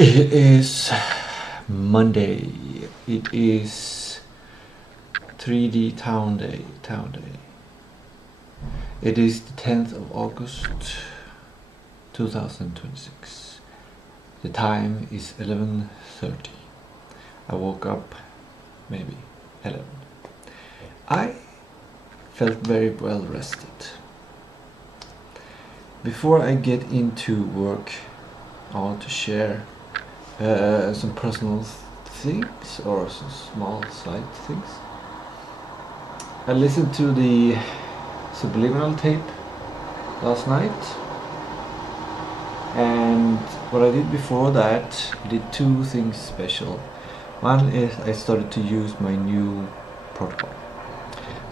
It is Monday. It is 3D Town Day. It is the 10th of August 2026. The time is 11:30. I woke up maybe 11. I felt very well rested. Before I get into work, I want to share some personal things or some small side things. I listened to the Subliminal tape last night, and what I did before that, I did two things special. One is I started to use my new protocol.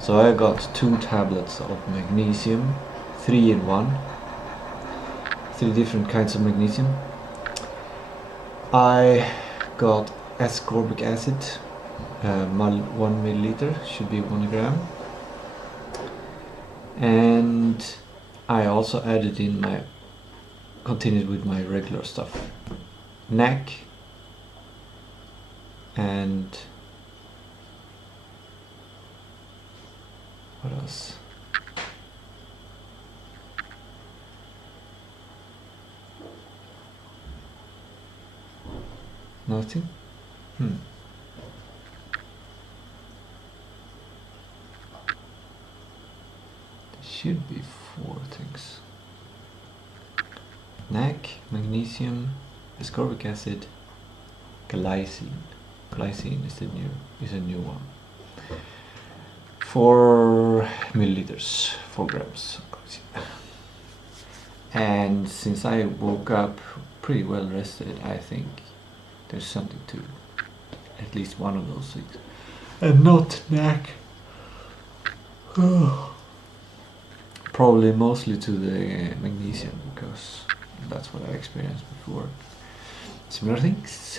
So I got 2 tablets of magnesium, 3 in 1, 3 different kinds of magnesium. I got ascorbic acid, 1 milliliter, should be 1 gram. And I also added in continued with my regular stuff. NAC and what else? Nothing? Should be 4 things. NAC, magnesium, ascorbic acid, glycine. Glycine is a new one. 4 milliliters, 4 grams. And since I woke up pretty well rested, I think there's something to at least one of those things. And not NAC. Probably mostly to the magnesium, because that's what I experienced before. Similar things.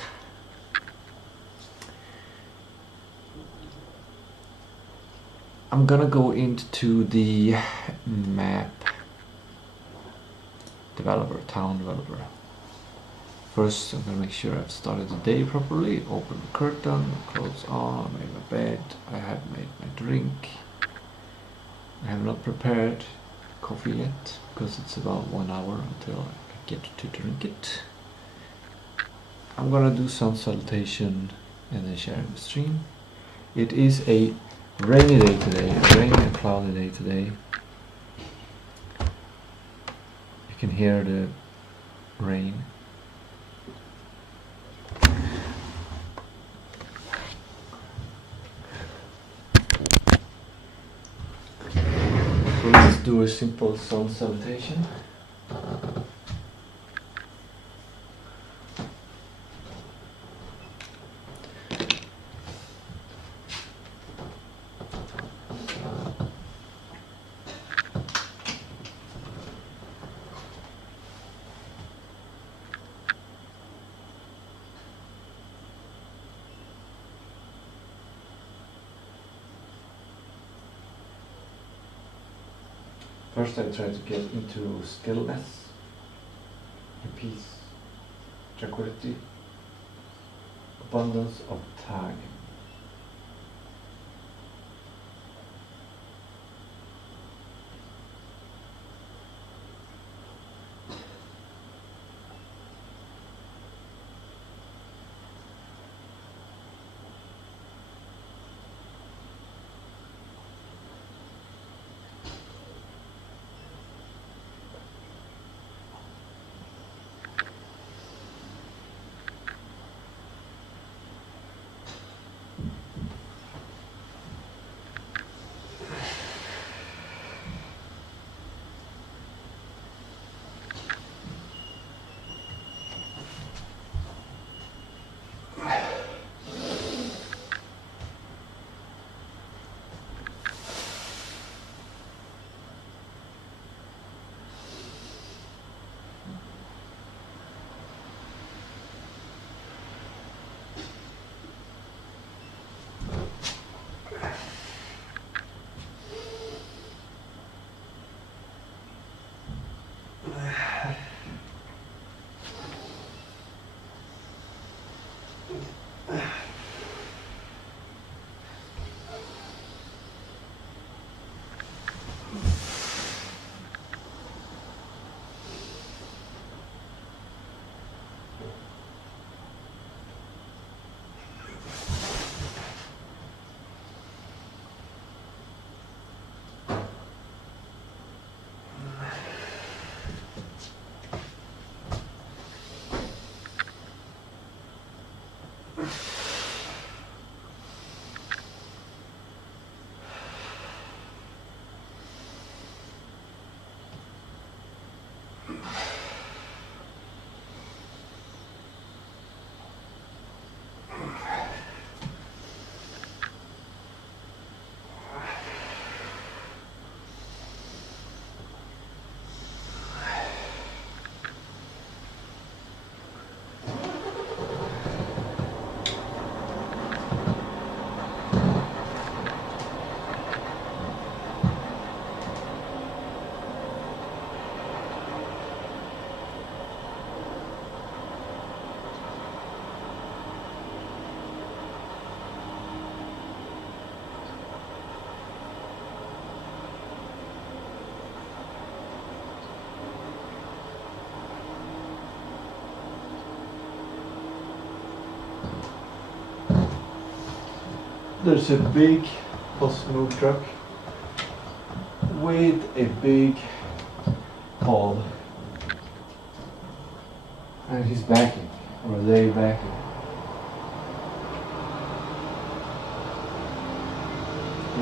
I'm gonna go into the map developer, town developer. First, I'm gonna make sure I've started the day properly. Open the curtain, clothes on, made my bed. I have made my drink. I have not prepared coffee yet, because it's about 1 hour until I get to drink it. I'm gonna do some salutation and then share the stream. It is a rainy day today, a rainy and cloudy day today. You can hear the rain. So let's do a simple sun salutation. First I try to get into stillness, peace, tranquility, abundance of time. There's a big post-move truck with a big haul, and he's backing, or they backing.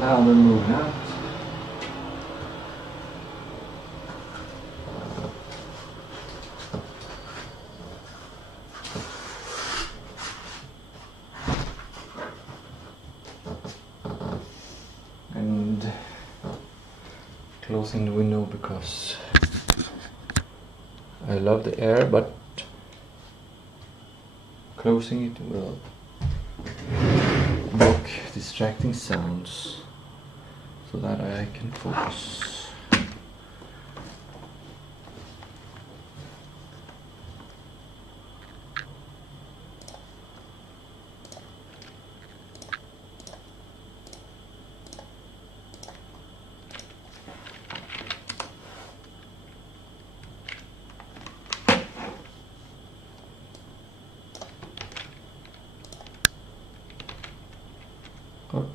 Now they're moving out. And closing the window because I love the air, but closing it will block distracting sounds so that I can focus. Oh.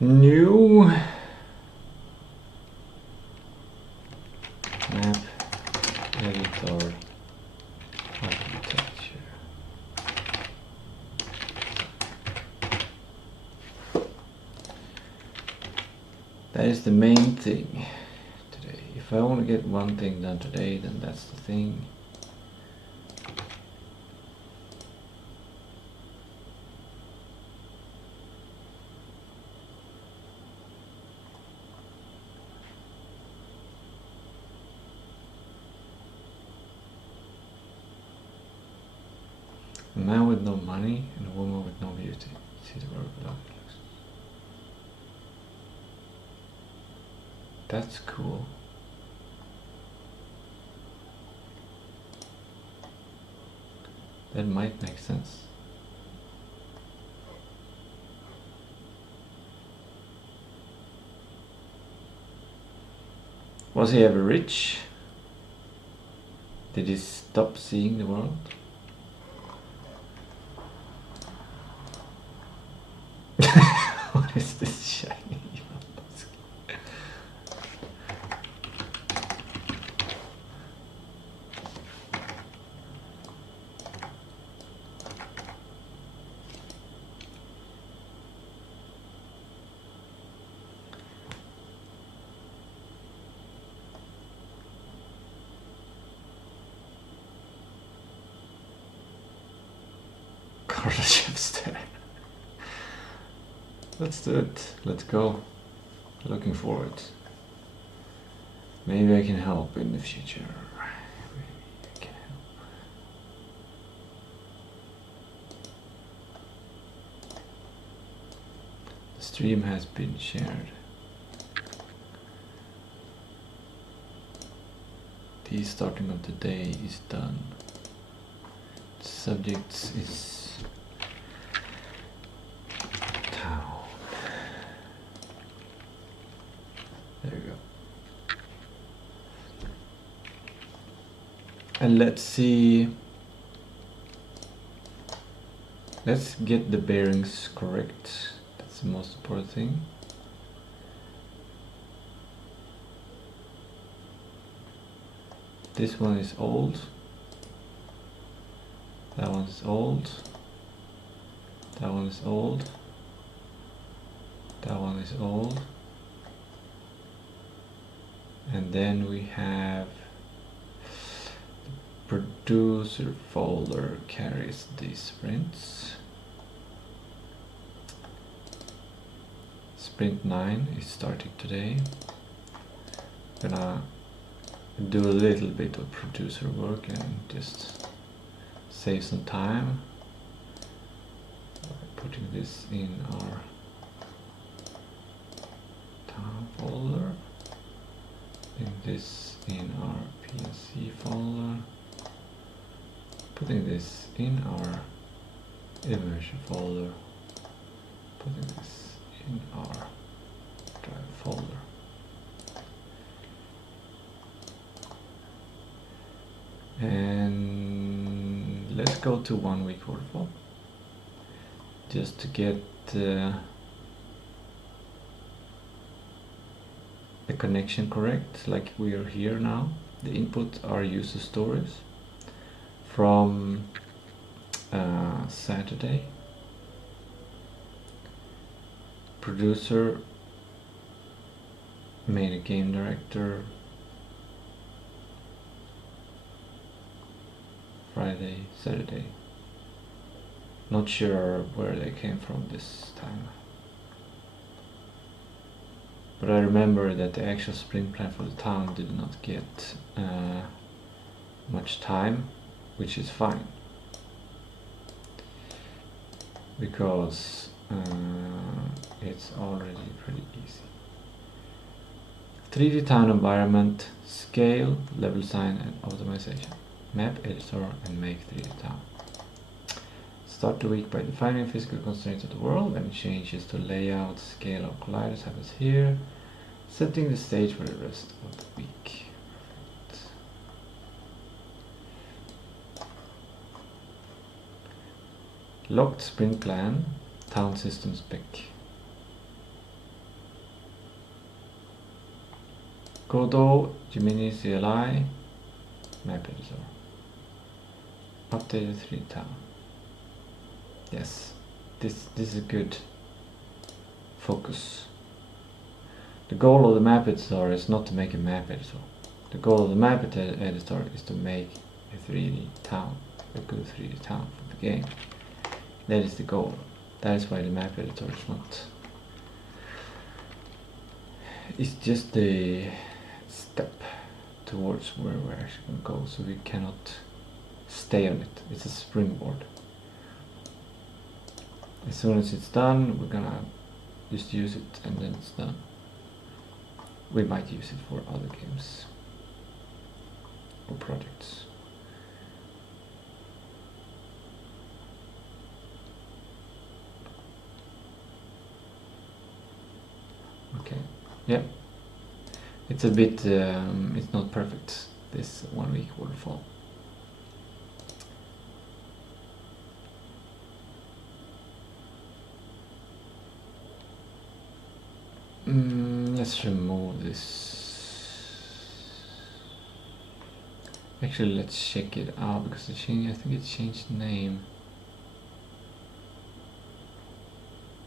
New map editor architecture. That is the main thing today. If I want to get one thing done today, then that's the thing. A man with no money and a woman with no beauty. See the world without looks. That's cool. That might make sense. Was he ever rich? Did he stop seeing the world? What is this shiny? Carla chef's there. Let's do it. Let's go. Looking forward. Maybe I can help in the future. Maybe I can help. The stream has been shared. The starting of the day is done. The subject is and let's see, let's get the bearings correct. That's the most important thing. This one is old, that one is old, that one is old, that one is old, and then we have producer folder carries these sprints. Sprint 9 is starting today. Gonna do a little bit of producer work and just save some time by putting this in our town folder, putting this in our PNC folder, putting this in our immersion folder, putting this in our drive folder. And let's go to 1 week waterfall just to get the connection correct, like we are here now. The input are user stories from Saturday. Producer, made a game director, Friday, Saturday. Not sure where they came from this time. But I remember that the actual sprint plan for the town did not get much time, which is fine. Because it's already pretty easy. 3D town environment, scale, level design and optimization. Map editor and make 3D town. Start the week by defining physical constraints of the world. Any changes to layout, scale or colliders happens here. Setting the stage for the rest of the week. Perfect. Locked sprint plan, town system spec. Godot, Gemini CLI, map editor. Updated 3D town. Yes, this is a good focus. The goal of the map editor is not to make a map editor. The goal of the map editor is to make a 3D town, a good 3D town for the game. That is the goal. That is why the map editor is not. It's just the step towards where we're actually going to go, so we cannot stay on it. It's a springboard. As soon as it's done, we're gonna just use it and then it's done. We might use it for other games or projects. Okay, yeah. It's a bit, it's not perfect, this 1 week waterfall. Let's remove this. Actually, let's check it out because I think it changed name.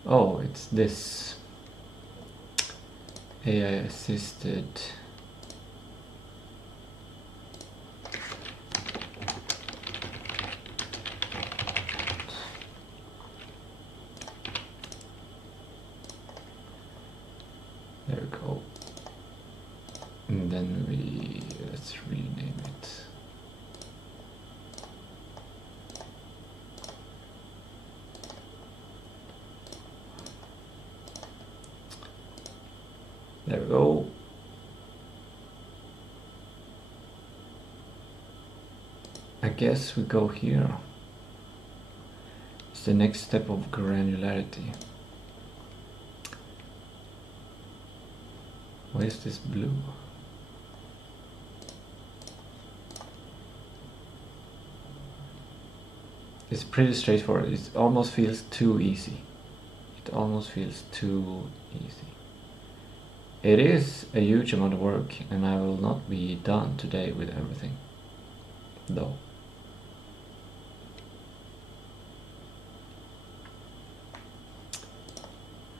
Oh, it's this AI assisted. There we go. And then let's rename it. There we go. I guess we go here. It's the next step of granularity. Why is this blue? It's pretty straightforward. It almost feels too easy. It almost feels too easy. It is a huge amount of work and I will not be done today with everything, though.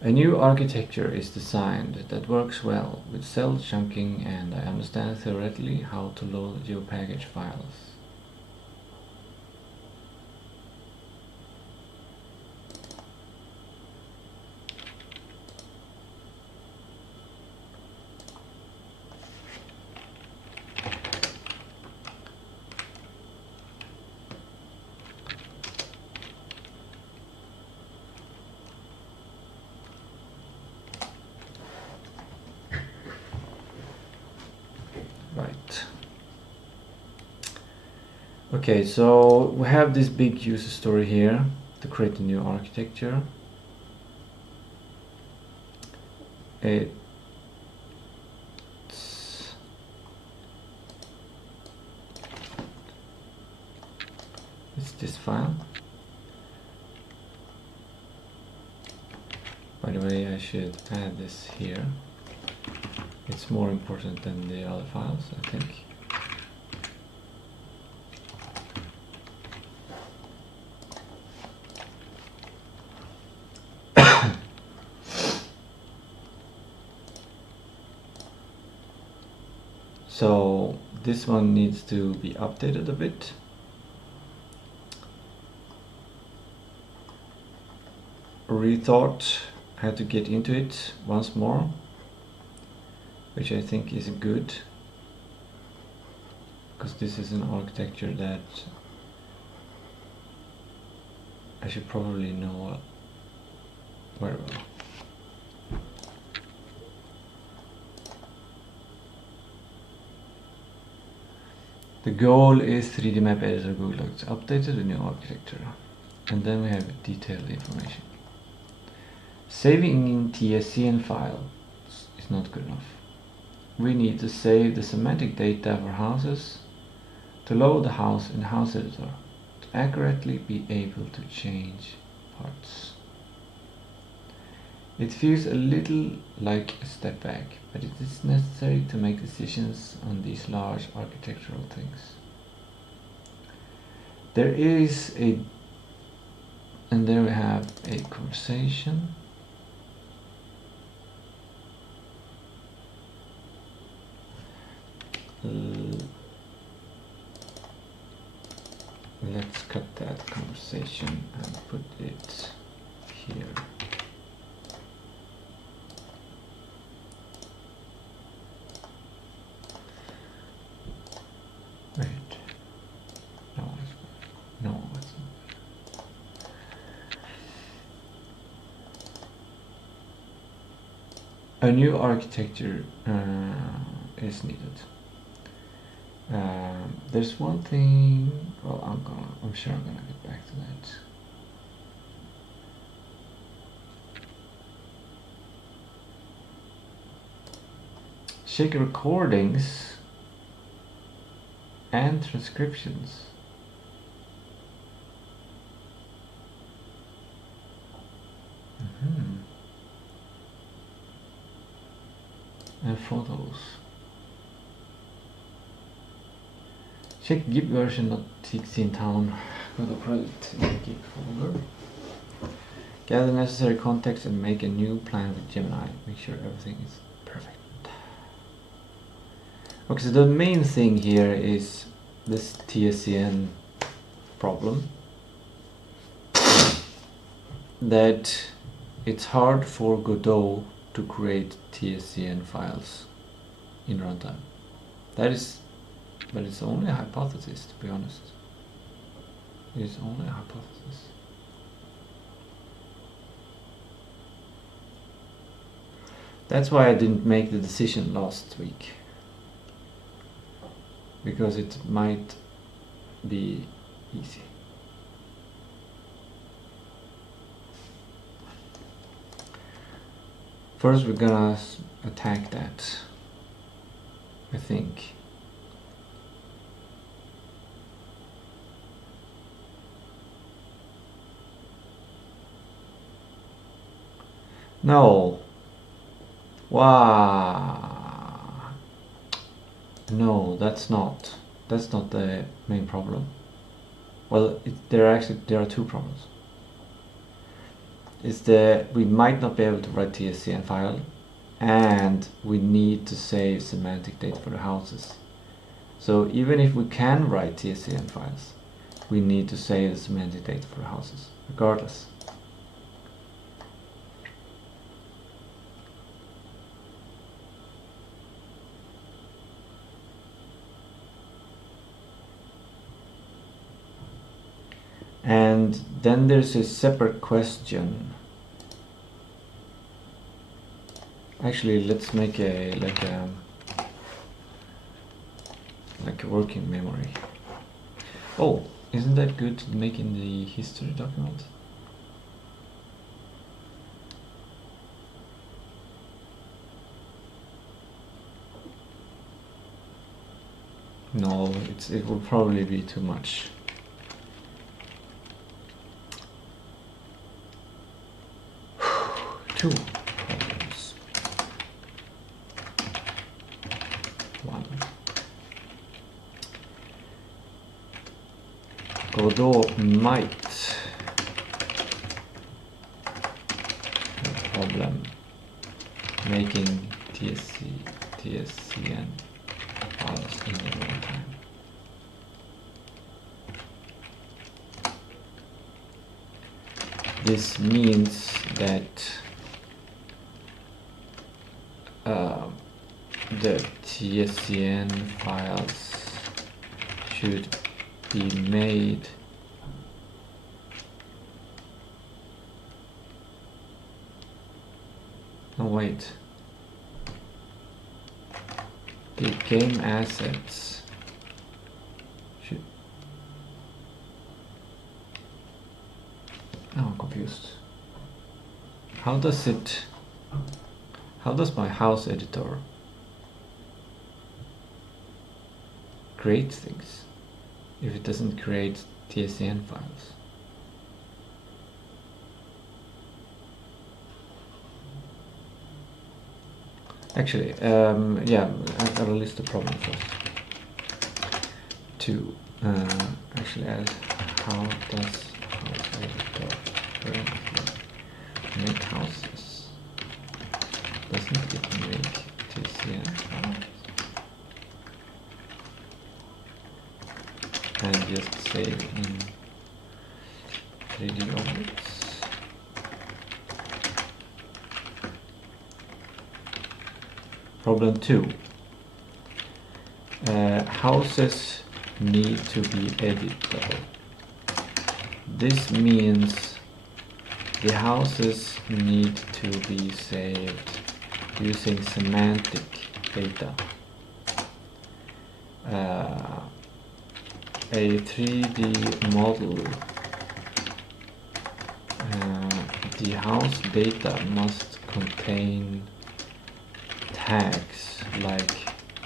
A new architecture is designed that works well with cell chunking, and I understand theoretically how to load GeoPackage files. Right. Okay, so we have this big user story here to create a new architecture. It's It's this file. By the way, I should add this here. It's more important than the other files, I think. So this one needs to be updated a bit. Rethought, had to get into it once more, which I think is good, because this is an architecture that I should probably know very well. The goal is 3D map editor Google Docs updated the new architecture, and then we have detailed information. Saving in TSCN file is not good enough. We need to save the semantic data for houses, to load the house in the house editor, to accurately be able to change parts. It feels a little like a step back, but it is necessary to make decisions on these large architectural things. There is a, and there we have a conversation. Let's cut that conversation and put it here. Wait. No, it's not. A new architecture is needed. There's one thing. Well, I'm sure I'm gonna get back to that. Check recordings and transcriptions. And photos. Check GIP version not 16 town. Go to project in the GIP folder. Gather necessary context and make a new plan with Gemini. Make sure everything is perfect. Okay, so the main thing here is this TSCN problem. That it's hard for Godot to create TSCN files in runtime. That is, but it's only a hypothesis, to be honest. It's only a hypothesis. That's why I didn't make the decision last week, because it might be easy. First we're gonna attack that, I think. No. Wow. No, that's not the main problem. Well, there are two problems. Is that we might not be able to write TSCN file, and we need to save semantic data for the houses. So even if we can write TSCN files, we need to save the semantic data for the houses, regardless. And then there's a separate question. Actually, let's make a like a working memory. Oh, isn't that good to make in the history document? No, it will probably be too much. two problems. One. Godot might have a problem making TSCN files in the runtime. This means that the TSCN files should be made wait. The game assets should... Oh, I'm confused. How does my house editor create things if it doesn't create TSCN files? Actually, yeah, I've got to list the problem first. Two, actually, how does house editor currently make houses? Doesn't it make TSCN files? And just save in 3D objects. Problem 2. Houses need to be editable. This means the houses need to be saved using semantic data. A 3D model, the house data must contain tags like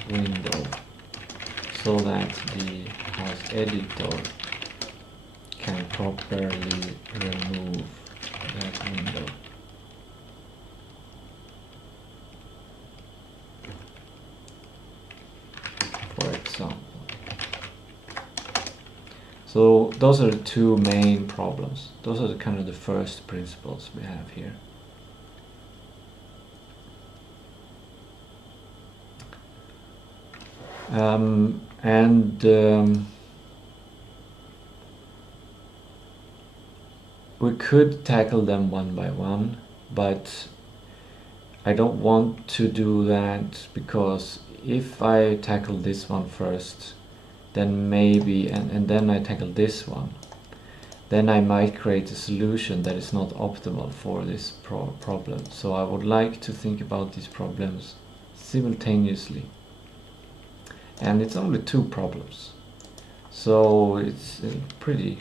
window so that the house editor can properly remove that window. For example. So those are the two main problems. Those are the kind of the first principles we have here. We could tackle them one by one, but I don't want to do that, because if I tackle this one first, then maybe, and then I tackle this one, then I might create a solution that is not optimal for this problem. So I would like to think about these problems simultaneously. And it's only two problems, so it's pretty,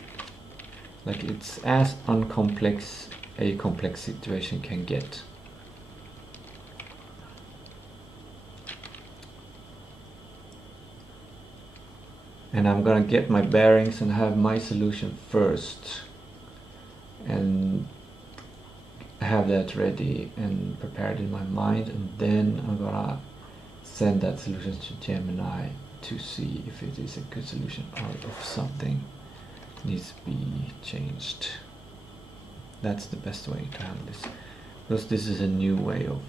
like, it's as uncomplex a complex situation can get. And I'm gonna get my bearings and have my solution first and have that ready and prepared in my mind, and then I'm gonna send that solution to Gemini to see if it is a good solution or if something needs to be changed. That's the best way to handle this, because this is a new way of,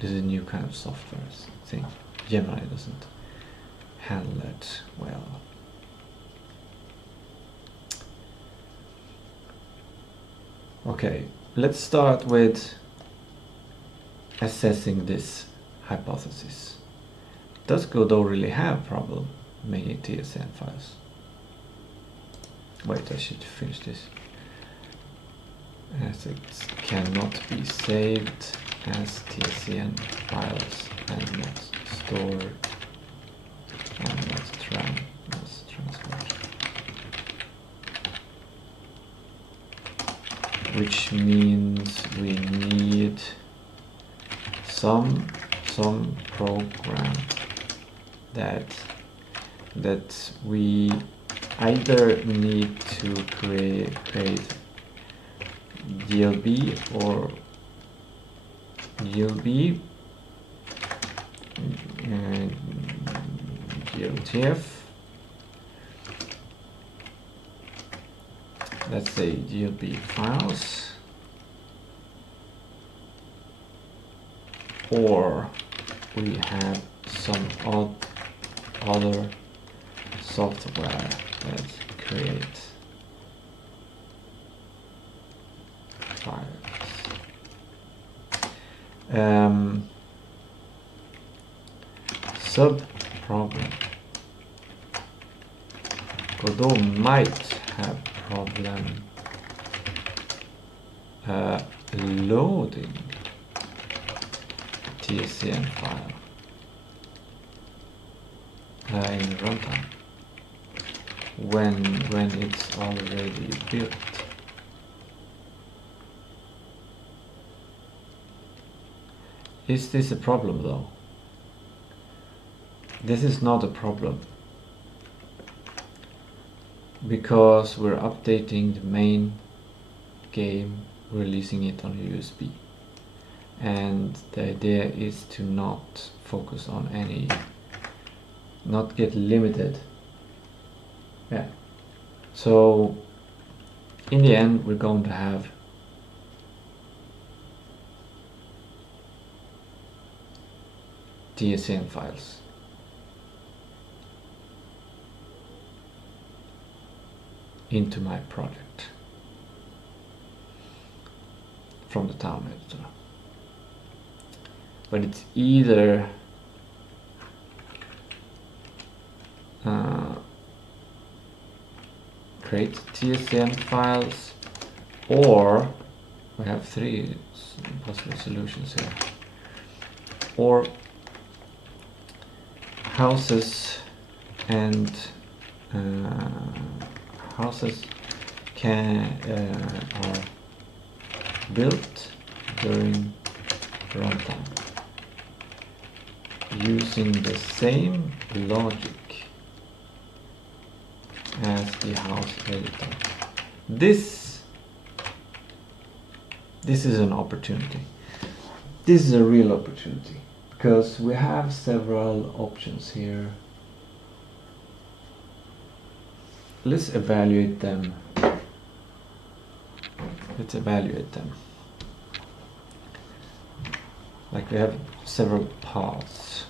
this is a new kind of software thing. Gemini doesn't handle it well. Okay, let's start with assessing this hypothesis. Does Godot really have a problem making TSCN files? Wait, I should finish this. Assets cannot be saved as TSCN files and not stored and not transferred. Which means we need some program that we either need to create DLB GLB, GLTF, let's say GLB files, or we have some other software that creates files. Sub problem. Godot might have problem loading TSCN file in runtime when it's already built. Is this a problem though? This is not a problem, because we're updating the main game, releasing it on USB, and the idea is to not focus on any, not get limited. Yeah, so in the end we're going to have TSN files. Into my project from the town editor. But it's either create TSN files, or we have three possible solutions here, or houses and houses are built during runtime using the same logic as the house editor. This is an opportunity. This is a real opportunity, because we have several options here. Let's evaluate them. Let's evaluate them. Like, we have several paths.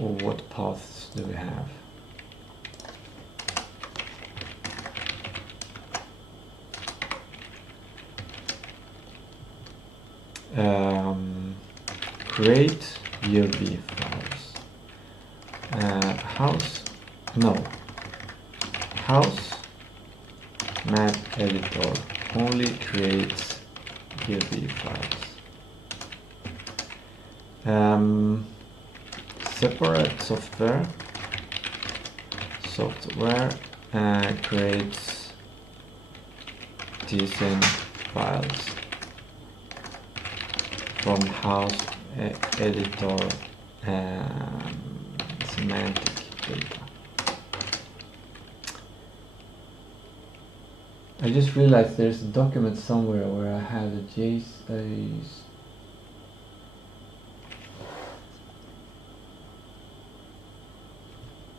Or what paths do we have? Create GLB files. House map editor only creates GLB files. Separate software creates TSN files from house editor semantic data. I just realized there's a document somewhere where I have the JSON.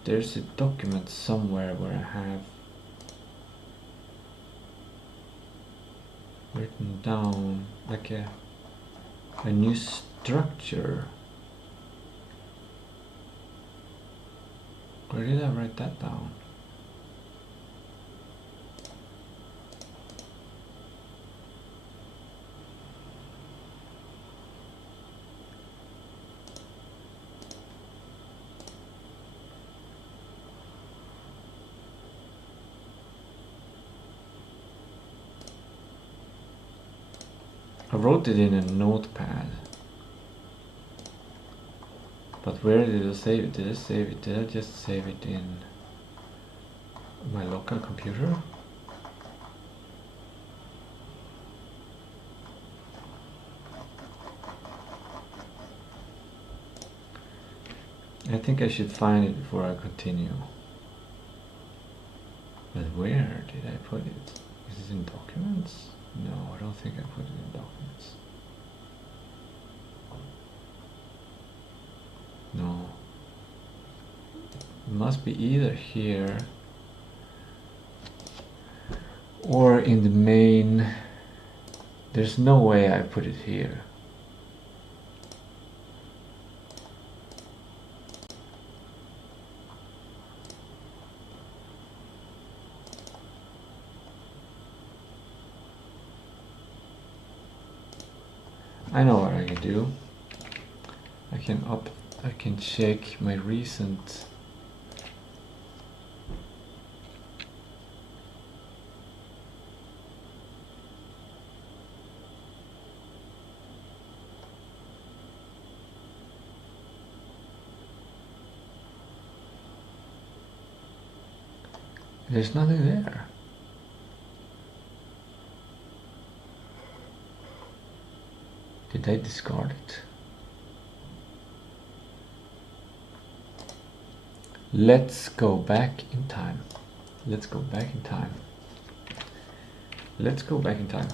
There's a document somewhere where I have written down like a new structure. Where did I write that down? I wrote it in a notepad. But where did I save it? Did I save it? Did I just save it in my local computer? I think I should find it before I continue. But where did I put it? Is it in documents? No, I don't think I put it in documents. No. It must be either here or in the main. There's no way I put it here. I know what I can do. I can check my recent There's nothing there. Did I discard it? Let's go back in time. Let's go back in time. Let's go back in time.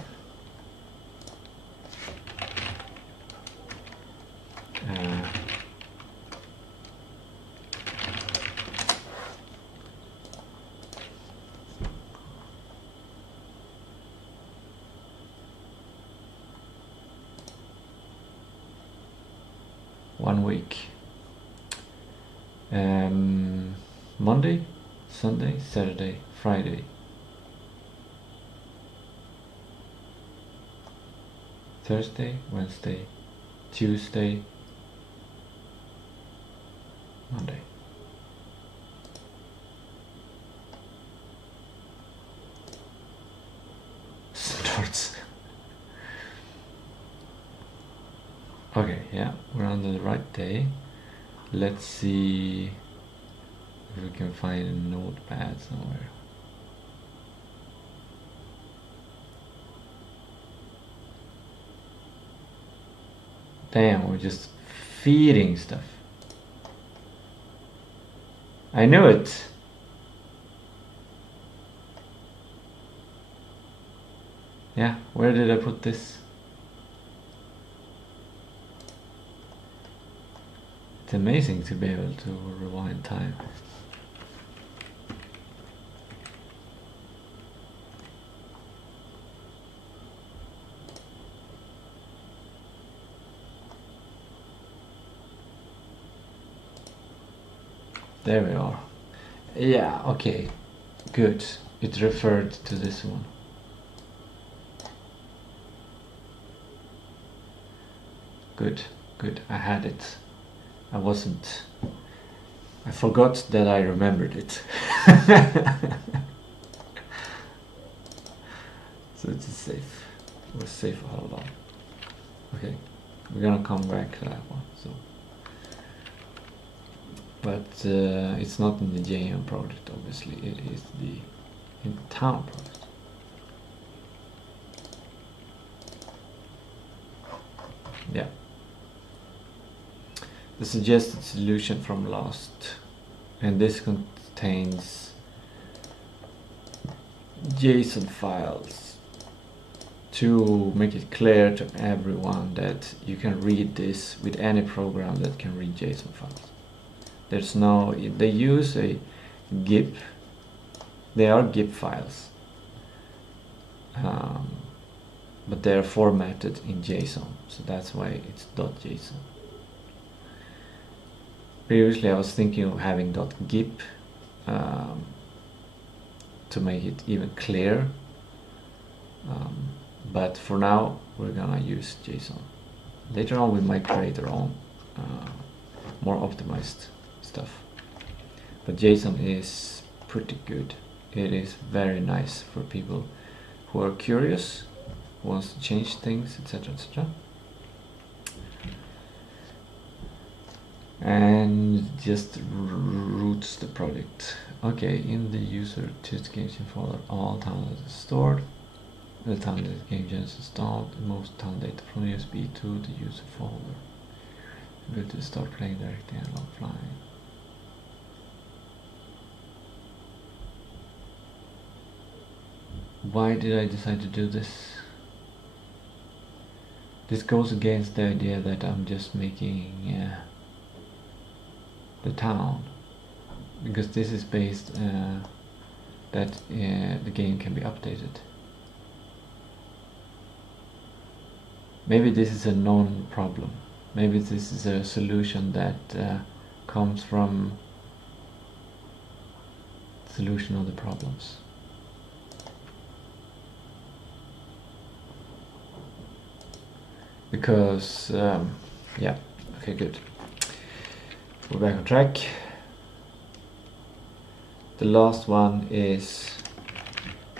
1 week. Monday, Sunday, Saturday, Friday. Thursday, Wednesday, Tuesday, Monday. Starts. Okay, yeah, we're on the right day. Let's see if we can find a notepad somewhere. Damn, we're just feeding stuff. I knew it. Yeah, where did I put this? It's amazing to be able to rewind time. There we are. Yeah, okay, good. It referred to this one. Good, good, I had it. I forgot that I remembered it. So it's safe. It was safe for how long? Okay, we're gonna come back to that one. So, but it's not in the JM project, obviously. It is the in town project. Yeah. The suggested solution from last, and this contains JSON files to make it clear to everyone that you can read this with any program that can read JSON files. There's no, they use a GIF, they are GIF files, but they are formatted in JSON, so that's why it's .json. Previously I was thinking of having .gip to make it even clearer, but for now we're gonna use JSON. Later on we might create our own more optimized stuff, but JSON is pretty good. It is very nice for people who are curious, who wants to change things, etc, etc. And just roots the project. Okay, in the user test games folder, all town data is stored. The town data game gen is installed. It moves town data from USB to the user folder. I'm going to start playing directly and offline. Why did I decide to do this? This goes against the idea that I'm just making the town, because this is based that the game can be updated. Maybe this is a non-problem. Maybe this is a solution that comes from solution of the problems. Because yeah, okay, good. We're back on track. The last one is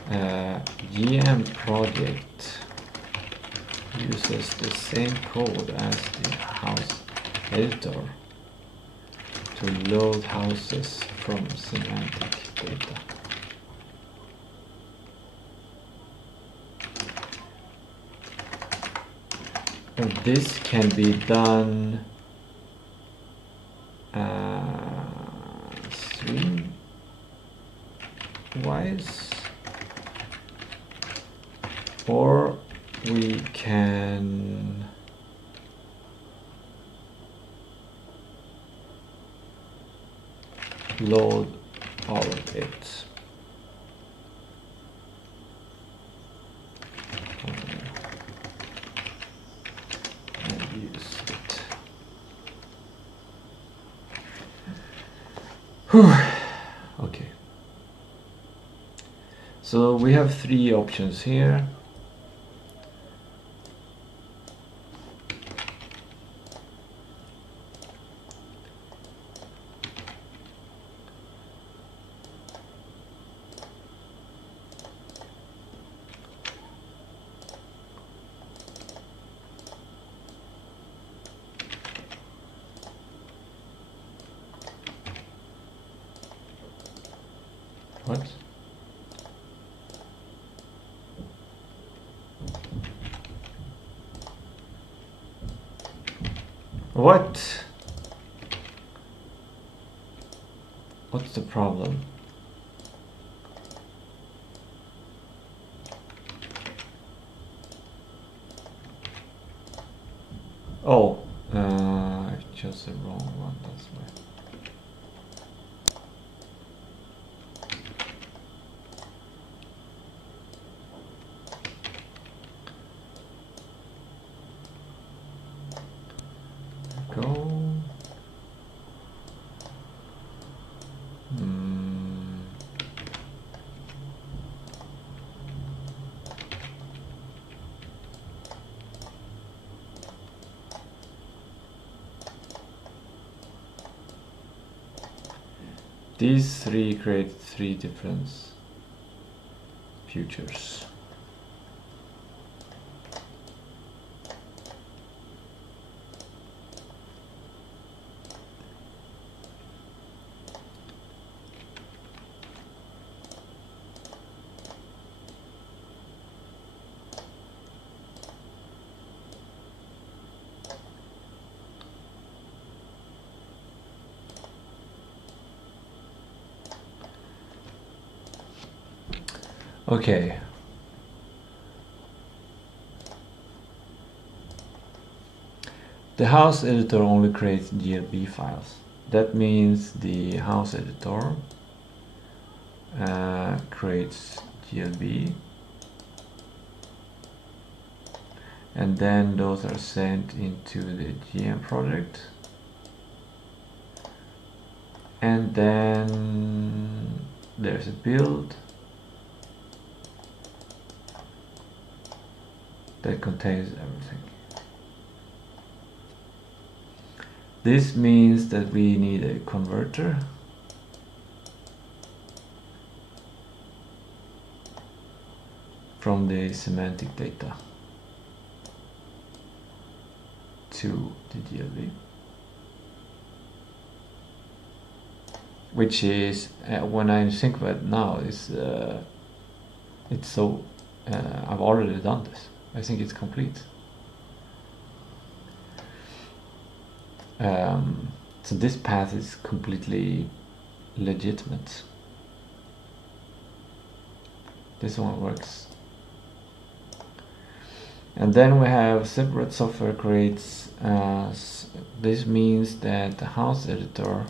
GM project uses the same code as the house editor to load houses from semantic data. And this can be done string-wise, or we can load all of it. And use it. Whew. Okay. So we have three options here. What? What? What's the problem? Oh, I chose the wrong one, that's why. Go. These three create three different futures. Okay. The house editor only creates GLB files. That means the house editor creates GLB, and then those are sent into the GM project, and then there's a build that contains everything. This means that we need a converter from the semantic data to the GLB, which is when I think about it now, is it's so I've already done this. I think it's complete. So this path is completely legitimate. This one works. And then we have separate software creates. This means that the house editor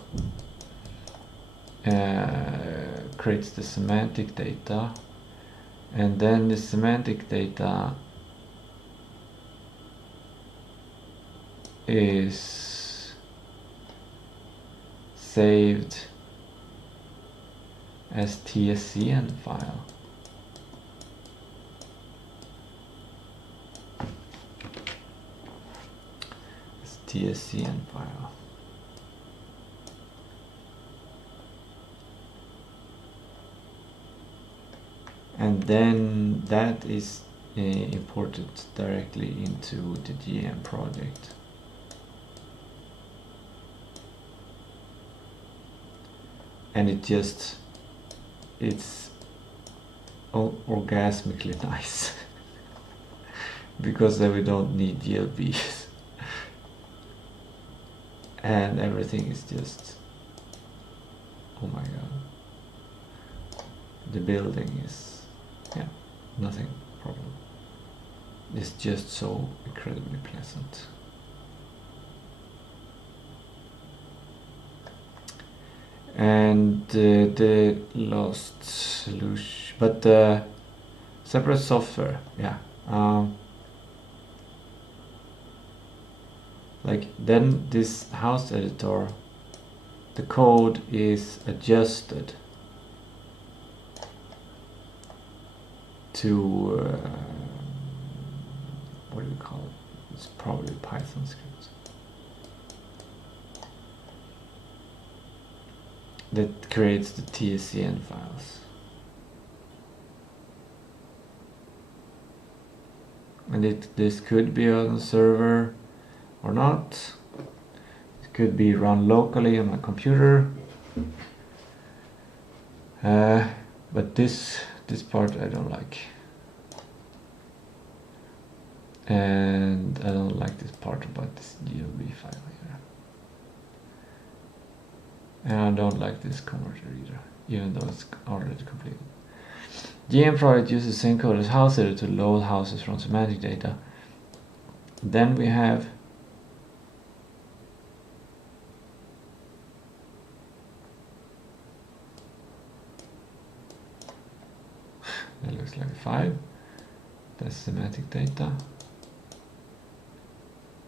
creates the semantic data, and then the semantic data is saved as tscn file. tscn file. And then that is imported directly into the GM project. And it's orgasmically nice because then we don't need GLBs and everything is just, oh my god, the building is, yeah, nothing problem. It's just so incredibly pleasant. And the last solution, but the separate software, yeah, like then this house editor, the code is adjusted to what do we call it? It's probably Python script that creates the tscn files. And this could be on a server or not. It could be run locally on my computer. But this part I don't like. And I don't like this part about this GLB file here. And I don't like this converter either, even though it's already completed. GM project uses the same code as house editor to load houses from semantic data. Then we have that looks like a 5. That's semantic data.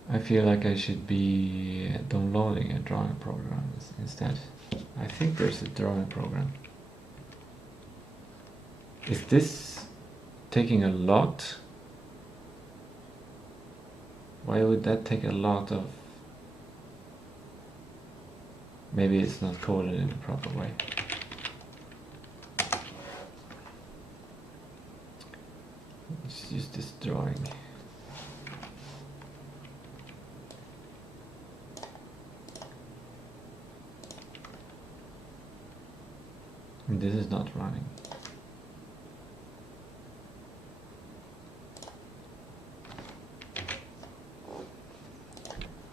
I feel like I should be downloading a drawing program instead. I think there's a drawing program. Is this taking a lot? Why would that take a lot of... Maybe it's not coded in the proper way. Let's use this drawing. And this is not running.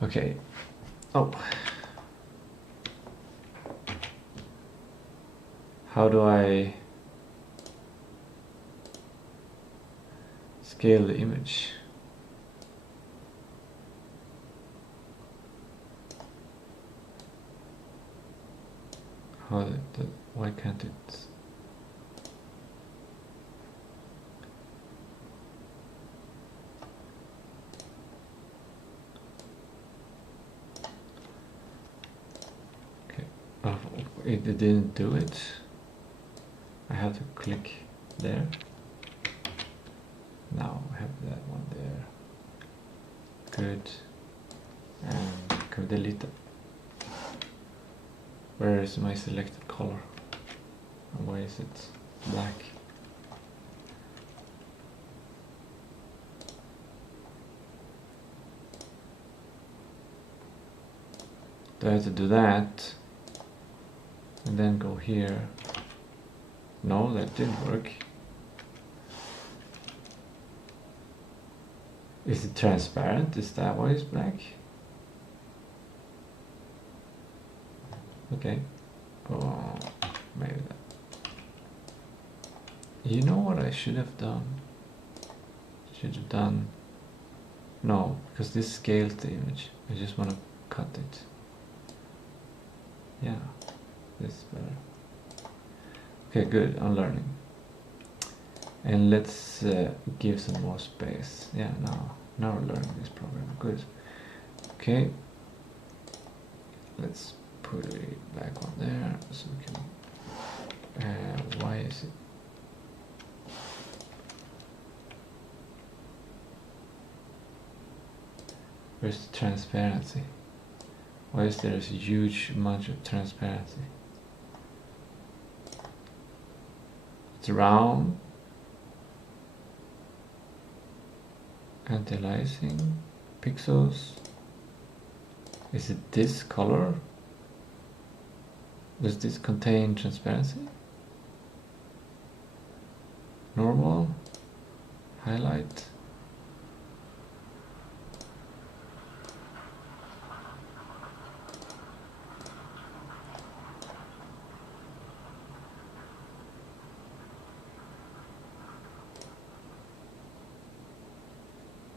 Okay. Oh. How do I scale the image? Why can't it? Okay. Oh, it didn't do it. I have to click there. Now I have that one there. Good. And can we delete it? Where is my selected color? And why is it black? Do I have to do that? And then go here? No, that didn't work. Is it transparent? Is that why it's black? Okay. Oh, maybe that. You know what I should have done? Should have done. No, because this scales the image. I just want to cut it. Yeah, this is better. Okay, good. I'm learning. And let's give some more space. Yeah, now we're learning this program. Good. Okay. Let's put it back on there so we can. Why is it? Where's the transparency? Why is there a huge amount of transparency? It's round. Anti-aliasing. Pixels. Is it this color? Does this contain transparency? Normal. Highlight.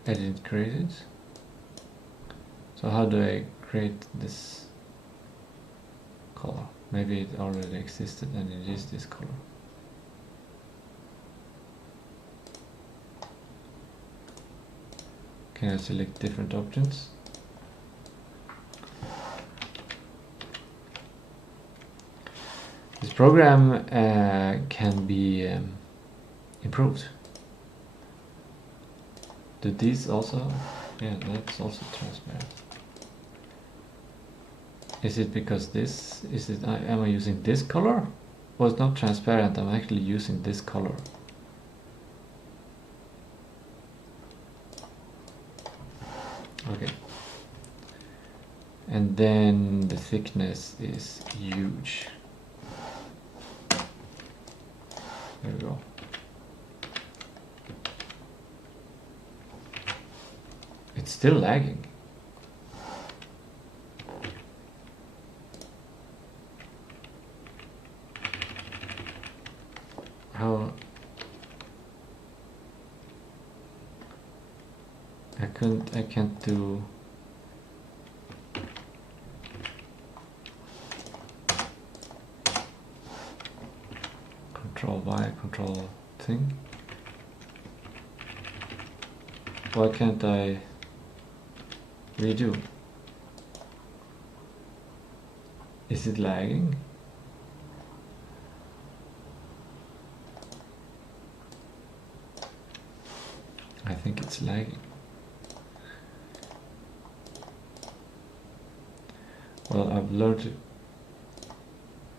I didn't create it. So how do I create this color? Maybe it already existed and it is this color. Can I select different options? This program can be improved. Do these also? Yeah, that's also transparent. Is it because this? Is it? Am I using this color? Well, it's not transparent. I'm actually using this color. Okay. And then the thickness is huge. There we go. It's still lagging. How? I can't do. Control Y, control thing. Why can't I redo? Is it lagging? I think it's lagging. Well, I've learned it.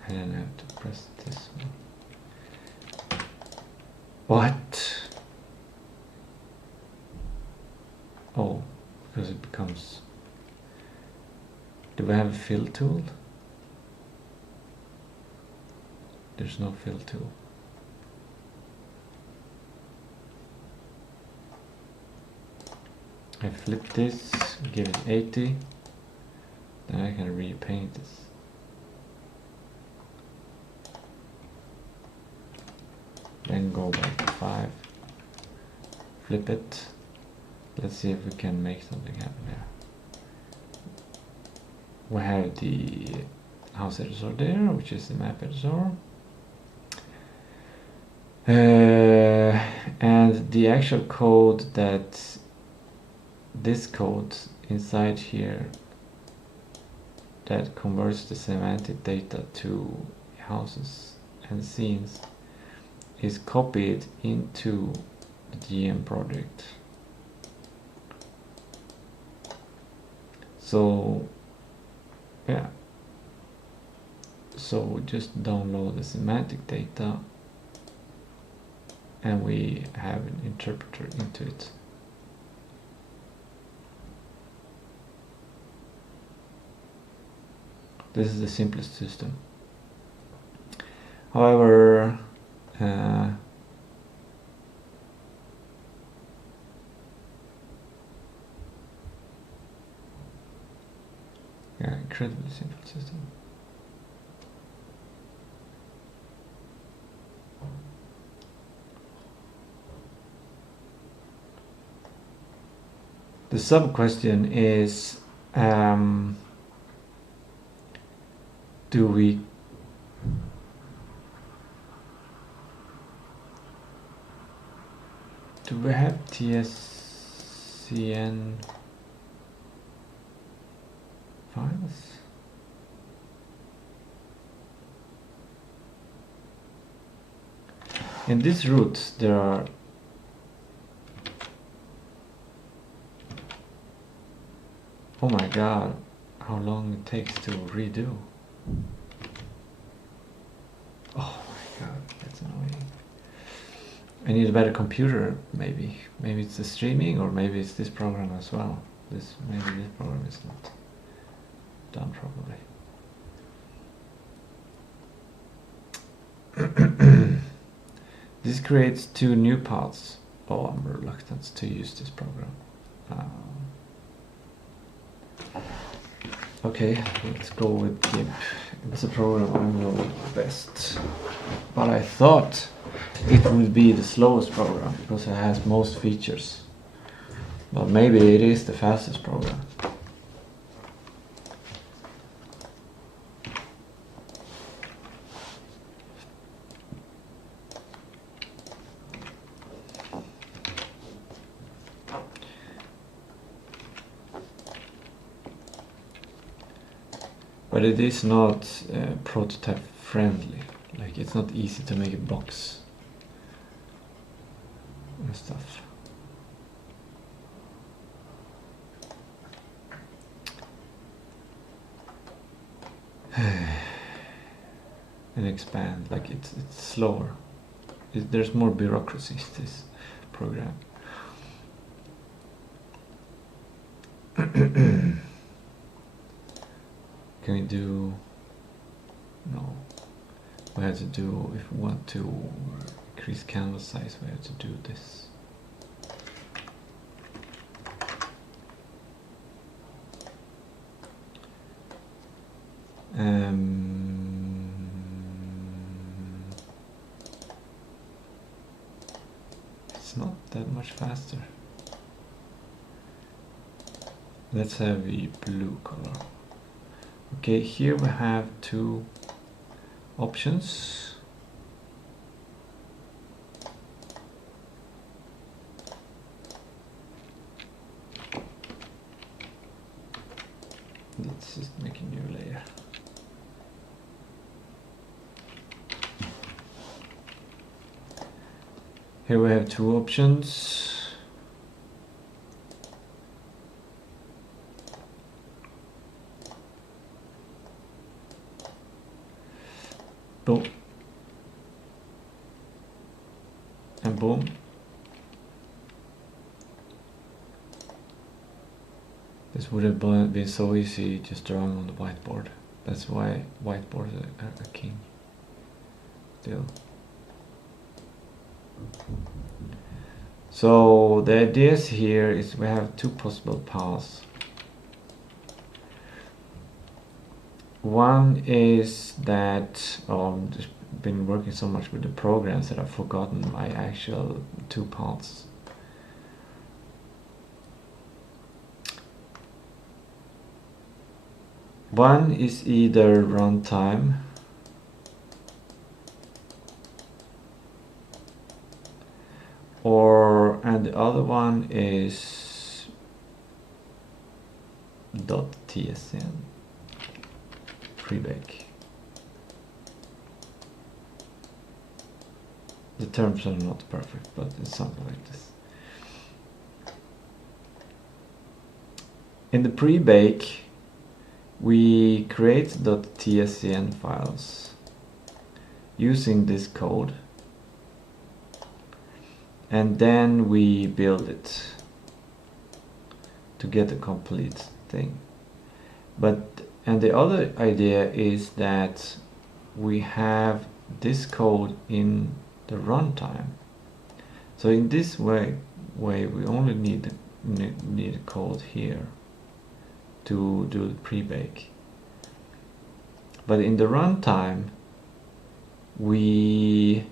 And I have to press this one. What? Oh, because it becomes... Do I have a fill tool? There's no fill tool. I flip this, give it 80, then I can repaint this. Then go back to 5, flip it. Let's see if we can make something happen there. We have the house editor there, which is the map editor. And the actual code that this code inside here that converts the semantic data to houses and scenes is copied into the GM project. So yeah, so we just download the semantic data and we have an interpreter into it. This is the simplest system. However, yeah, incredibly simple system. The sub question is, do we have TSCN files? In this root there are oh my god, how long it takes to redo. Oh my god, that's annoying. I need a better computer, maybe. Maybe it's the streaming, or maybe it's this program as well. Maybe this program is not done properly. This creates two new paths. Oh, I'm reluctant to use this program. Okay, let's go with GIMP. It's a program I know best. But I thought it would be the slowest program because it has most features. But maybe it is the fastest program. But it is not prototype friendly. Like, it's not easy to make a box and stuff. And expand, like it's slower. There's more bureaucracy in this program. Can we do? No. We have to do, if we want to increase canvas size, we have to do this. It's not that much faster. Let's have the blue color. Okay, here we have two options. Let's just make a new layer. Here we have two options. Boom. And boom. This would have been so easy just drawing on the whiteboard. That's why whiteboard is a king. Still. So the ideas here is we have two possible paths. One is that I've just been working so much with the programs that I've forgotten my actual two paths. One is either runtime and the other one is .tsn pre-bake. The terms are not perfect, but it's something like this. In the pre-bake, we create .tsn files using this code, and then we build it to get a complete thing. And the other idea is that we have this code in the runtime. So in this way we only need a code here to do the pre-bake. But in the runtime, we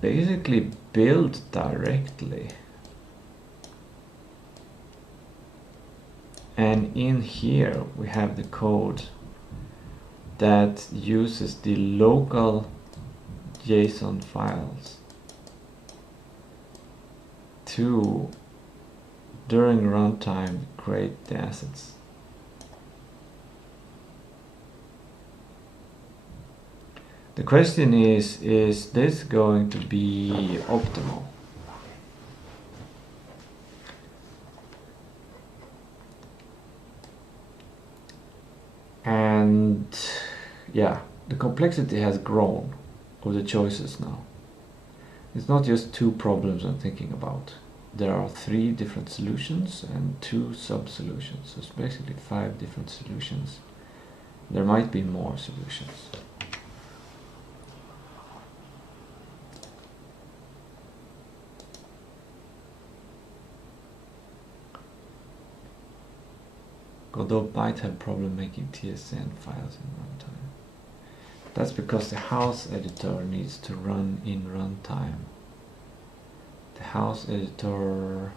basically build directly And in here we have the code that uses the local JSON files to, during runtime, create the assets. The question is this going to be optimal? And yeah, the complexity has grown of the choices now. It's not just two problems I'm thinking about. There are 3 different solutions and 2 sub-solutions. So it's basically 5 different solutions. There might be more solutions. Godot might have problem making TSN files in runtime. That's because the house editor needs to run in runtime. The house editor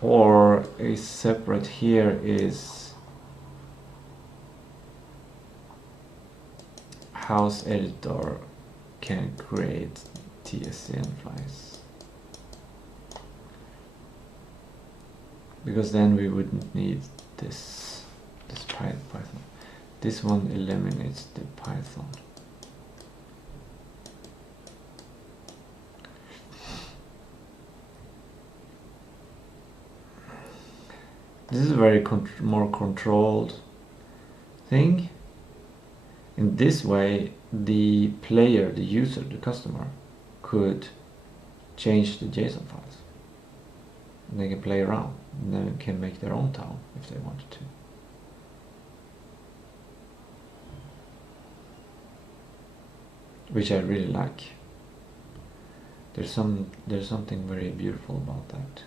or a separate here is house editor can create TSN files. Because then we wouldn't need this Python. This one eliminates the Python. This is a very more controlled thing. In this way, the player, the user, the customer could change the JSON files. And they can play around, and then can make their own town if they wanted to. Which I really like. There's something very beautiful about that.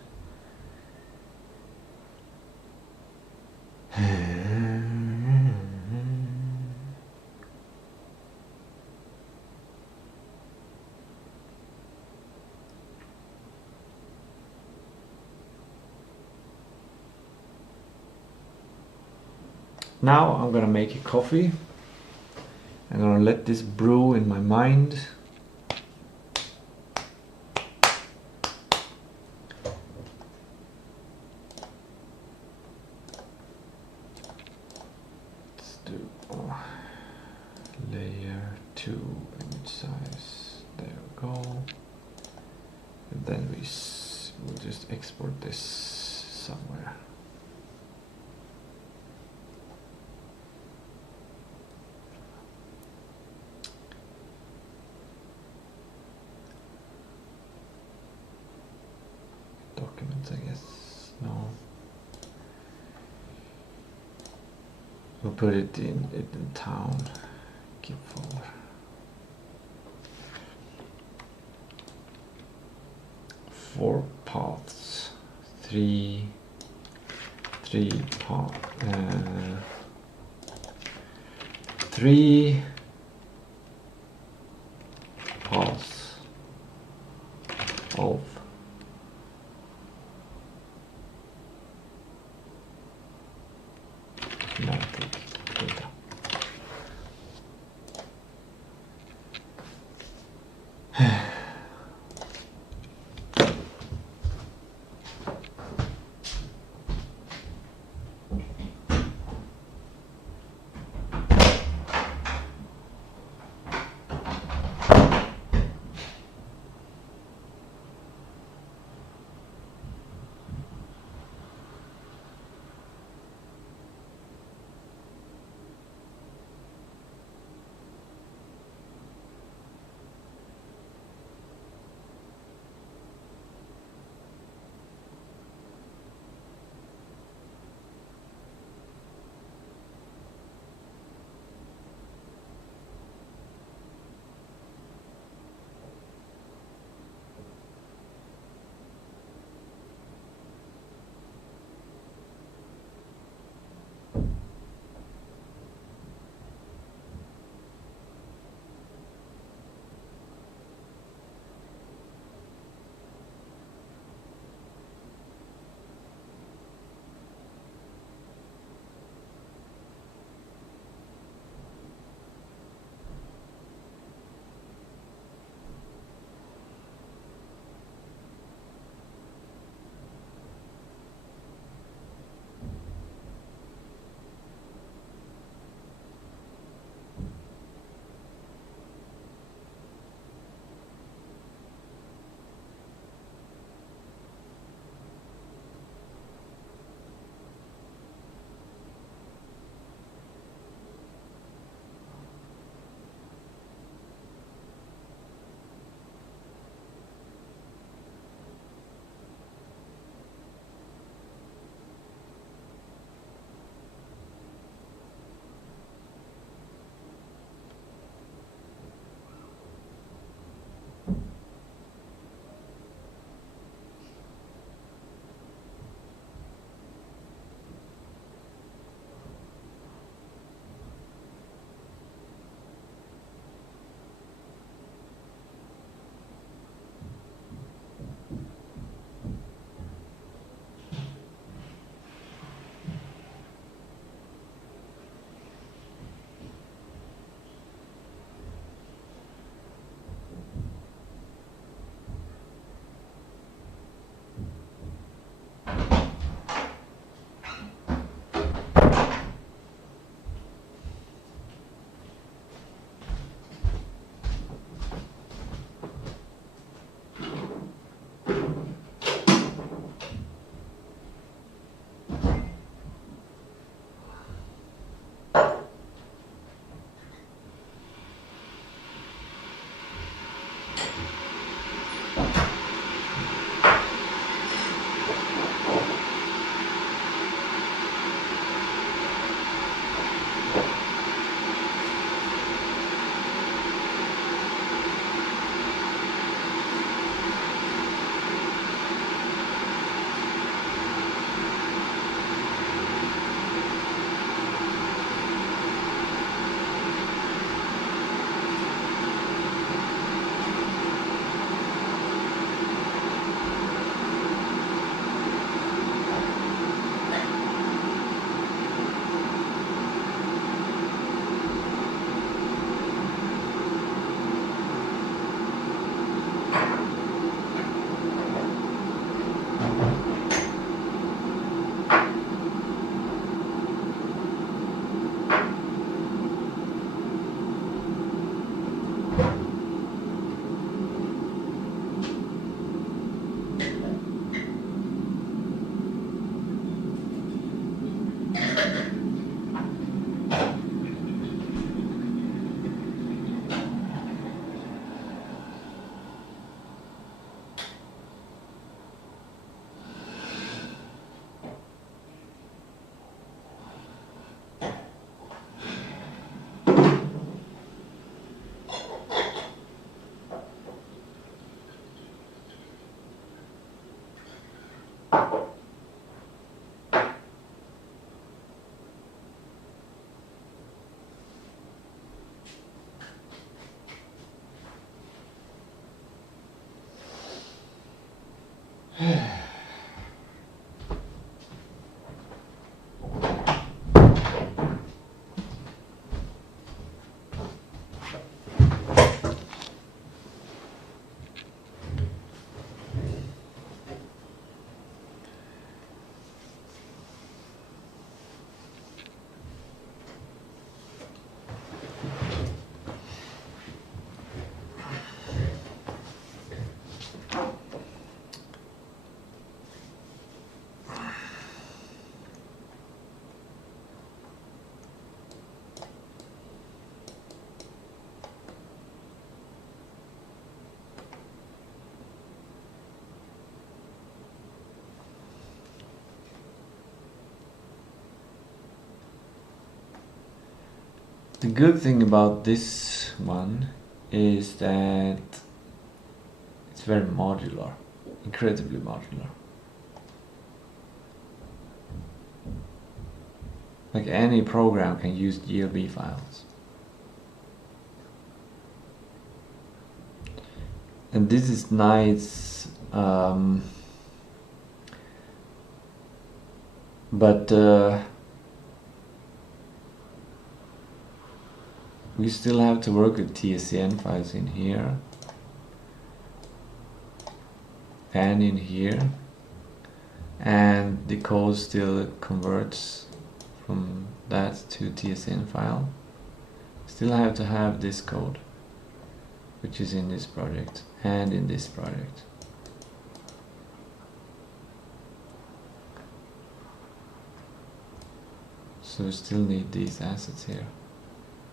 Now I'm gonna make a coffee. I'm gonna let this brew in my mind. Let's do layer 2 image size. There we go. And then we'll just export this somewhere. Documents, I guess. No. We'll put it in town. Keep folder. Four paths. Three paths. 3 paths of semantic data. The good thing about this one is that it's very modular, incredibly modular. Like any program can use GLB files. And this is nice, but we still have to work with TSCN files in here and in here, and the code still converts from that to TSCN file. Still have to have this code, which is in this project and in this project. So we still need these assets here.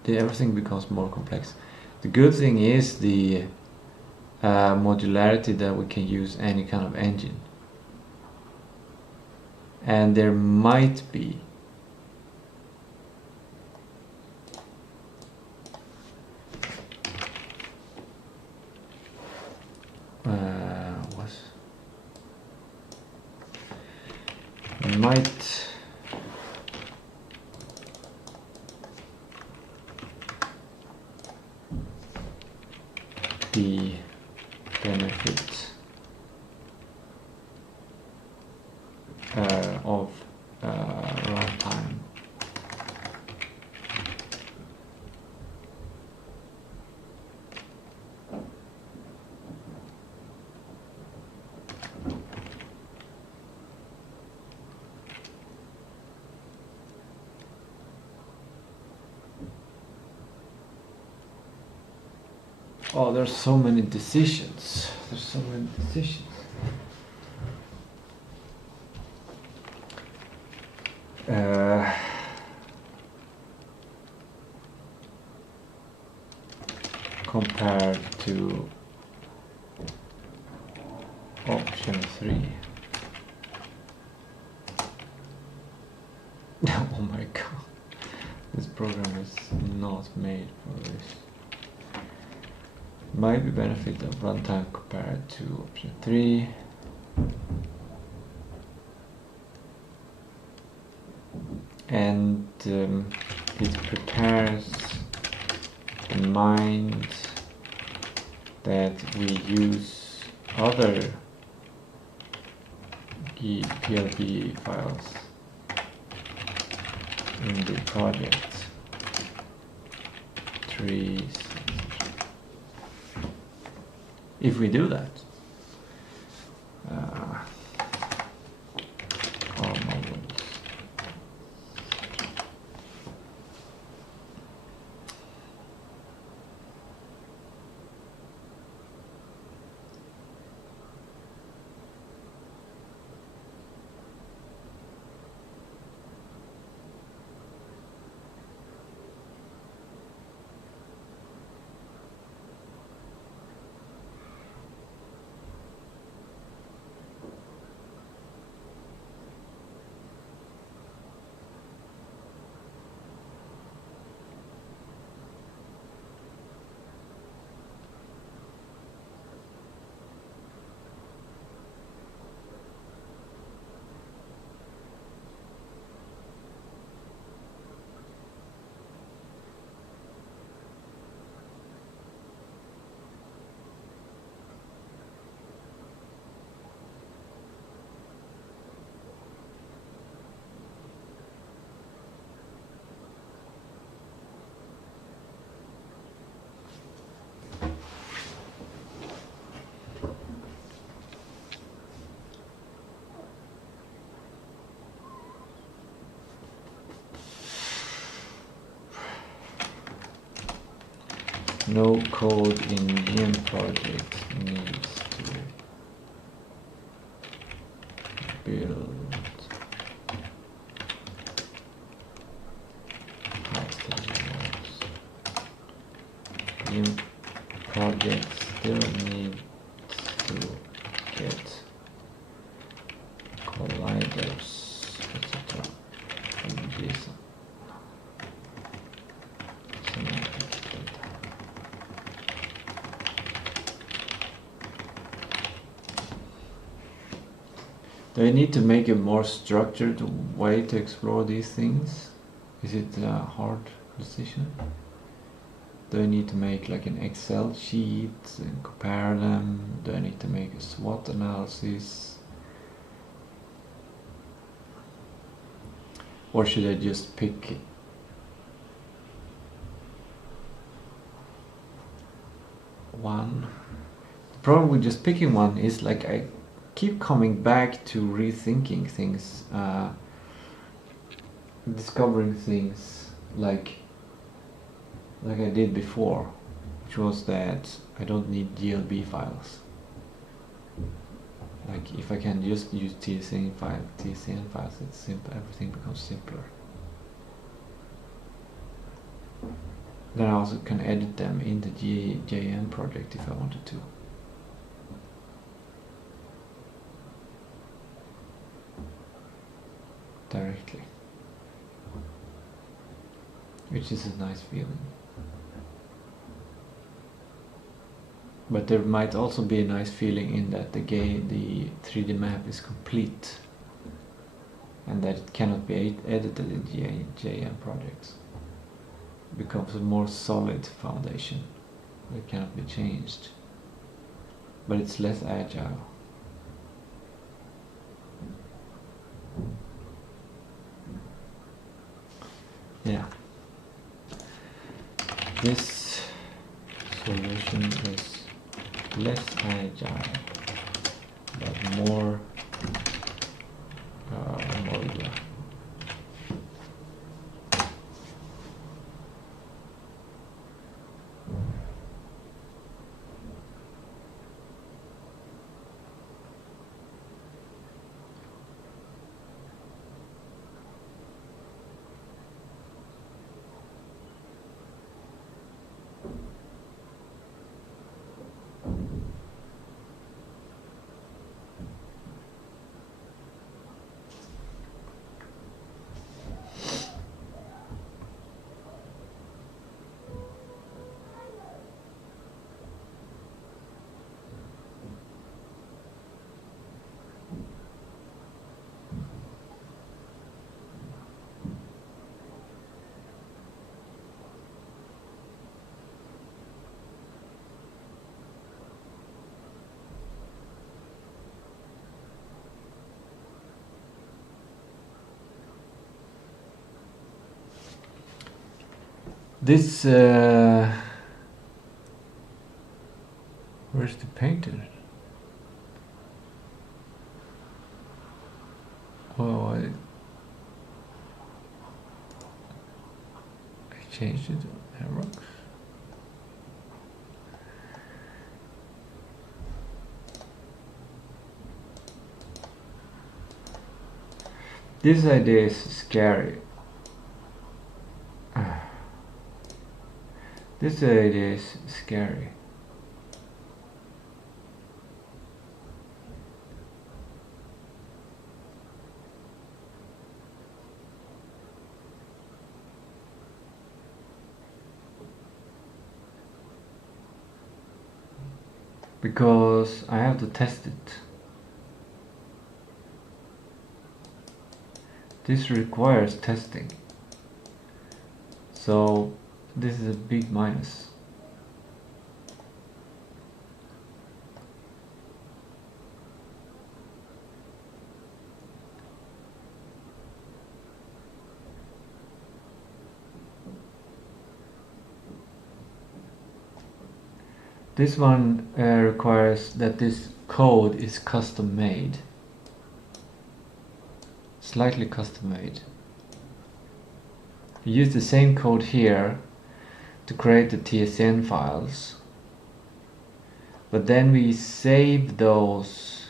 Everything becomes more complex. The good thing is the modularity, that we can use any kind of engine. And there might be the benefit of runtime. Oh, there's so many decisions. There's so many decisions. Compared to option 3. Oh my god. This program is not made for this. Might be benefit of runtime compared to option 3. And it prepares the mind that we use other PLB files in the project. Trees. If we do that, all modules. No code in GM project needs to build GM project still needs to get colliders, etc. from JSON. Semantic data. Do I need to make a more structured way to explore these things? Is it a hard decision? Do I need to make like an Excel sheet and compare them? Do I need to make a SWOT analysis? Or should I just pick one? The problem with just picking one is like I keep coming back to rethinking things, discovering things like I did before, which was that I don't need GLB files. Like if I can just use TCN files, it's simple. Everything becomes simpler. Then I also can edit them in the JN project if I wanted to. Directly. Which is a nice feeling. But there might also be a nice feeling in that the 3D map is complete and that it cannot be edited in JN projects. It becomes a more solid foundation that cannot be changed, but it's less agile. Yeah, this solution is less agile but more modular. This where's the painter? Oh, I changed it. Arrows. This idea is scary. This idea is scary. Because I have to test it. This requires testing. So this is a big minus. This one requires that this code is custom made. Slightly custom made. You use the same code here, to create the TSN files, but then we save those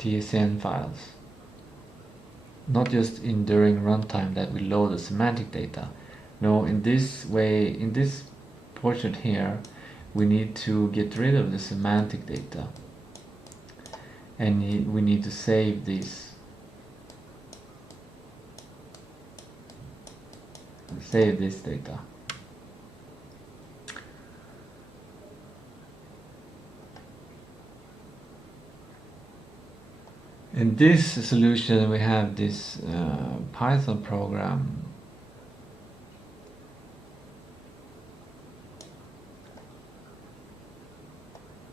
TSN files, not just in during runtime that we load the semantic data. No, in this way, in this portion here, we need to get rid of the semantic data, and we need to save this. Save this data. In this solution we have this Python program.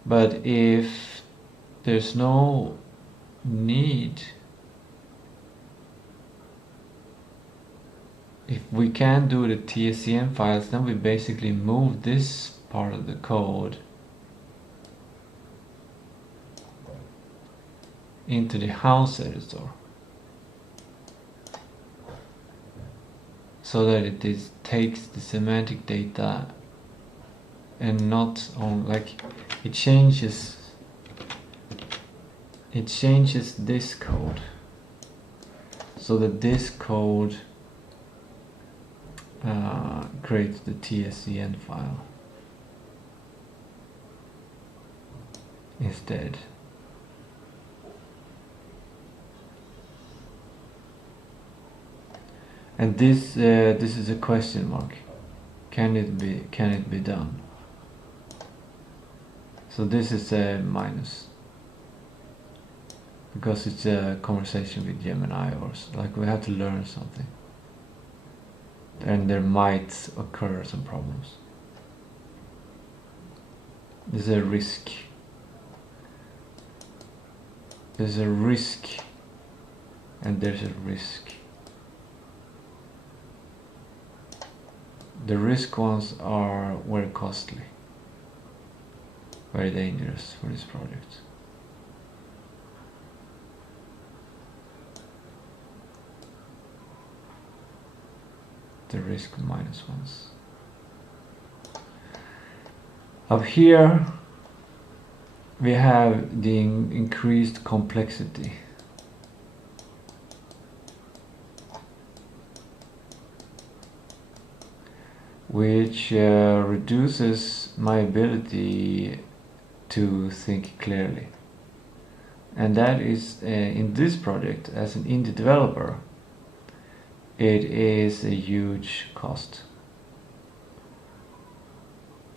But if there's no need, if we can't do the TSCM files, then we basically move this part of the code into the house editor, so that it takes the semantic data and not on, like, it changes this code, so that this code creates the TSCN file instead. And this is a question mark. Can it be done? So this is a minus, because it's a conversation with Gemini, or like we have to learn something, and there might occur some problems. There's a risk. There's a risk, and there's a risk. The risk ones are very costly, very dangerous for this project. The risk minus ones. Up here we have the increased complexity. Which reduces my ability to think clearly. And that is, in this project, as an indie developer, it is a huge cost.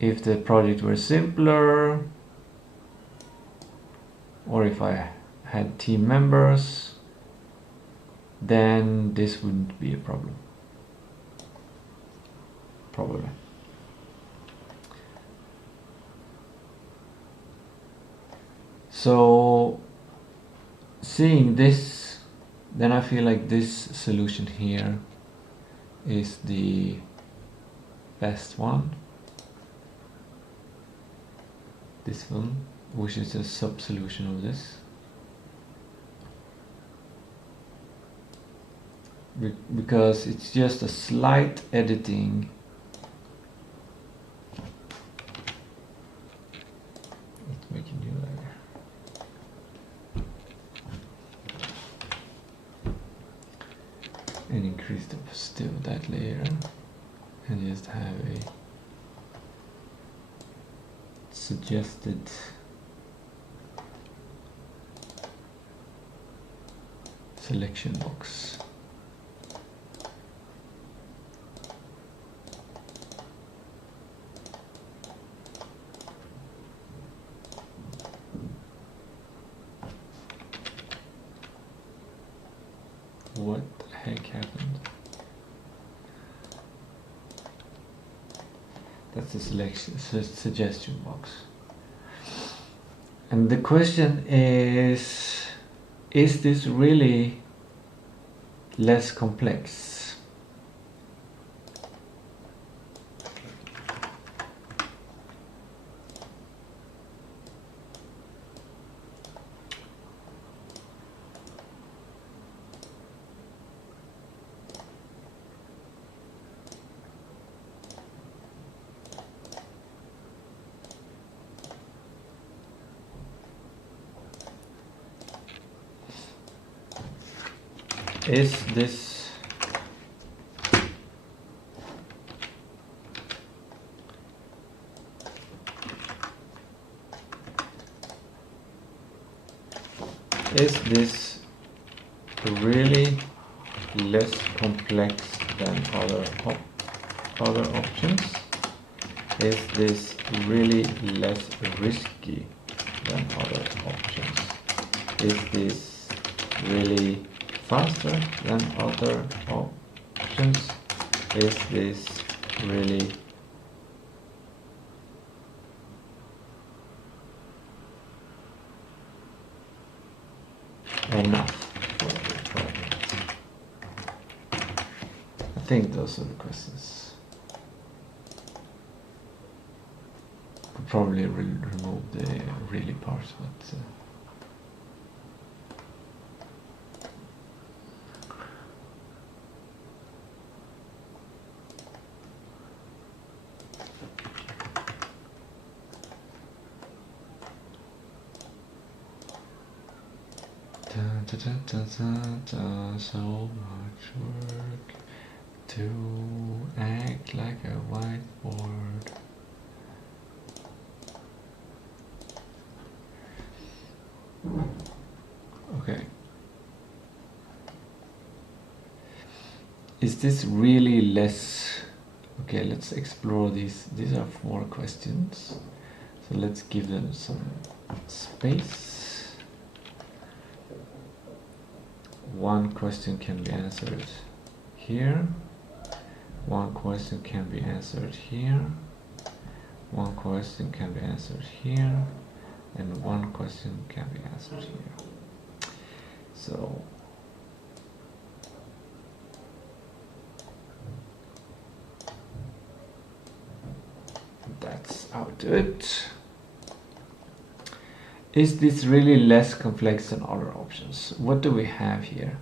If the project were simpler, or if I had team members, then this wouldn't be a problem. Probably. So seeing this, then I feel like this solution here is the best one. This one, which is a sub-solution of this. Because it's just a slight editing. We can do that. And increase the opacity of that layer, and just have a suggested selection box. What the heck happened? That's the selection suggestion box. And the question is this really less complex? is this really less complex than other options? Is this really less risky than other options? Is this really faster than other options? Is this really enough for the project? I think those are the questions. Could probably remove the really part, but so much work to act like a whiteboard. Okay. Is this really less? Okay, let's explore these. These are 4 questions. So let's give them some space. One question can be answered here. One question can be answered here. One question can be answered here. And one question can be answered here. So that's how to do it. Is this really less complex than other options? What do we have here?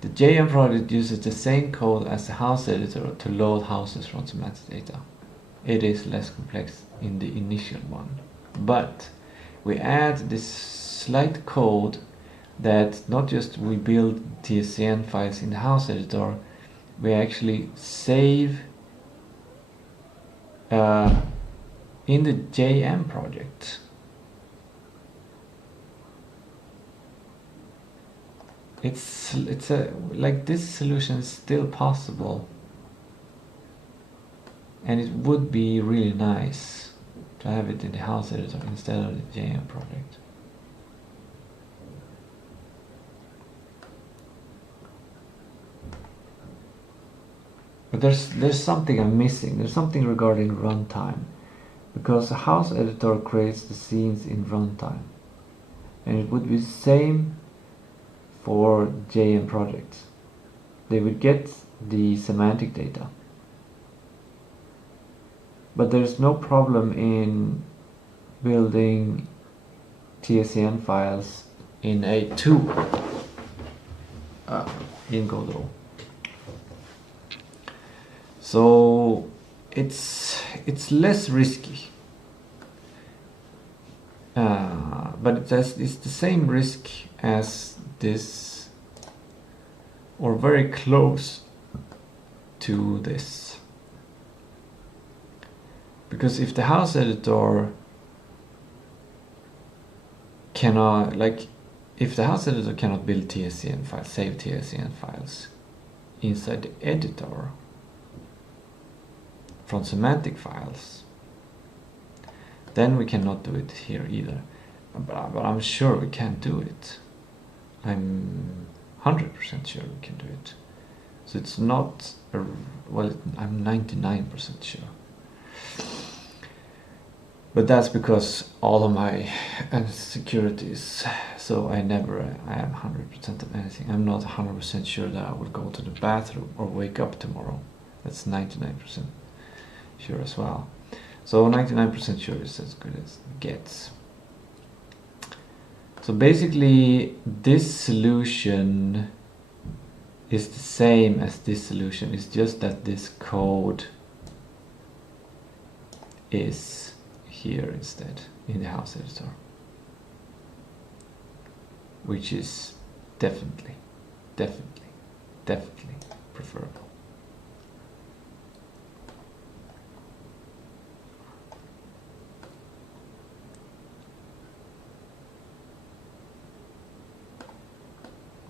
The JM project uses the same code as the house editor to load houses from semantic data. It is less complex in the initial one, but we add this slight code that not just we build TSCN files in the house editor, we actually save in the JM project. It's like this solution is still possible, and it would be really nice to have it in the house editor instead of the JM project. But there's something I'm missing. There's something regarding runtime, because the house editor creates the scenes in runtime, and it would be the same for JM projects. They would get the semantic data, but there's no problem in building TSCN files in a tool in Godot. So it's less risky, but it's the same risk as this, or very close to this, because if the house editor cannot, if the house editor cannot build TSCN files, save TSCN files inside the editor from semantic files, then we cannot do it here either. But I'm sure we can do it. I'm 100% sure we can do it. So it's not I'm 99% sure. But that's because all of my insecurities. So I am 100% of anything. I'm not 100% sure that I will go to the bathroom or wake up tomorrow. That's 99% sure as well. So 99% sure is as good as it gets. So basically this solution is the same as this solution. It's just that this code is here instead in the house editor, which is definitely definitely preferable.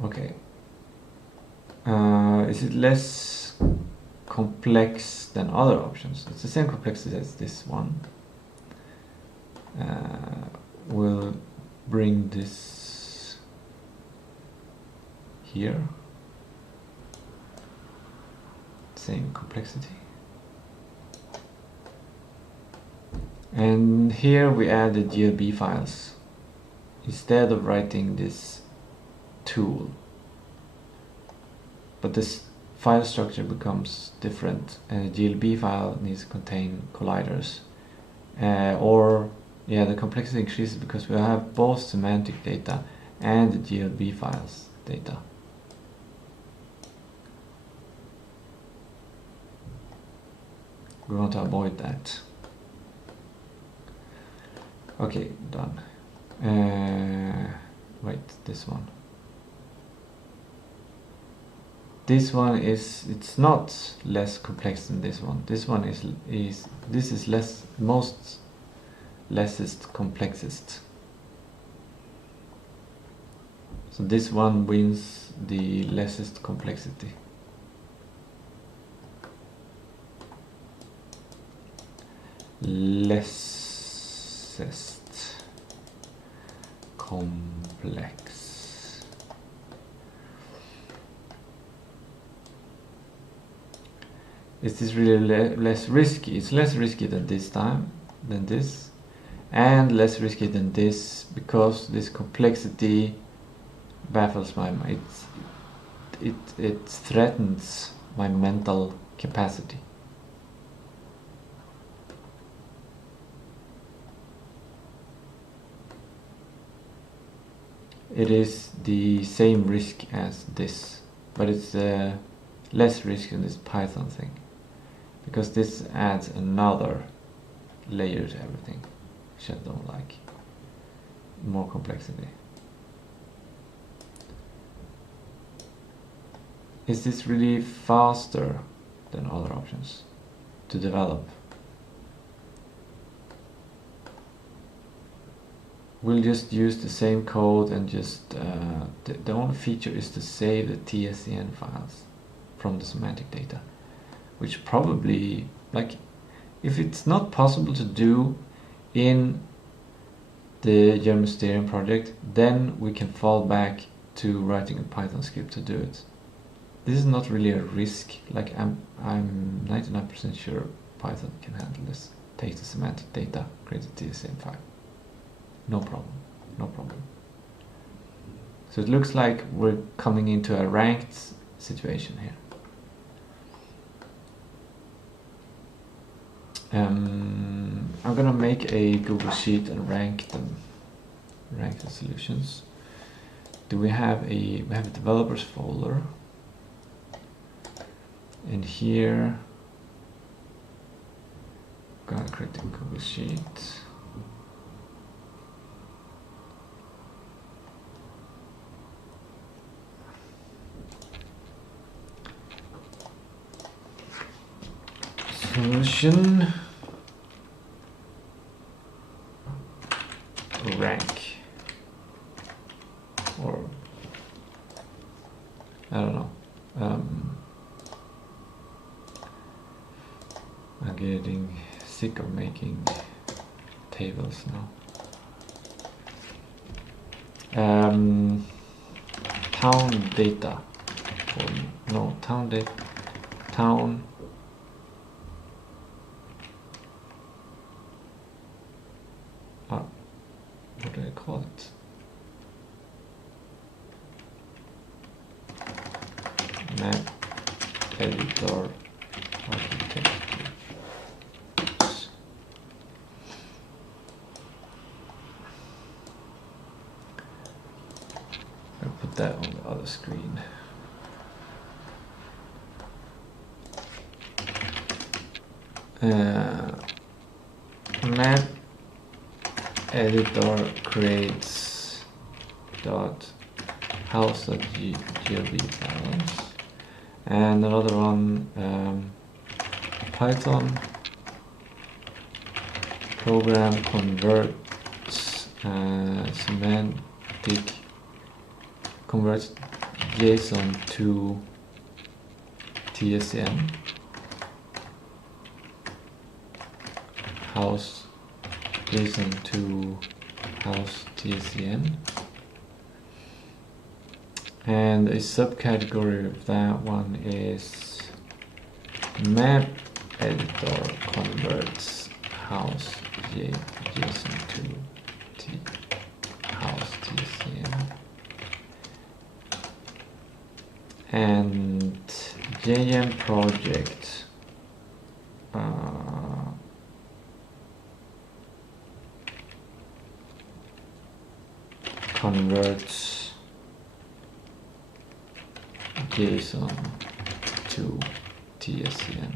Okay. Is it less complex than other options? It's the same complexity as this one. We'll bring this here. Same complexity. And here we add the GLB files instead of writing this tool. But this file structure becomes different, and the GLB file needs to contain colliders. The complexity increases because we have both semantic data and the GLB files data. We want to avoid that. Okay, done. Wait, this one. This one it's not less complex than this one. This one is lessest complexest. So this one wins the lessest complexity. Lessest complex. Is this really less risky? It's less risky than this time, than this, and less risky than this, because this complexity baffles my mind. It threatens my mental capacity. It is the same risk as this, but it's less risk than this Python thing, because this adds another layer to everything, which I don't like. More complexity. Is this really faster than other options to develop? We'll just use the same code and just the only feature is to save the TSCN files from the semantic data, which probably, like, if it's not possible to do in the Jörn Mysterium project, then we can fall back to writing a Python script to do it. This is not really a risk. Like, I'm 99% sure Python can handle this. Take the semantic data, create a TSCN file. No problem, no problem. So it looks like we're coming into a ranked situation here. I'm gonna make a Google Sheet and rank them, rank the solutions. We have a developers folder, and here I'm gonna create a Google Sheet. Solution rank, or I don't know. I'm getting sick of making tables now. Town data, or no, town data, town. What do I call it? Map editor architecture. Oops. I'll put that on the other screen. Map editor creates dot house.glb files. And another one, Python program converts converts JSON to TSN, house JSON to house TSN, and a subcategory of that one is map editor converts house JSON to house TSN, and JM project converts JSON to TSN.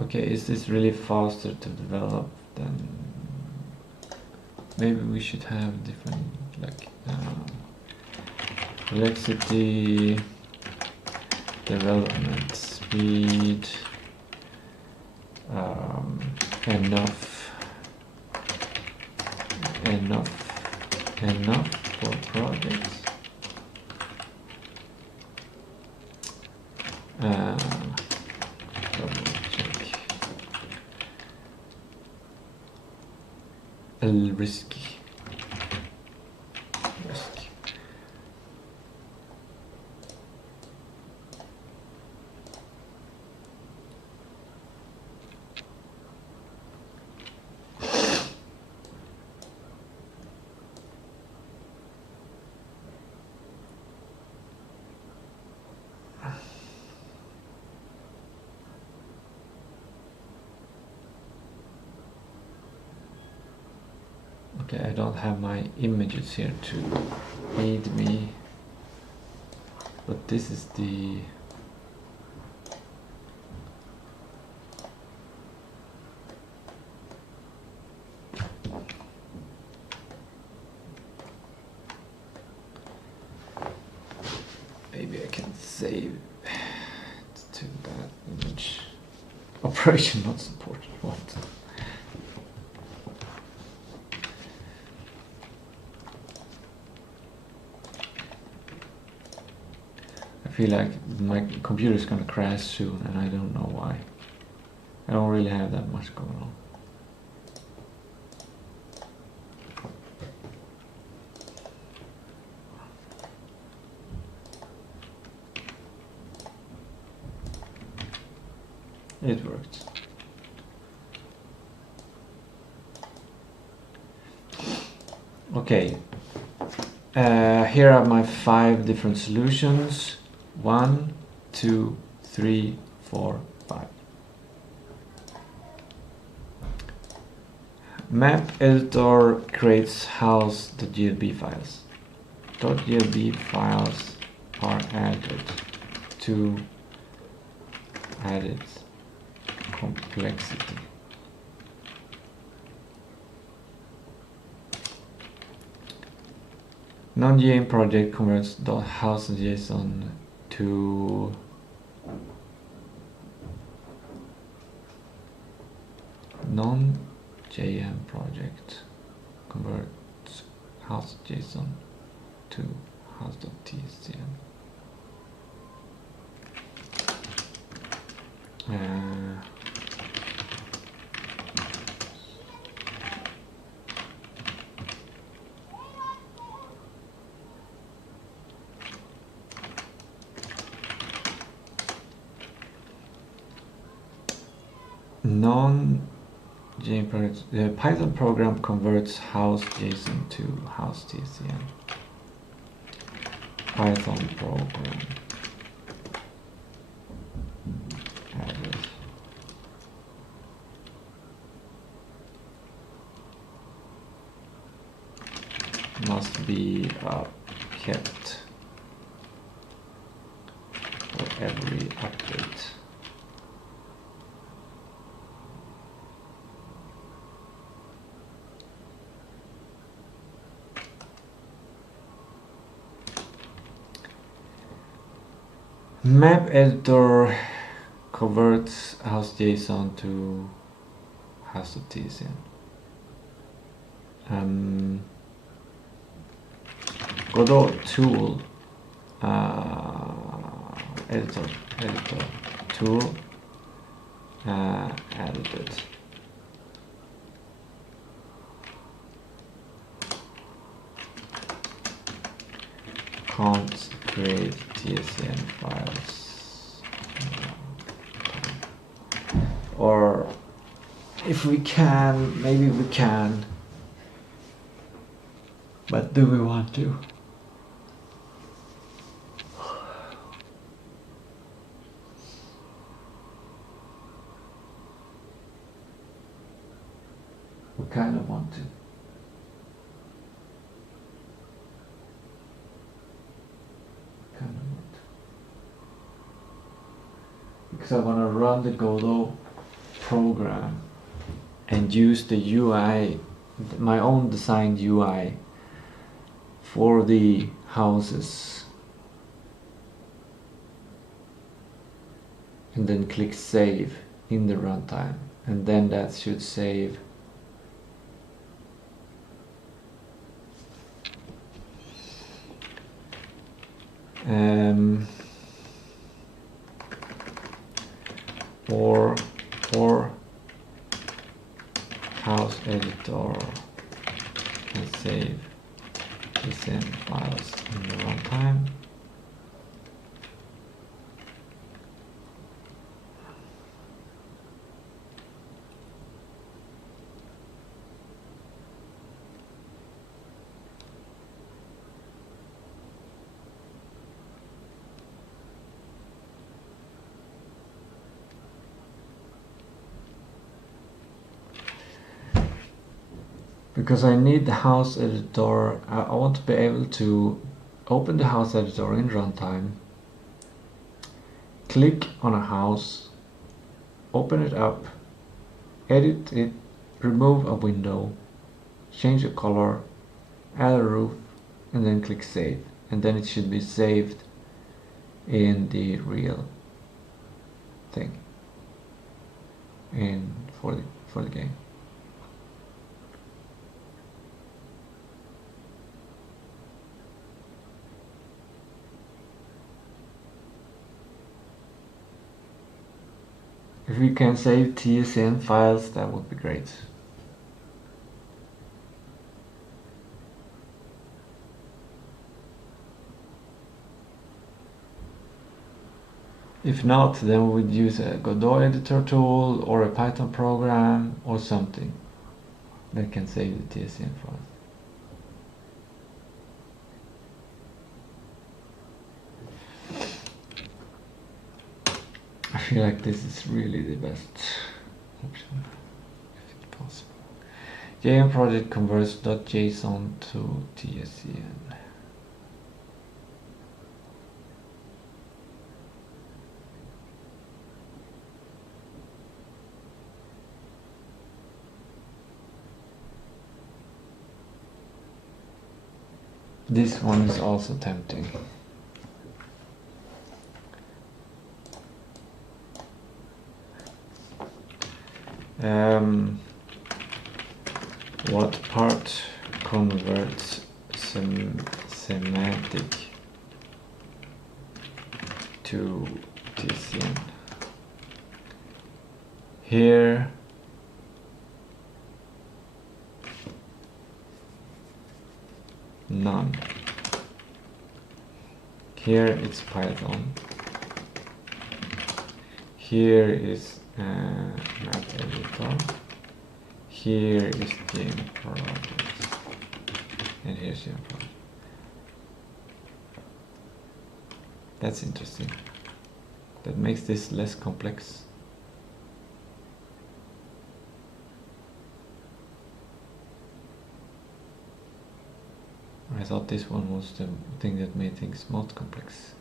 Okay, is this really faster to develop than... Maybe we should have different, like, complexity, development speed, enough for projects. Double check. Risky. Okay, I don't have my images here to aid me, but this is the maybe I can save it to that image. Operation not supported. What? I feel like my computer is gonna crash soon and I don't know why. I don't really have that much going on. It worked. Okay. Here are my 5 different solutions. 1, 2, 3, 4, 5. Map editor creates house.glb files. .glb files are added to added complexity. Non-GM project converts .house.json to non-JM project converts house.json to house.tsn. Non-JSON project. The Python program converts house.json to house.tsn. Python program added. Must be kept for every update. Map editor converts house.json to house.tsn. Godot tool editor tool added. Can't create tsn files, or if we can, maybe we can, but do we want to? We kind of want to. Because I want to run the Godot program and use the UI, my own designed UI for the houses, and then click save in the runtime, and then that should save or house editor can save tsn files in the runtime. Because I need the house editor, I want to be able to open the house editor in runtime, click on a house, open it up, edit it, remove a window, change the color, add a roof, and then click save, and then it should be saved in the real thing for the game. If we can save tsn files, that would be great. If not, then we would use a Godot editor tool or a Python program or something that can save the tsn files. I feel like this is really the best option, if it's possible. JM project converts .json to tscn. This one is also tempting. What part converts semantic to tscn? Here none. Here it's Python. Here is map editor. Here is game project. And here's game project. That's interesting. That makes this less complex. I thought this one was the thing that made things most complex.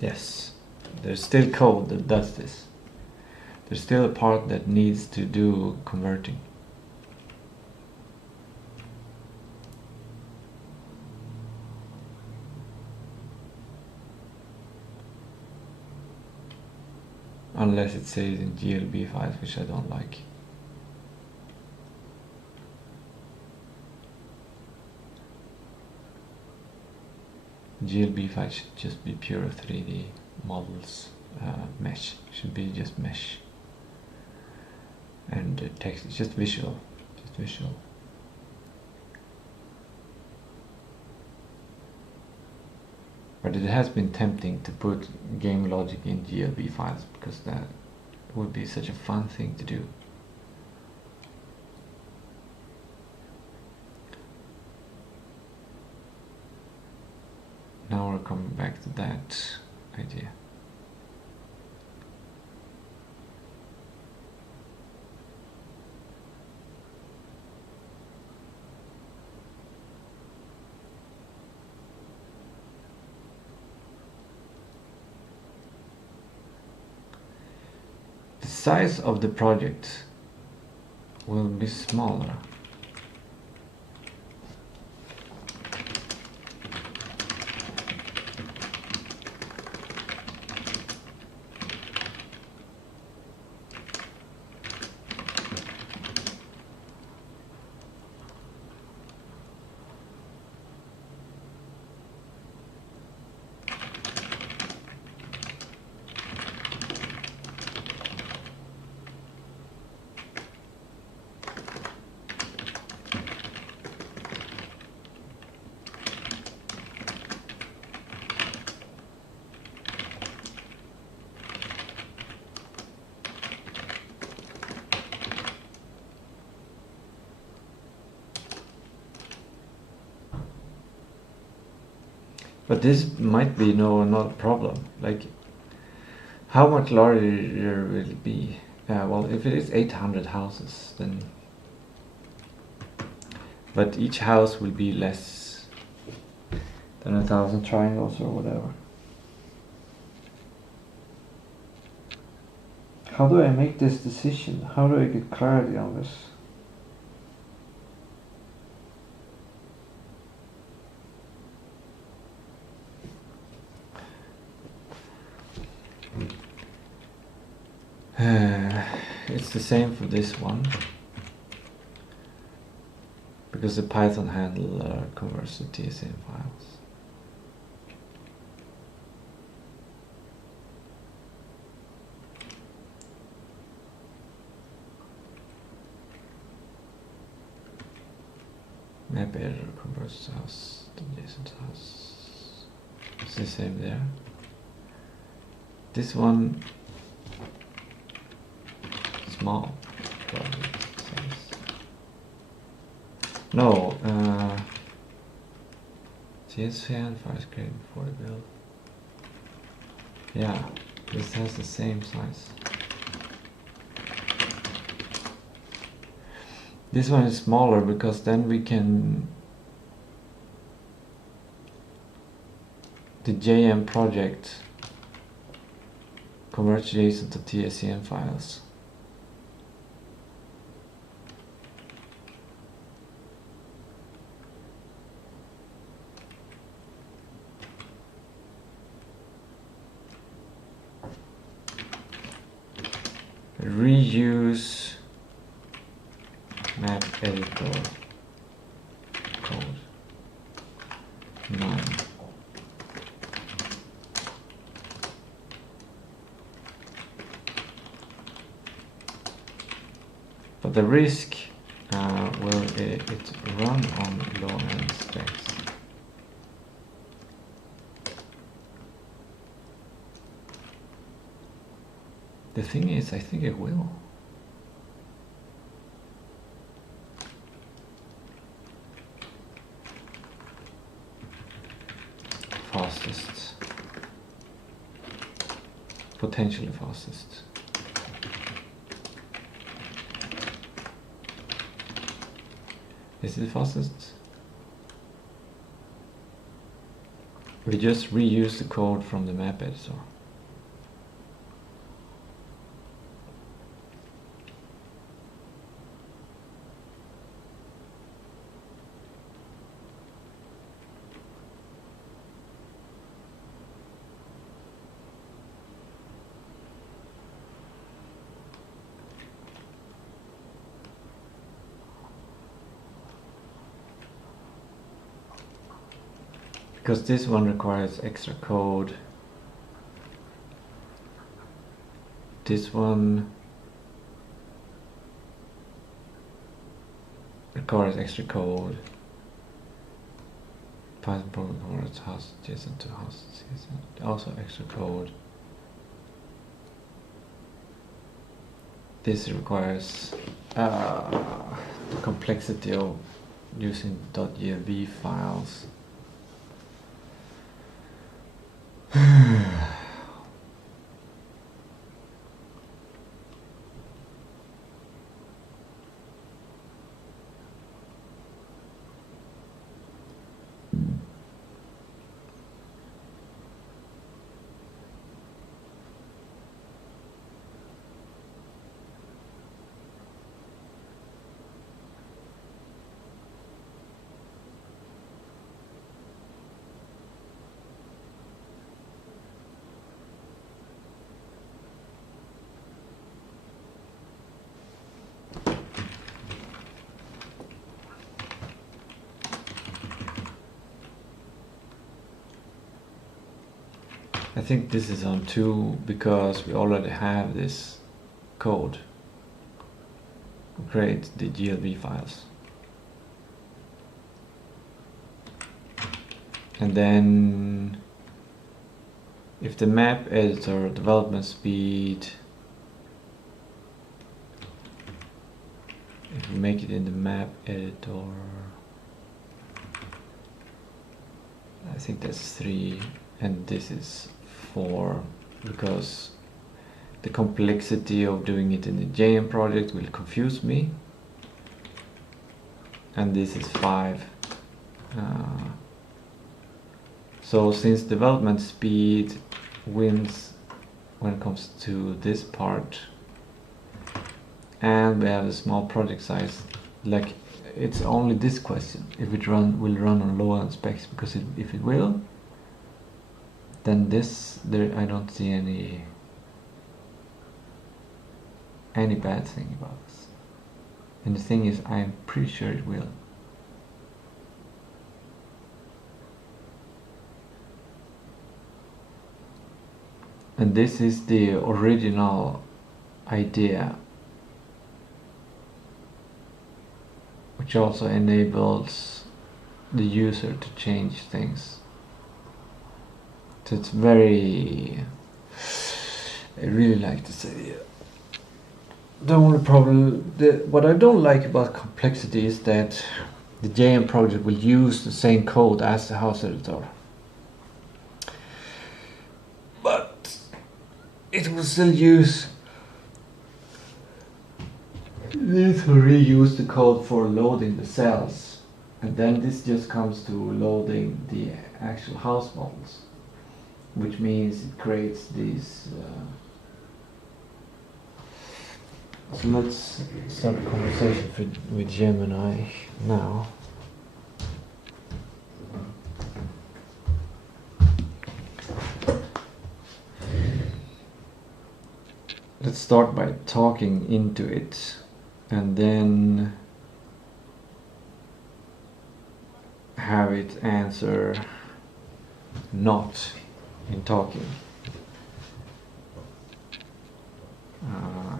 Yes, there's still code that does this. There's still a part that needs to do converting. Unless it says in GLB files, which I don't like. GLB file should just be pure 3D models, mesh. Should be just mesh. And text is just visual. Just visual. But it has been tempting to put game logic in GLB files because that would be such a fun thing to do. Now we're coming back to that idea. The size of the project will be smaller. But this might be not a problem. Like, how much larger will it be? Well, if it is 800 houses, then... But each house will be less than 1,000 triangles or whatever. How do I make this decision? How do I get clarity on this? It's the same for this one, because the Python handler converts to TSM files. map editor converts to house adjacent to house. It's the same there. This one small probably says. No, CSVN files created before the build. Yeah, this has the same size. This one is smaller because then we can, the JM project converts JSON to TSCN files. Reuse map editor code 9. But the risk will it run on low-end specs. The thing is, I think it will. Fastest. Potentially fastest. Is it fastest? We just reuse the code from the map editor. Because this one requires extra code. This one requires extra code. Python program converts host JSON to host JSON. Also extra code. This requires the complexity of using .gv files. I think this is on 2 because we already have this code to create the GLB files. And then if the map editor development speed, if we make it in the map editor, I think that's 3 and this is 4 because the complexity of doing it in the JM project will confuse me, and this is 5. So since development speed wins when it comes to this part, and we have a small project size, like it's only this question if it will run on low-end specs, because if it will, then I don't see any bad thing about this. And the thing is, I'm pretty sure it will. And this is the original idea, which also enables the user to change things. So it's very, I really like this idea. The only problem, what I don't like about complexity is that the JM project will use the same code as the house editor, but it will still need to reuse the code for loading the cells, and then this just comes to loading the actual house models, which means it creates these so let's start a conversation with Gemini now. Let's start by talking into it, and then have it answer not in talking.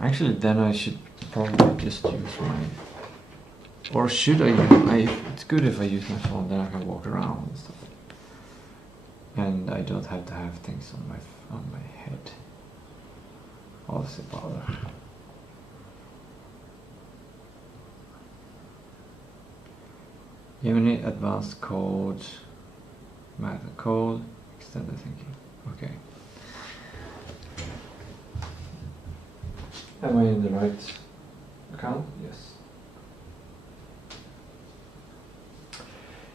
Actually, then I should probably just use my, or should I use it's good if I use my phone, then I can walk around and stuff, and I don't have to have things on my head. All this bother. Gemini advanced code, math code, extended thinking. Okay. Am I in the right account? Yes.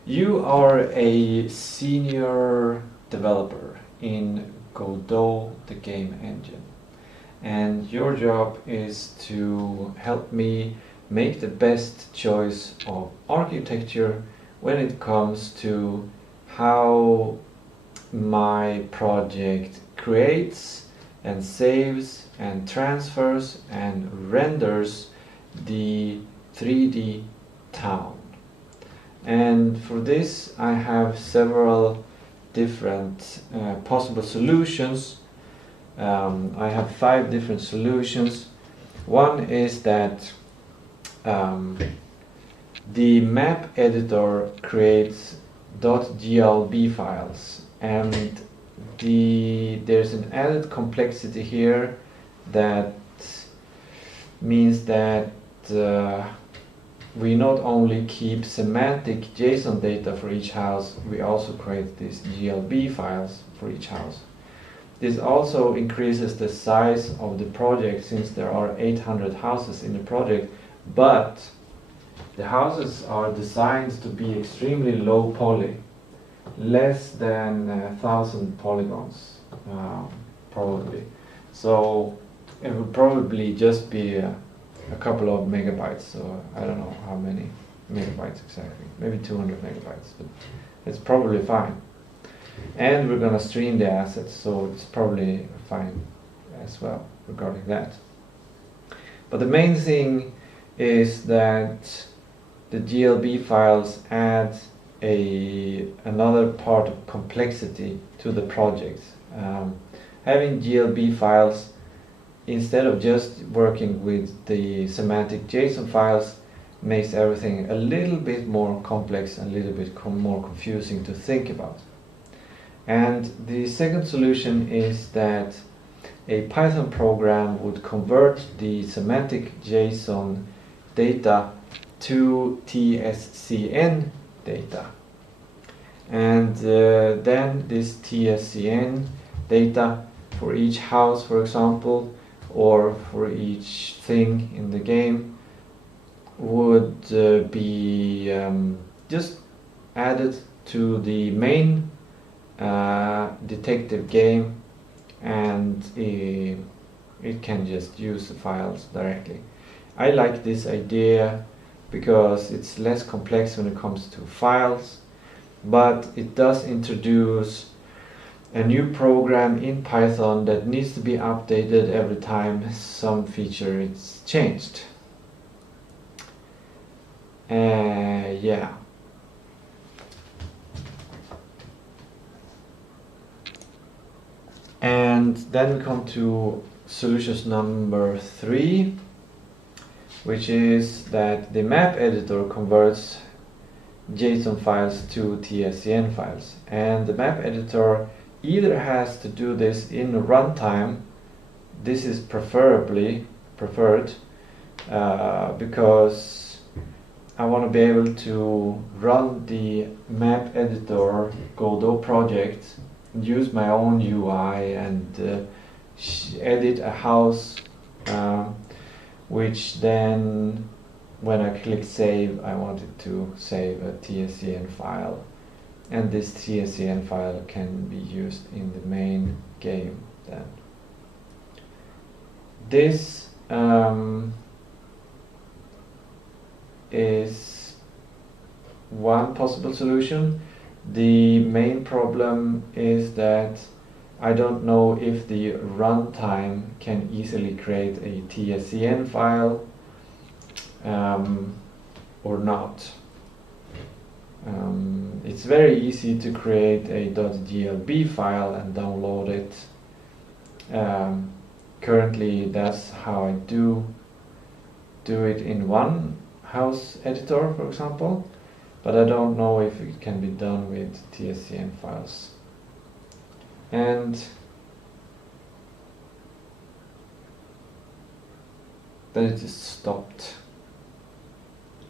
You are a senior developer in Godot, the game engine, and your job is to help me make the best choice of architecture when it comes to how my project creates and saves and transfers and renders the 3D town. And for this I have several different possible solutions. I have 5 different solutions. One is that the map editor creates .glb files, and there's an added complexity here that means that we not only keep semantic JSON data for each house, we also create these GLB files for each house. This also increases the size of the project, since there are 800 houses in the project, but the houses are designed to be extremely low poly, less than 1,000 polygons, probably. So it would probably just be a couple of megabytes, so I don't know how many megabytes exactly, maybe 200 megabytes, but it's probably fine. And we're gonna stream the assets, so it's probably fine as well regarding that. But the main thing is that the GLB files add another part of complexity to the project. Having GLB files, instead of just working with the semantic JSON files, makes everything a little bit more complex and a little bit more confusing to think about. And the second solution is that a Python program would convert the semantic JSON data to TSCN data. And then this TSCN data for each house, for example, or for each thing in the game would be just added to the main detective game, and it can just use the files directly. I like this idea because it's less complex when it comes to files, but it does introduce a new program in Python that needs to be updated every time some feature is changed. Yeah. And then we come to solutions number 3, which is that the map editor converts JSON files to TSCN files, and the map editor either has to do this in runtime. This is preferred because I want to be able to run the map editor Godot project, use my own UI, and edit a house, which then when I click save, I want it to save a TSCN file, and this TSCN file can be used in the main game then. This is one possible solution. The main problem is that I don't know if the runtime can easily create a TSCN file or not. It's very easy to create a .glb file and download it. Currently that's how I do it in one house editor, for example, but I don't know if it can be done with TSCN files. And then it just stopped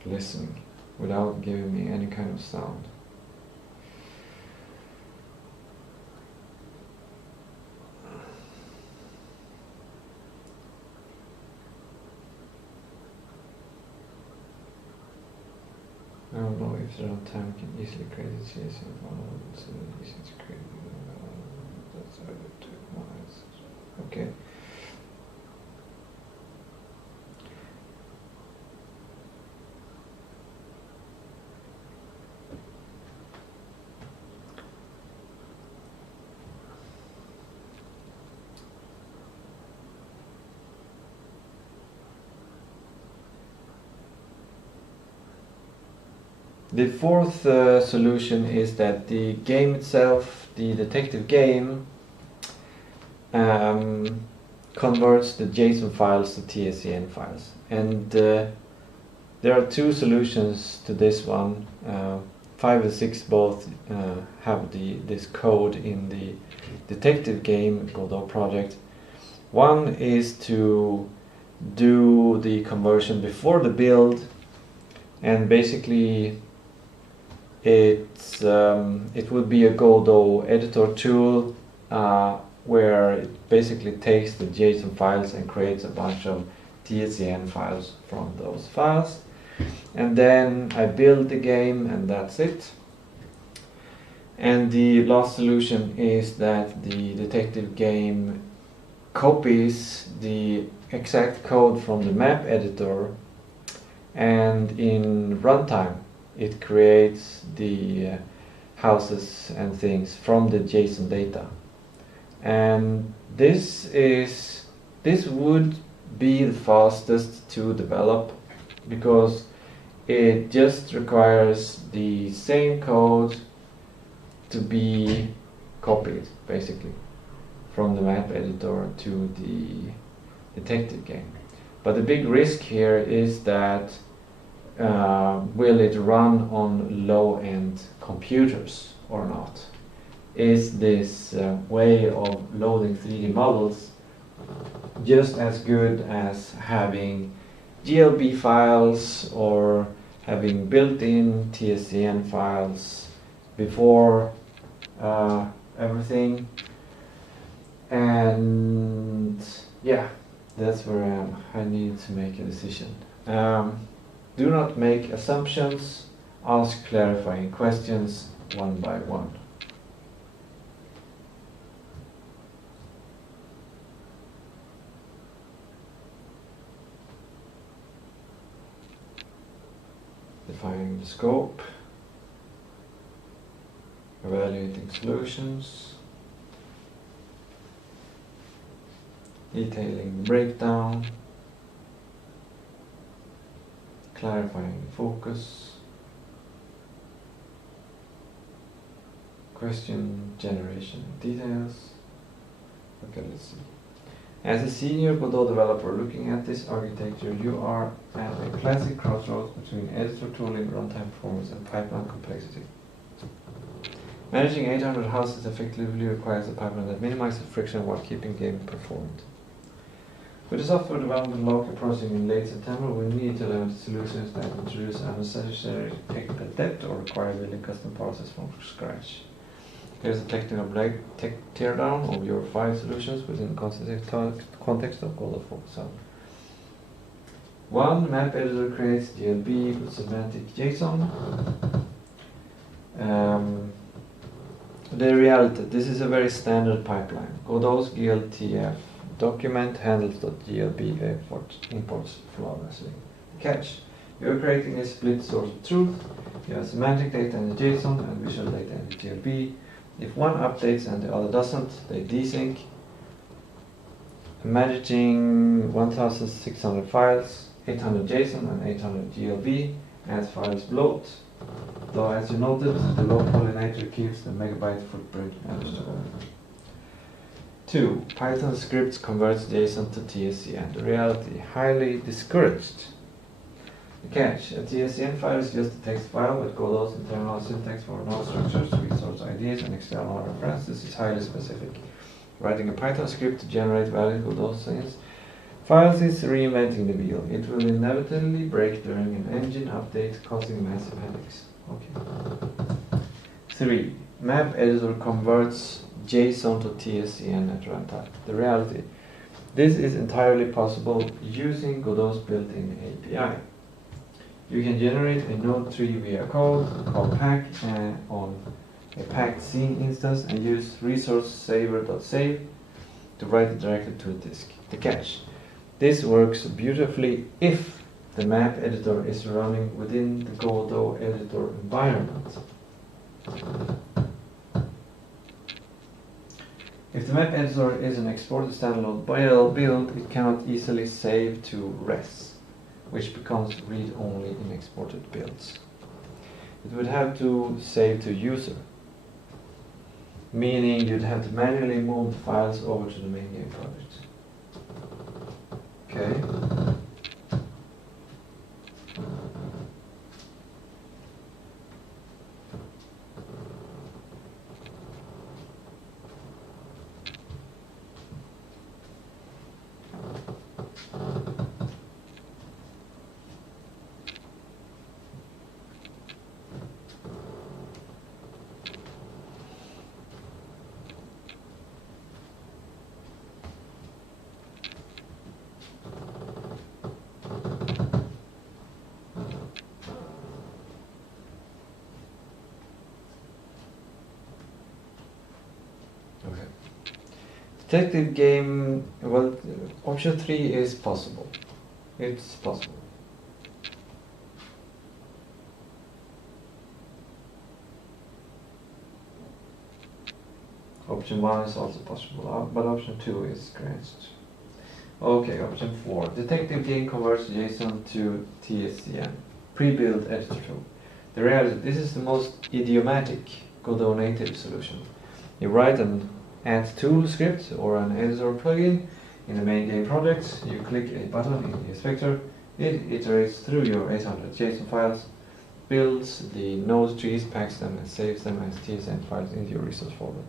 listening without giving me any kind of sound. I don't know if the runtime can easily create a JSON file. It's easy to create. That's how I do it. Okay. The fourth solution is that the game itself, the detective game, converts the JSON files to TSCN files. And there are two solutions to this one. 5 and 6 both have this code in the detective game Godot project. One is to do the conversion before the build, and basically it would be a Godot editor tool where it basically takes the JSON files and creates a bunch of TSCN files from those files, and then I build the game and that's it. And the last solution is that the detective game copies the exact code from the map editor, and in runtime it creates the houses and things from the JSON data. And this would be the fastest to develop, because it just requires the same code to be copied basically from the map editor to the detective game. But the big risk here is that will it run on low-end computers or not? Is this way of loading 3D models just as good as having GLB files or having built-in TSCN files before everything? And yeah, that's where I am. I need to make a decision. Do not make assumptions, ask clarifying questions one by one. Defining the scope, evaluating solutions, detailing the breakdown, clarifying the focus, question generation details. Okay, let's see. As a senior Godot developer looking at this architecture, you are at a classic crossroads between editor tooling, runtime performance, and pipeline complexity. Managing 800 houses effectively requires a pipeline that minimizes friction while keeping game performant. With the software development log approaching in late September, we need to limit solutions that introduce unnecessary technical debt or require building custom process from scratch. Here's a technical teardown of your 5 solutions within the context of Godot Focus on. 1. Map editor creates GLB with semantic JSON. The reality, this is a very standard pipeline. Godot's GLTF document handles .glb imports flawlessly. Catch. You're creating a split source of truth. You have semantic data in the JSON and visual data in the GLB. If one updates and the other doesn't, they desync. Managing 1600 files, 800 JSON and 800 GLB as files bloat. Though as you noted, the log pollinator keeps the megabyte footprint manageable. 2. Python scripts converts JSON to TSCN. The reality, highly discouraged. The catch, a TSCN file is just a text file, but Godot's internal syntax for node structures, resource IDs, and external references is highly specific. Writing a Python script to generate valid Godot files is reinventing the wheel. It will inevitably break during an engine update, causing massive headaches. Okay. 3. Map editor converts JSON to TSCN at runtime. The reality, this is entirely possible using Godot's built-in API. You can generate a node tree via code called pack on a packed scene instance and use resource saver.save to write it directly to a disk. The catch, this works beautifully if the map editor is running within the Godot editor environment. If the map editor is an exported standalone build, it cannot easily save to res, which becomes read-only in exported builds. It would have to save to user, meaning you'd have to manually move the files over to the main game project. Okay. Detective game, well, option 3 is possible. It's possible. Option 1 is also possible, but option 2 is scratched. Okay, option 4. Detective game converts JSON to TSCN. Pre-built editor tool. The reality, this is the most idiomatic Godot native solution. You write an add tool script or an editor plugin in the main game project. You click a button in the inspector. It iterates through your 800 JSON files, builds the node trees, packs them, and saves them as TSN files into your resource folder.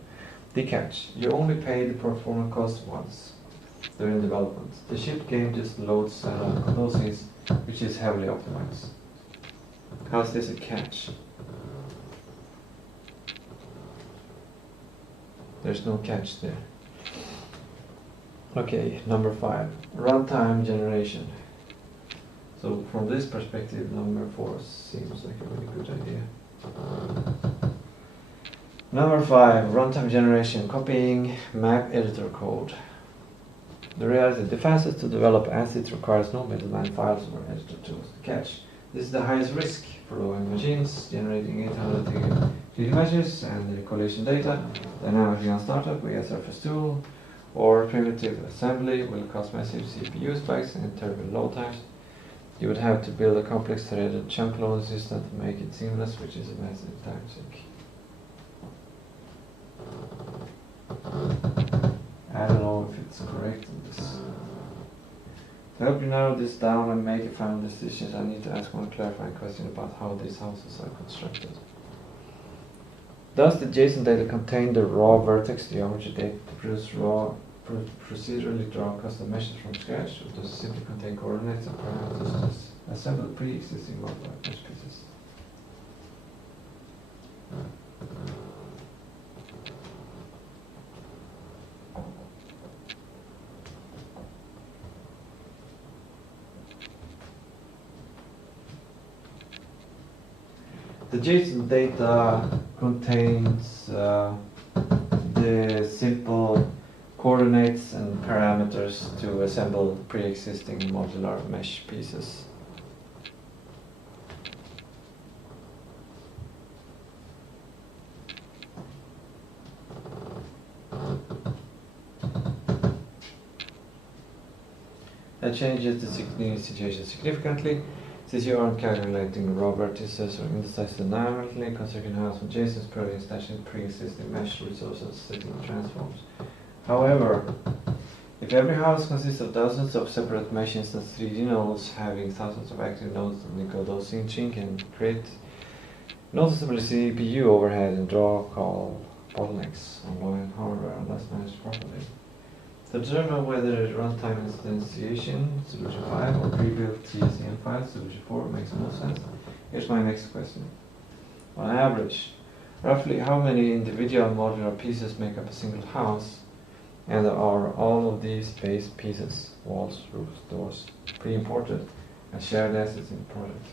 The catch, you only pay the performance cost once during development. The shipped game just loads Godot scenes, which is heavily optimized. How's this a catch? There's no catch there. Okay, number 5, runtime generation. So from this perspective, number 4 seems like a really good idea. Number 5, runtime generation, copying map editor code. The reality, the fastest to develop as it requires no middleman files or editor tools. The catch, this is the highest risk for low-end machines, generating 800 3D images and the collision data. Dynamically on startup via Surface Tool or primitive assembly will cause massive CPU spikes and terrible load times. You would have to build a complex threaded chunk loading system to make it seamless, which is a massive time sink. I don't know if it's correct in this. To help you narrow this down and make a final decision, I need to ask one clarifying question about how these houses are constructed. Does the JSON data contain the raw vertex geometry data to produce procedurally draw custom meshes from scratch, or does it simply contain coordinates and parameters to assemble pre-existing modified mesh pieces? The JSON data contains the simple coordinates and parameters to assemble pre-existing modular mesh pieces. That changes the situation significantly, since you aren't calculating raw vertices or indices dynamically, considering house from JSON's purely stashing pre-existing mesh resources signal transforms. However, if every house consists of dozens of separate mesh instance 3D nodes having thousands of active nodes, those synching can create noticeable CPU overhead and draw call bottlenecks on low-end hardware unless managed properly. To determine whether runtime instantiation, solution 5, or pre-built TSCM file, solution 4, makes most sense, here's my next question. On average, roughly how many individual modular pieces make up a single house, and are all of these base pieces, walls, roofs, doors, pre-imported and shared assets in the project?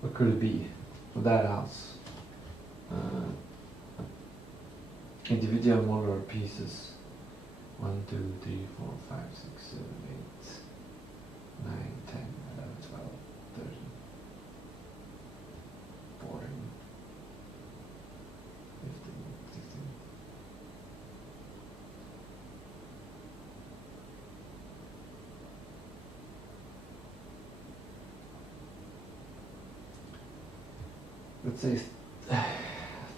What could it be for that house? Individual modular pieces. 1, 2, 3, 4, 5, 6, 7, 8, 9, 10, 11, 12, 13, 14, 15, 16. Let's say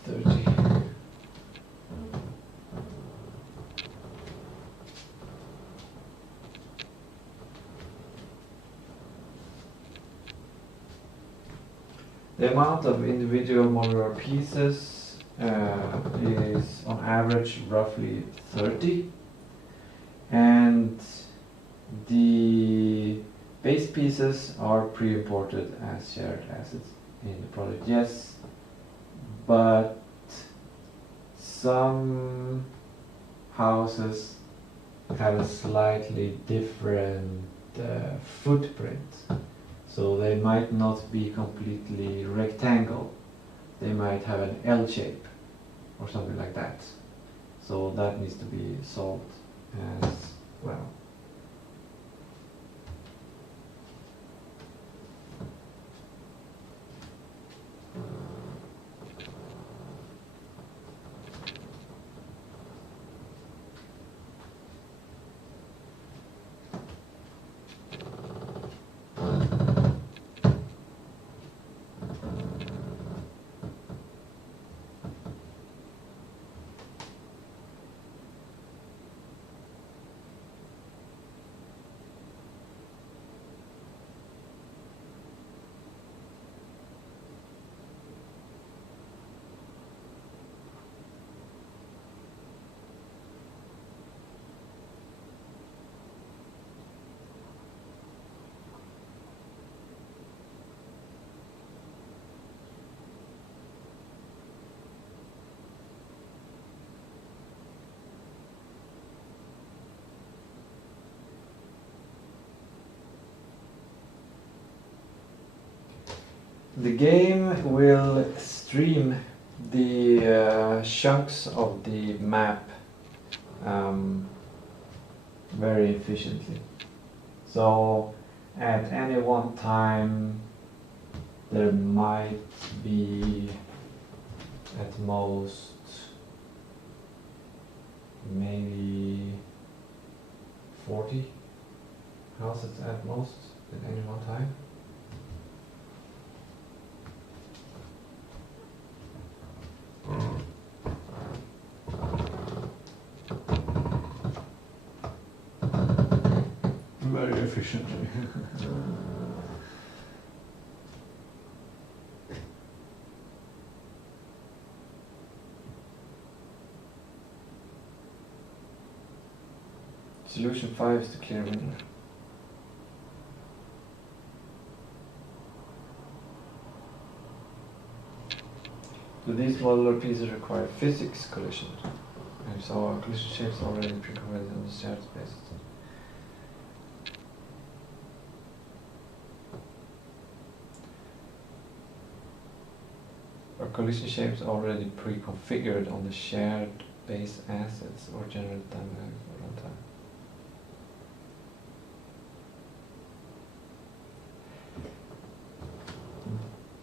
30. The amount of individual modular pieces is on average roughly 30, and the base pieces are pre-imported as shared assets in the project. Yes, but some houses have a slightly different footprint. So they might not be completely rectangle. They might have an L shape or something like that. So that needs to be solved as well. The game will stream the chunks of the map very efficiently. So at any one time there might be at most maybe 40 houses at most at any one time. Very efficiently. Solution 5 is the clear winner. So these modular pieces require physics collision. And so our collision shapes already pre-committed on the shared space. Our collision shapes already pre-configured on the shared base assets or generated dynamics at runtime.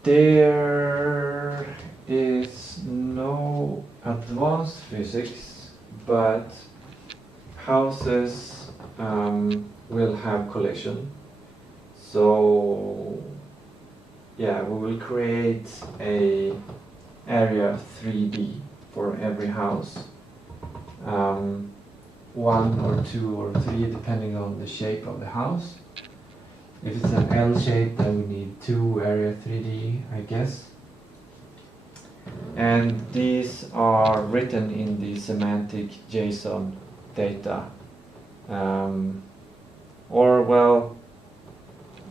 There is no advanced physics, but houses will have collision. So yeah, we will create a area 3D for every house. 1 or 2 or 3 depending on the shape of the house. If it's an L shape, then we need 2 area 3D, I guess. And these are written in the semantic JSON data.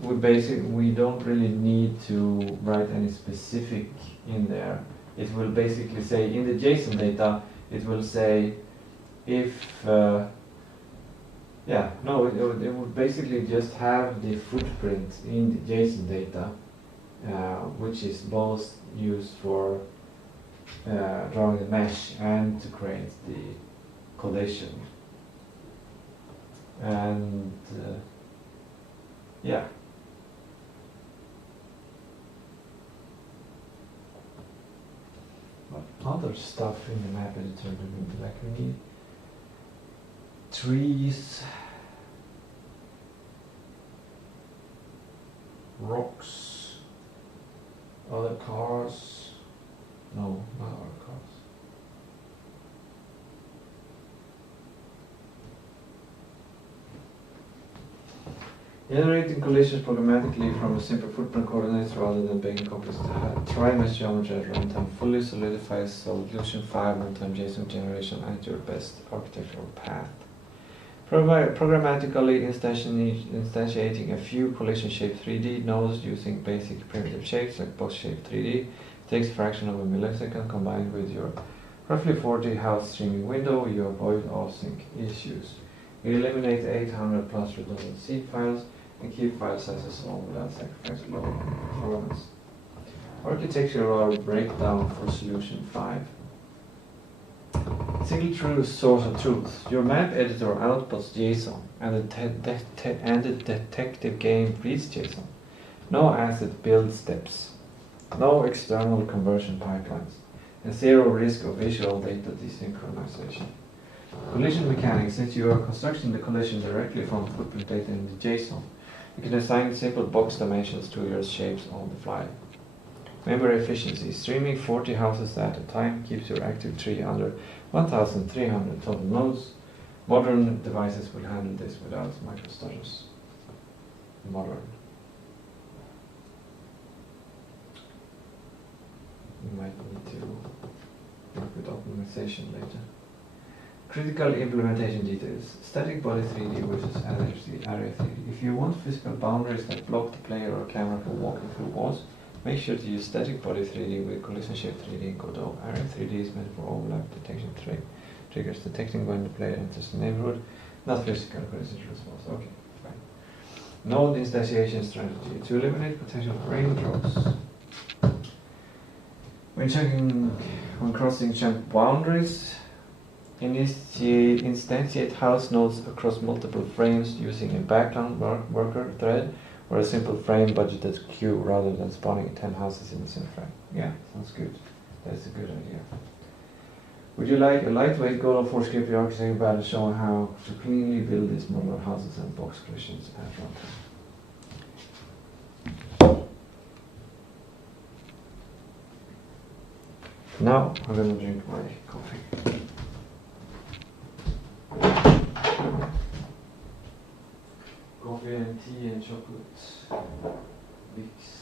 We don't really need to write any specific in there. It will basically say, in the JSON data, it will say if it would basically just have the footprint in the JSON data, which is both used for drawing the mesh and to create the collision. And yeah. But other stuff in the map editor, like we need trees, rocks, other cars. No, not other cars. Generating collisions programmatically from a simple footprint coordinates rather than being complex tri-mesh geometry at runtime fully solidifies solution 5 runtime JSON generation at your best architectural path. Programmatically instantiating a few collision shape 3D nodes using basic primitive shapes like box shape 3D takes a fraction of a millisecond. Combined with your roughly 40 house streaming window, you avoid off-sync issues. You eliminate 800 plus redundant seed files and keep file sizes small without sacrificing low performance. Architectural breakdown for solution 5. Single true source of truth. Your map editor outputs JSON and the detective game reads JSON. No asset build steps. No external conversion pipelines. And zero risk of visual data desynchronization. Collision mechanics. Since you are constructing the collision directly from footprint data in the JSON, you can assign simple box dimensions to your shapes on the fly. Memory efficiency. Streaming 40 houses at a time keeps your active tree under 1,300 total nodes. Modern devices will handle this without microstutters. Modern. You might need to work with optimization later. Critical implementation details. Static body 3D versus area 3D. If you want physical boundaries that block the player or camera from walking through walls, make sure to use static body 3D with collision shape 3D in Godot. Area 3D is meant for overlap detection triggers, detecting when the player enters the neighborhood, not physical collision response. Okay, fine. Node instantiation strategy. To eliminate potential raindrops, When crossing chunk boundaries, instantiate house nodes across multiple frames using a background worker thread or a simple frame budgeted queue rather than spawning 10 houses in the same frame. Yeah, sounds good. That's a good idea. Would you like a lightweight goal of 4-script architecture battle showing how to cleanly build these modular houses and box collisions at runtime? Now I'm gonna drink my coffee. Coffee and tea and chocolate mix.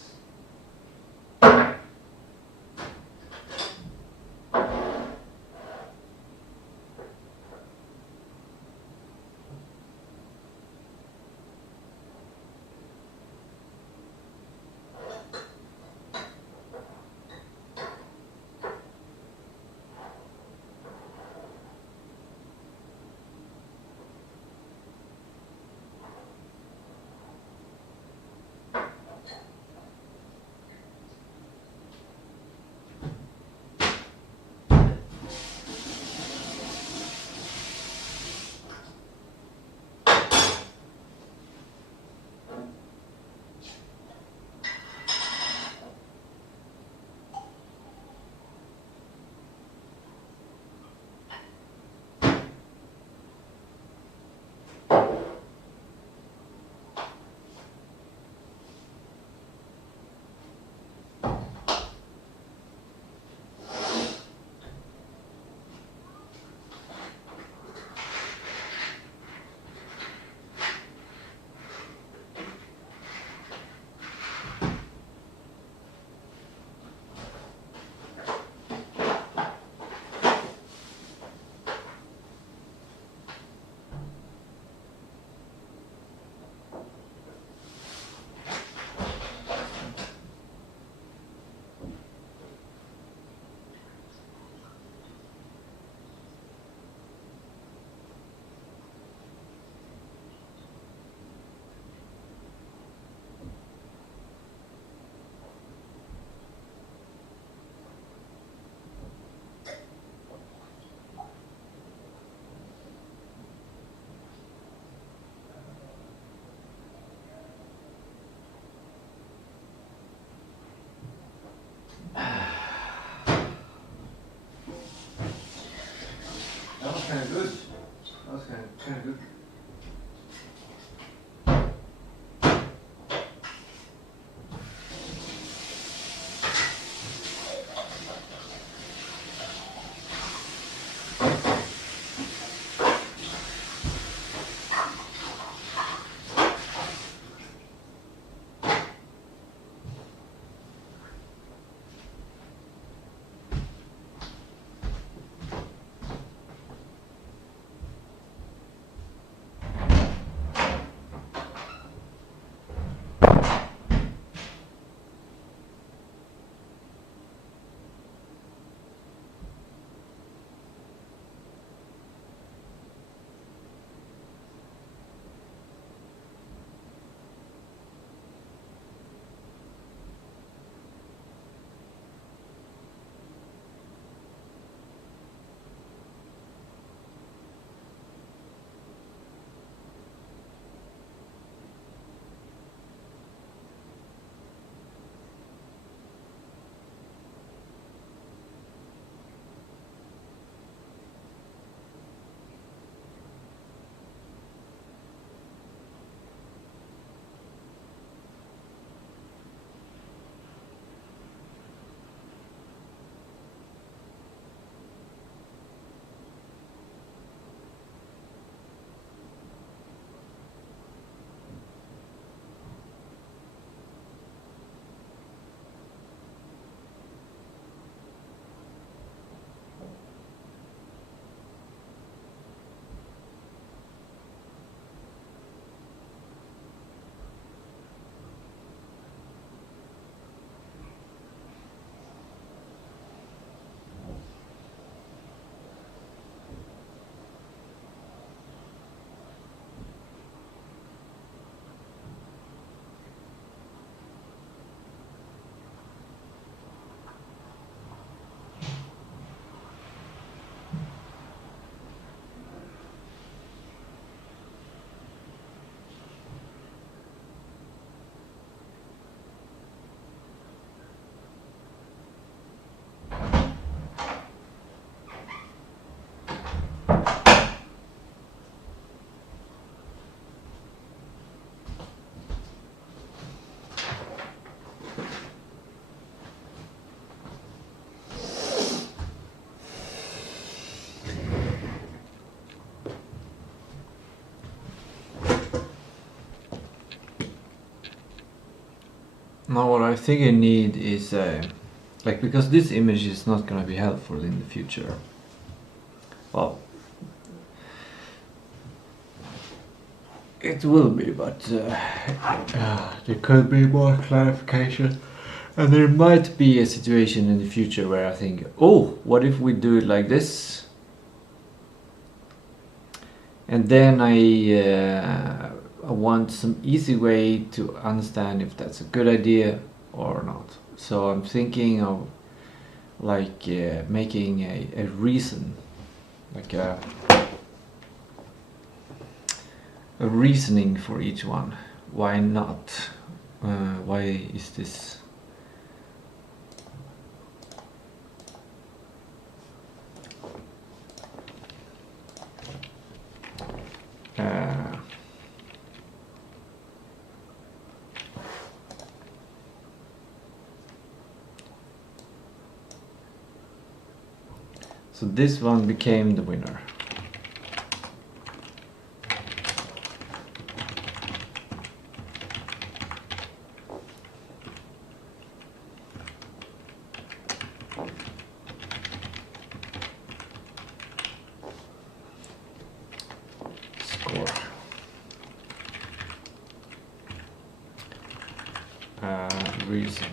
That was kind of good. That was kind of good. Now what I think I need is like, because this image is not gonna be helpful in the future. Well, it will be, but there could be more clarification. And there might be a situation in the future where I think, oh, what if we do it like this? And then I want some easy way to understand if that's a good idea or not. So I'm thinking of like making a reason, like a reasoning for each one. Why not? Why is this? So this one became the winner. Score. Reason.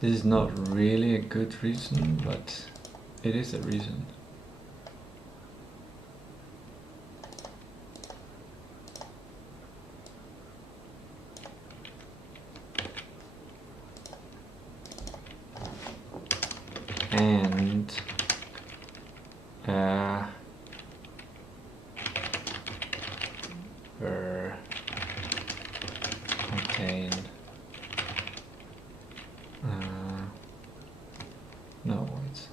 This is not really a good reason, but it is a reason. And contain no, it's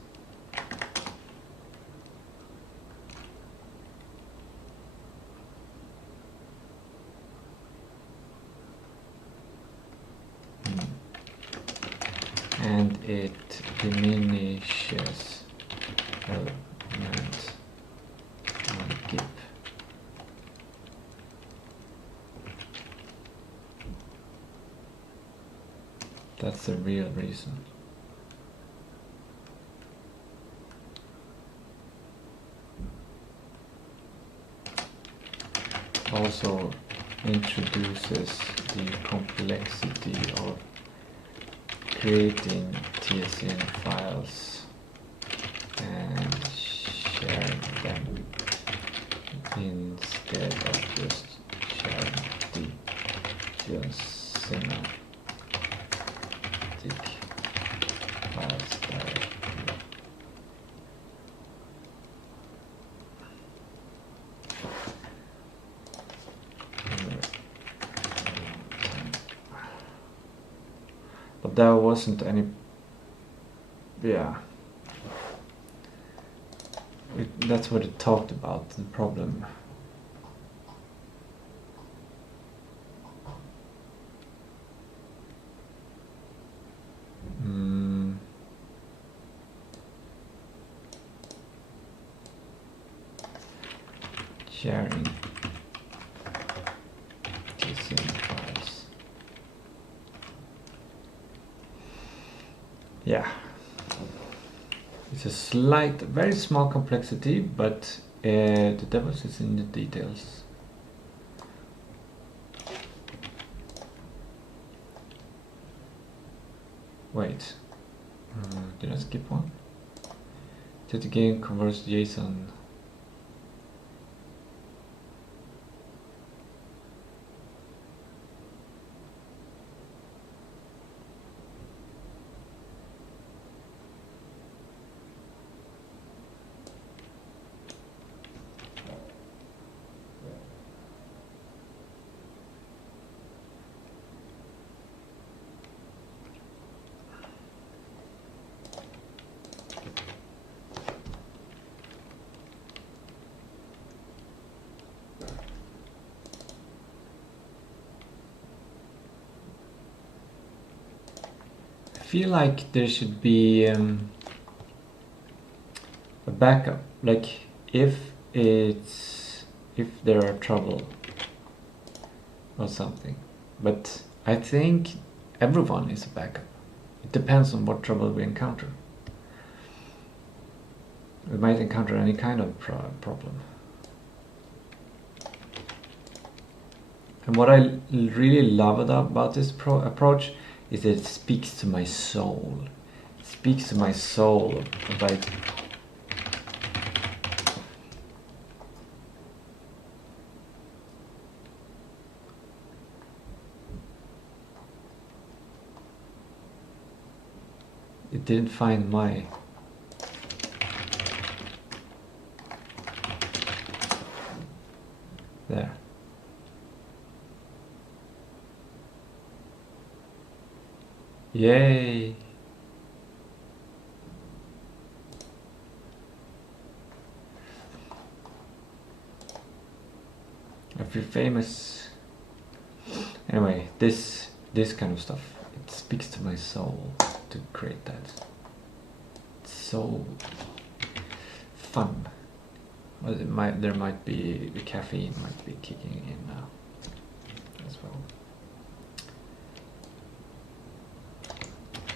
and it diminishes element on gip. That's the real reason. Also introduces the complexity of creating TSN files and sharing them instead of just sharing the TSN files directly. But there wasn't any, that's what it talked about, the problem. Sharing TSN files. Yeah, it's a slight, very small complexity, but the devil is in the details. Wait, did I skip one? Did the game converts JSON? I feel like there should be a backup, like if there are trouble or something, but I think everyone is a backup. It depends on what trouble we encounter. We might encounter any kind of problem. And what I really love about this approach is that it speaks to my soul. It speaks to my soul about it didn't find my there. Yay! I feel famous. Anyway, this kind of stuff, it speaks to my soul to create that. It's so fun. Well, there might be, the caffeine might be kicking in now as well.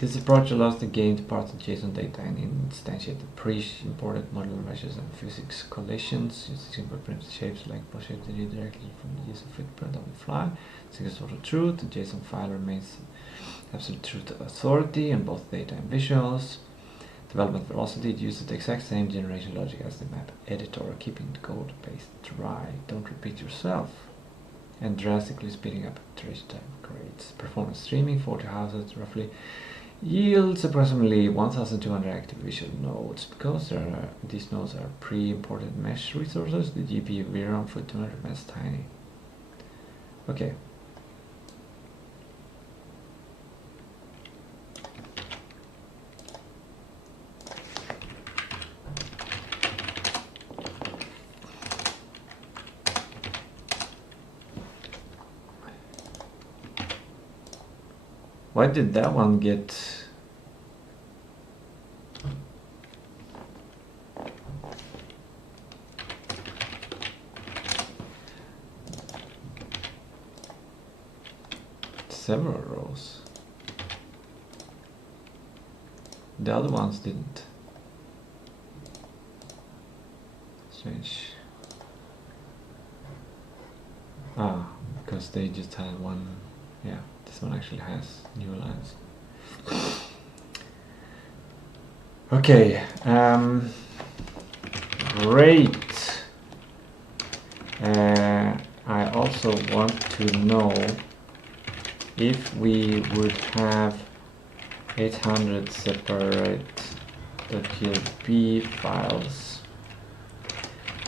This approach allows the game to parse the JSON data and instantiate the pre-imported modular meshes and physics collisions. Use simple primitive shapes like shapes directly from the user footprint on the fly. Single source of truth. The JSON file remains absolute truth authority on both data and visuals. Development velocity. It uses the exact same generation logic as the map editor, keeping the code base dry. Don't repeat yourself. And drastically speeding up iteration time. Creates performance streaming. 40 houses roughly. Yields approximately 1,200 active visual nodes. Because these nodes are pre-imported mesh resources, the GPU VRAM for 200 ms tiny. Okay. Why did that one get several rows? The other ones didn't. Strange. Ah, because they just had one. Yeah, this one actually has new lines. Okay, great. I also want to know if we would have 800 separate .plb files,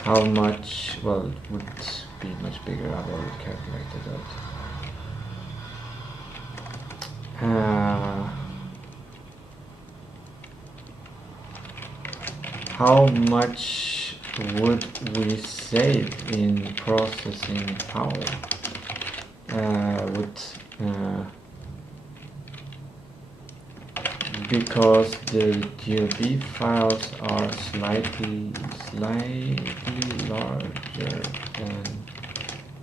how much, well, it would be much bigger. I've already calculated that. How much would we save in processing power? Because the GLB files are slightly larger than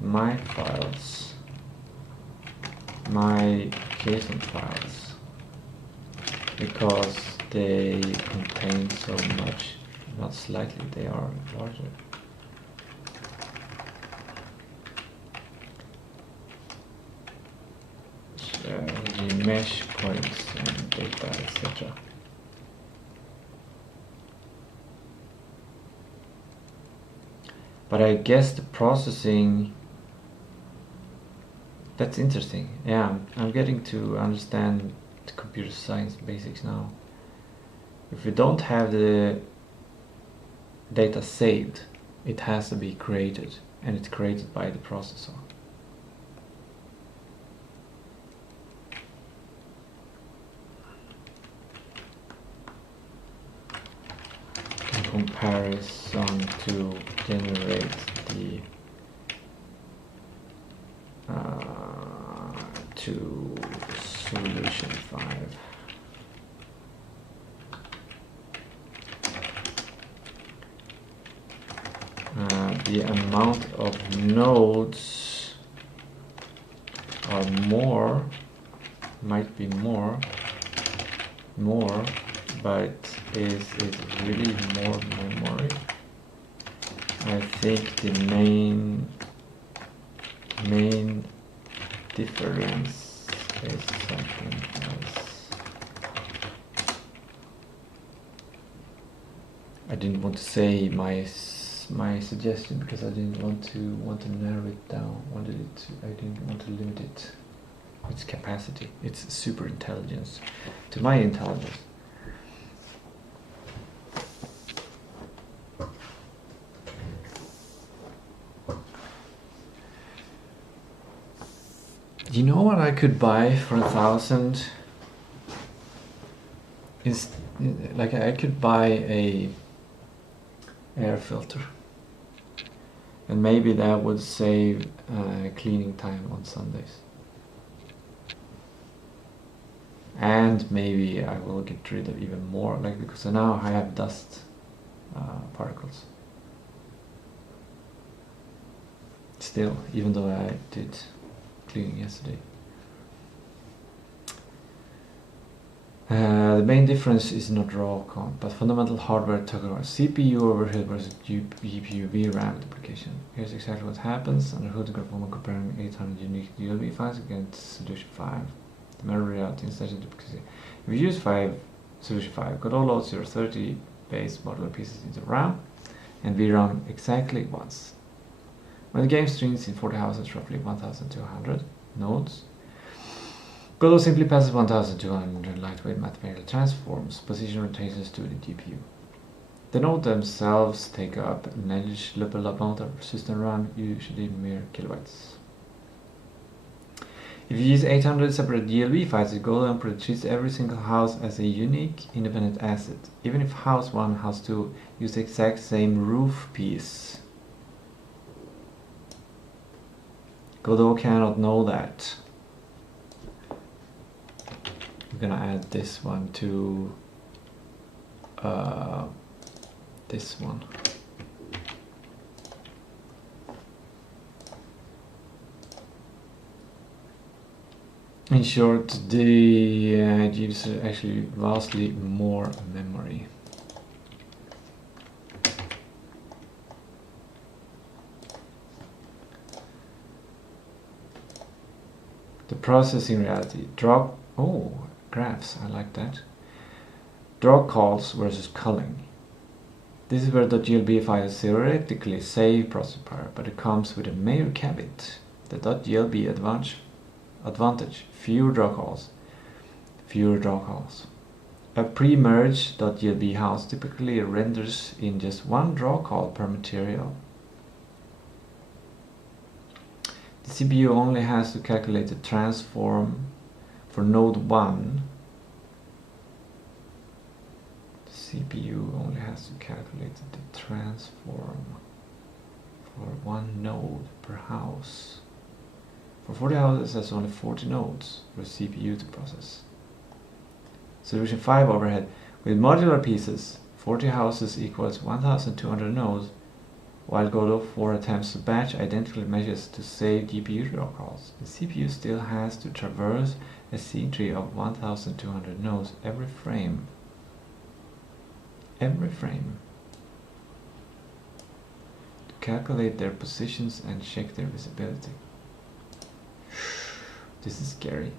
my files, my JSON files, because they contain so much, not slightly, they are larger. The mesh points and data, etc. But I guess the processing, that's interesting. Yeah, I'm getting to understand the computer science basics now. If we don't have the data saved, it has to be created, and it's created by the processor. In comparison to generate the to solution 5. The amount of nodes are more, might be more, but is it really more memory? I think the main difference is something else. I didn't want to say my suggestion because I didn't want to narrow it down. I didn't want to limit its capacity, its super intelligence, to my intelligence. You know what I could buy for 1,000? Is like I could buy a air filter, and maybe that would save cleaning time on Sundays, and maybe I will get rid of even more, like, because now I have dust particles still, even though I did cleaning yesterday. The main difference is not raw count, but fundamental hardware toggle CPU overhead versus GPU VRAM duplication. Here's exactly what happens under hood when comparing 800 unique DLB files against solution 5. The memory route instead of duplication. If you use solution 5, Godot loads your 30 base modular pieces into RAM and VRAM exactly once. When the game streams in 40 houses, roughly 1200 nodes, Godot simply passes 1200 lightweight mathematical transforms, position rotations to the GPU. The nodes themselves take up a negligible amount of system RAM, usually mere kilobytes. If you use 800 separate DLB files, Godot treats every single house as a unique, independent asset, even if house 1 and house 2 use the exact same roof piece. Godot cannot know that. I'm gonna add this one to this one. In short, the gives actually vastly more memory. The processing reality. Draw graphs, I like that. Draw calls versus culling. This is where the .glb files theoretically save processing power, but it comes with a major caveat. The .glb advantage, fewer draw calls. A pre-merged .glb house typically renders in just one draw call per material. The CPU only has to calculate the transform for node 1. The CPU only has to calculate the transform for one node per house. For 40 houses, there's only 40 nodes for CPU to process. Solution 5 overhead. With modular pieces, 40 houses equals 1200 nodes, while Godot 4 attempts to batch identical measures to save GPU draw calls. The CPU still has to traverse a scene tree of 1200 nodes every frame. To calculate their positions and check their visibility. This is scary.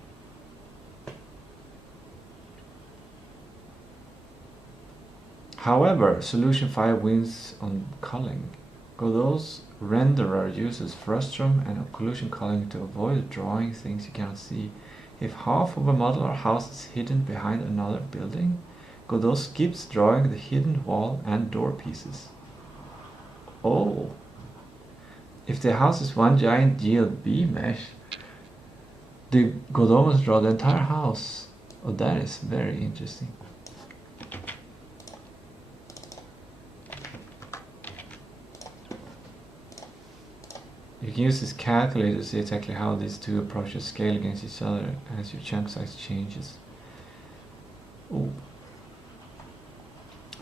However, Solution 5 wins on culling. Godot's renderer uses frustum and occlusion culling to avoid drawing things you cannot see. If half of a modular house is hidden behind another building, Godot skips drawing the hidden wall and door pieces. Oh! If the house is one giant GLB mesh, the Godot must draw the entire house. Oh, that is very interesting. You can use this calculator to see exactly how these two approaches scale against each other as your chunk size changes. Oh.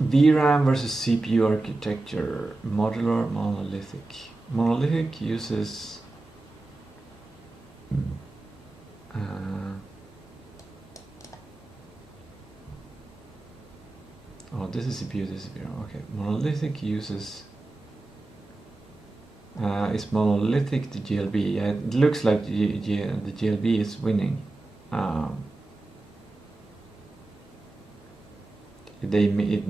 VRAM versus CPU architecture, modular, monolithic. Monolithic uses oh, this is CPU, this is VRAM. Okay, monolithic uses is monolithic to GLB. Yeah, it looks like the GLB is winning. They made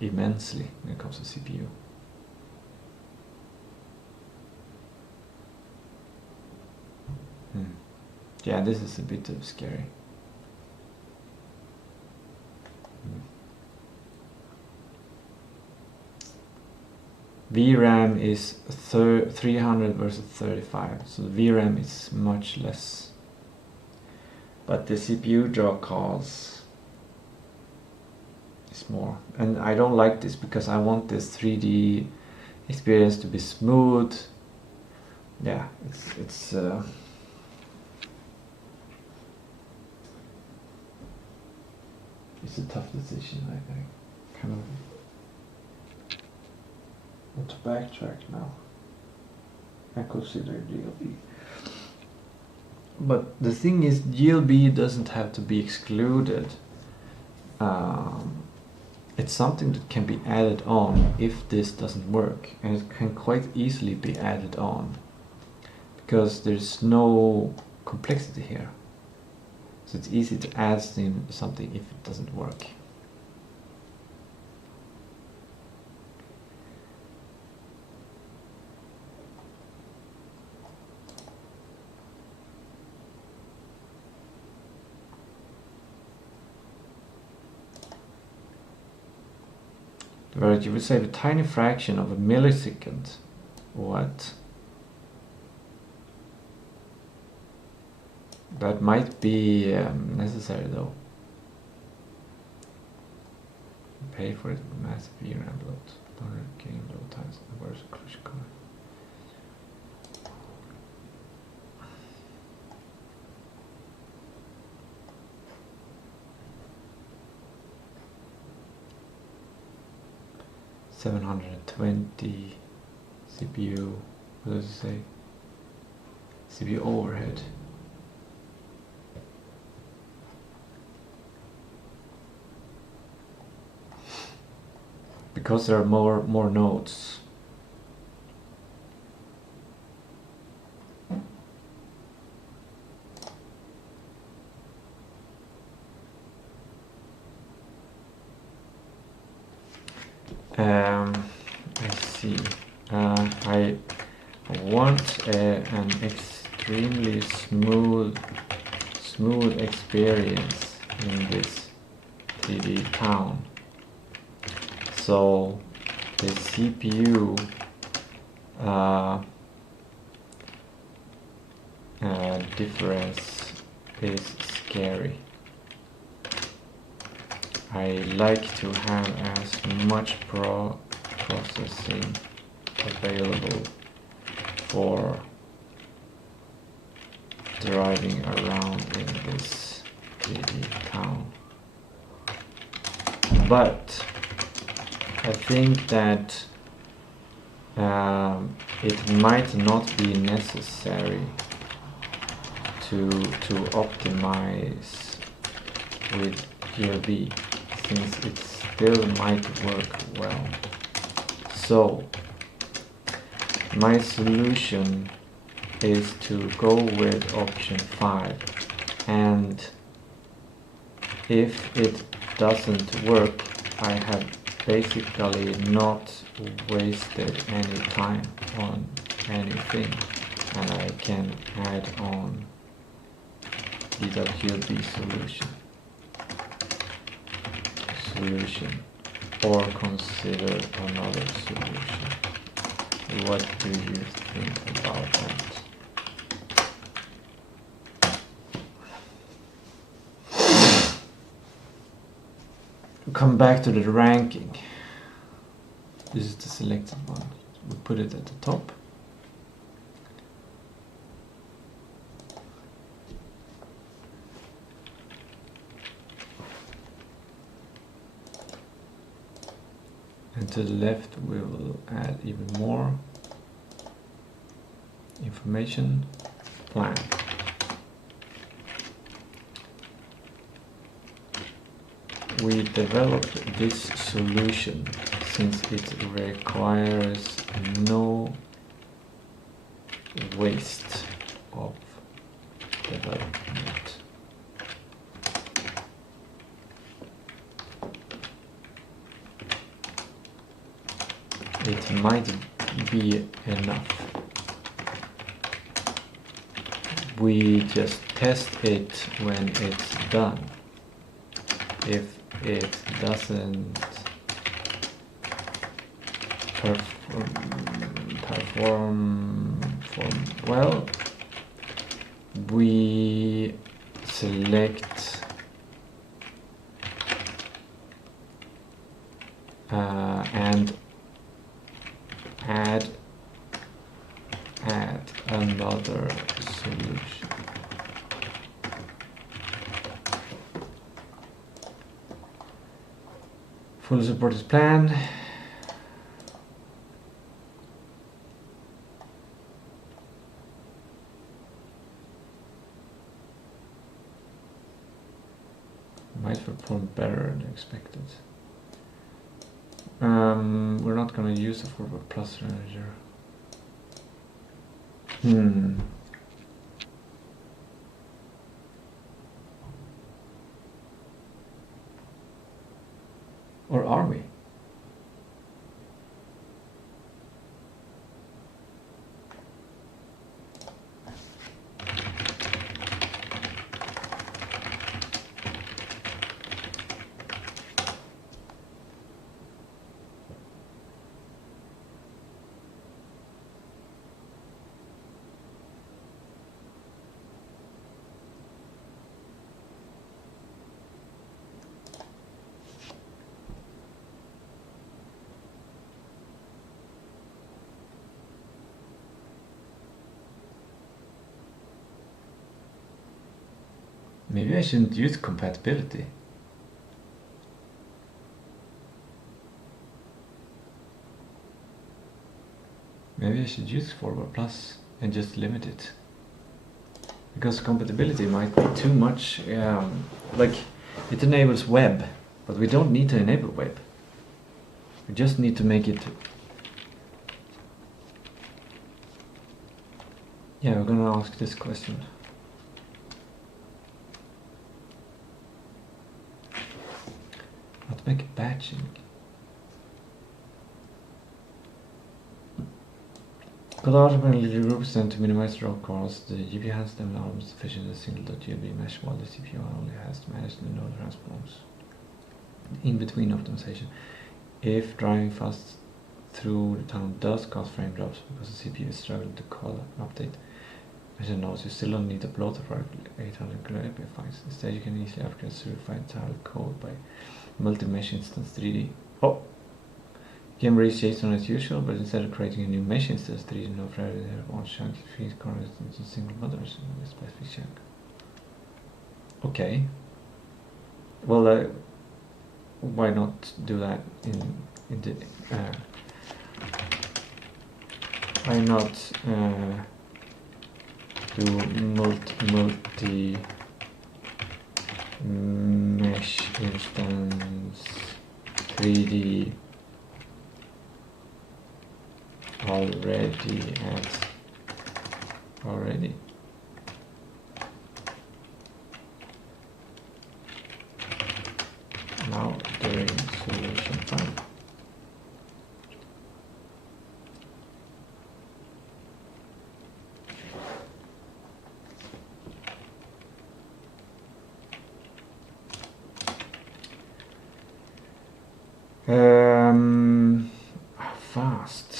immensely when it comes to CPU. Yeah, this is a bit scary. VRAM is 300 versus 35, so the VRAM is much less. But the CPU draw calls is more. And I don't like this because I want this 3D experience to be smooth. Yeah, it's a tough decision, I think. Kind of want to backtrack now and consider GLB. But the thing is, GLB doesn't have to be excluded. it's something that can be added on if this doesn't work, and it can quite easily be added on because there's no complexity here. So it's easy to add something if it doesn't work. Right, you would save a tiny fraction of a millisecond. What? That might be necessary though. Pay for it with massive VRAM load. Don't gain load times. Where's the crucial code? $720 CPU. What does it say? CPU overhead. Because there are more nodes. Let's see. I want an extremely smooth experience in this 3D town. So the CPU difference is scary. I like to have as much processing available for driving around in this 3D town. But I think that it might not be necessary to optimize with GLB, since it still might work well. So my solution is to go with option 5, and if it doesn't work, I have basically not wasted any time on anything, and I can add on the WB solution or consider another solution. What do you think about that? Come back to the ranking. This is the selected one. We put it at the top. And to the left we will add even more information. Plan. We developed this solution since it requires no waste of development. It might be enough. We just test it when it's done. If it doesn't perform well, we select and add another solution. Fully supported plan. Might performed better than expected. We're not going to use a forward plus manager. Or are we? Maybe I shouldn't use compatibility. Maybe I should use forward plus and just limit it. Because compatibility might be too much. Like, it enables web, but we don't need to enable web. We just need to make it. Yeah, we're gonna ask this question. Make batching. Could automatically group them to minimize row calls. The GPU has them now sufficient as single.gb mesh, while the CPU only has to manage the node transforms. In between optimization. If driving fast through the tunnel does cause frame drops because the CPU is struggling to call an update, measure nodes, you still don't need to upload the 800 kilobyte files. Instead, you can easily upgrade certified entire code by multi-mesh instance 3D. Oh! You can raise JSON as usual, but instead of creating a new mesh instance 3D node for every one chunk, it feeds corners into single mothers in a specific chunk. Okay. Well, why not do that in the why not do multi mesh instance 3D already now during solution time. Fast.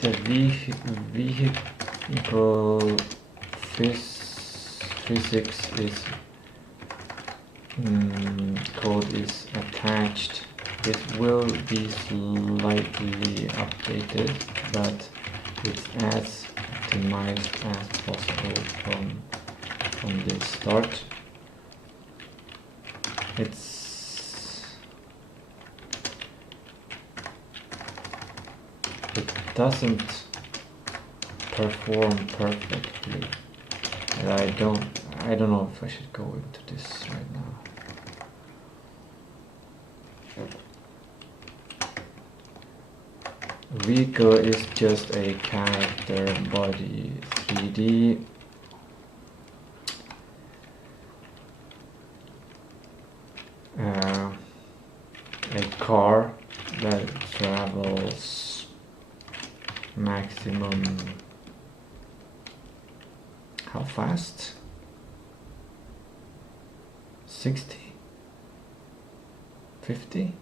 The vehicle physics is code is attached. It will be slightly updated, but it's as optimized as possible from the start. It doesn't perform perfectly, and I don't know if I should go into this right now. Vehicle is just a character body 3D. A car that travels maximum how fast? 60? 50?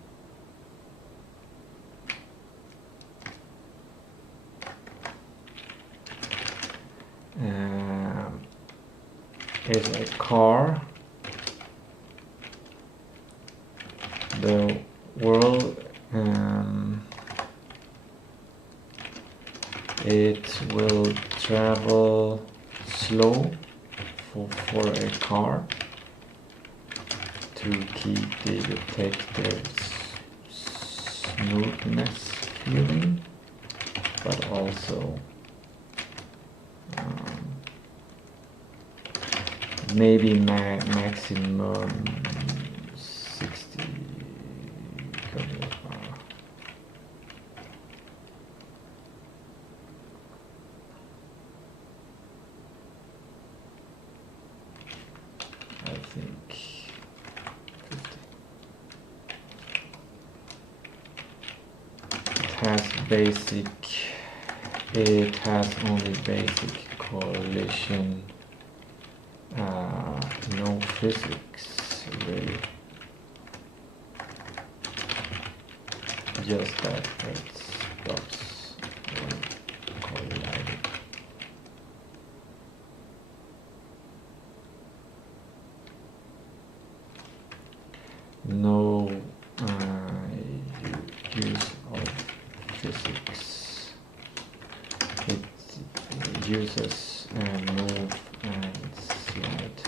Is a car. The world it will travel slow for a car to keep the detector's smoothness feeling, but also maybe maximum 60 kilometers per hour. I think 50. It has only basic correlation, no physics really, just that it stops when colliding. No use of physics. It uses move and slide.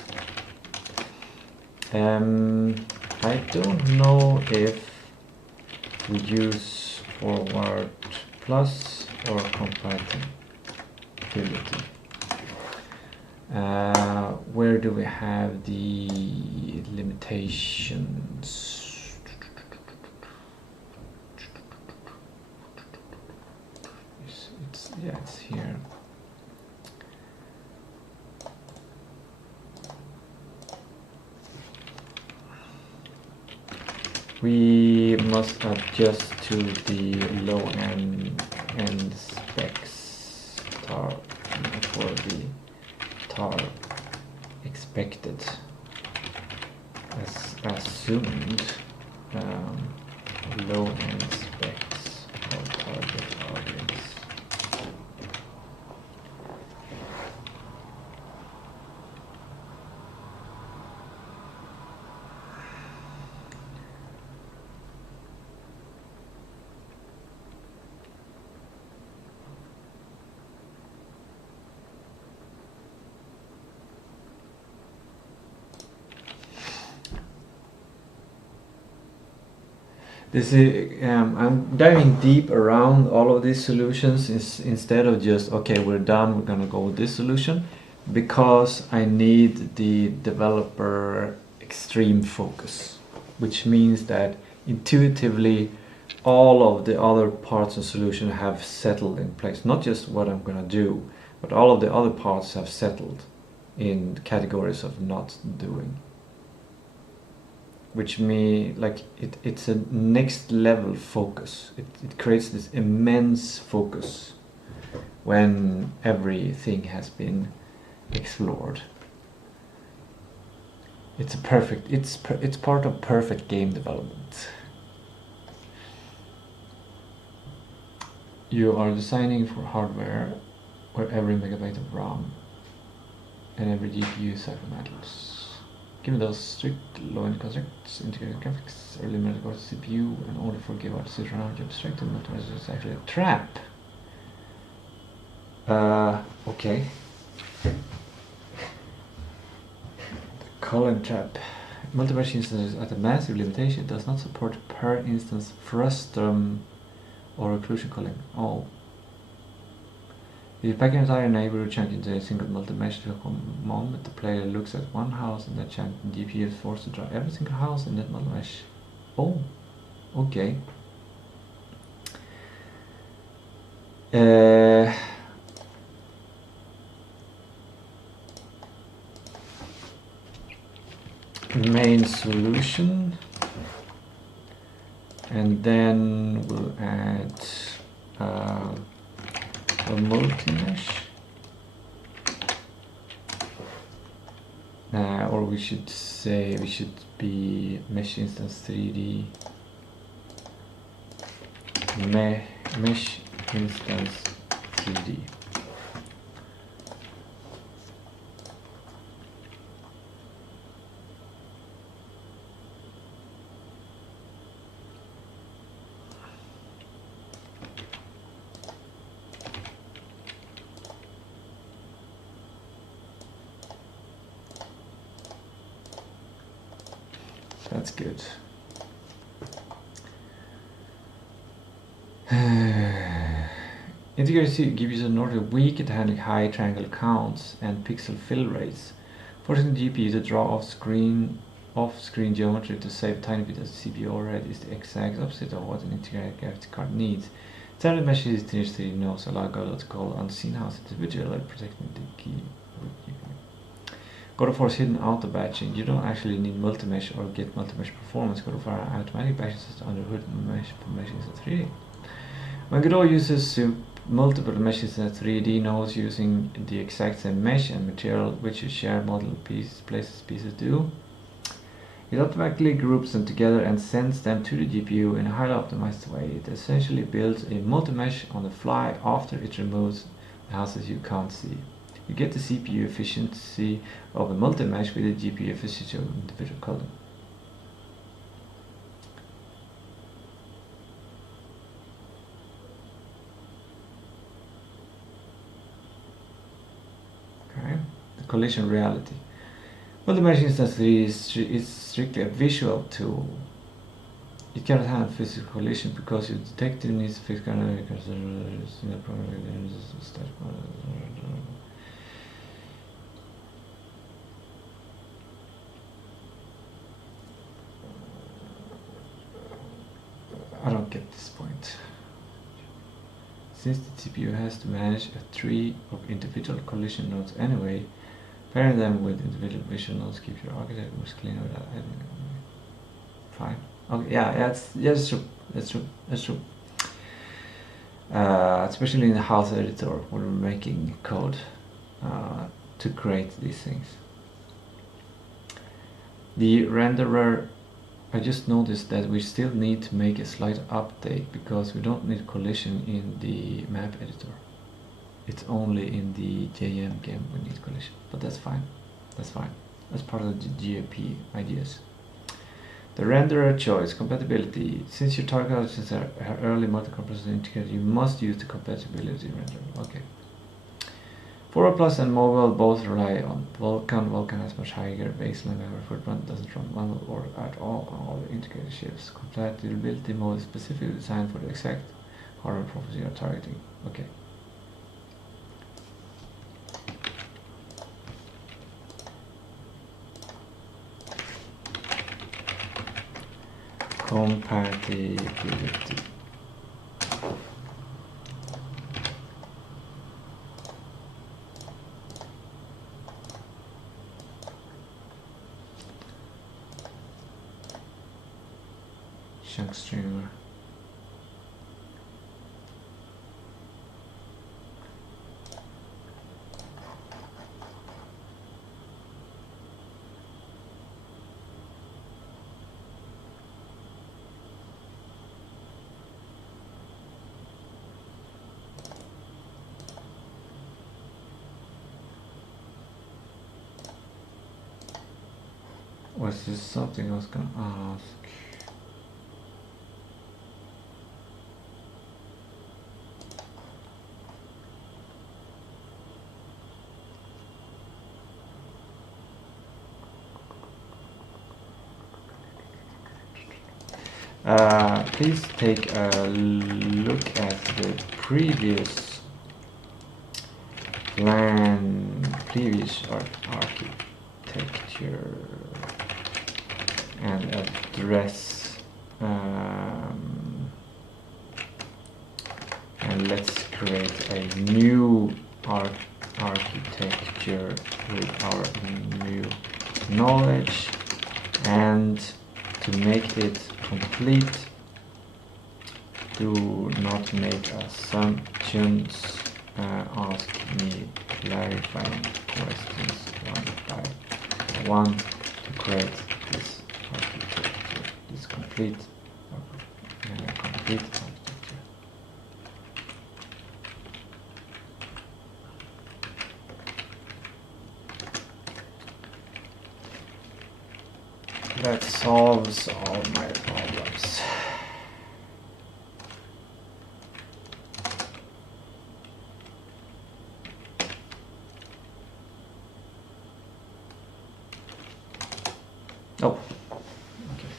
I don't know if we use forward plus or compatibility. Where do we have the limitations? It's here. We must adjust to the low end specs for the tar expected, as assumed low end specs of target audience. This is, I'm diving deep around all of these solutions instead of just, okay, we're done, we're gonna go with this solution, because I need the developer extreme focus, which means that intuitively all of the other parts of the solution have settled in place. Not just what I'm gonna do, but all of the other parts have settled in categories of not doing. Which means like it's a next level focus. It creates this immense focus when everything has been explored. It's a perfect. It's part of perfect game development. You are designing for hardware where every megabyte of RAM and every GPU cycle matters. Given those strict low-end constructs, integrated graphics are limited to CPU in order for give out decision around abstracted multimedia is actually a trap. Okay. The column trap. Multi-mesh instance is at a massive limitation. It does not support per instance frustum or occlusion culling. Oh. If you pack an entire neighborhood chunk into a single multi-mesh moment, the player looks at one house and that chunk GPU is forced to draw every single house in that multi-mesh. Oh, okay. Main solution, and then we'll add a multi-mesh, or we should say we should be mesh instance 3D, mesh instance 3D. That's good. Integrated gives you a weak at handling high triangle counts and pixel fill rates, forcing the GPU to draw off-screen geometry to save tiny bit of CPU overhead is the exact opposite of what an integrated graphics card needs. Standard meshes Tistou TV knows allow Godot to call unseen house individually protecting the key. Godot 4's hidden auto batching. You don't actually need multi-mesh or get multi-mesh performance. Godot 4 automatic batches under hood mesh for meshes at 3D. When Godot uses multiple meshes in 3D nodes using the exact same mesh and material which you share multiple pieces do, it automatically groups them together and sends them to the GPU in a highly optimized way. It essentially builds a multi-mesh on the fly after it removes the houses you can't see. You get the CPU efficiency of a multi-mesh with the GPU efficiency of individual column. Okay, the collision reality. Multi-mesh Instance 3 is strictly a visual tool. It cannot handle physical collision because you detect it needs physical I don't get this point. Since the CPU has to manage a tree of individual collision nodes anyway, pairing them with individual visual nodes keeps your architecture more cleaner without adding them. Fine. Okay, yeah, that's true. That's true. That's true. Especially in the house editor when we're making code to create these things. The renderer, I just noticed that we still need to make a slight update because we don't need collision in the map editor. It's only in the JM game we need collision, but that's fine. That's fine. That's part of the GAP ideas. The renderer choice, compatibility. Since your target audiences are early multi-core integrated, you must use the compatibility renderer. Okay. 4 Plus and mobile both rely on Vulkan. Vulkan has much higher baseline memory footprint, doesn't run manual or at all on all the integrated chips. Compatibility mode is specifically designed for the exact hardware property you are targeting. Okay. Compatibility. Chunk streamer. Was this something I was gonna ask? Please take a look at the previous architecture and address and let's create a new architecture with our new knowledge, and to make it complete, do not make assumptions, ask me clarifying questions one by one to create this architecture, this complete architecture. That solves all my problems. Oh, okay.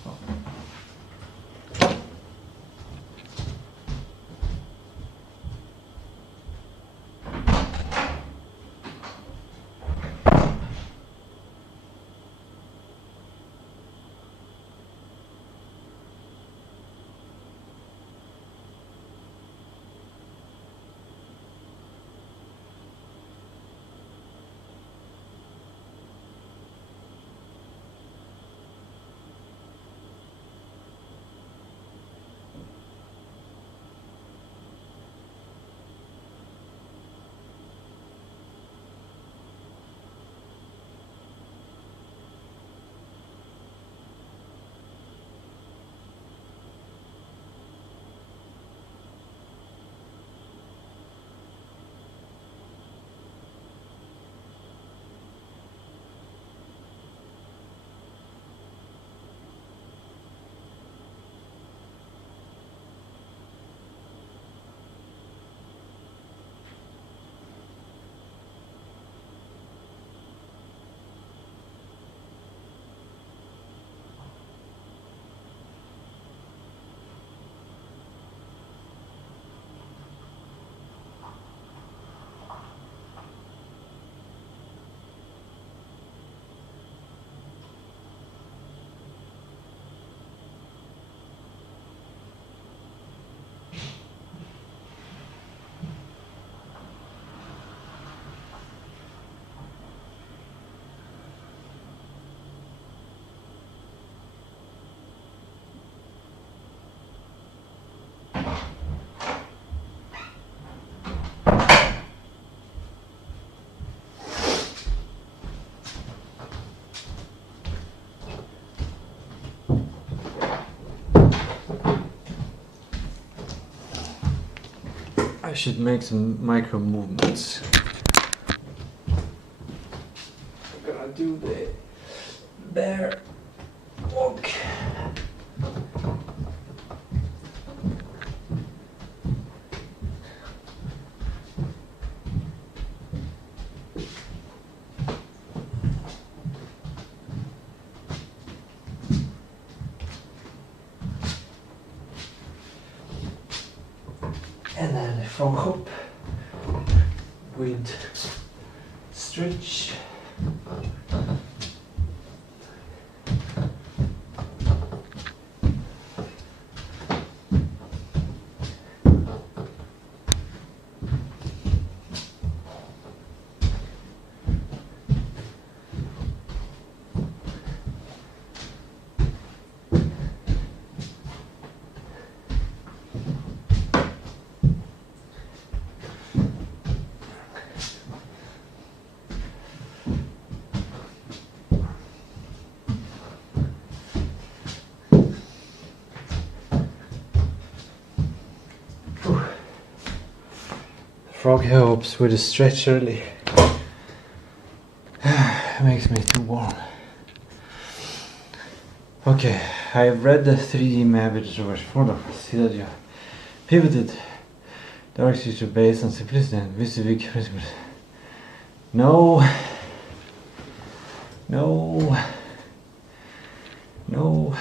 should make some micro movements. I'm gonna do the bear walk. And then a frog hop with stretch. Frog hops with a stretch early. Makes me too warm. Okay, I have read the 3D map editors for the see that you pivoted the architecture based on simplicity and specific principles. No. No. No.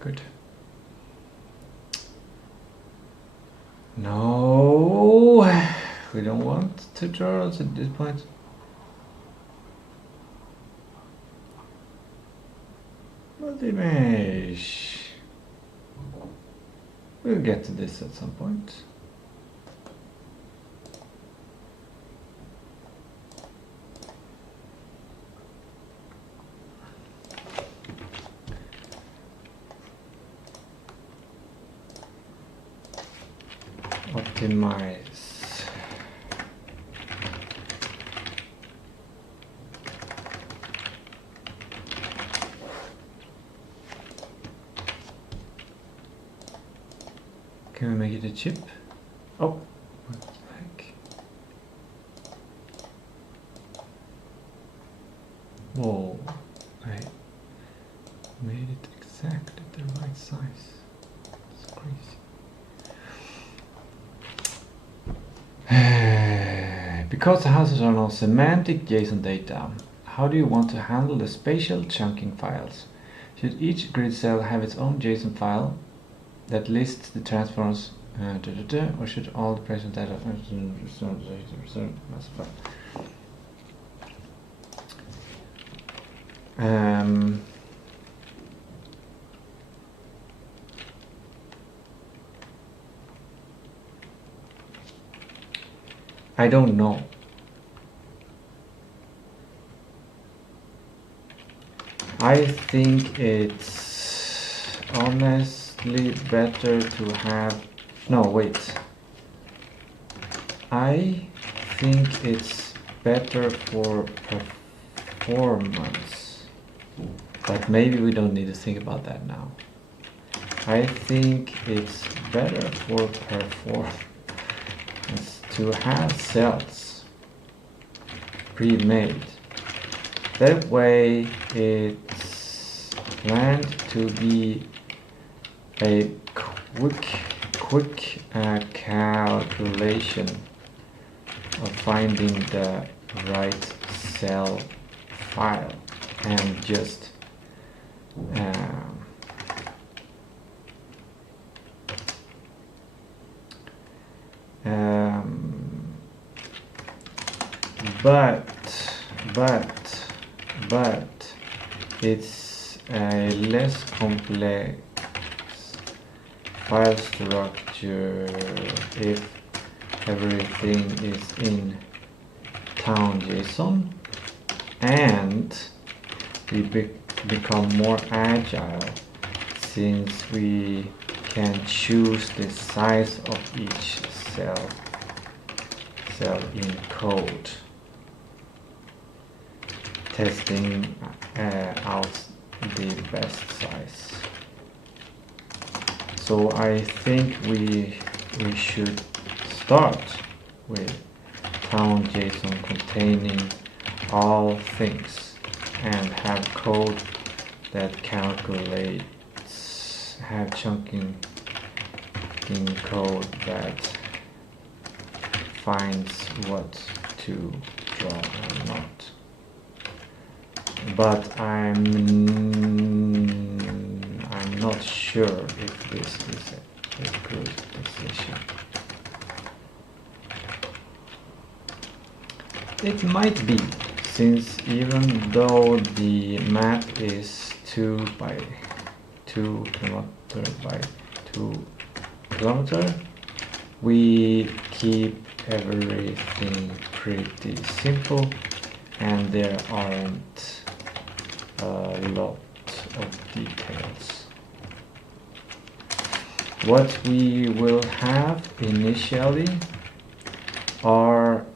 Good. No, we don't want tutorials at this point. Multi-mesh. We'll get to this at some point. Optimize. Can we make it a chip? Oh, what the heck? Whoa, I made it exactly the right size. It's crazy. Because the houses are now semantic JSON data, how do you want to handle the spatial chunking files? Should each grid cell have its own JSON file that lists the transforms, or should all the present data I don't know. I think it's honestly better to have... No, wait. I think it's better for performance. But maybe we don't need to think about that now. I think it's better for performance to have cells pre-made. That way it's planned to be a quick calculation of finding the right cell file and just but it's a less complex file structure if everything is in town JSON, and we become more agile since we can choose the size of each cell in code, testing out the best size. So I think we should start with town JSON containing all things and have code that calculates, have chunking in code that finds what to draw or not. But I'm not sure if this is a good decision. It might be, since even though the map is 2 by 2 kilometer by 2 kilometer, we keep everything pretty simple and there aren't a lot of details. What we will have initially are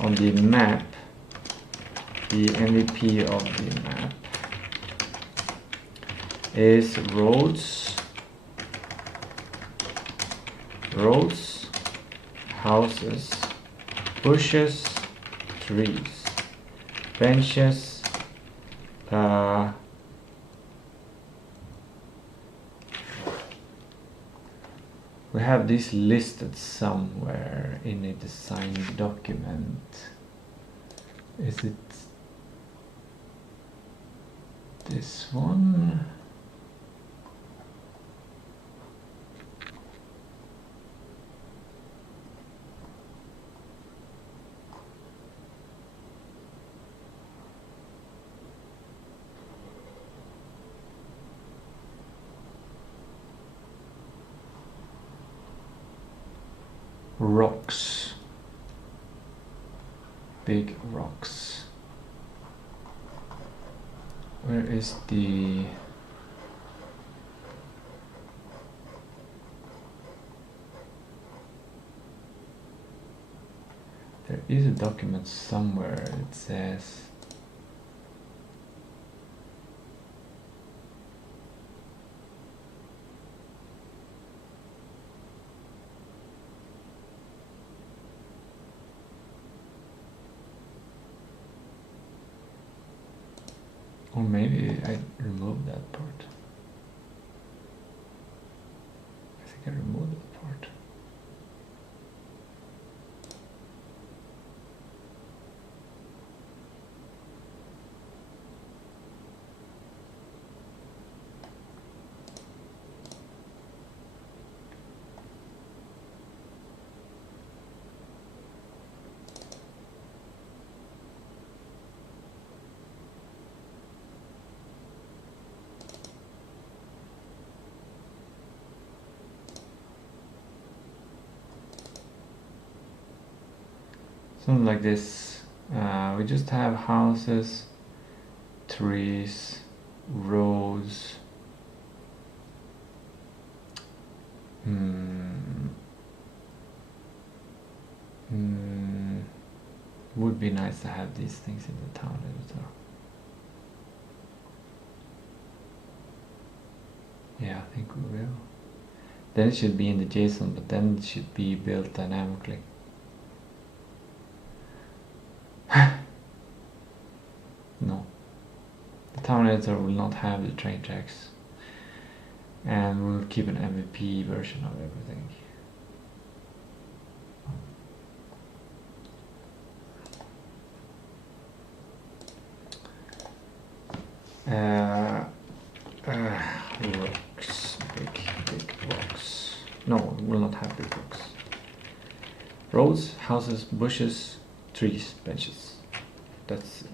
on the map, the MVP of the map is roads, houses, bushes, trees, benches, we have this listed somewhere in a design document. Is it this one. Rocks. Big rocks. Where is the... There is a document somewhere. It says... Or maybe I removed that part. I think I removed that part. Something like this. We just have houses, trees, roads. Would be nice to have these things in the town editor. Yeah, I think we will. Then it should be in the JSON, but then it should be built dynamically. No, the town editor will not have the train tracks, and we'll keep an MVP version of everything. Rocks, big rocks. No, we'll not have big rocks. Roads, houses, bushes, trees, benches. That's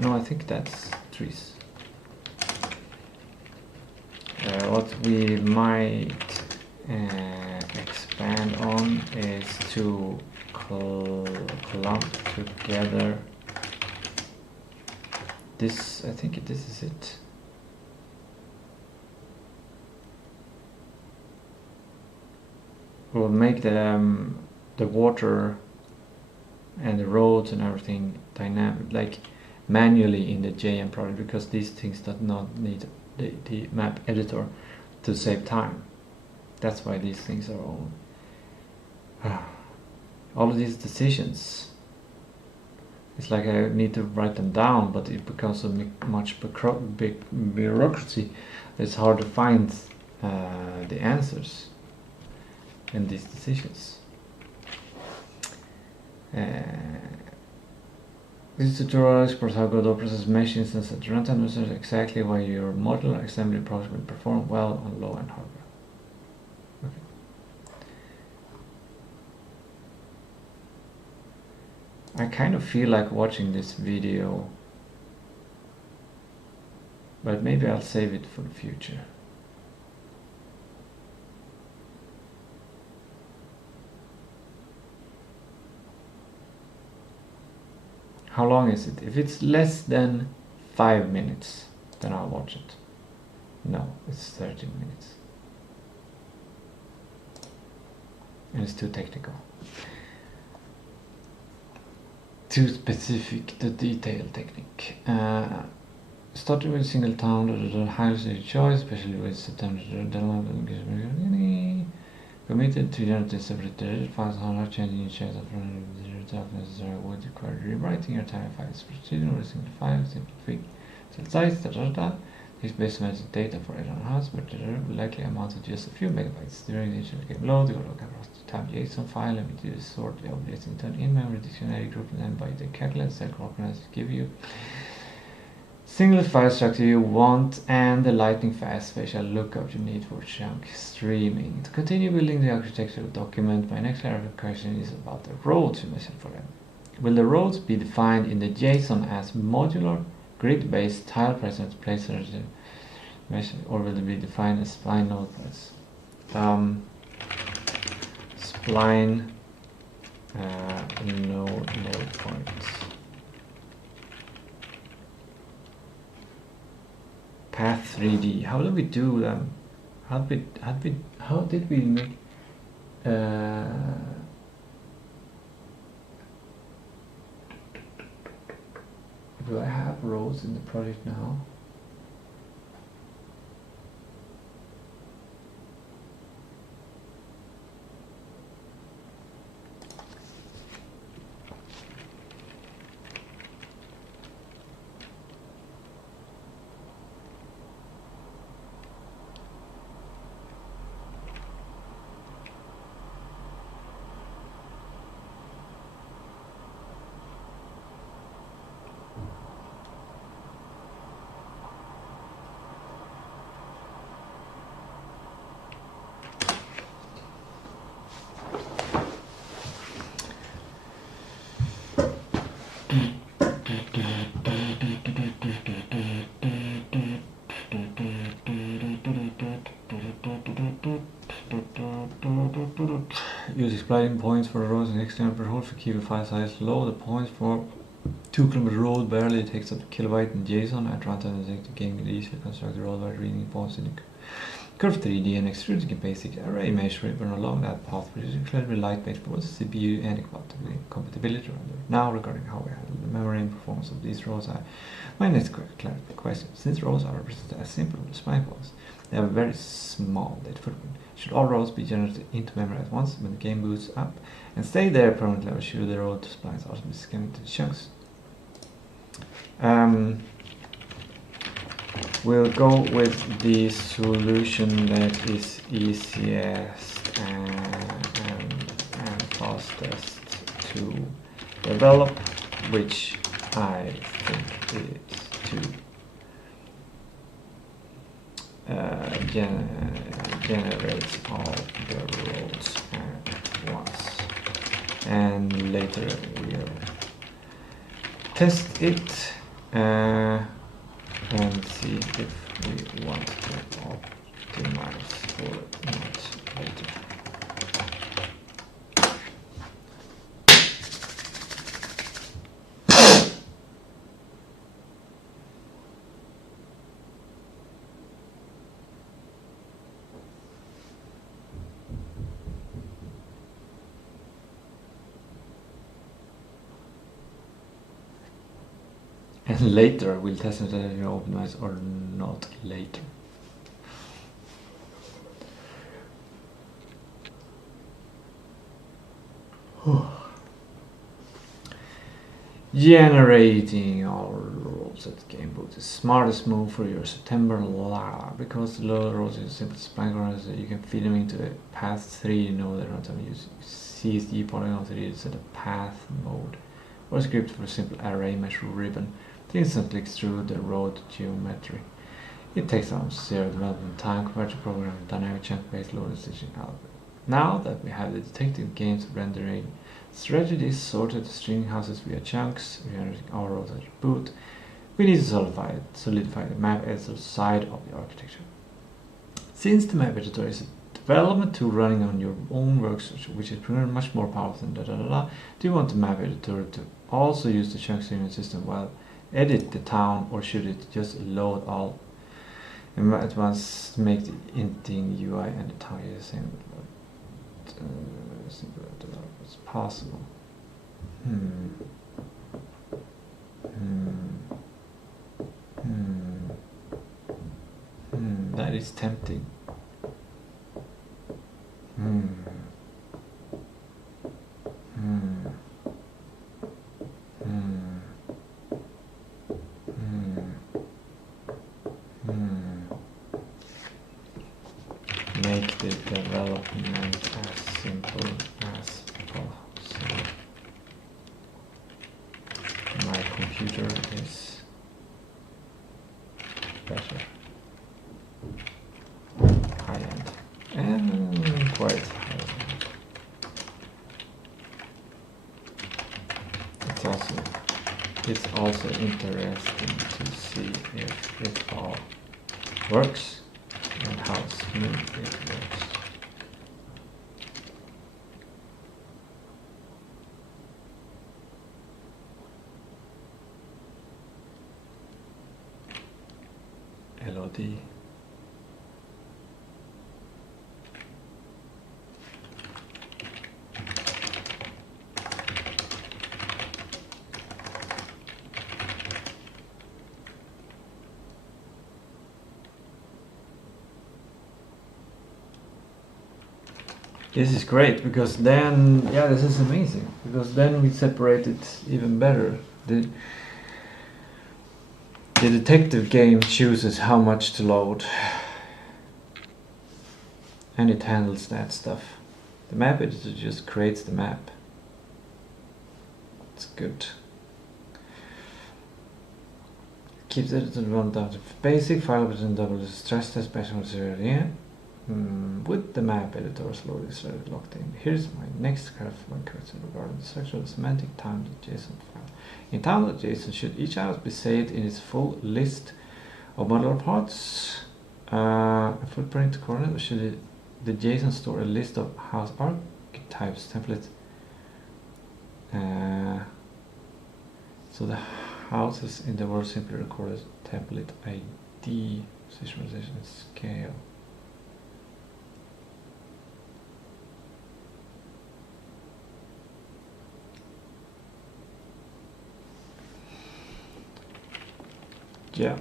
no, I think that's trees. What we might expand on is to clump together this. I think this is it. We'll make the water and the roads and everything dynamic, like manually in the JM project, because these things do not need the map editor to save time. That's why these things are all of these decisions. It's like I need to write them down, but it becomes so much big bureaucracy. It's hard to find the answers in these decisions. This tutorial explores how Godot processes mesh instances at runtime, which is exactly why your modular assembly approach will perform well on low-end hardware. Okay. I kind of feel like watching this video, but maybe I'll save it for the future. How long is it? If it's less than 5 minutes, then I'll watch it. No, it's 13 minutes. And it's too technical. Too specific, the detail technique. Starting with a single town, highest your choice, especially with September. Committed to generate separate files, not changing shares of necessary would require rewriting your time files. Proceeding with a single file, simple tweak, cell size, This base matches data for 800 hours, but will likely amount to just a few megabytes. During the initial game load, you will look across the tab JSON file and we sort the objects into an in-memory dictionary group and then by the calculate cell coordinates give you Single file structure you want and the lightning fast spatial lookup you need for chunk streaming. To continue building the architectural document, my next clarification is about the roads you mentioned for them. Will the roads be defined in the JSON as modular, grid-based, tile present, placer, or will they be defined as spline node points? Spline node points. Path 3D. How do we do them? How did we make? Do I have rows in the project now? Use explaining points for the roads and external per hold for keep the file size low. The points for 2 km road barely takes up a kilobyte in JSON. At runtime, the game can easily construct the road by reading points in the curve 3D and extruding a basic array mesh ribbon along that path, which is incredibly lightweight for both CPU and compatibility renderer. Now, regarding how we handle the memory and performance of these rows, my next question: since rows are represented as simple spline points, they have a very small data footprint. Should all rows be generated into memory at once when the game boots up and stay there permanently, or should the row splines also be scanned into chunks? We'll go with the solution that is easiest and fastest to develop, which I think is to generate all the rows at once, and later we'll test it and see if we want to optimize for it later. And later we'll test it if you optimize or not later. Generating all roles at game boot is the smartest move for your September because the load roles is simple spline corners that you can feed them into a path 3 node at runtime. Use CSD polygon 3 to set a path mode or a script for a simple array mesh ribbon to instantly extrude the road geometry. It takes almost zero development time compared to programming dynamic chunk-based load stitching algorithm. Now that we have the detected game's rendering strategies sorted to string houses via chunks, generating our rows at boot, we need to solidify the map editor side of the architecture. Since the map editor is a development tool running on your own workstation, which is much more powerful than do you want the map editor to also use the chunk streaming system while edit the town, or should it just load all and at once make the inting UI and the town the same as possible? That is tempting. Make the development as simple as possible. My computer is better. High end. And quite high end. It's also interesting to see if it all works and how smooth it works. LOD. This is great because then, yeah, this is amazing because then we separate it even better. The detective game chooses how much to load and it handles that stuff. The map editor just creates the map. It's good. Keeps editor one down to basic file button double stress test based on 0, yeah. With the map editor slowly started locked in. Here's my next one question regarding the structure of semantic time.json file. In time.json, should each house be saved in its full list of modular parts, a footprint coordinate, or should the JSON store a list of house archetypes templates? So the houses in the world simply record as template ID, systemization and scale. Yeah.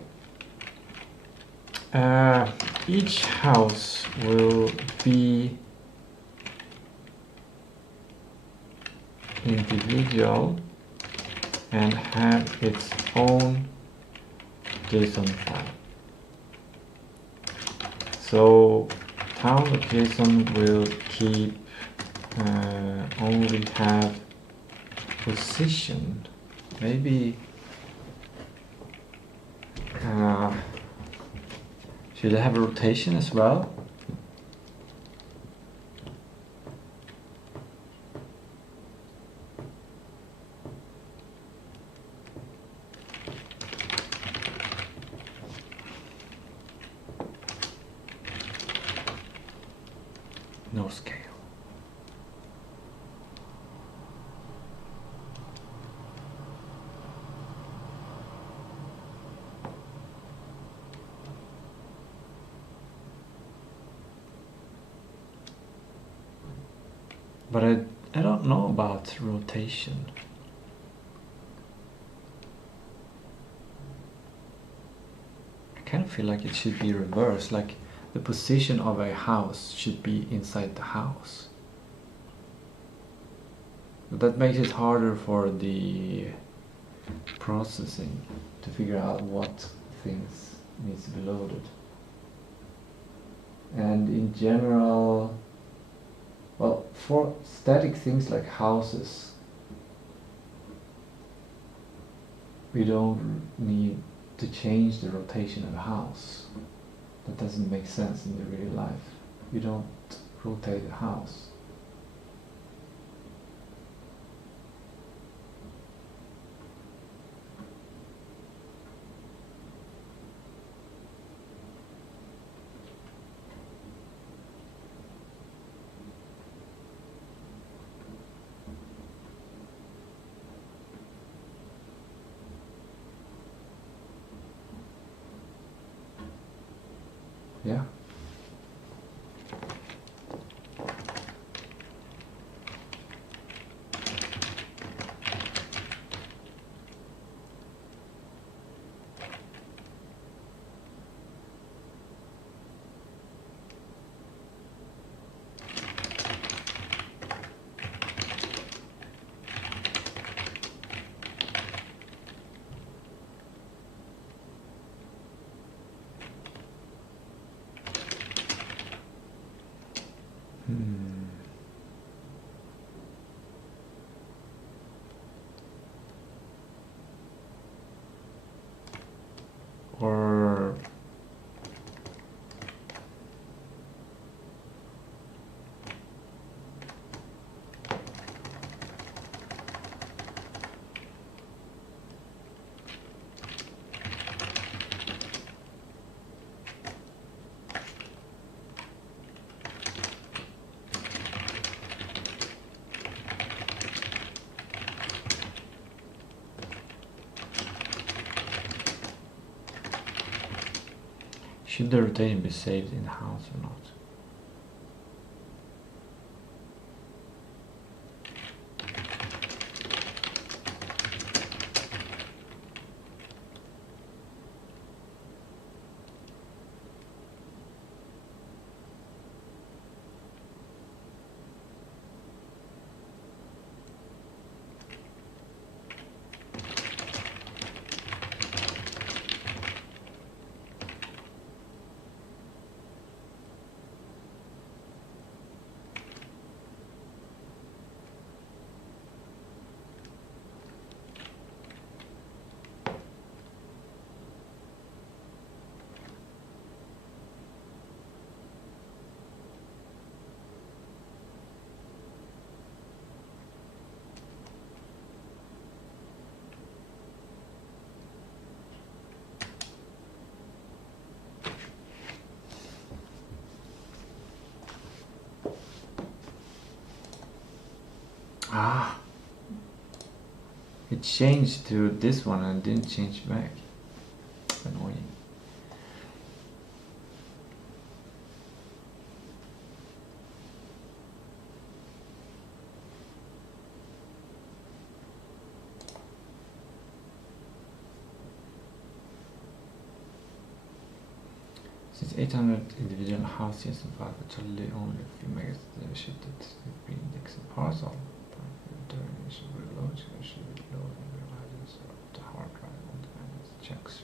Each house will be individual and have its own JSON file. So town.json will keep only have position. Maybe should I have a rotation as well? No scale. But I don't know about rotation. I kind of feel like it should be reversed, like the position of a house should be inside the house. But that makes it harder for the processing to figure out what things needs to be loaded. And in general, well, for static things like houses, we don't need to change the rotation of a house. That doesn't make sense in the real life. You don't rotate a house. Yeah. Or Should the rotation be saved in the house or not? Ah, it changed to this one and didn't change back. Annoying. Since 800 individual houses and 5 are totally only a few megas shifted to the index and parcel. During should reload, should reload and realize the hard drive on the man's checks.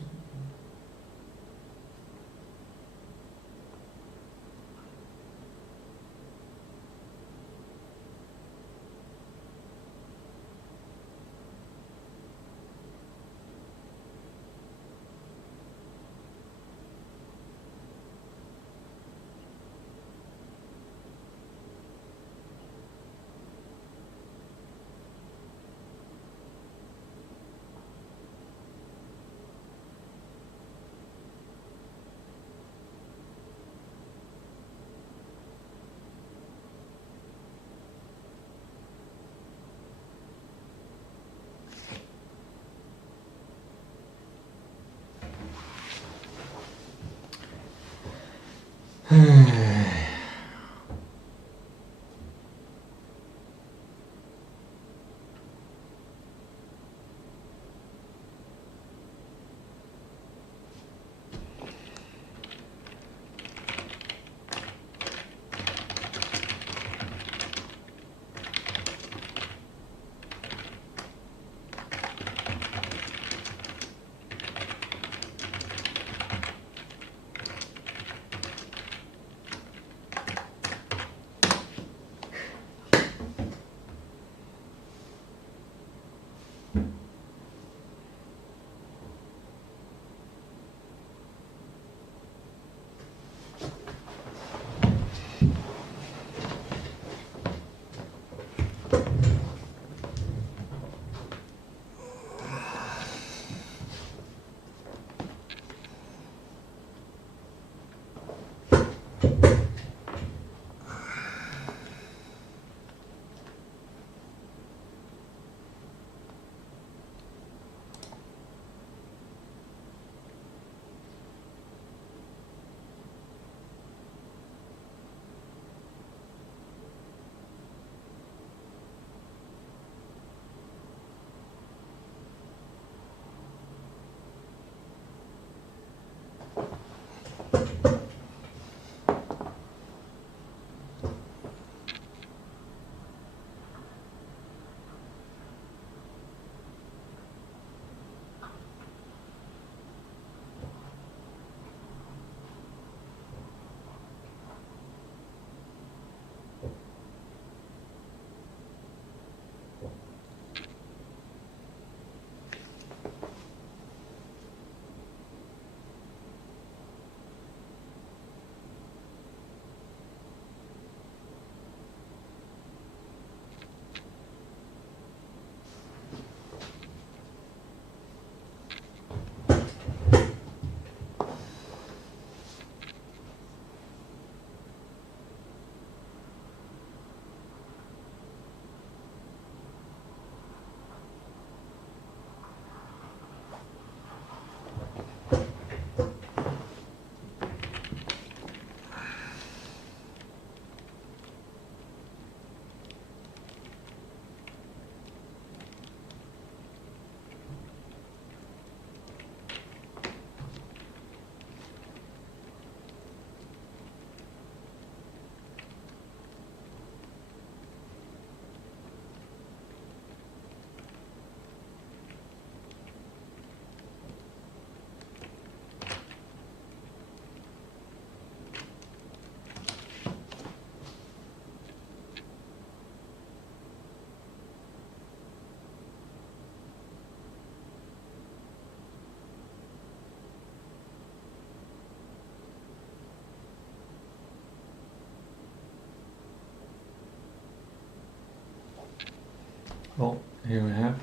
Oh, here we have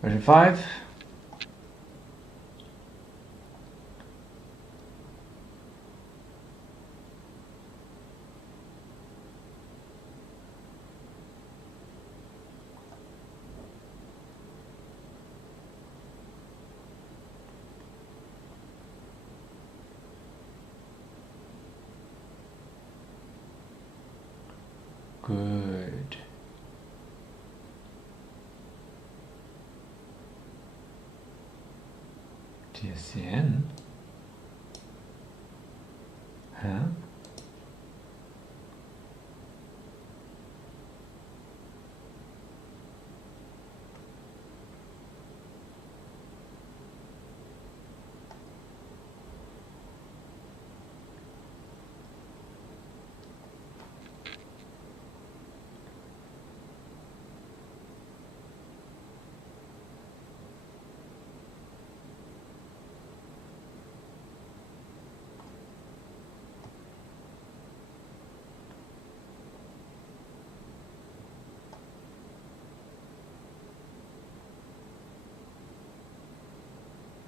version 5. Good. GSCN? Huh?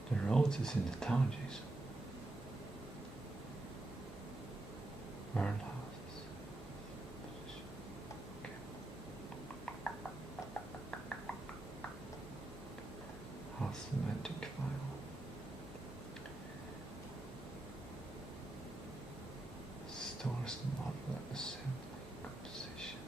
The roads is in the town, Jason. World houses. Okay. House semantic file. Stores model assembly composition.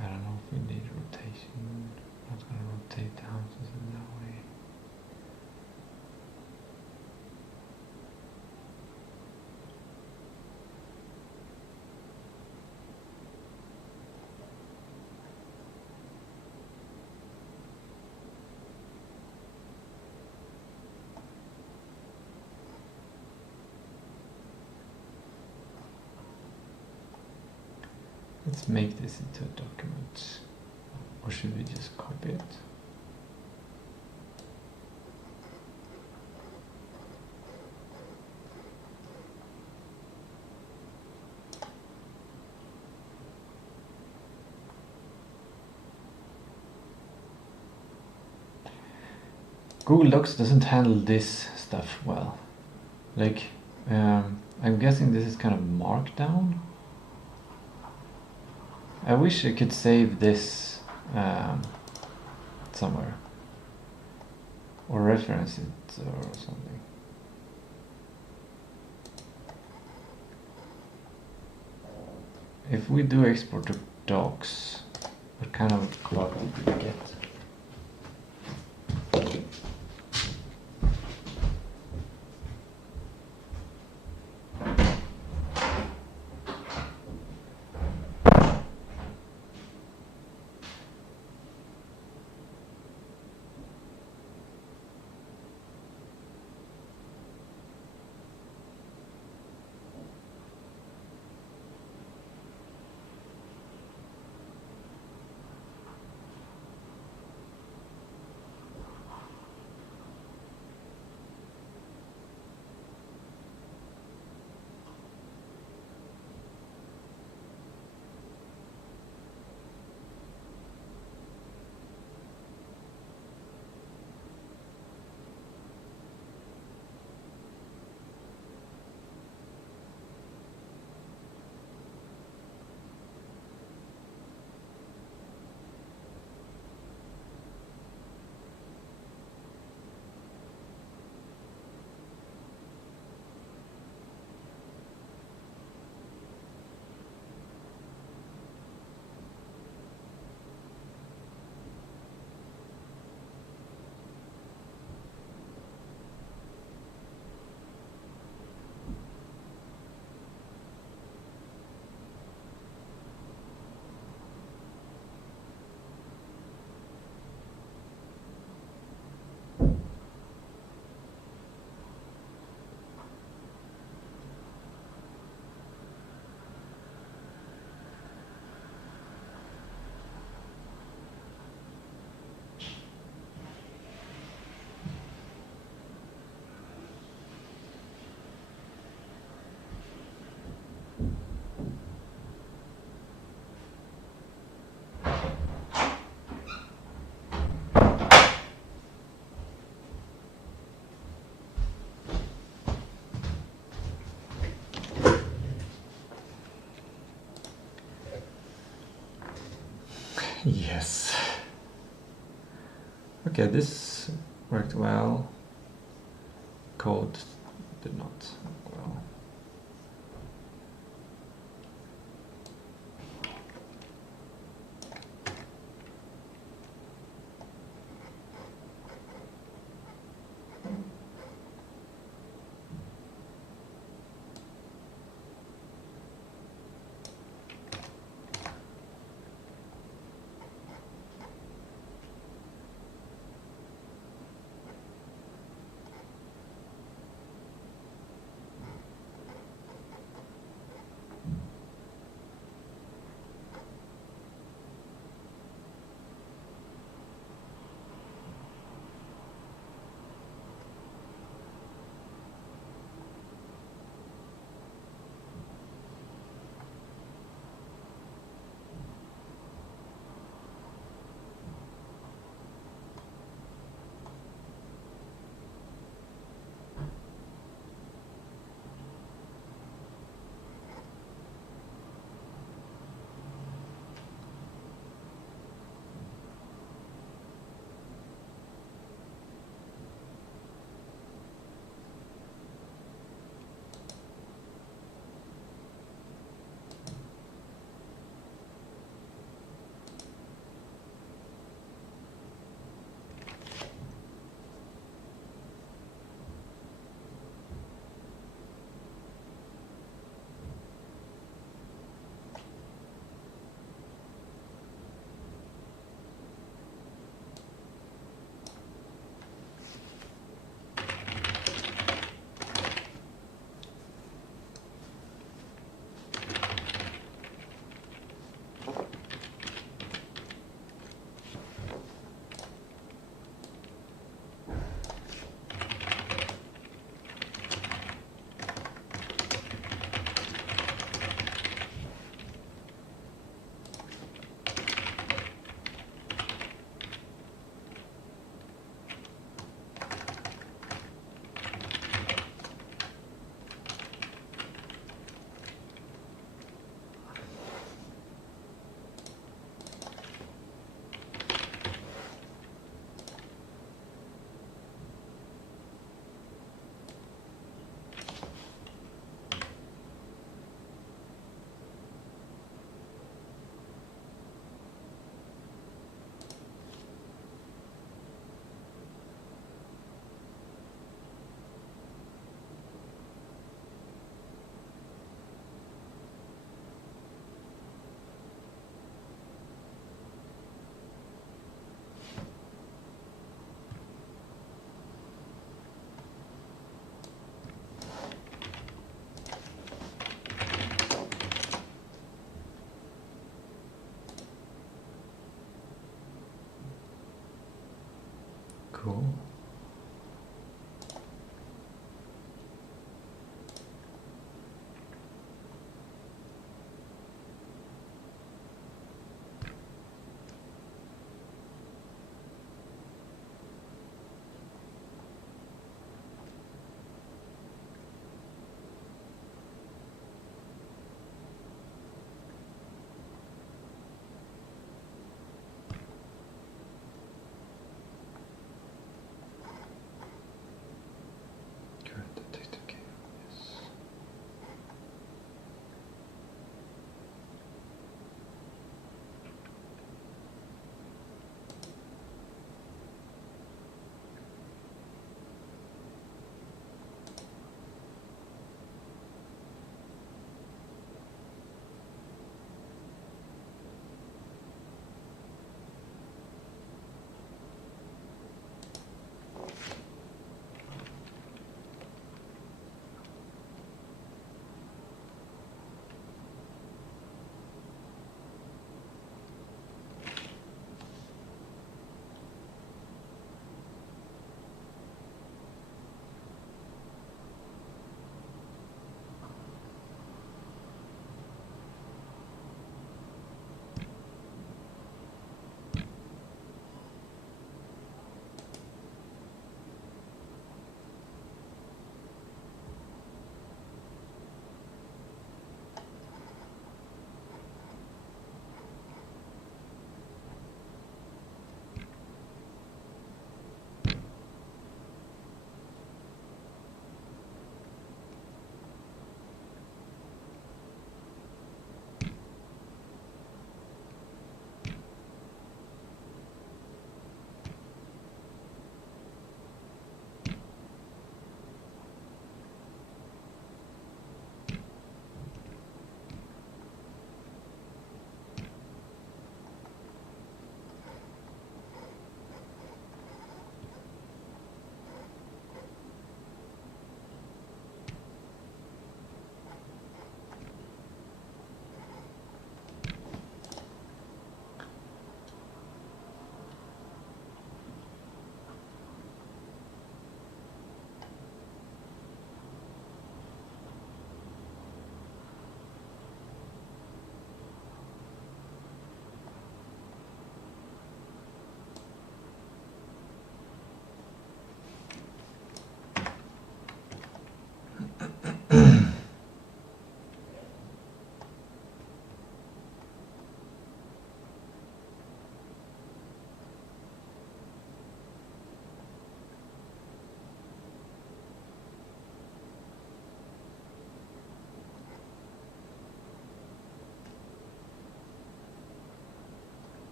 I don't know if we need rotation. I'm not going to rotate the houses in that way. Let's make this into a document, or should we just copy it? Google Docs doesn't handle this stuff well. Like, I'm guessing this is kind of markdown. I wish I could save this somewhere or reference it or something. If we do export to docs, what kind of quality do we get? Yes. Okay, this worked well. Code did not work well.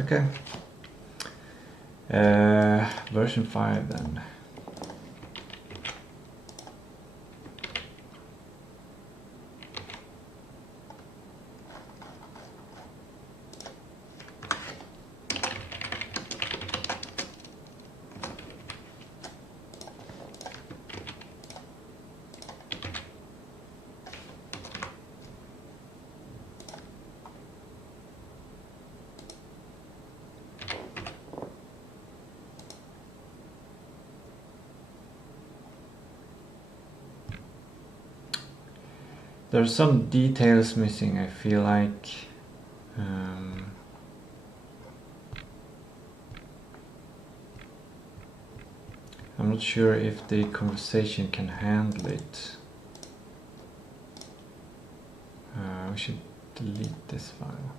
Okay. Version 5 then. There's some details missing, I feel like. I'm not sure if the conversation can handle it. We should delete this file.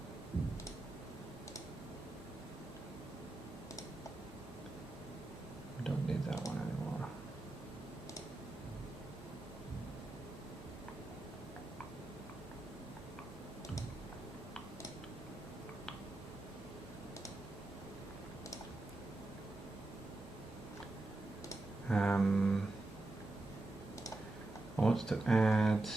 We don't need that one anymore. I want to add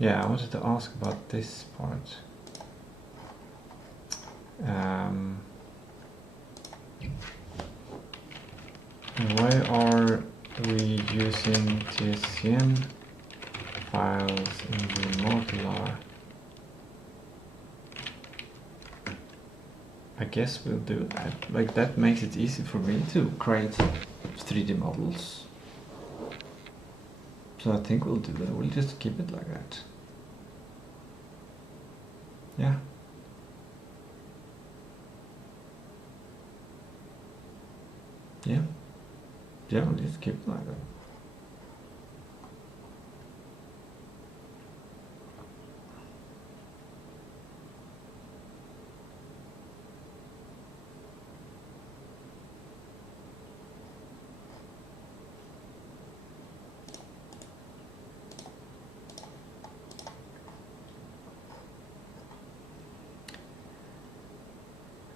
I wanted to ask about this part. Why are we using tscn files in the modular? I guess we'll do that. Like, that makes it easy for me to create 3D models. So I think we'll do that. We'll just keep it like that. Yeah. Yeah. Yeah, we'll just keep it like that.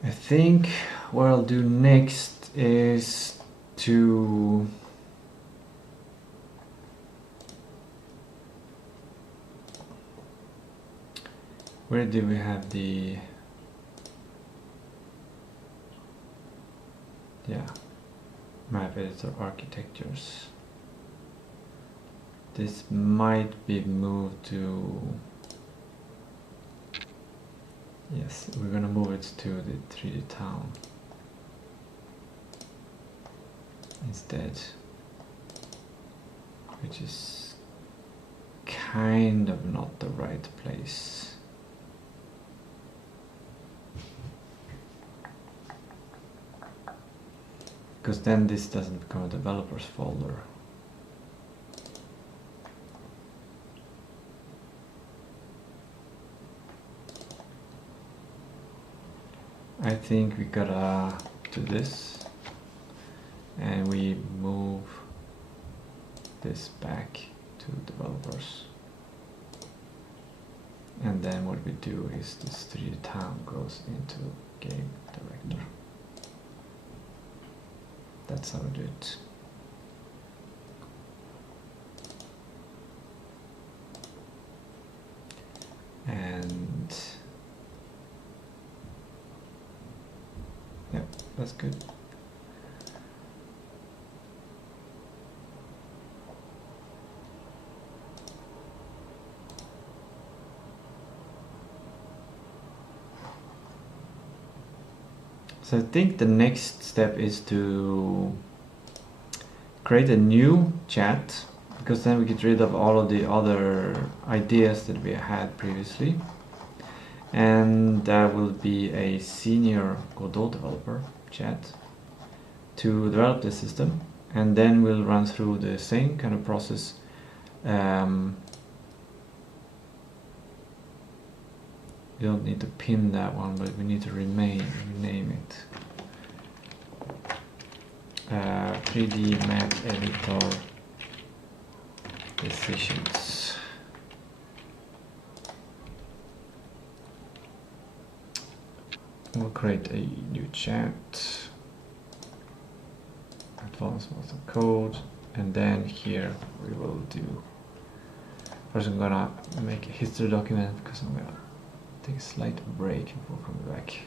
I think what I'll do next is to where do we have the map editor architectures. This might be moved to, yes, we're gonna move it to the 3D town instead, which is kind of not the right place. Because then this doesn't become a developers folder. I think we gotta do this and we move this back to developers. And then what we do is this 3D town goes into game director. That's how we do it. And yep, that's good. So I think the next step is to create a new chat, because then we get rid of all of the other ideas that we had previously. And that will be a senior Godot developer chat to develop the system. And then we'll run through the same kind of process. We don't need to pin that one, but we need to rename it. 3D map editor decisions. We'll create a new chat. Advanced master code, and then here we will do. First, I'm gonna make a history document because I'm gonna take a slight break before coming back.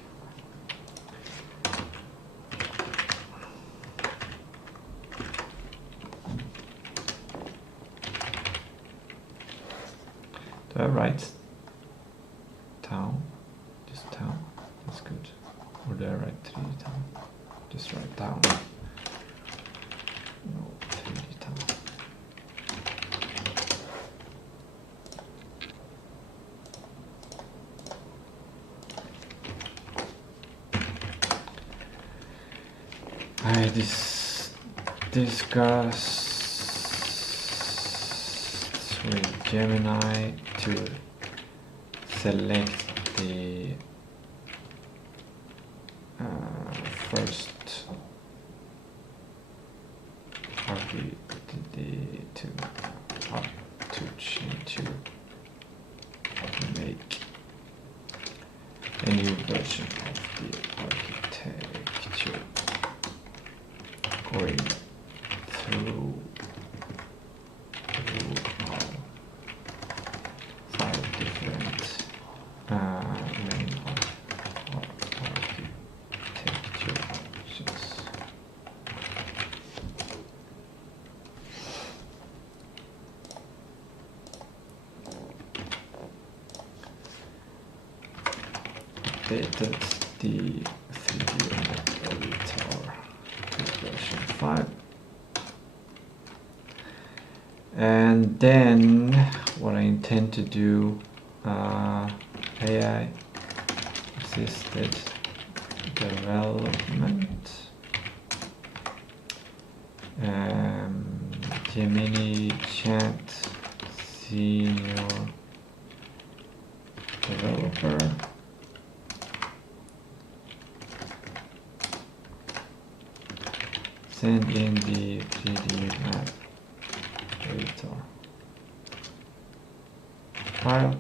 Do I write town? Just town? That's good. Or do I write 3D town? Just write town. No, 3D town. I discussed with Gemini to select the first to make a new version of the architecture, going through all 5 different main architecture options. Updated the 3D map editor to version 5. And then what I intend to do, AI assisted development, Gemini chat senior developer, send in the 3D map editor file,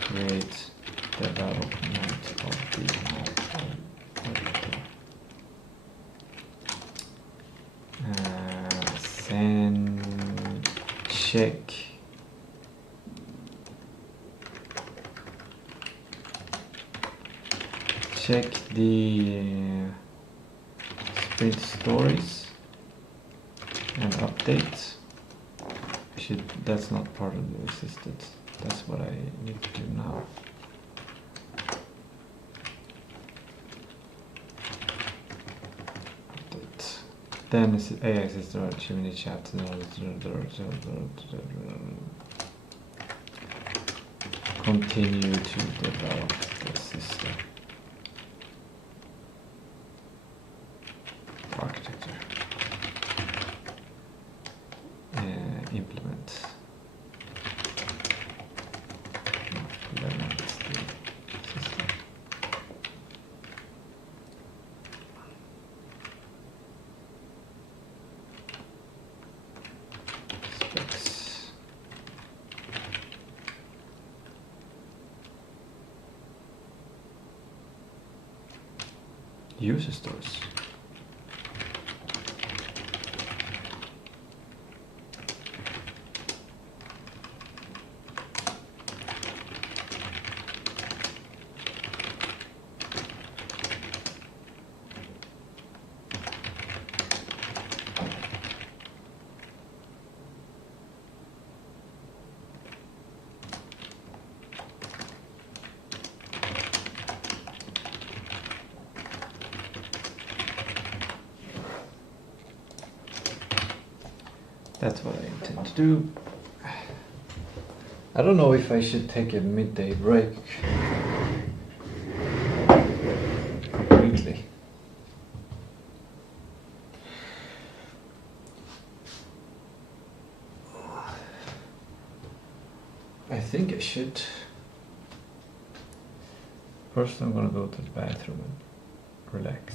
create development of the map editor, send check the sprint stories and update. That's not part of the assisted. That's what I need to do now. Update. Then it's AI assisted Gemini chat. Continue to develop the system. Architecture. Implement. Implement the system. Specs. User stores. That's what I intend to do. I don't know if I should take a midday break completely. I think I should. First I'm gonna go to the bathroom and relax.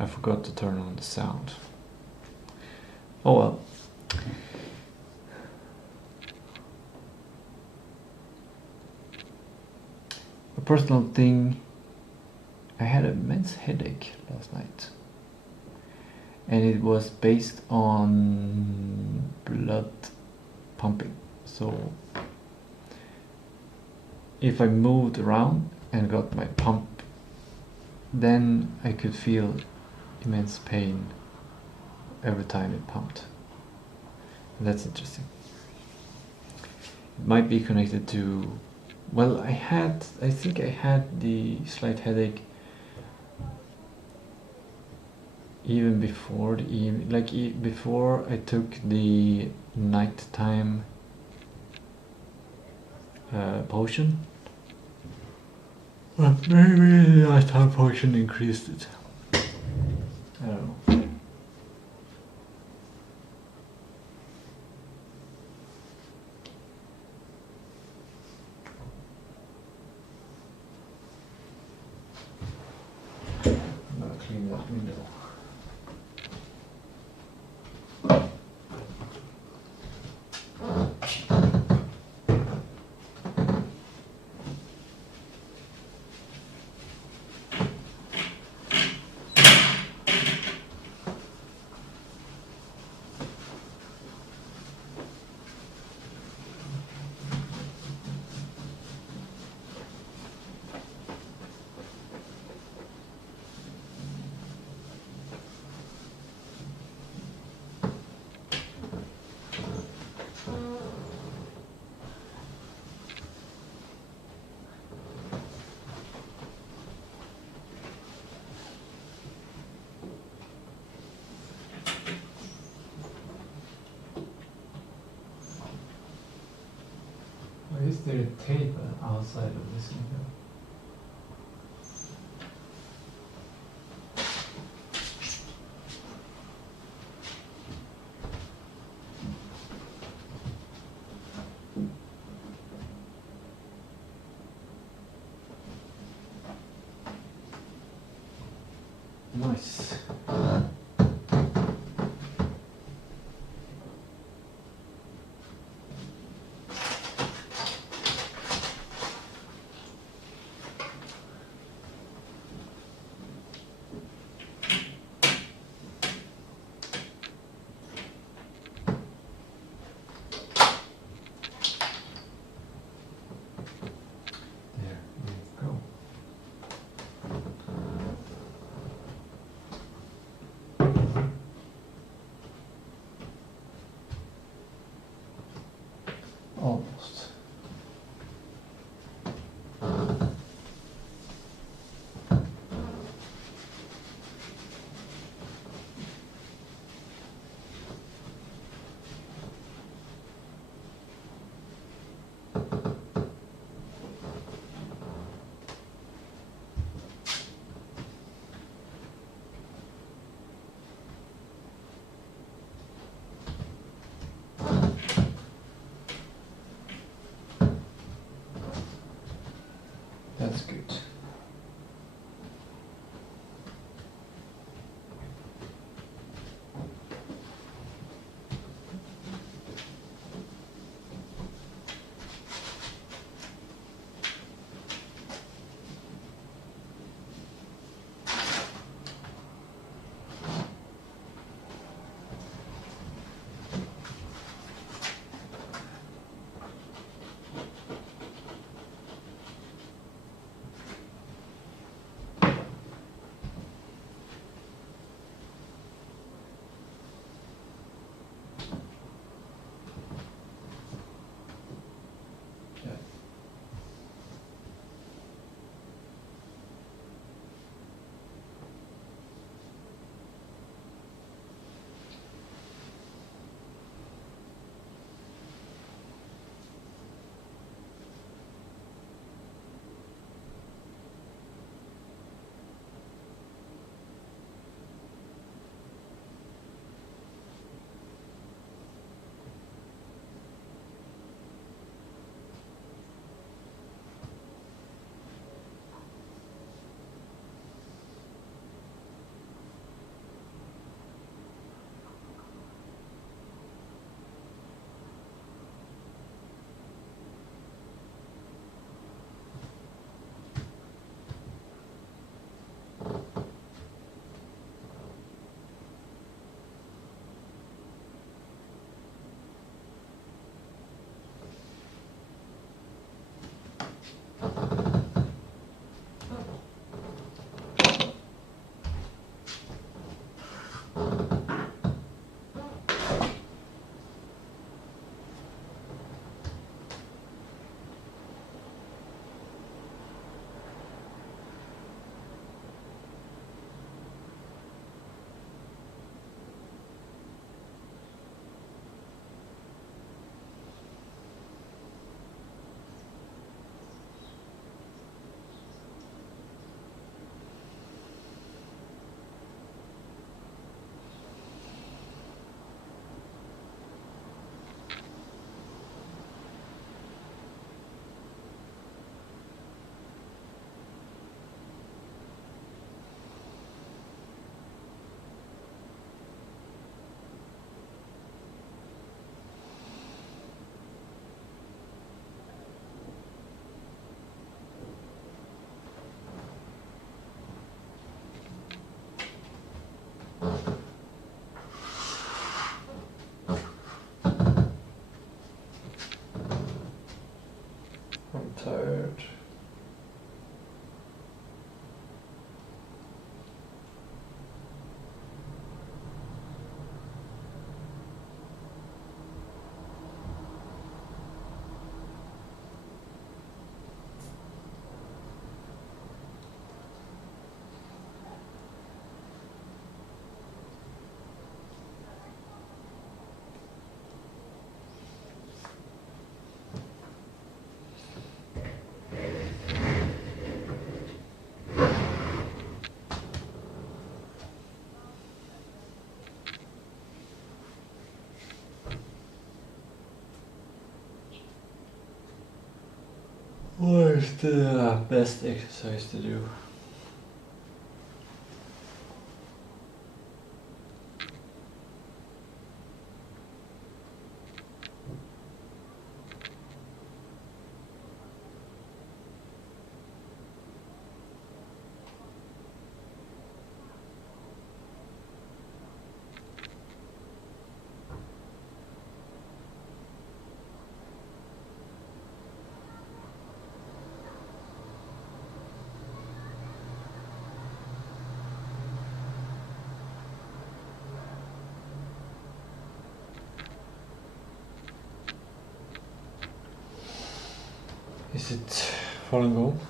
I forgot to turn on the sound. Oh well. A personal thing, I had an immense headache last night. And it was based on blood pumping. So if I moved around and got my pump, then I could feel immense pain every time it pumped. And that's interesting. It might be connected to, well, I think I had the slight headache even before before I took the nighttime potion. But maybe the nighttime potion increased it. I don't know. I'm gonna clean that window. Why is there tape outside of this window? Nice. Almost. What is the best exercise to do? Is it Falun Gong?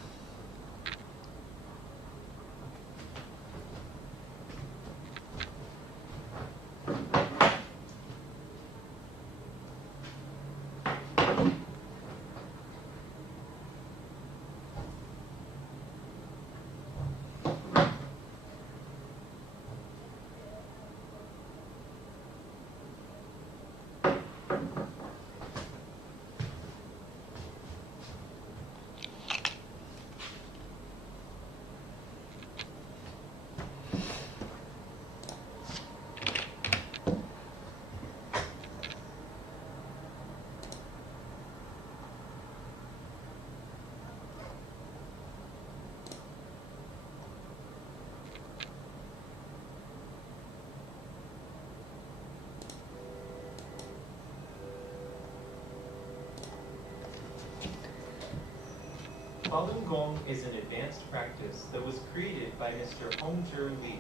Falun Gong is an advanced practice that was created by Mr. Hongzhi Li.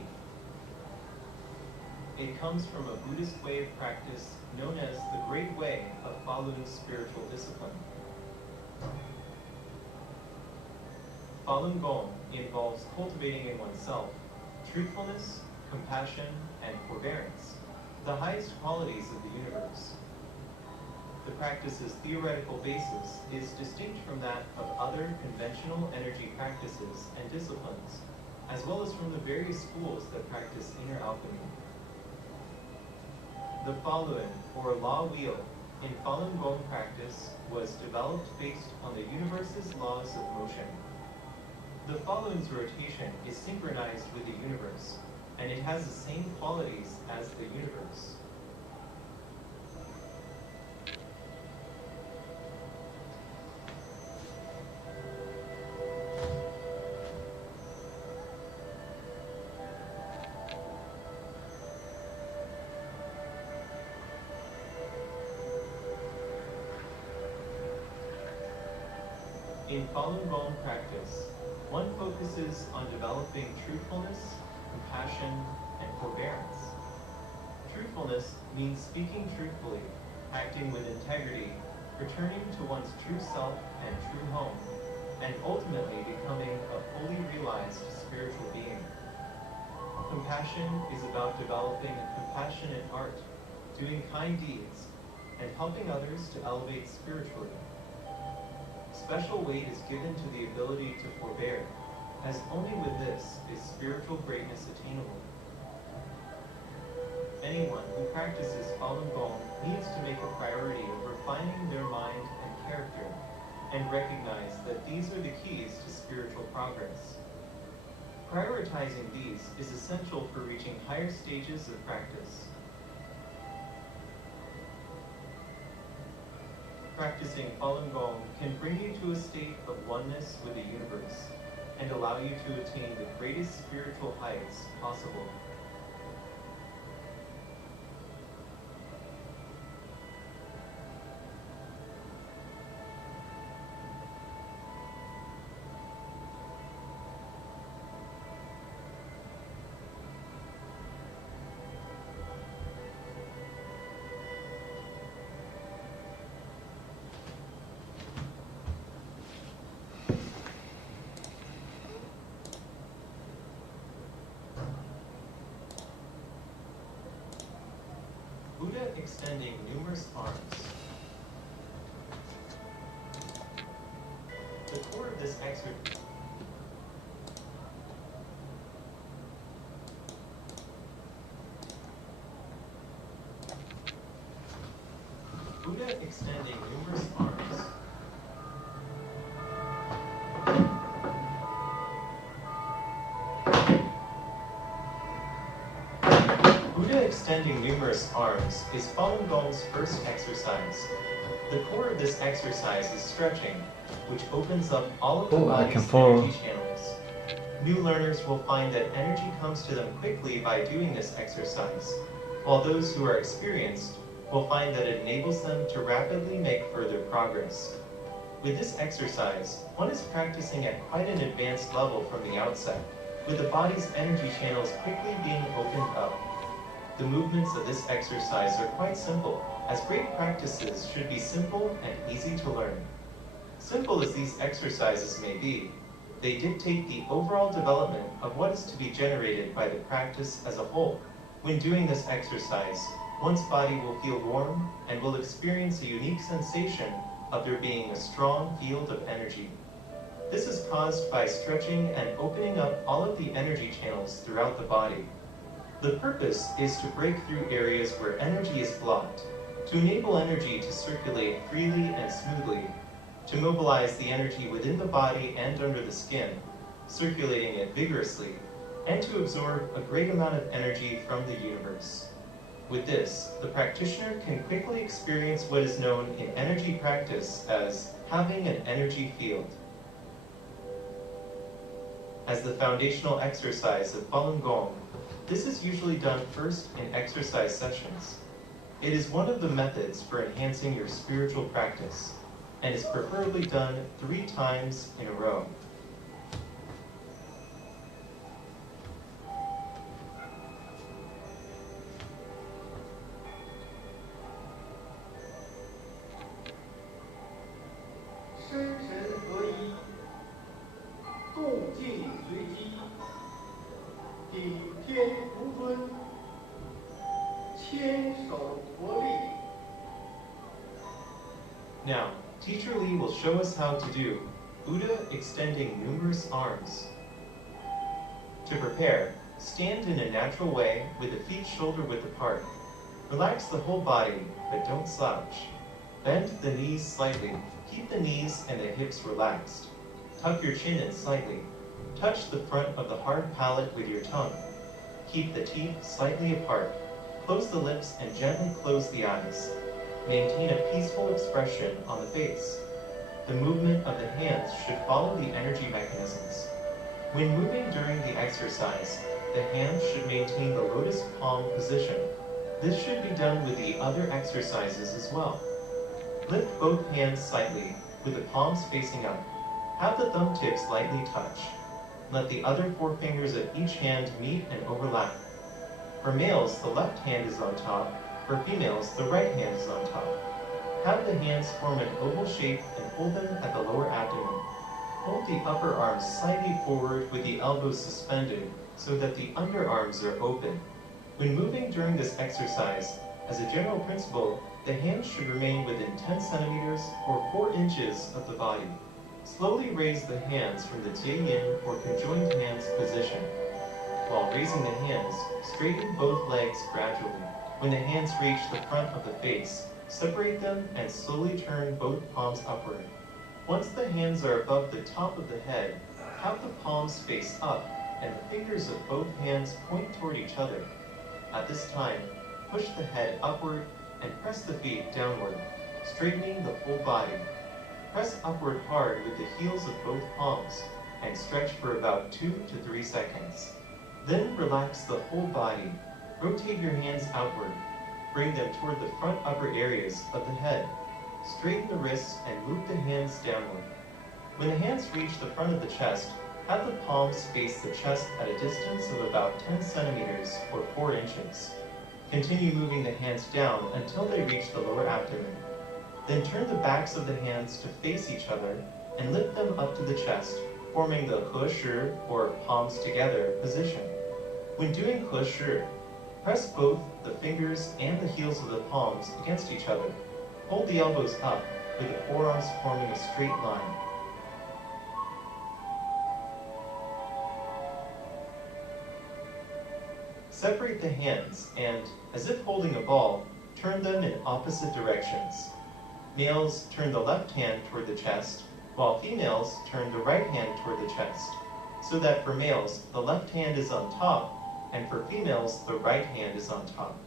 It comes from a Buddhist way of practice known as the Great Way of Falun spiritual discipline. Falun Gong involves cultivating in oneself truthfulness, compassion, and forbearance, the highest qualities of the universe. The practice's theoretical basis is distinct from that of other conventional energy practices and disciplines, as well as from the various schools that practice inner alchemy. The Falun, or law wheel, in Falun Gong practice was developed based on the universe's laws of motion. The Falun's rotation is synchronized with the universe, and it has the same qualities as the universe. In Falun Gong practice, one focuses on developing truthfulness, compassion, and forbearance. Truthfulness means speaking truthfully, acting with integrity, returning to one's true self and true home, and ultimately becoming a fully realized spiritual being. Compassion is about developing a compassionate heart, doing kind deeds, and helping others to elevate spiritually. Special weight is given to the ability to forbear, as only with this is spiritual greatness attainable. Anyone who practices Falun Gong needs to make a priority of refining their mind and character, and recognize that these are the keys to spiritual progress. Prioritizing these is essential for reaching higher stages of practice. Practicing Falun Gong can bring you to a state of oneness with the universe and allow you to attain the greatest spiritual heights possible. Buddha extending numerous arms. The core of this exercise Buddha extending numerous arms. Buddha extending numerous arms is Falun Gong's first exercise. The core of this exercise is stretching, which opens up all of the body's energy channels. New learners will find that energy comes to them quickly by doing this exercise, while those who are experienced will find that it enables them to rapidly make further progress. With this exercise, one is practicing at quite an advanced level from the outset, with the body's energy channels quickly being opened up. The movements of this exercise are quite simple, as great practices should be simple and easy to learn. Simple as these exercises may be, they dictate the overall development of what is to be generated by the practice as a whole. When doing this exercise, one's body will feel warm and will experience a unique sensation of there being a strong field of energy. This is caused by stretching and opening up all of the energy channels throughout the body. The purpose is to break through areas where energy is blocked, to enable energy to circulate freely and smoothly, to mobilize the energy within the body and under the skin, circulating it vigorously, and to absorb a great amount of energy from the universe. With this, the practitioner can quickly experience what is known in energy practice as having an energy field. As the foundational exercise of Falun Gong, this is usually done first in exercise sessions. It is one of the methods for enhancing your spiritual practice, and is preferably done 3 times in a row. Now, Teacher Lee will show us how to do Buddha extending numerous arms. To prepare, stand in a natural way with the feet shoulder width apart. Relax the whole body, but don't slouch. Bend the knees slightly. Keep the knees and the hips relaxed. Tuck your chin in slightly. Touch the front of the hard palate with your tongue. Keep the teeth slightly apart. Close the lips and gently close the eyes. Maintain a peaceful expression on the face. The movement of the hands should follow the energy mechanisms. When moving during the exercise, the hands should maintain the lotus palm position. This should be done with the other exercises as well. Lift both hands slightly, with the palms facing up. Have the thumb tips lightly touch. Let the other 4 fingers of each hand meet and overlap. For males, the left hand is on top. For females, the right hand is on top. Have the hands form an oval shape and hold them at the lower abdomen. Hold the upper arms slightly forward with the elbows suspended so that the underarms are open. When moving during this exercise, as a general principle, the hands should remain within 10 centimeters or 4 inches of the body. Slowly raise the hands from the Jie-yin or conjoined hands position. While raising the hands, straighten both legs gradually. When the hands reach the front of the face, separate them and slowly turn both palms upward. Once the hands are above the top of the head, have the palms face up and the fingers of both hands point toward each other. At this time, push the head upward and press the feet downward, straightening the whole body. Press upward hard with the heels of both palms and stretch for about 2 to 3 seconds. Then relax the whole body. Rotate your hands outward. Bring them toward the front upper areas of the head. Straighten the wrists and move the hands downward. When the hands reach the front of the chest, have the palms face the chest at a distance of about 10 centimeters or 4 inches. Continue moving the hands down until they reach the lower abdomen. Then turn the backs of the hands to face each other and lift them up to the chest, forming the He Shi or palms together position. When doing He Shi, press both the fingers and the heels of the palms against each other. Hold the elbows up with the forearms forming a straight line. Separate the hands and, as if holding a ball, turn them in opposite directions. Males turn the left hand toward the chest, while females turn the right hand toward the chest, so that for males, the left hand is on top, and for females, the right hand is on top.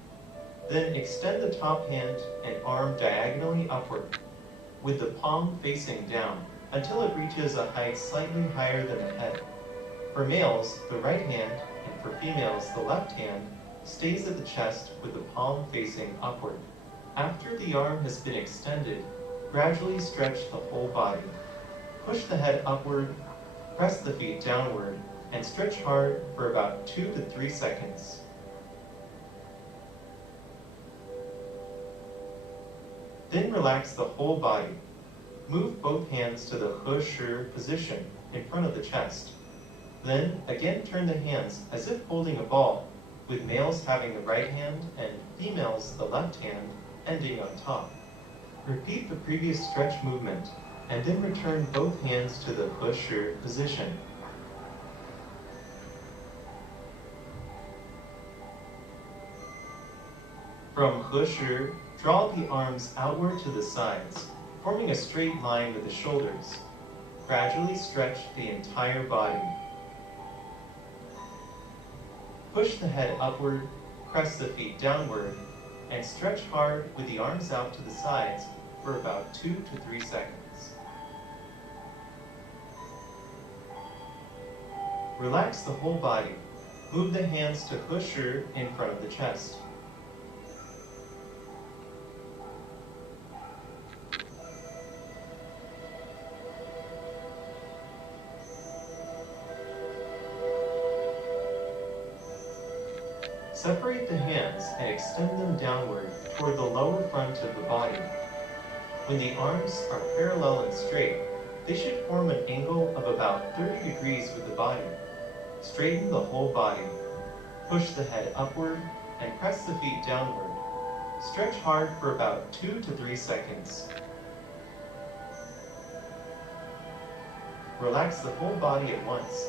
Then extend the top hand and arm diagonally upward, with the palm facing down, until it reaches a height slightly higher than the head. For males, the right hand, and for females, the left hand, stays at the chest with the palm facing upward. After the arm has been extended, gradually stretch the whole body. Push the head upward, press the feet downward, and stretch hard for about 2 to 3 seconds. Then relax the whole body. Move both hands to the He Shi position in front of the chest. Then again turn the hands as if holding a ball, with males having the right hand and females the left hand ending on top. Repeat the previous stretch movement and then return both hands to the He Shi position. From He Shi, draw the arms outward to the sides, forming a straight line with the shoulders. Gradually stretch the entire body. Push the head upward, press the feet downward, and stretch hard with the arms out to the sides for about 2 to 3 seconds. Relax the whole body. Move the hands to He Shi in front of the chest. Separate the hands and extend them downward toward the lower front of the body. When the arms are parallel and straight, they should form an angle of about 30 degrees with the body. Straighten the whole body. Push the head upward and press the feet downward. Stretch hard for about 2 to 3 seconds. Relax the whole body at once.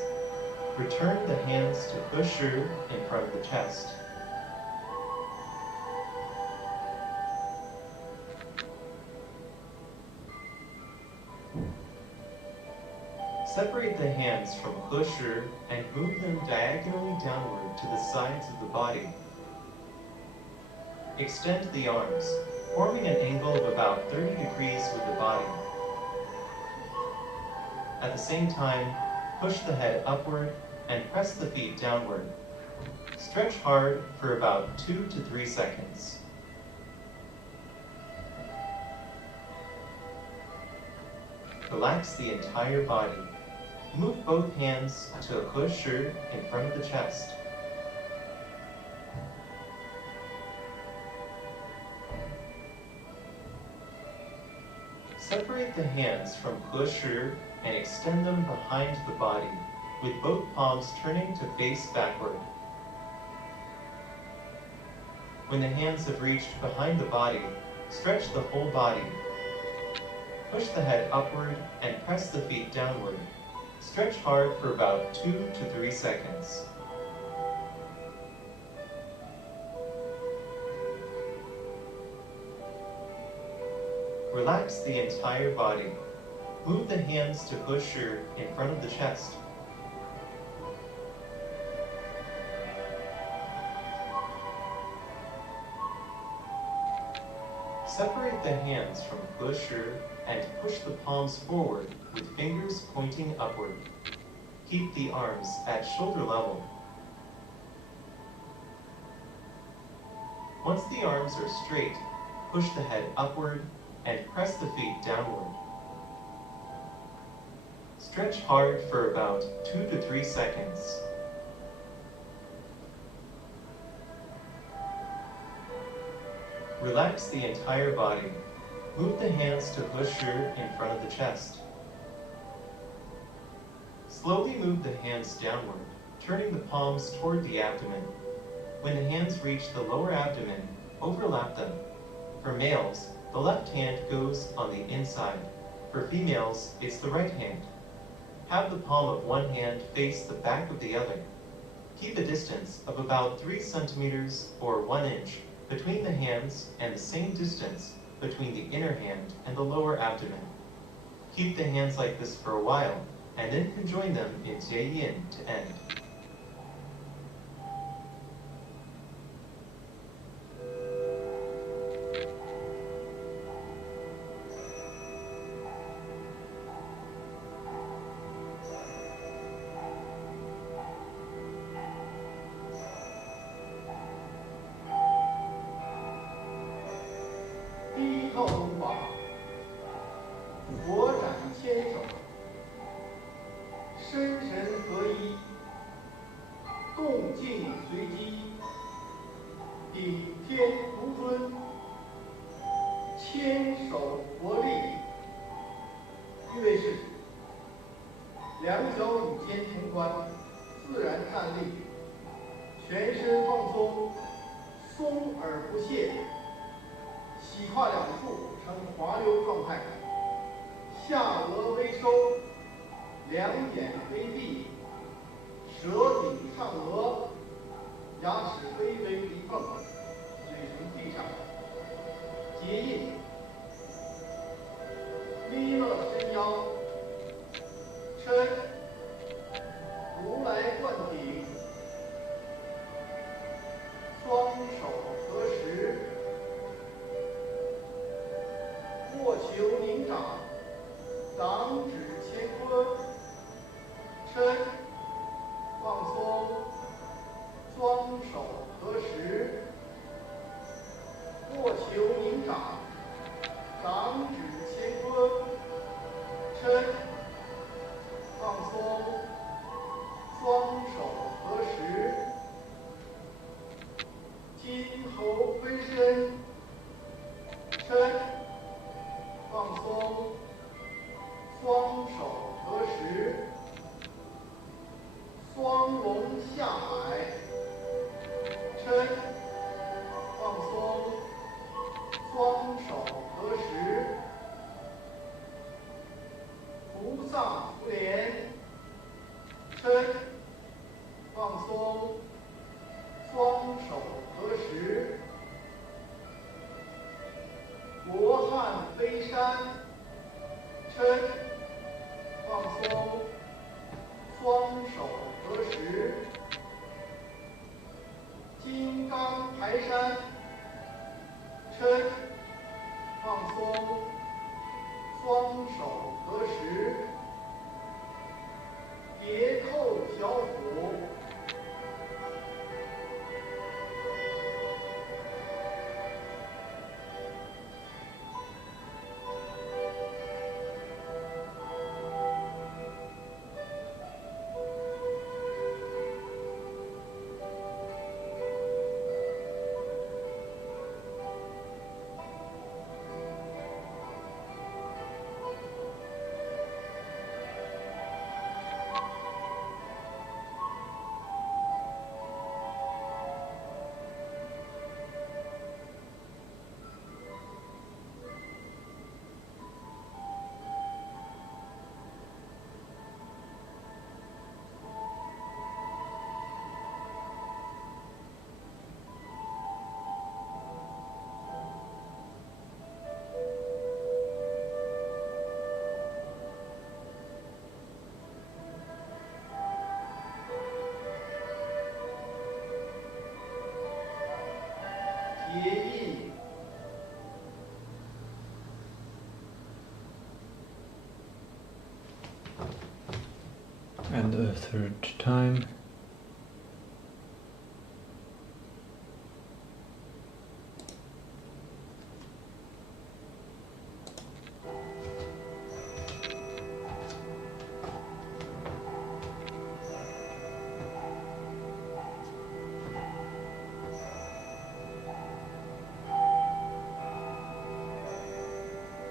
Return the hands to He Shi in front of the chest. Separate the hands from He Shi and move them diagonally downward to the sides of the body. Extend the arms, forming an angle of about 30 degrees with the body. At the same time, push the head upward and press the feet downward. Stretch hard for about 2 to 3 seconds. Relax the entire body. Move both hands to He Shi in front of the chest. Separate the hands from He Shi and extend them behind the body, with both palms turning to face backward. When the hands have reached behind the body, stretch the whole body. Push the head upward and press the feet downward. Stretch hard for about 2 to 3 seconds. Relax the entire body. Move the hands to He Shi in front of the chest. Separate the hands from He Shi and push the palms forward with fingers pointing upward. Keep the arms at shoulder level. Once the arms are straight, push the head upward and press the feet downward. Stretch hard for about 2 to 3 seconds. Relax the entire body. Move the hands to He Shi in front of the chest. Slowly move the hands downward, turning the palms toward the abdomen. When the hands reach the lower abdomen, overlap them. For males, the left hand goes on the inside. For females, it's the right hand. Have the palm of one hand face the back of the other. Keep a distance of about 3 centimeters or 1 inch between the hands and the same distance between the inner hand and the lower abdomen. Keep the hands like this for a while, and then conjoin them in Jie Yin to end. 两眼微闭，舌顶上颚，牙齿微微离缝，嘴唇闭上。结印，弥勒伸腰，嗔，如来灌顶，双手合十，握球凝掌，掌指乾坤，嗔，放松，双手合十，握球凝掌，掌指乾坤，嗔，放松，双手合十，金猴分身，嗔，放松，双手合十，双龙下海，嗔，放松，双手合十，菩萨福莲，嗔，放松，双手合十，罗汉飞山，嗔，放松，双手合十，金刚排山，嗔，放松，双手合十，别扣小腹，结印。And a third time.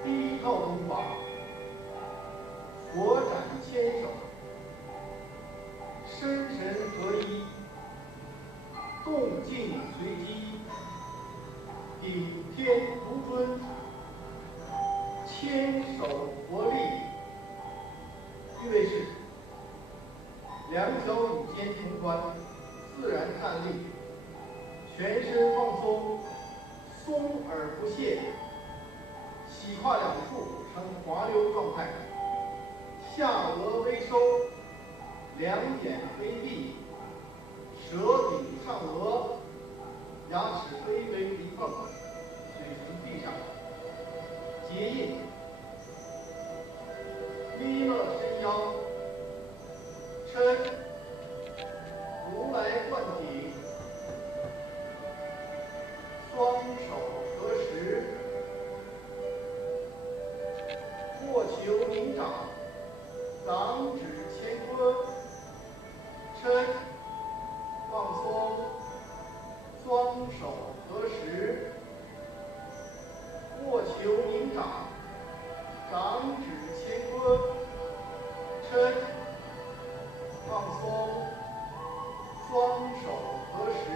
第一套功法，佛展千手，身神合一，动静随机，顶天如尊，千手佛力。预备式，两脚与肩同宽，自然站立，全身放松，松而不懈。喜胯两处呈滑溜状态，下颚微收，两眼微闭，舌顶上颚，牙齿微微离缝，嘴唇闭上。结印，弥勒伸腰，嗔，如来灌顶，双手合十，握球凝掌，掌指乾坤，嗔，放松，双手合十，握球凝掌，掌指乾坤，嗔，放松，双手合十，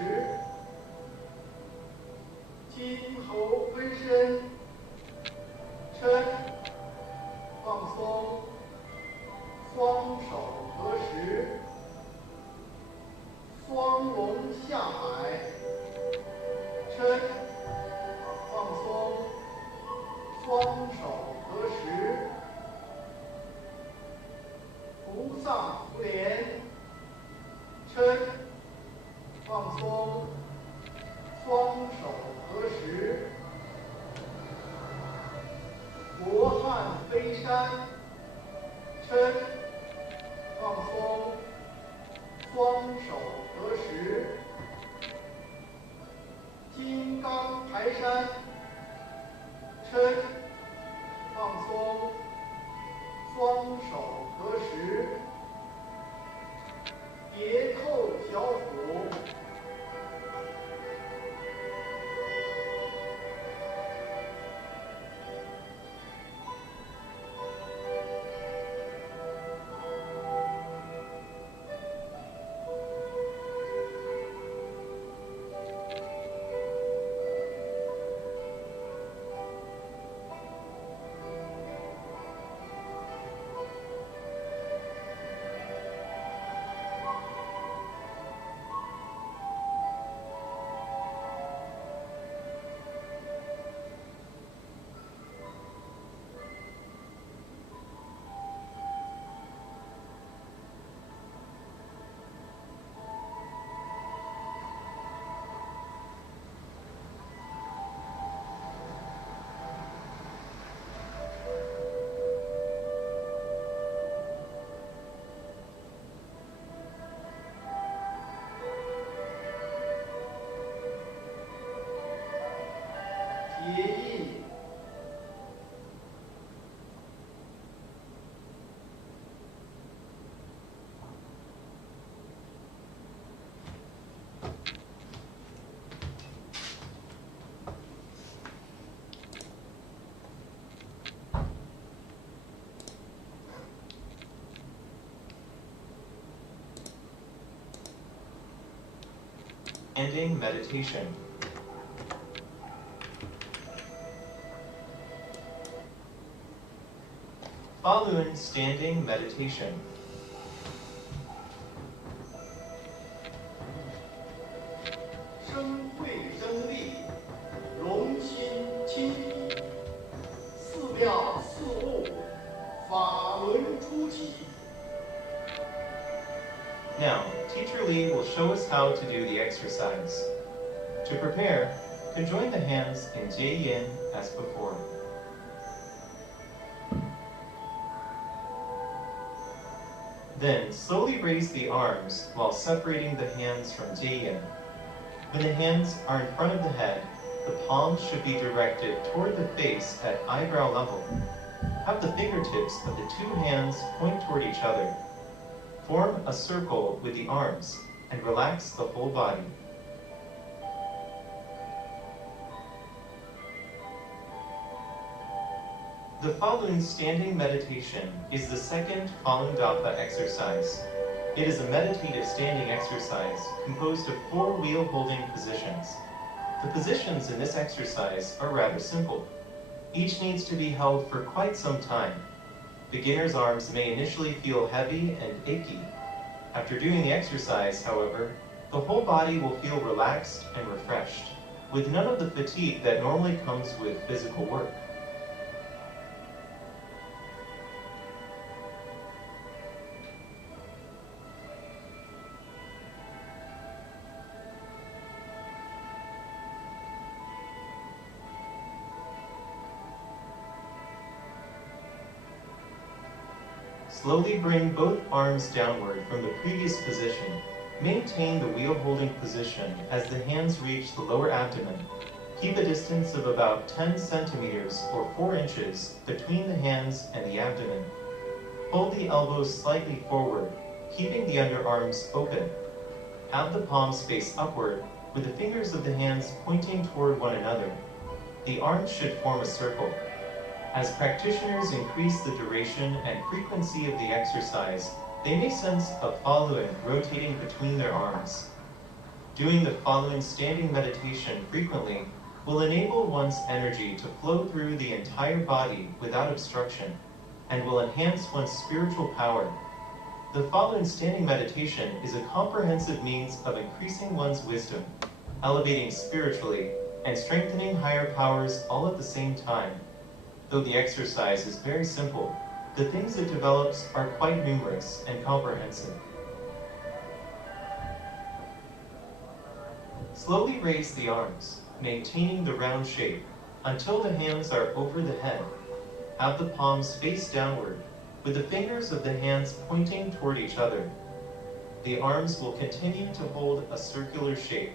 金猴分身，嗔，放松，双山，撑，放松，双手合十。金刚抬山，撑，放松，双手合十。别扣小腹。结印。Standing meditation. Following standing meditation. 生慧生力，容心清体，四妙四物，法轮出体。 Now, Teacher Lee will show us how to do the exercise. To prepare, conjoin the hands in Jie Yin as before. Then slowly raise the arms while separating the hands from Jie Yin. When the hands are in front of the head, the palms should be directed toward the face at eyebrow level. Have the fingertips of the two hands point toward each other. Form a circle with the arms and relax the whole body. The following standing meditation is the second Falun Dafa exercise. It is a meditative standing exercise composed of 4 wheel-holding positions. The positions in this exercise are rather simple. Each needs to be held for quite some time. Beginner's arms may initially feel heavy and achy. After doing the exercise, however, the whole body will feel relaxed and refreshed, with none of the fatigue that normally comes with physical work. Slowly bring both arms downward from the previous position. Maintain the wheel-holding position as the hands reach the lower abdomen. Keep a distance of about 10 centimeters or 4 inches between the hands and the abdomen. Hold the elbows slightly forward, keeping the underarms open. Have the palms face upward, with the fingers of the hands pointing toward one another. The arms should form a circle. As practitioners increase the duration and frequency of the exercise, they may sense a following rotating between their arms. Doing the following standing meditation frequently will enable one's energy to flow through the entire body without obstruction, and will enhance one's spiritual power. The following standing meditation is a comprehensive means of increasing one's wisdom, elevating spiritually, and strengthening higher powers all at the same time. Though the exercise is very simple, the things it develops are quite numerous and comprehensive. Slowly raise the arms, maintaining the round shape, until the hands are over the head. Have the palms face downward, with the fingers of the hands pointing toward each other. The arms will continue to hold a circular shape.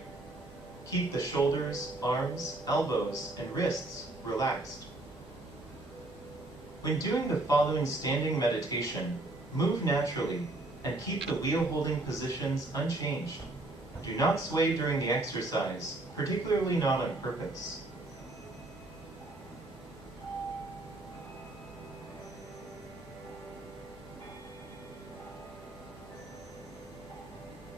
Keep the shoulders, arms, elbows, and wrists relaxed. When doing the following standing meditation, move naturally and keep the wheel holding positions unchanged. Do not sway during the exercise, particularly not on purpose.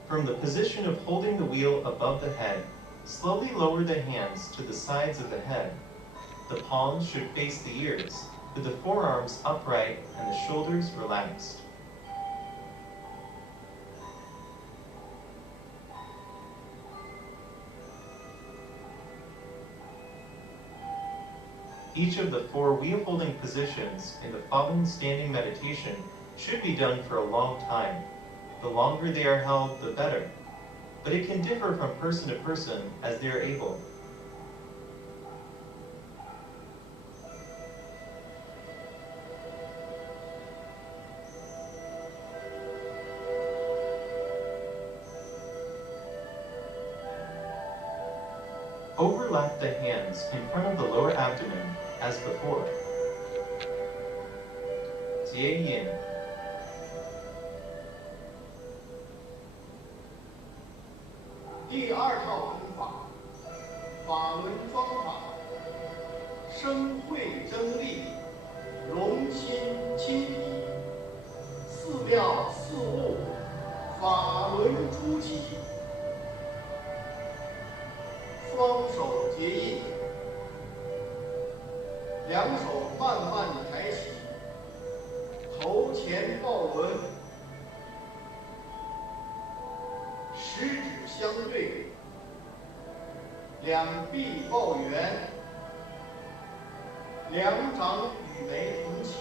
From the position of holding the wheel above the head, slowly lower the hands to the sides of the head. The palms should face the ears, with the forearms upright and the shoulders relaxed. Each of the 4 wheel-holding positions in the following standing meditation should be done for a long time. The longer they are held, the better, but it can differ from person to person as they are able. Overlap the hands in front of the lower abdomen as before. 接引 第2套功法，法轮桩法，生会增力，荣心清脾，四调四物，法轮出起，双手结印，两手慢慢抬起，头前抱轮，食指相对，两臂抱圆，两掌与眉同齐，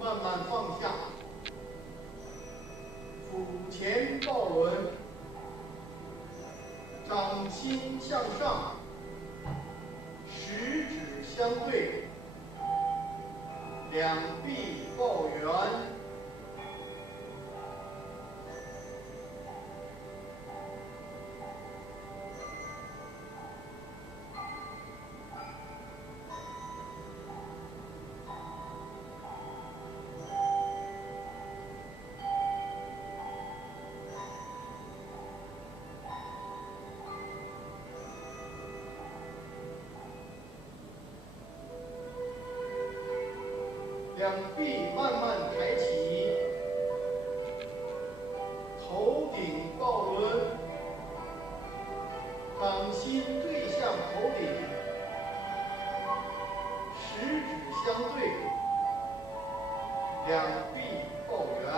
慢慢放下，腹前抱轮，掌心向上，食指相对，两臂抱圆，两臂慢慢抬起，头顶抱轮，掌心对向头顶，食指相对，两臂抱圆。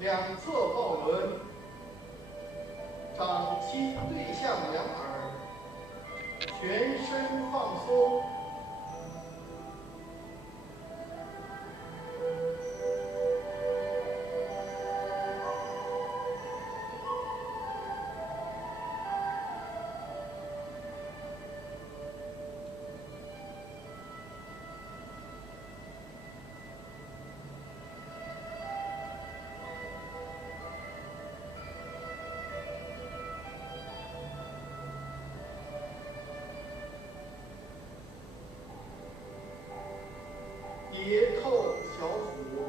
两侧抱轮，掌心对向两耳，全身放松。别扣小腹，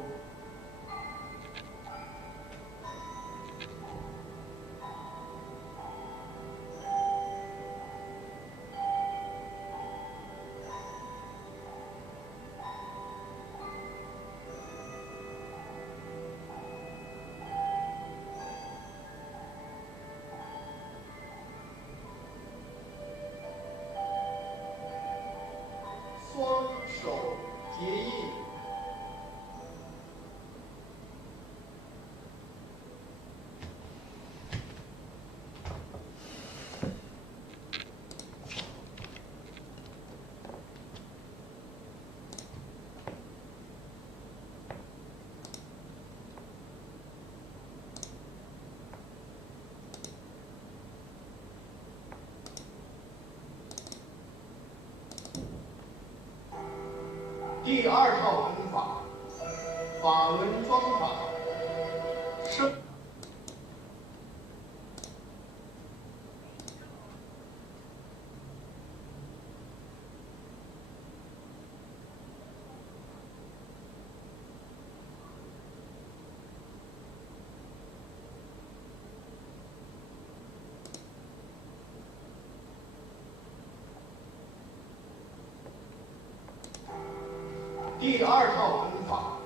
第二套文法，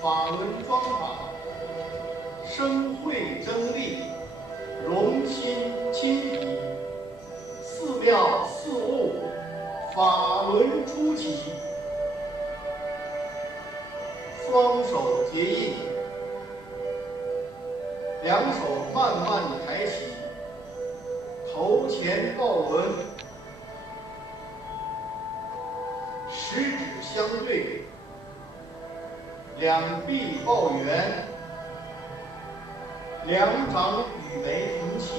法轮庄法，生慧增力，融心亲体，寺庙四物，法轮出奇。双手结印，两手慢慢抬起，头前抱轮，食指相对，两臂抱圆，两掌与眉平齐。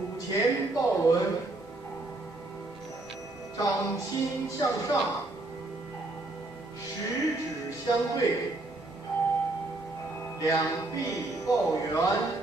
腹前抱轮，掌心向上，食指相对，两臂抱圆。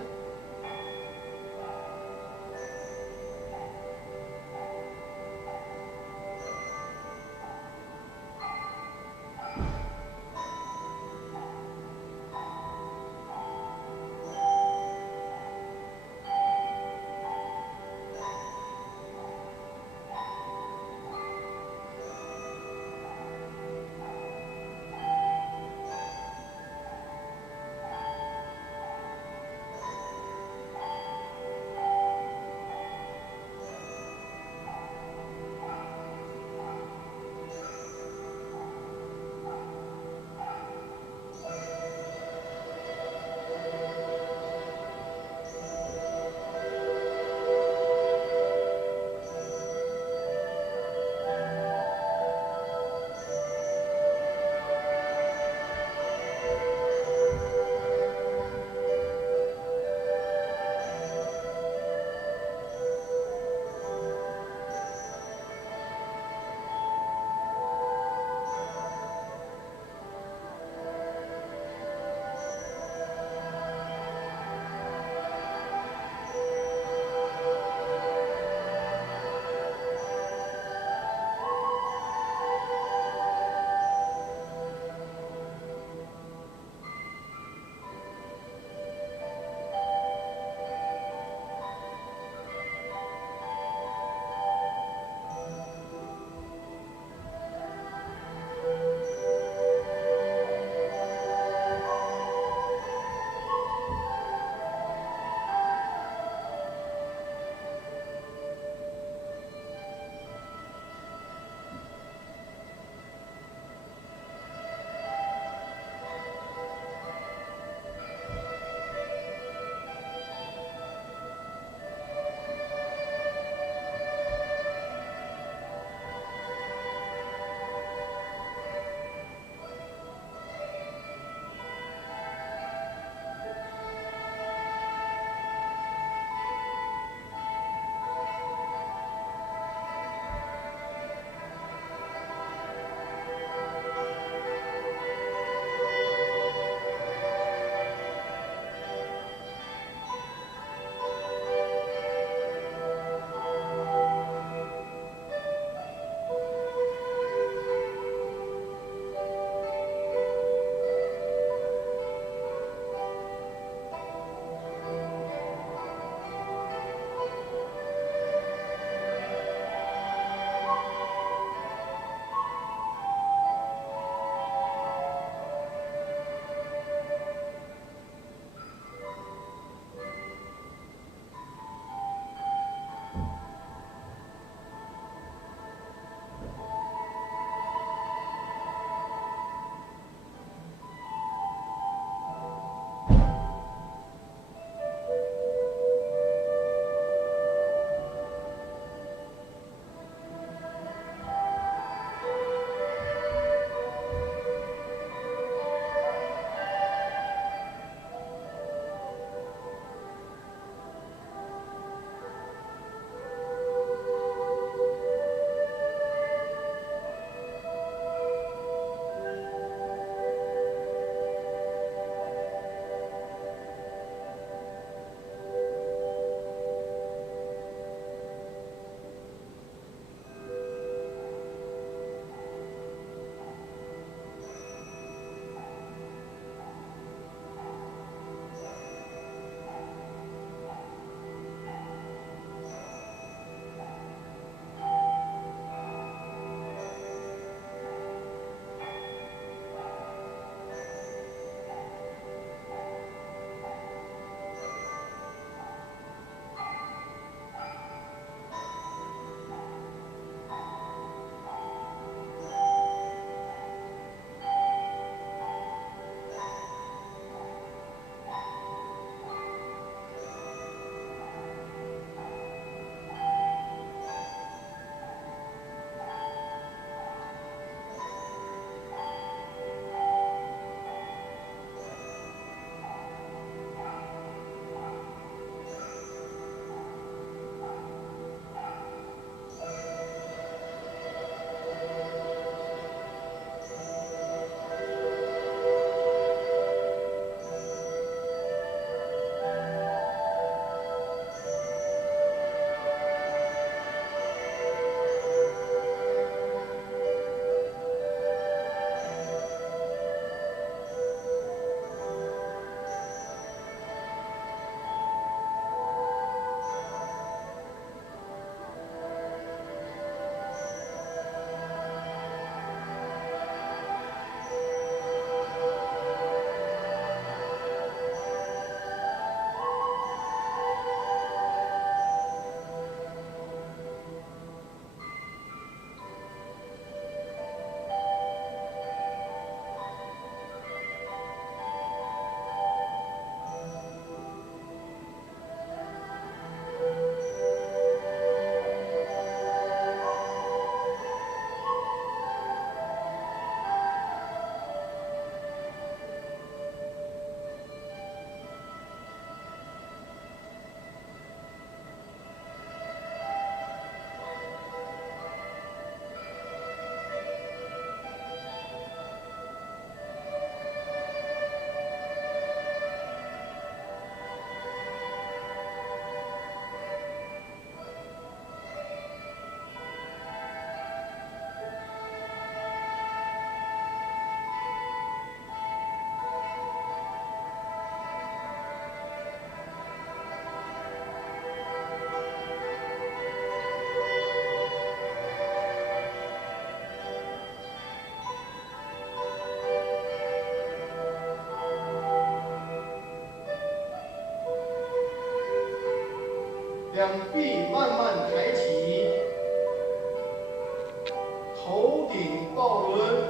两臂慢慢抬起，头顶抱轮，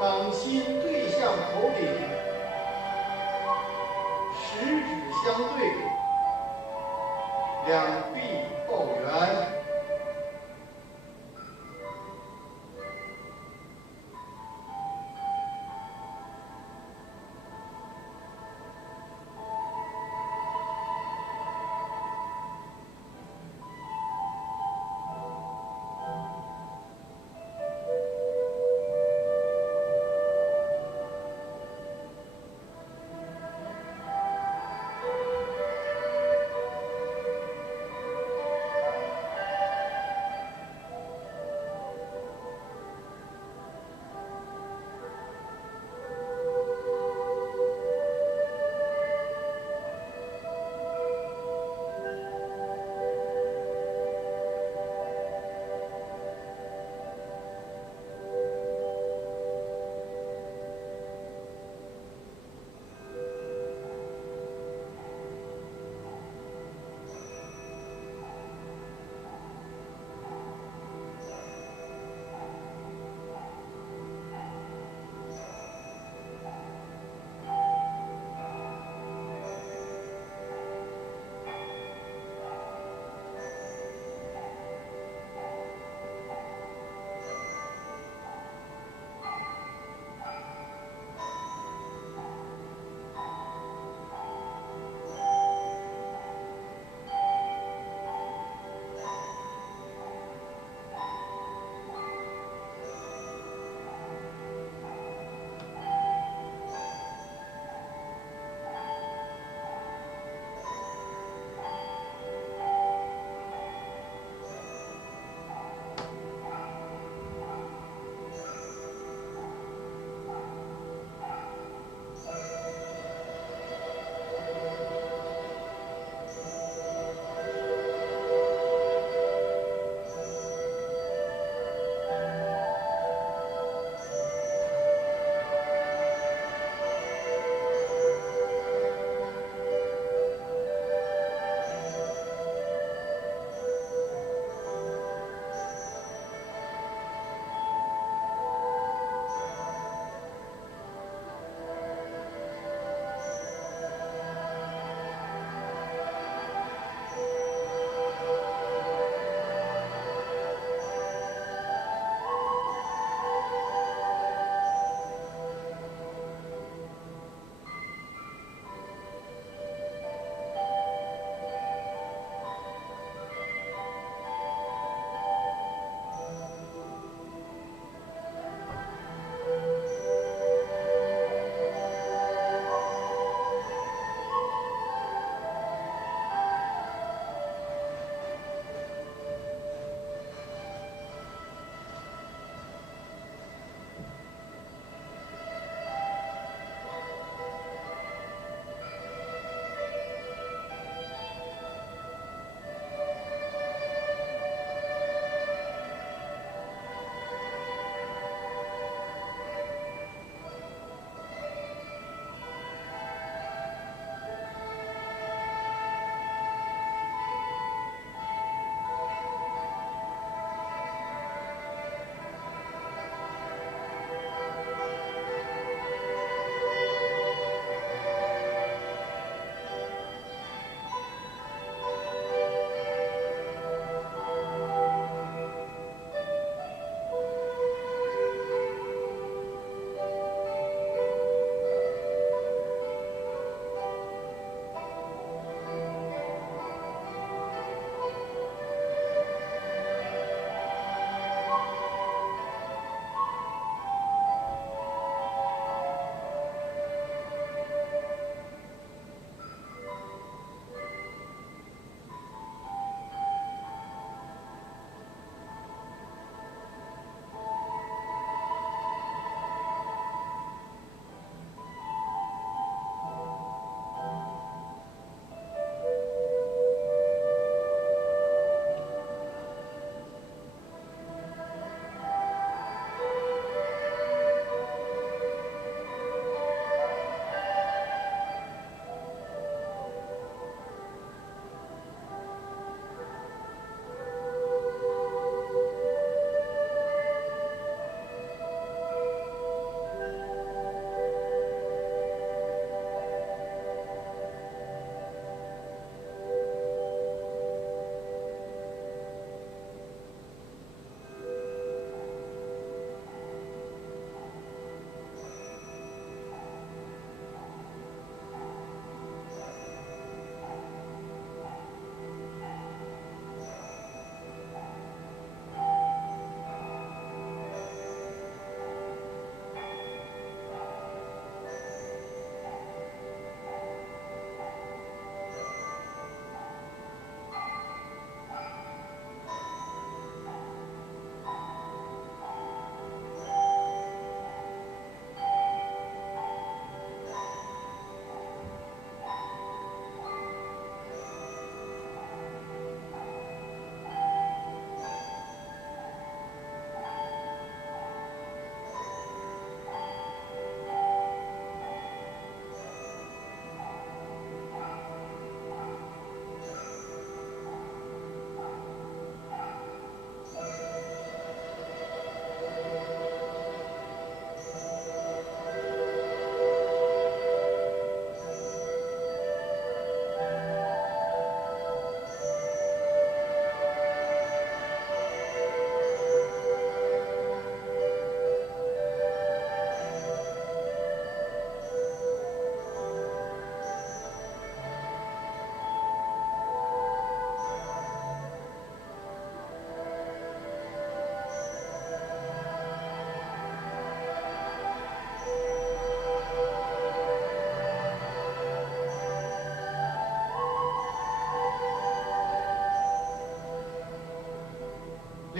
掌心对向头顶，食指相对，两臂抱圆。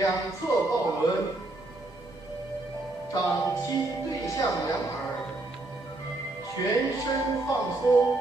两侧抱轮，掌心对向两耳，全身放松。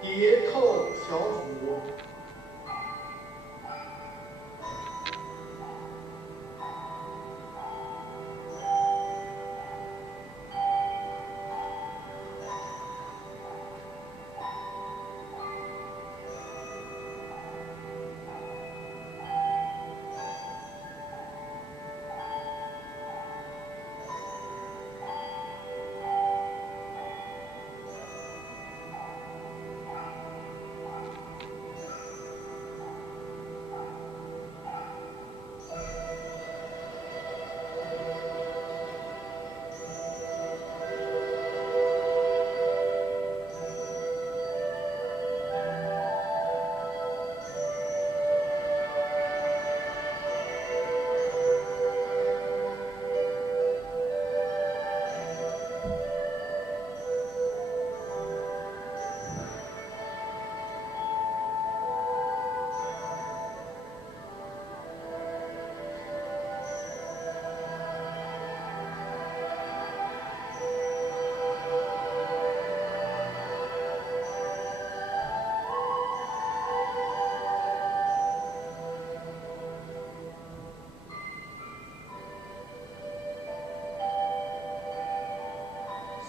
叠透小组。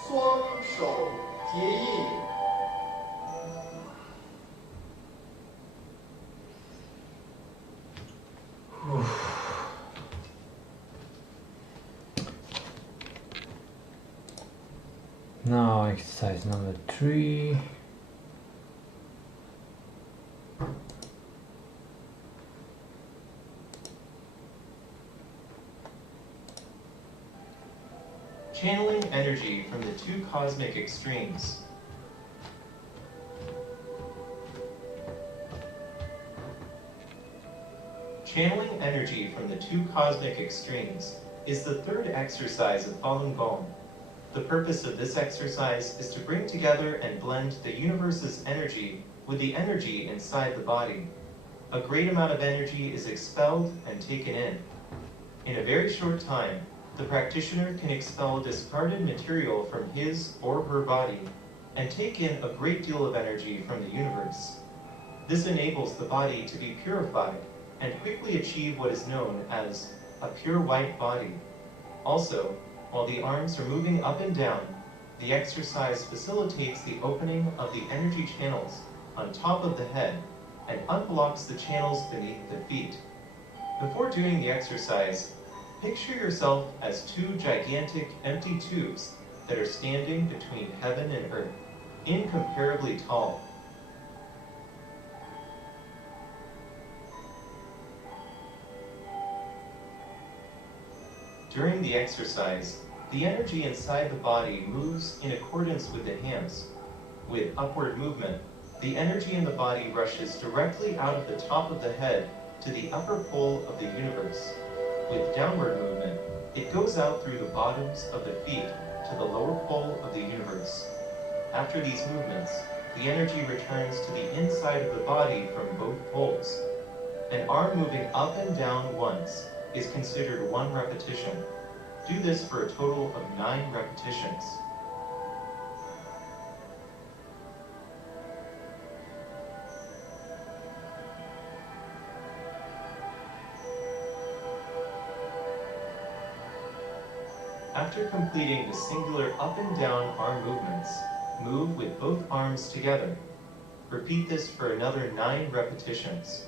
双手结印。Now exercise number 3. Channeling energy from the two cosmic extremes. Channeling energy from the two cosmic extremes is the third exercise of Falun Gong. The purpose of this exercise is to bring together and blend the universe's energy with the energy inside the body. A great amount of energy is expelled and taken in. In a very short time, the practitioner can expel discarded material from his or her body and take in a great deal of energy from the universe. This enables the body to be purified and quickly achieve what is known as a pure white body. Also, while the arms are moving up and down, the exercise facilitates the opening of the energy channels on top of the head and unblocks the channels beneath the feet. Before doing the exercise, picture yourself as two gigantic empty tubes that are standing between heaven and earth, incomparably tall. During the exercise, the energy inside the body moves in accordance with the hands. With upward movement, the energy in the body rushes directly out of the top of the head to the upper pole of the universe. With downward movement, it goes out through the bottoms of the feet to the lower pole of the universe. After these movements, the energy returns to the inside of the body from both poles. An arm moving up and down once is considered 1 repetition. Do this for a total of 9 repetitions. After completing the singular up and down arm movements, move with both arms together. Repeat this for another 9 repetitions.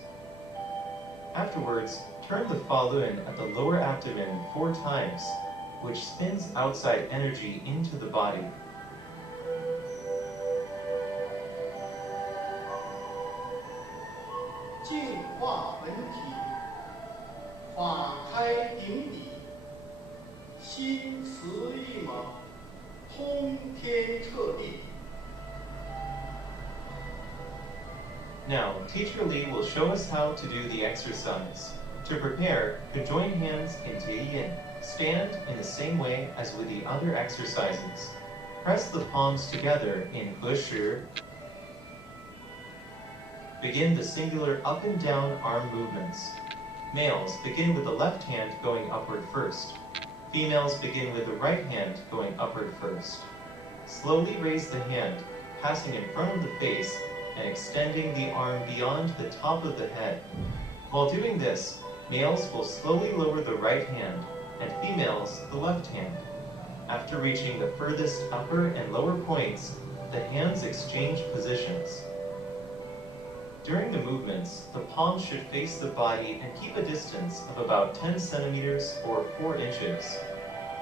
Afterwards, turn the Falun at the lower abdomen 4 times, which spins outside energy into the body. Now, Teacher Li will show us how to do the exercise. To prepare, conjoin hands in Jie-yin. Stand in the same way as with the other exercises. Press the palms together in He-shi. Begin the singular up and down arm movements. Males begin with the left hand going upward first. Females begin with the right hand going upward first. Slowly raise the hand, passing in front of the face and extending the arm beyond the top of the head. While doing this, males will slowly lower the right hand and females the left hand. After reaching the furthest upper and lower points, the hands exchange positions. During the movements, the palms should face the body and keep a distance of about 10 centimeters or 4 inches.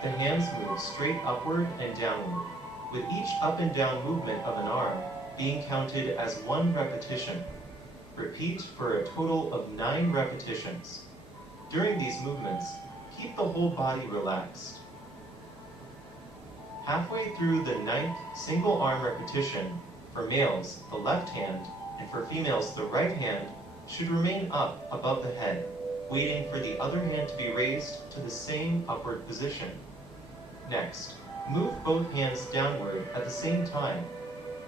The hands move straight upward and downward, with each up and down movement of an arm being counted as 1 repetition. Repeat for a total of 9 repetitions. During these movements, keep the whole body relaxed. Halfway through the 9th single arm repetition, for males, the left hand, and for females, the right hand should remain up above the head, waiting for the other hand to be raised to the same upward position. Next, move both hands downward at the same time.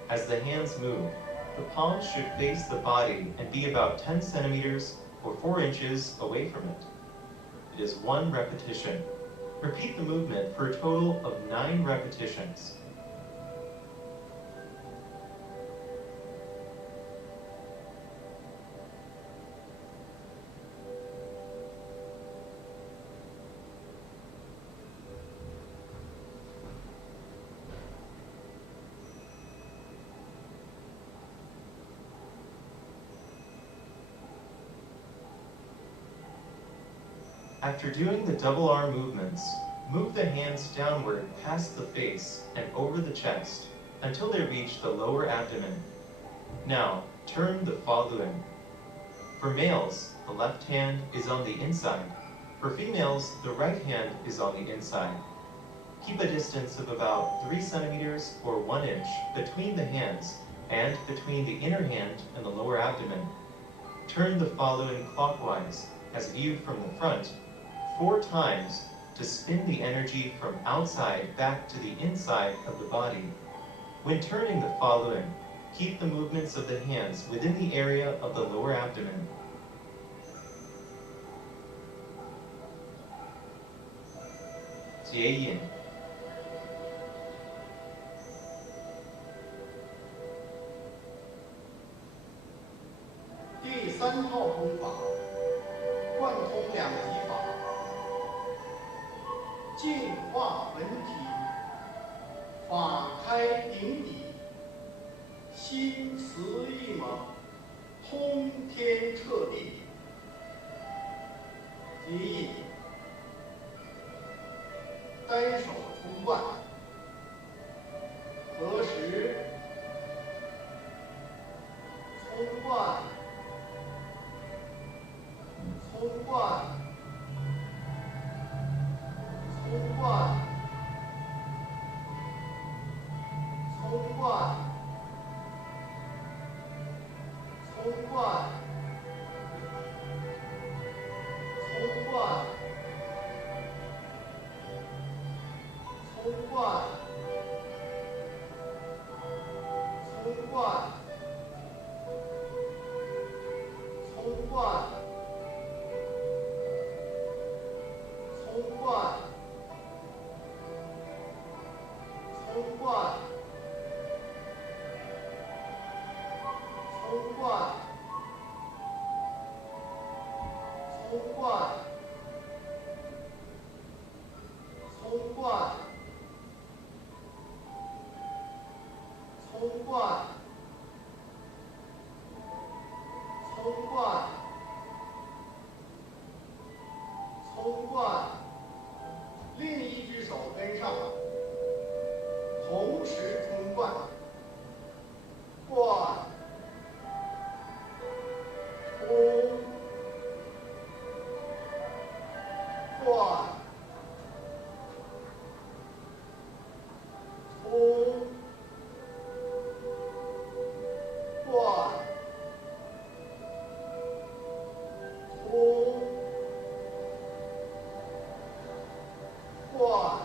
As the hands move, the palms should face the body and be about 10 centimeters or 4 inches away from it. It is 1 repetition. Repeat the movement for a total of 9 repetitions. After doing the double arm movements, move the hands downward past the face and over the chest until they reach the lower abdomen. Now, turn the Fa Luang. For males, the left hand is on the inside. For females, the right hand is on the inside. Keep a distance of about 3 centimeters or 1 inch between the hands and between the inner hand and the lower abdomen. Turn the Fa Luang clockwise, as viewed from the front, 4 times to spin the energy from outside back to the inside of the body. When turning the Fa Luang, keep the movements of the hands within the area of the lower abdomen. Jie Yin. 第3套功法，贯通2极法，净化本体，法开顶底，心慈一猛，通天彻地。结印，单手冲冠，合十，冲冠。 冲冠，冲冠，冲冠，冲冠，冲冠，冲冠，冲冠，冲冠。 冲冠，冲冠，冲冠，冲冠，冲冠，冲冠，冲冠，冲冠。 另一只手跟上，同时冲冠，冠，冲，冠，冲，冠，冲。 冠，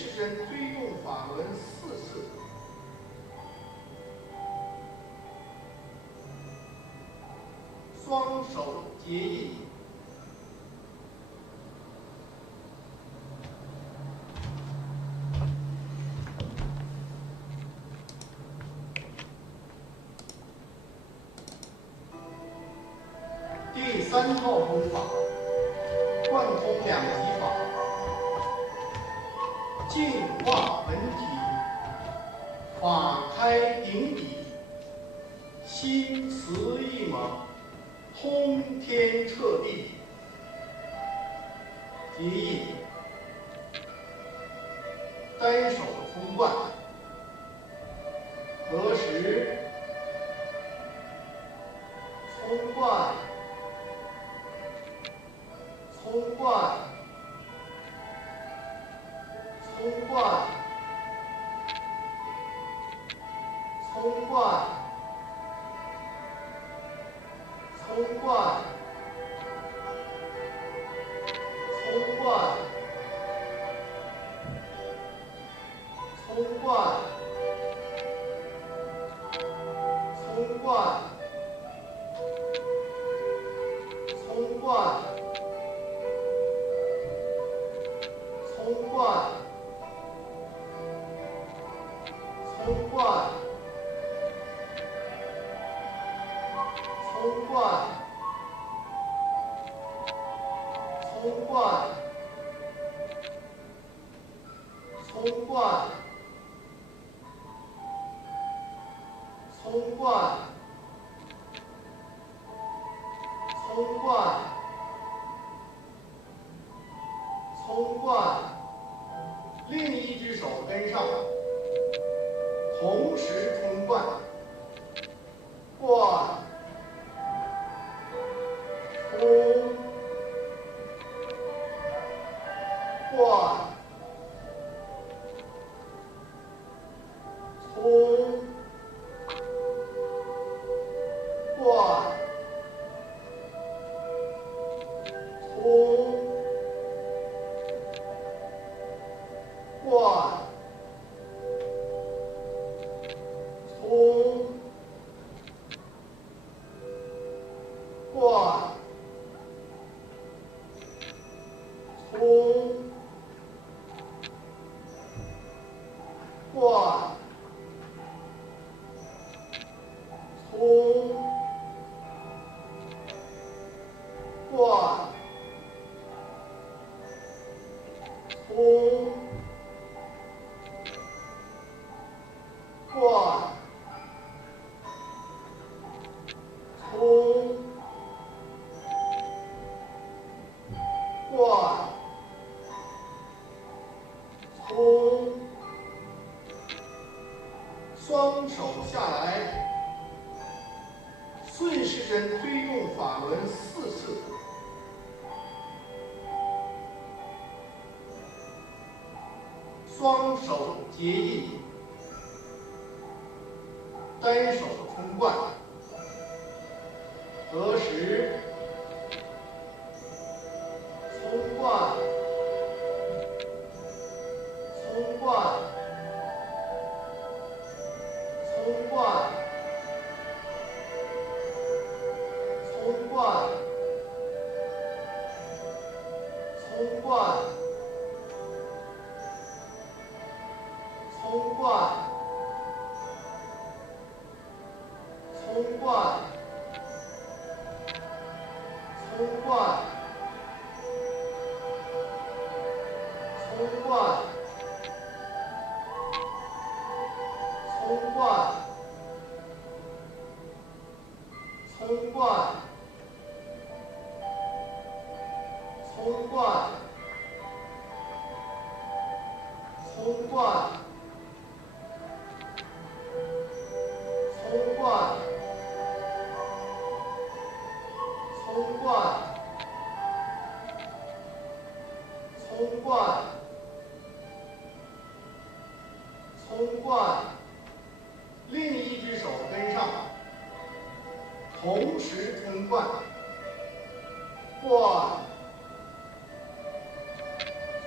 时针推动法轮4次。双手结印。第3套功法，贯通2级法，净化本体，法开顶底，心慈意猛，通天彻地。结印，单手冲冠，合十，冲冠。冲冠，冲冠，冲冠，冲冠，冲冠，冲冠，冲冠，冲冠。冲冠，冲冠，冲冠，冲冠，冲冠，冲冠，冲冠，冲冠。另一只手跟上，同时冲冠，冠，冲，冠，冲，冠，冲。冠，冲，冠，冲，冠，冲，冠，冲。冠，冲，冠，冲，双手下来，顺时针推动法轮4次。双手结印，单手冲冠，合十，冲冠，冲冠，冲冠，冲冠，冲冠，冲冠。冲冠，冲冠，冲冠，冲冠，冲冠，冲冠，冲冠，冲冠。冲冠，冲冠，冲冠。另一只手跟上，同时冲冠，冠，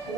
冲，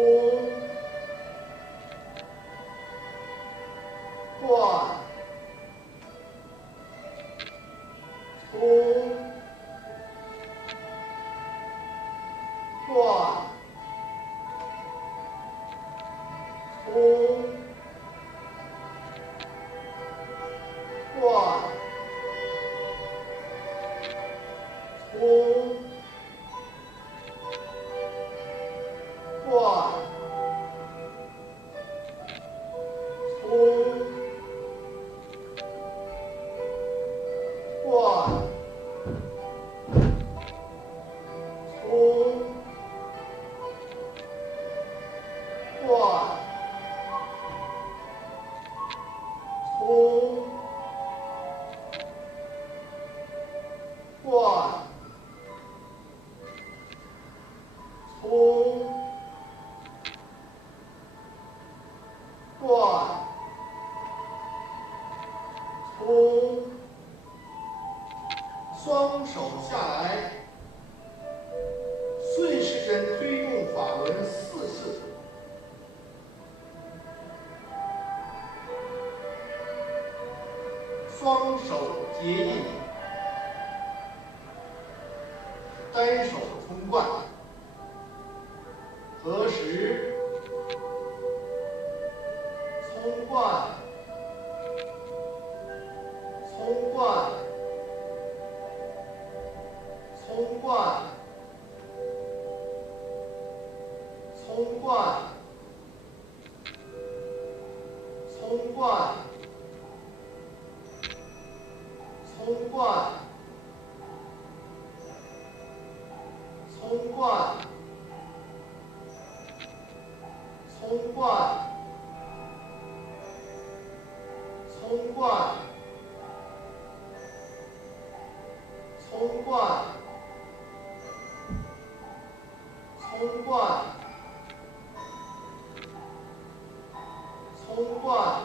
双手下来，顺时针推动法轮4次。双手结印，单手冲冠，合十，冲冠，冲冠。冲冠，冲冠，冲冠，冲冠，冲冠，冲冠，冲冠，冲冠。冲冠，冲冠，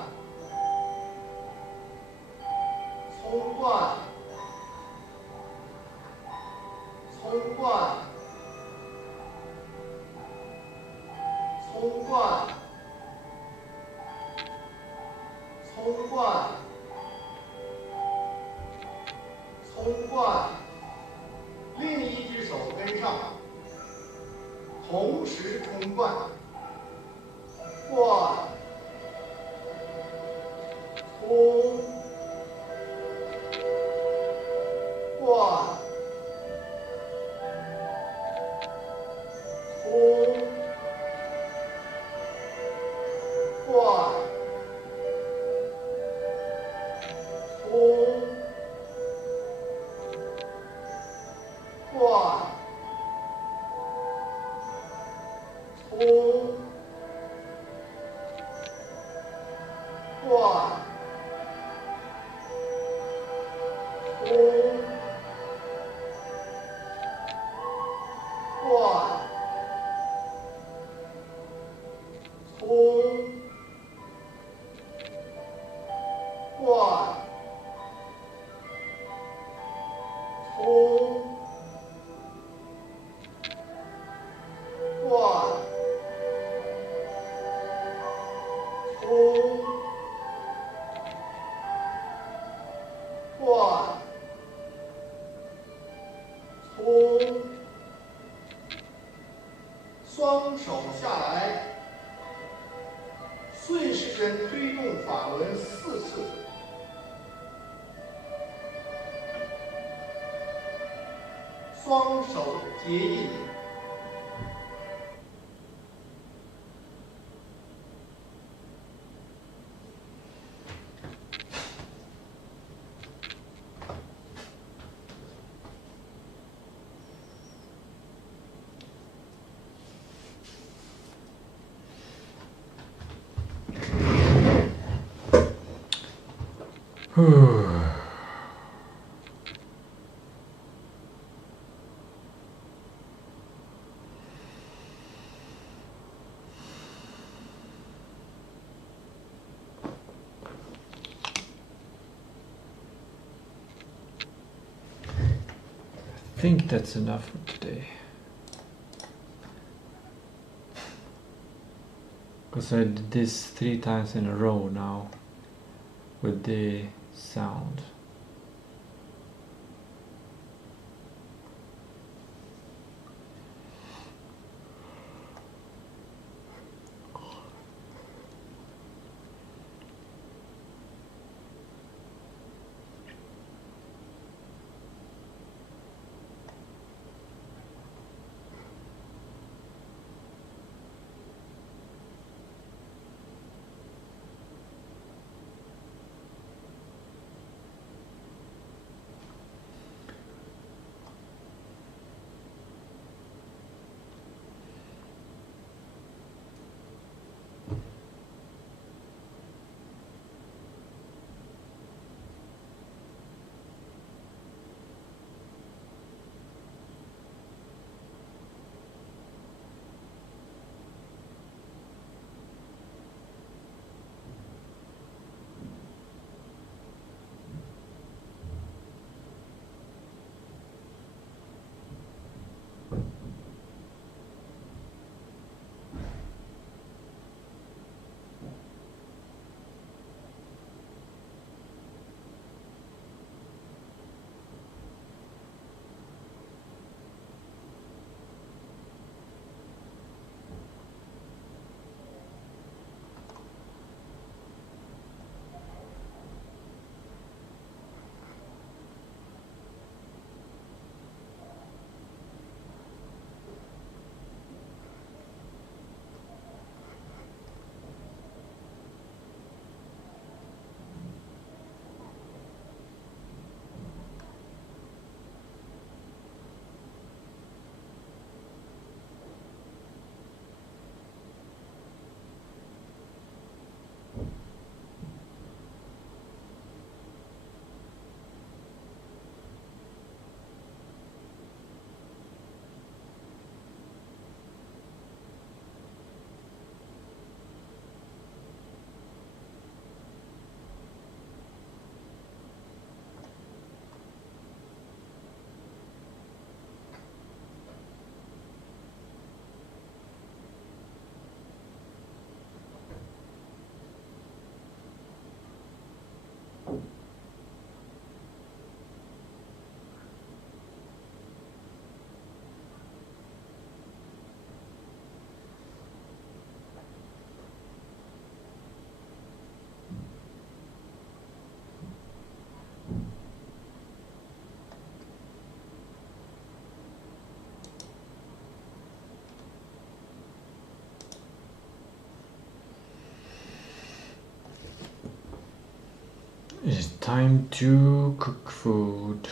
冲冠，冲冠，冲冠，冲冠，冲冠，另一只手跟上。同时冲冠，冠，冲，冠，冲，冠，冲，冠。冲，冠，冲，冠，冲，冠，冲，冠。冲，冠，冲，双手下来，顺时针推动法轮4次。双手结印。I think that's enough for today. Because I did this 3 times in a row now with the sound. It's time to cook food.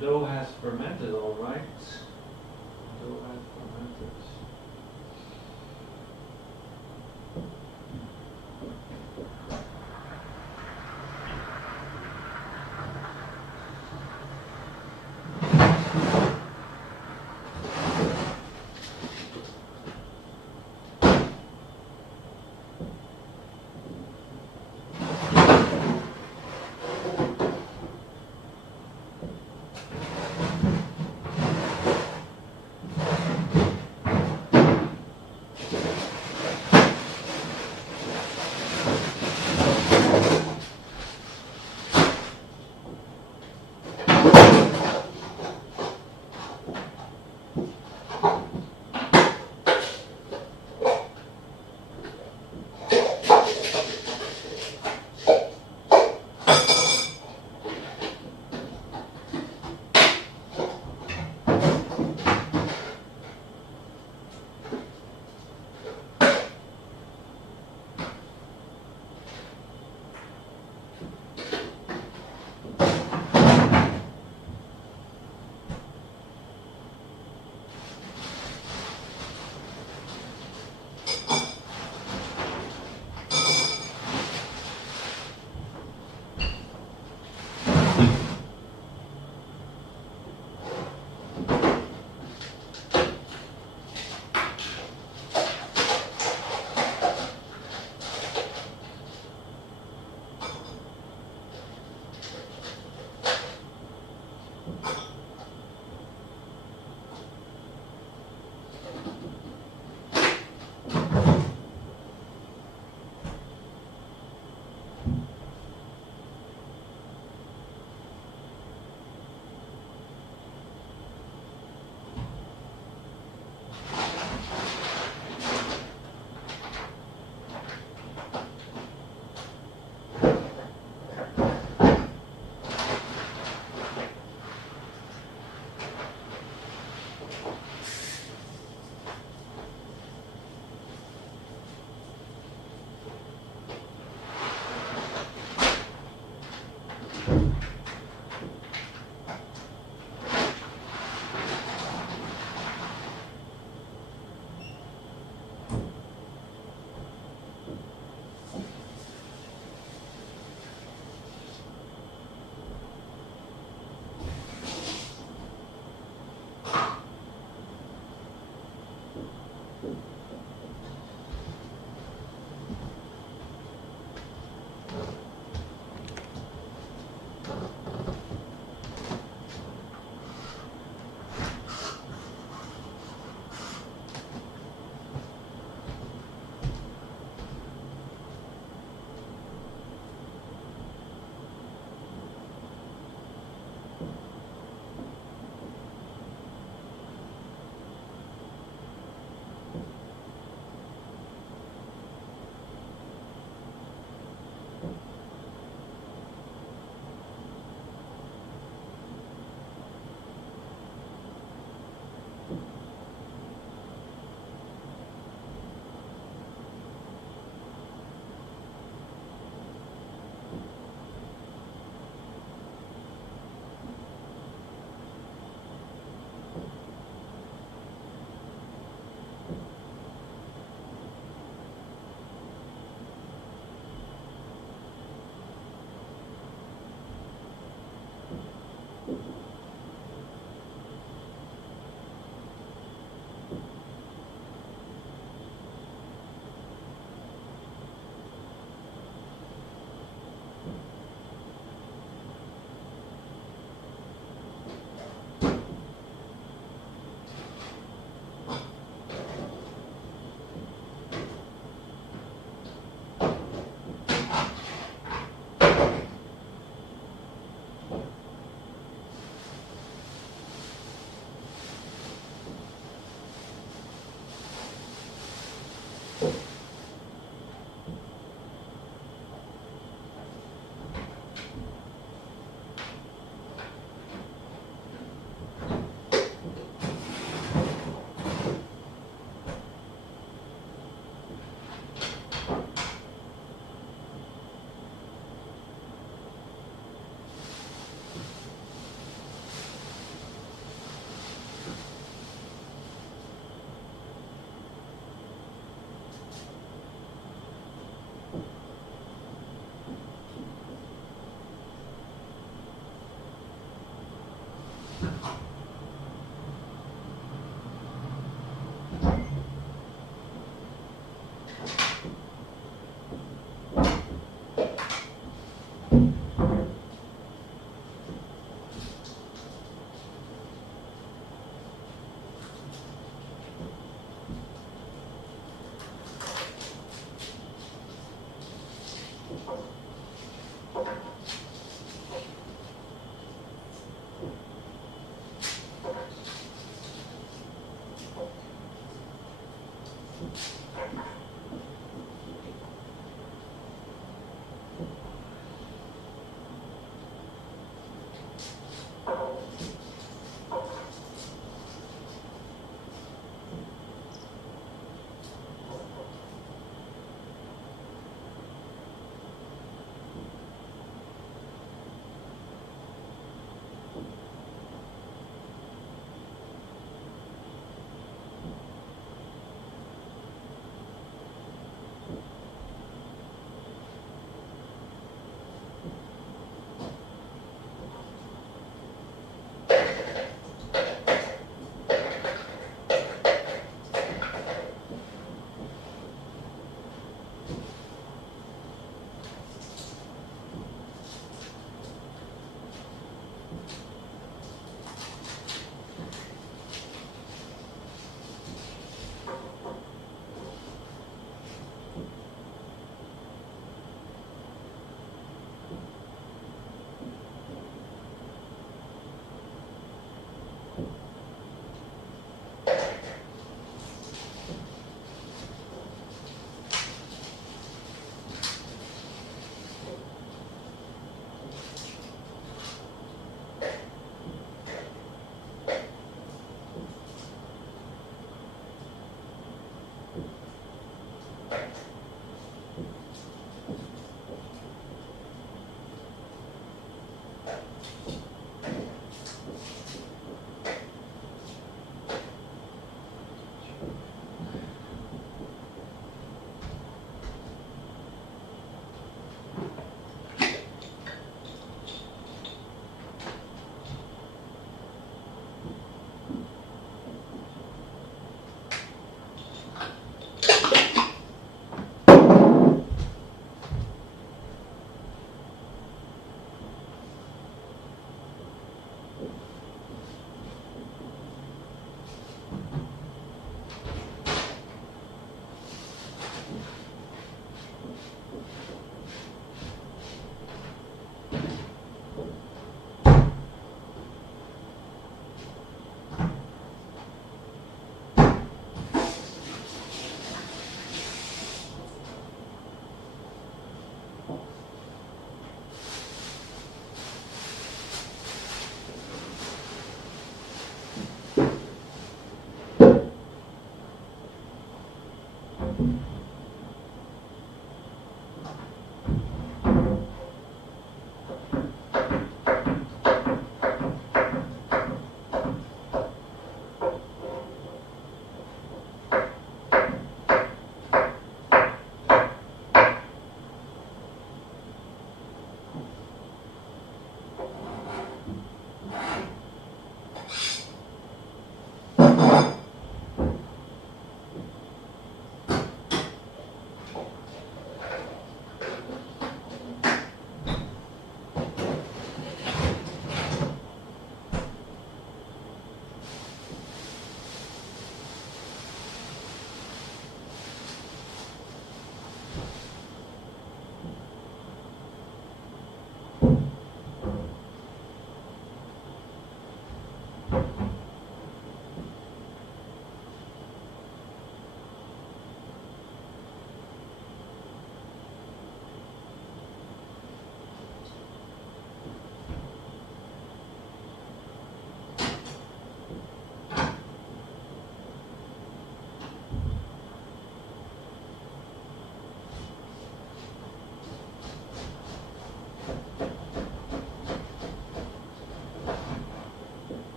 dough has fermented, all right. The dough has fermented.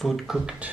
food cooked.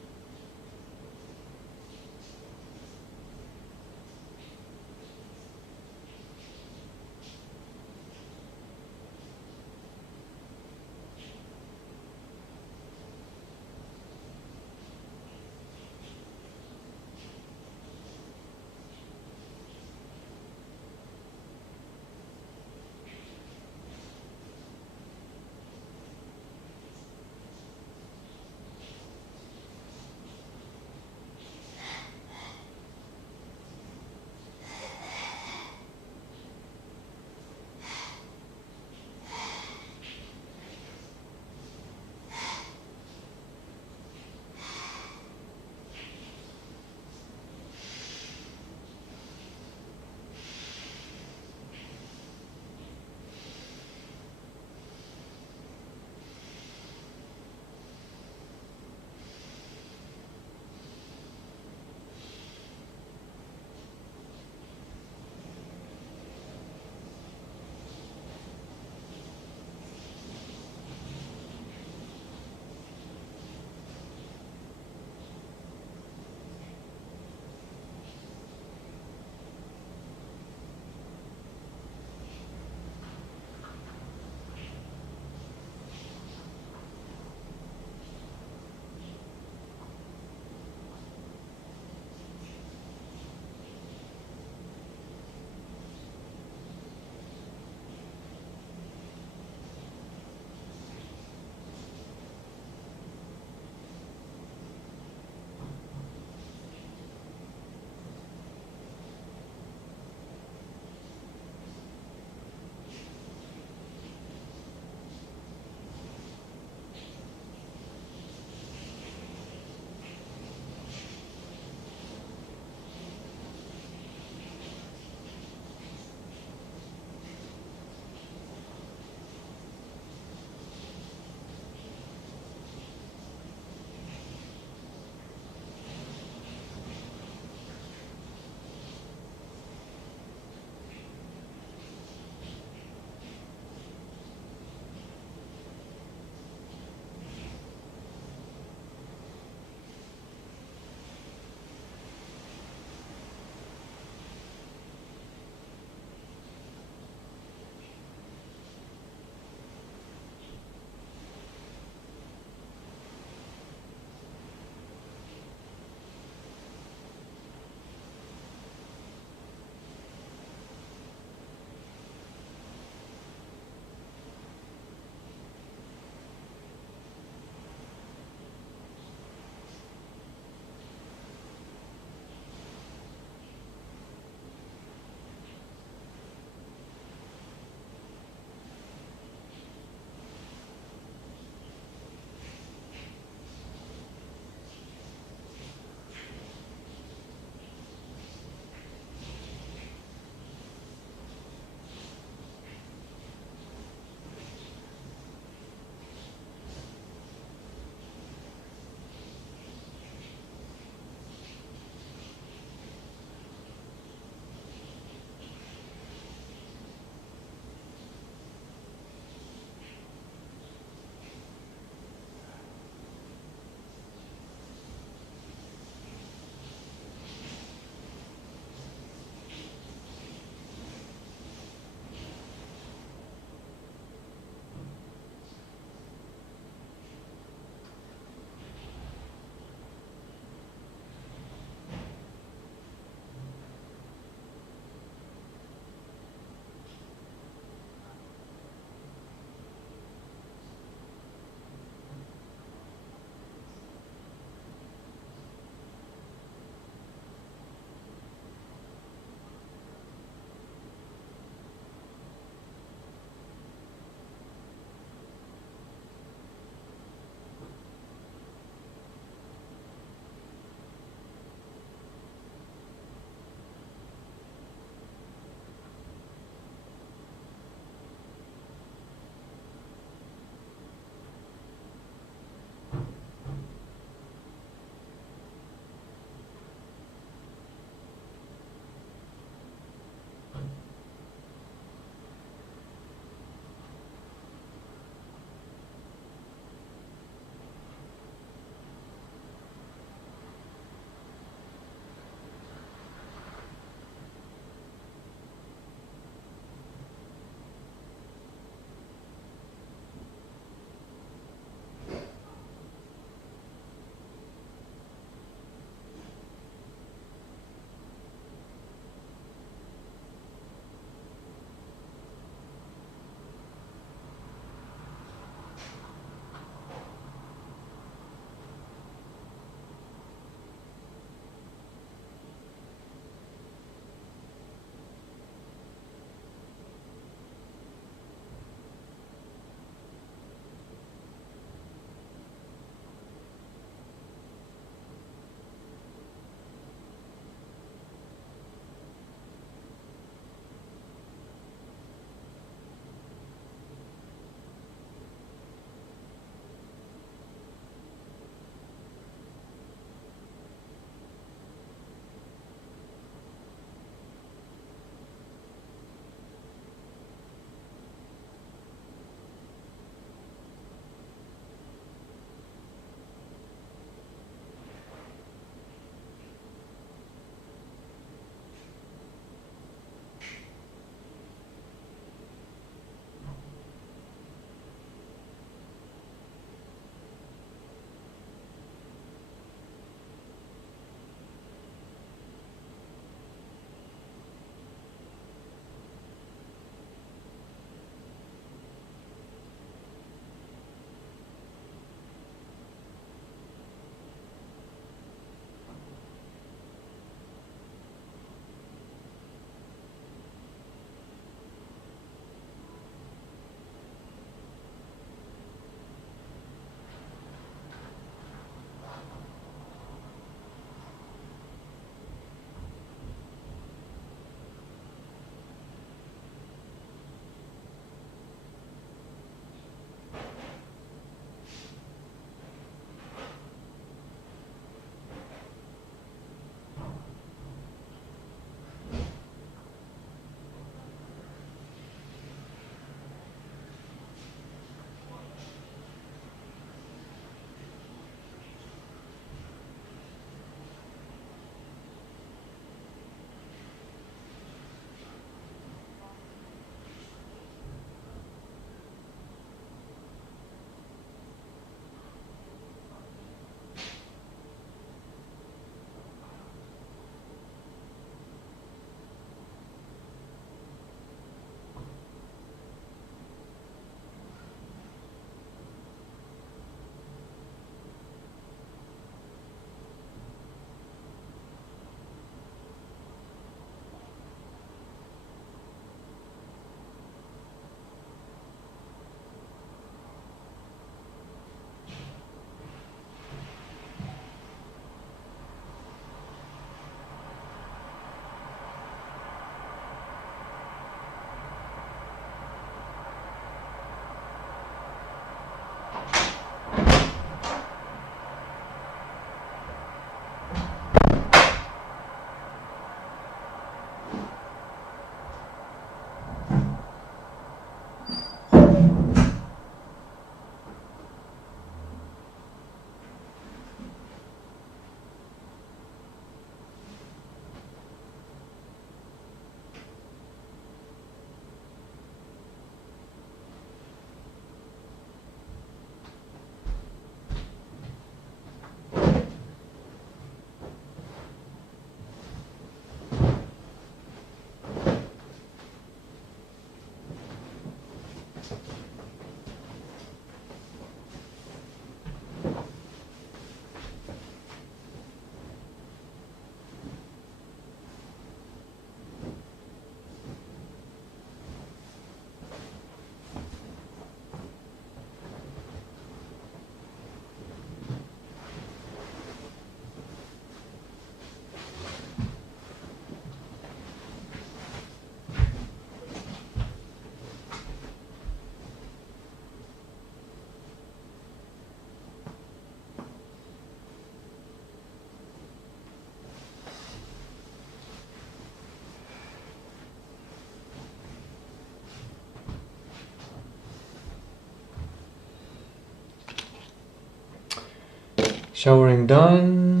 Showering done.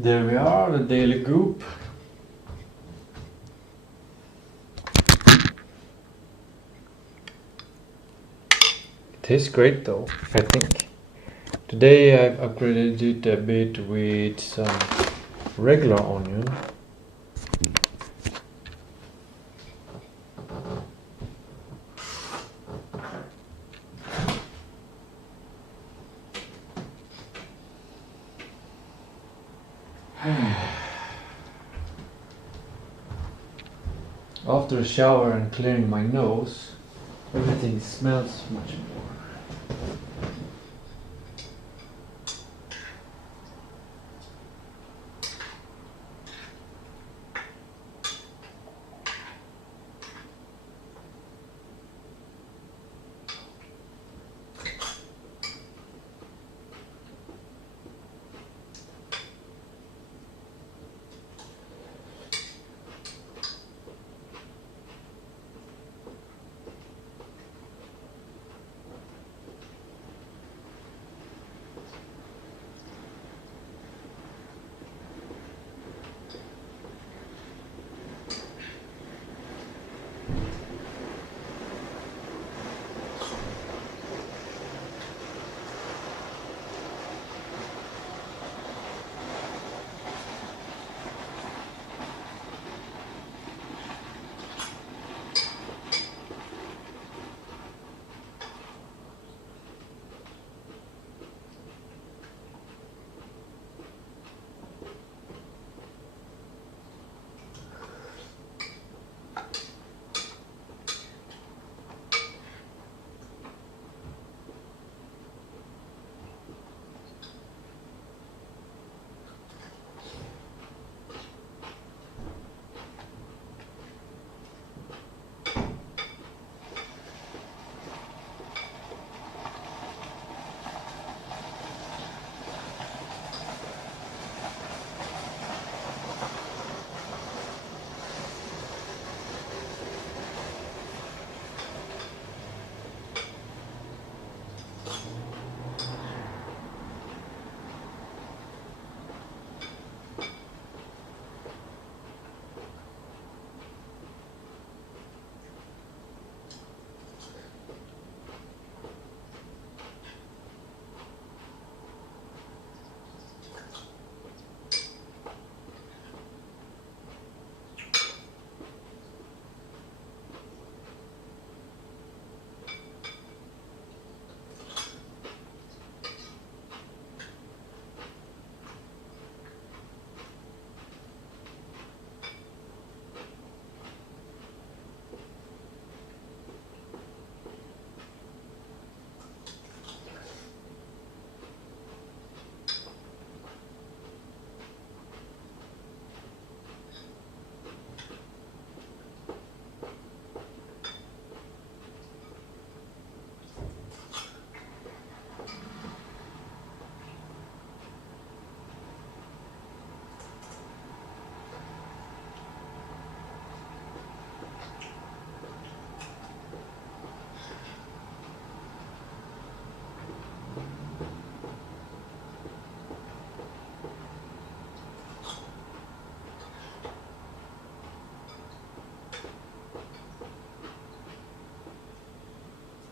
There we are, the daily goop. It tastes great though, I think. Today I've upgraded it a bit with some regular onion. After a shower and clearing my nose, everything smells much more.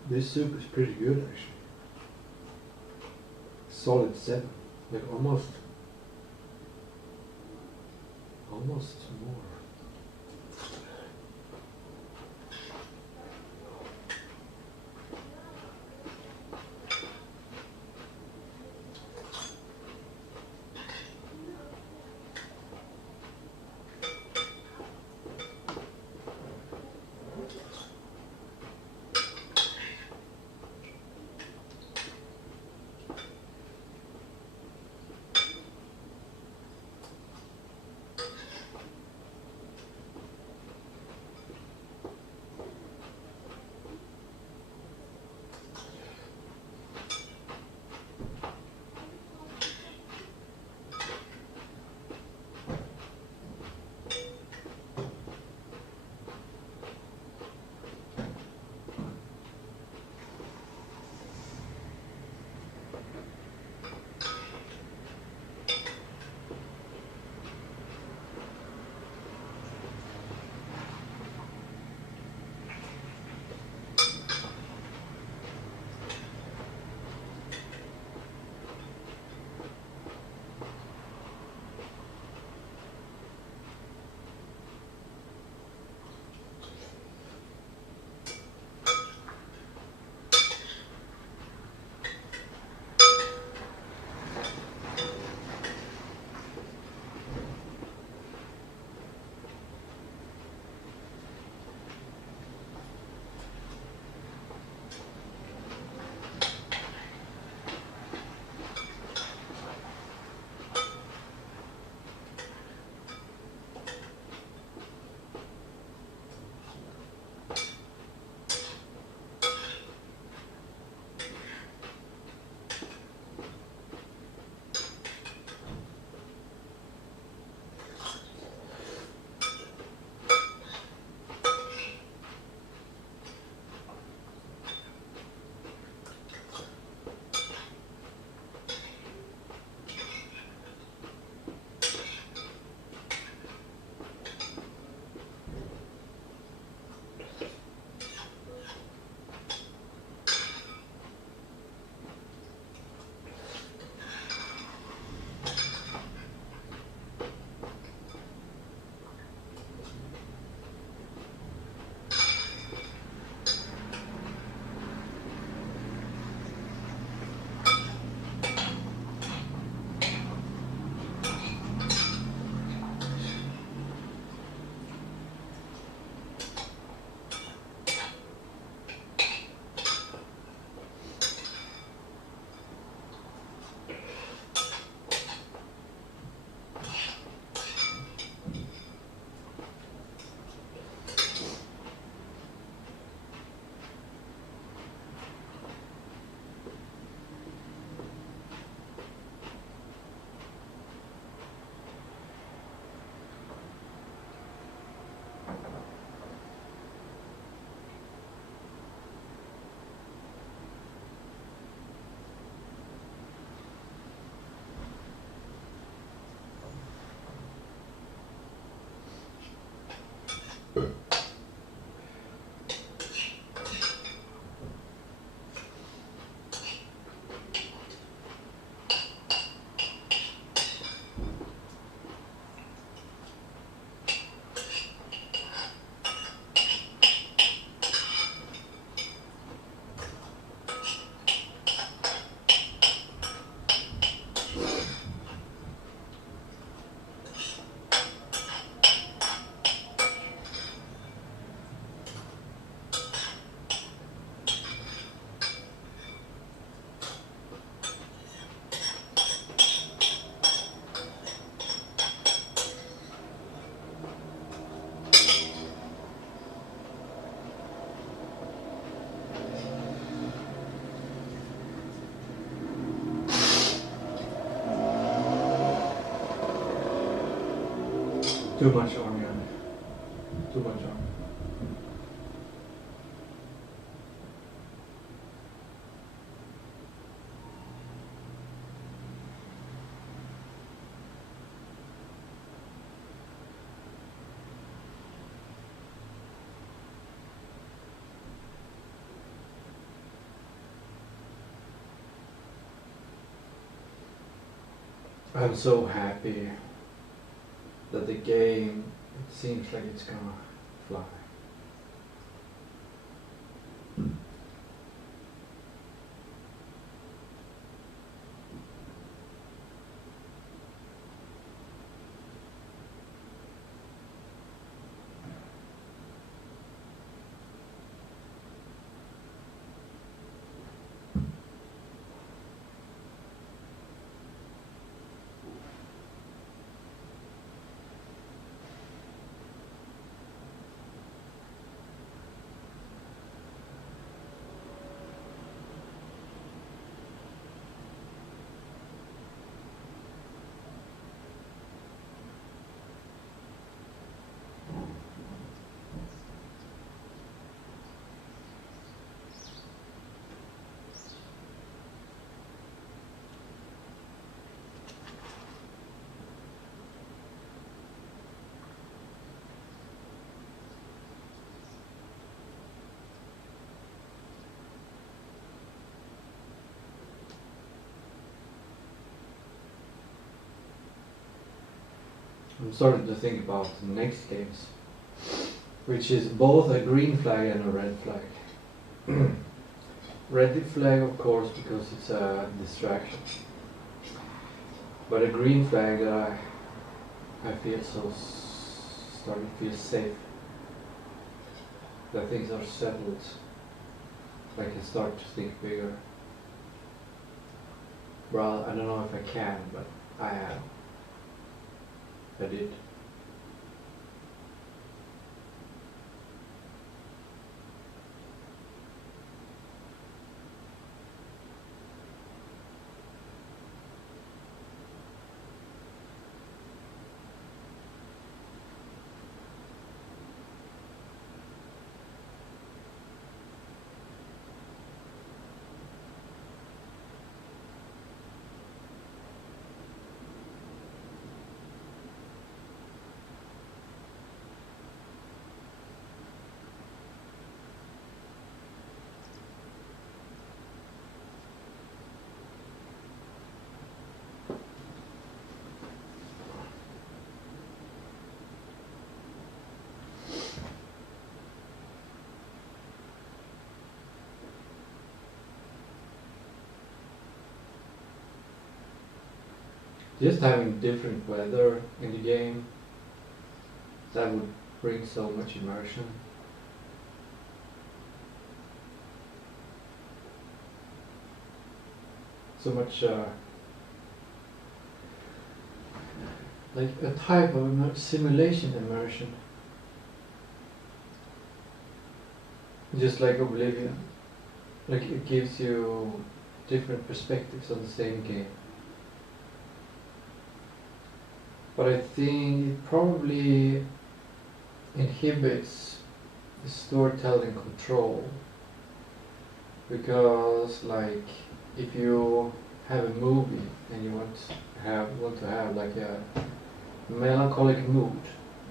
This soup is pretty good actually. Solid 7, like almost more. Too much onion. Too much onion. I'm so happy that the game, it seems like it's gonna fly. I'm starting to think about the next games, which is both a green flag and a red flag. Red flag, of course, because it's a distraction, but a green flag that I feel so starting to feel safe, that things are settled. I can start to think bigger. Well, I don't know if I can, but I am. I did. Just having different weather in the game, that would bring so much immersion. So much, like a type of simulation immersion. Just like Oblivion. Like it gives you different perspectives on the same game. But I think it probably inhibits the storytelling control, because like if you have a movie and you want to have like a melancholic mood,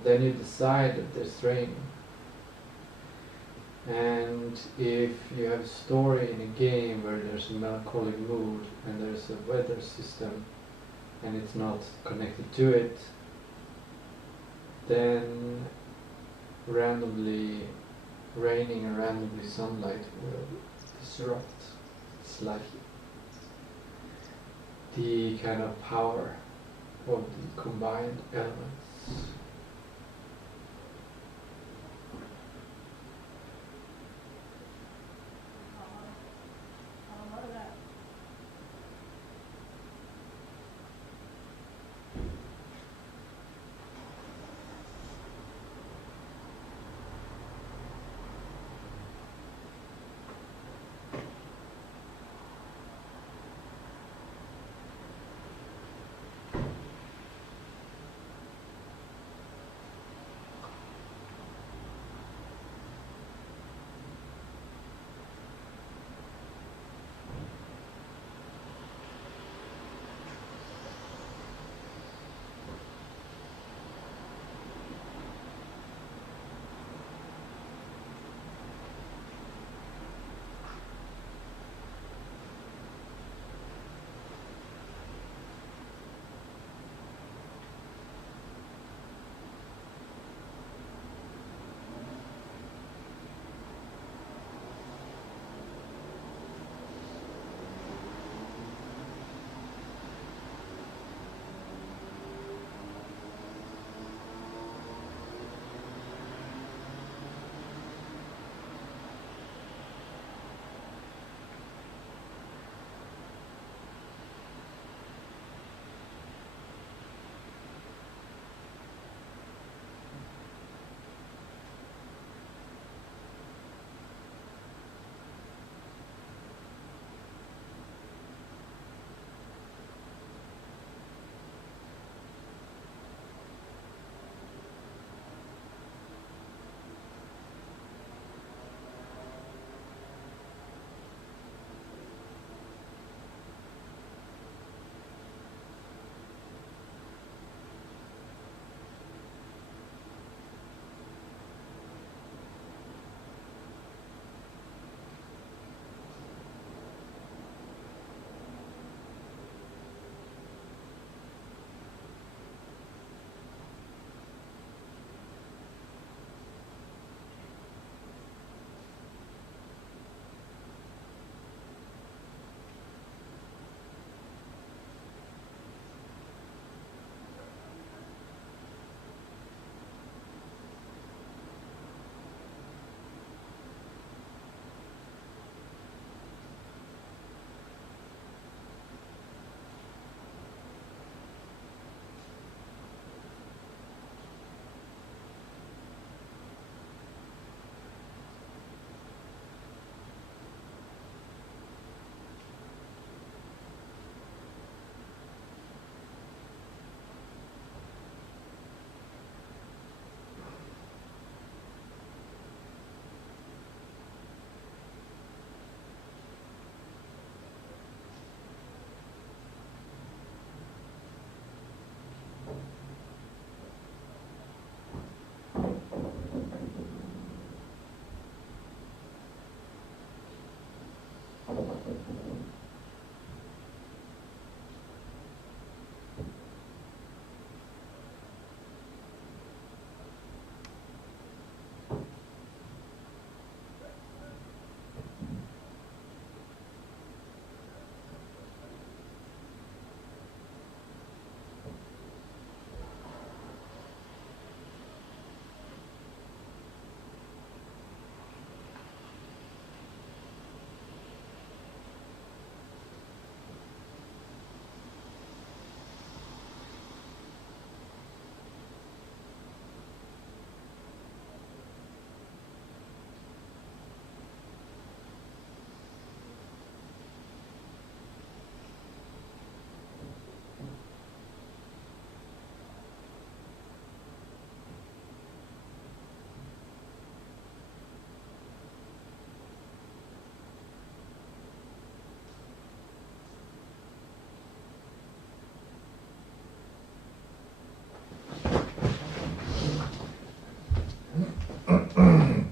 then you decide that there's raining. And if you have a story in a game where there's a melancholic mood and there's a weather system and it's not connected to it, then randomly raining and randomly sunlight will disrupt slightly the kind of power of the combined elements.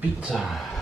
Pizza.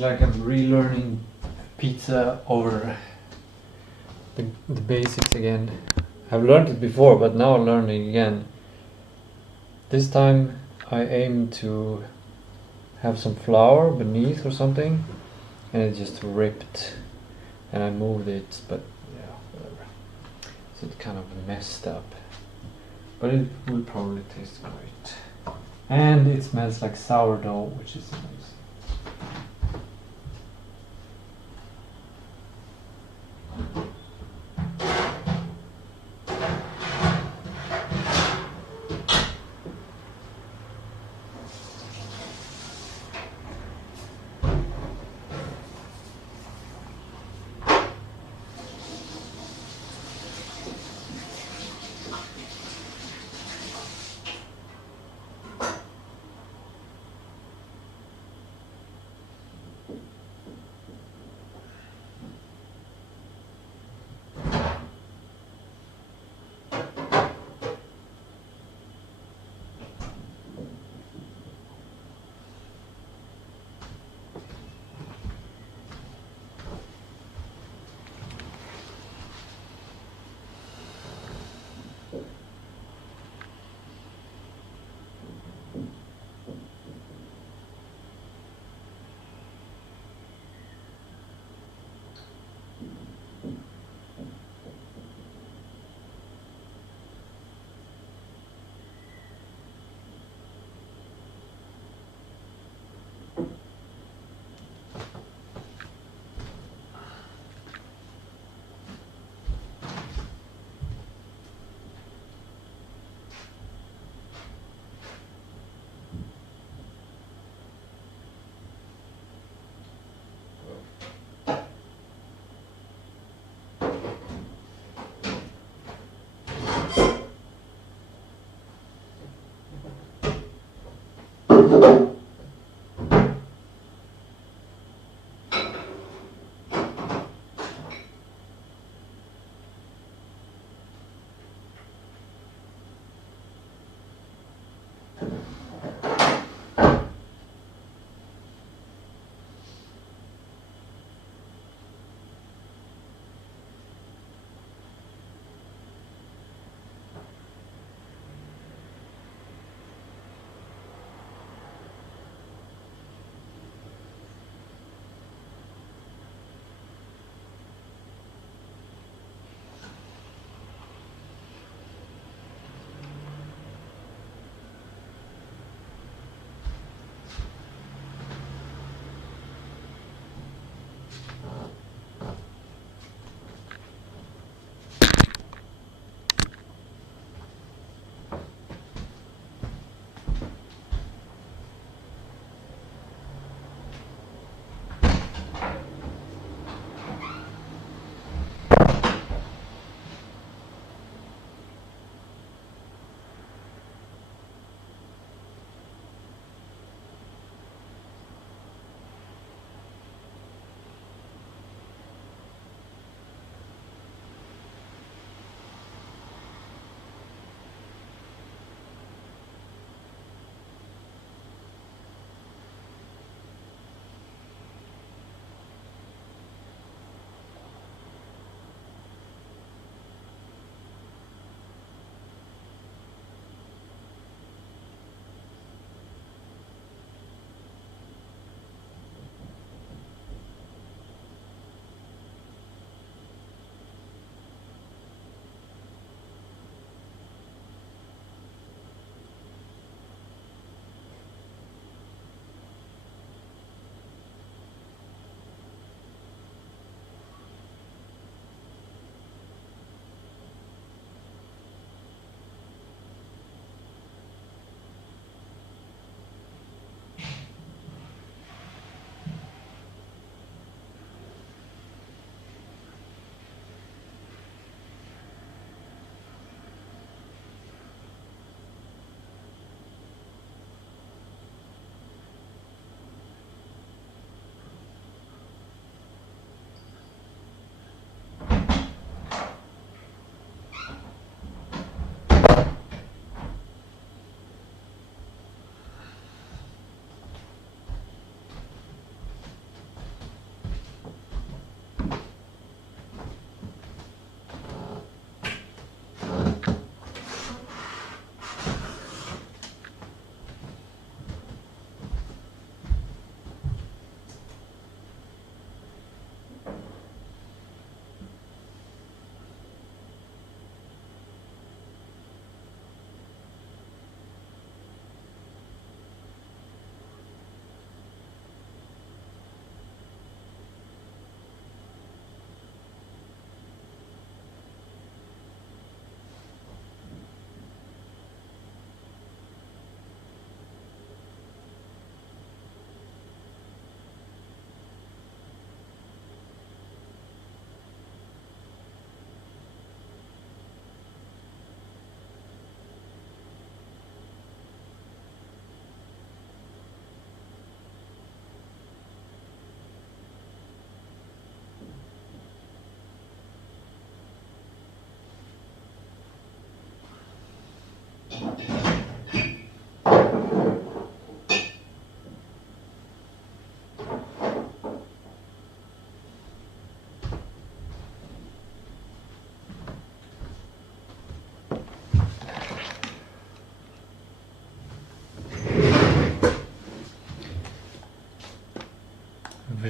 like I'm relearning pizza over the basics again. I've learned it before, but now I'm learning again. This time I aim to have some flour beneath or something, and it just ripped, and I moved it, but yeah, whatever. So it kind of messed up, but it will probably taste great. And it smells like sourdough, which is amazing.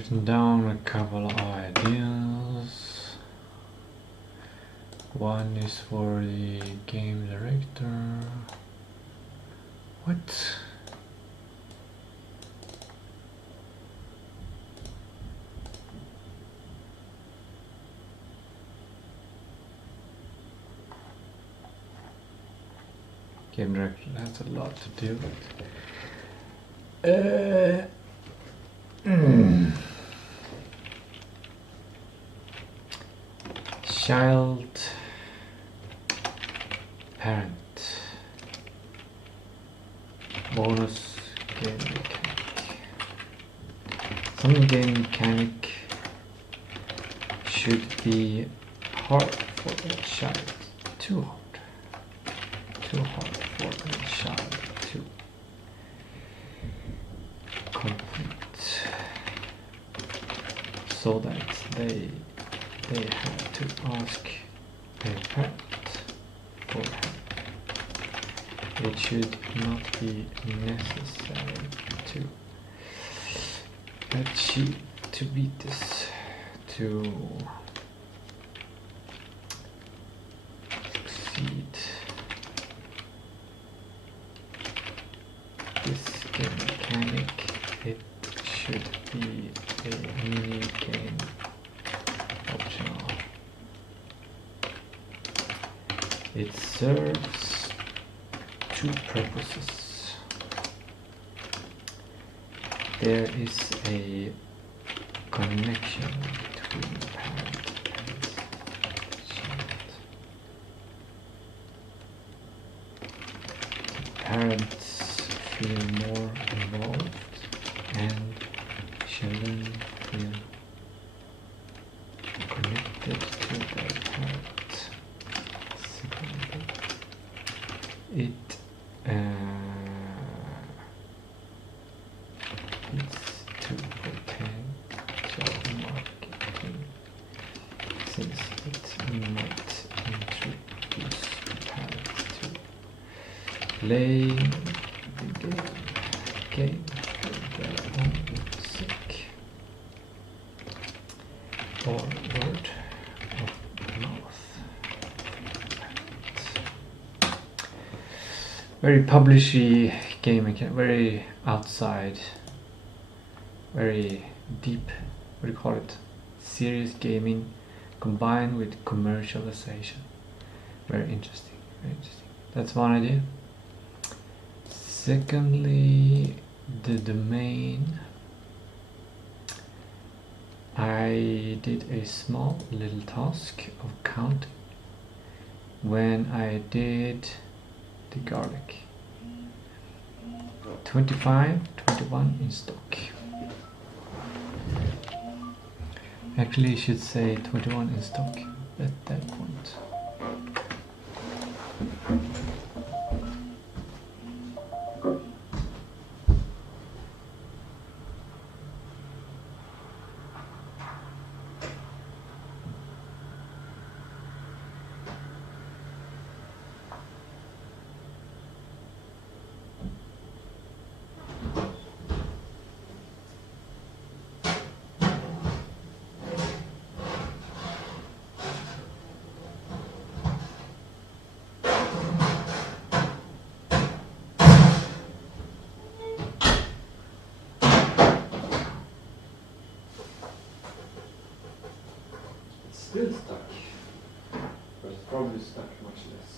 written down a couple of ideas. One is for the game director. What? Game director has a lot to do with. Child, parent, bonus game mechanic. Some game mechanic should be hard for a child. Too hard for a child to complete, so that they have to ask their parent for help. It should not be necessary to beat this to succeed. This game mechanic, it should be a mini game optional. It serves two purposes. There is a connection between parent and child. Parents feel more involved and children feel connected to their parent. Secondly, it's to potential marketing, since it might introduce parents to playing the game with their own music or word of mouth. Very publishy game, very outside, very deep, what do you call it, serious gaming combined with commercialization. Very interesting, very interesting. That's one idea. Secondly, the domain. I did a small little task of counting when I did the garlic. 25, 21 in stock. Actually, I should say 21 in stock at that point. Still stuck, but it's probably stuck much less.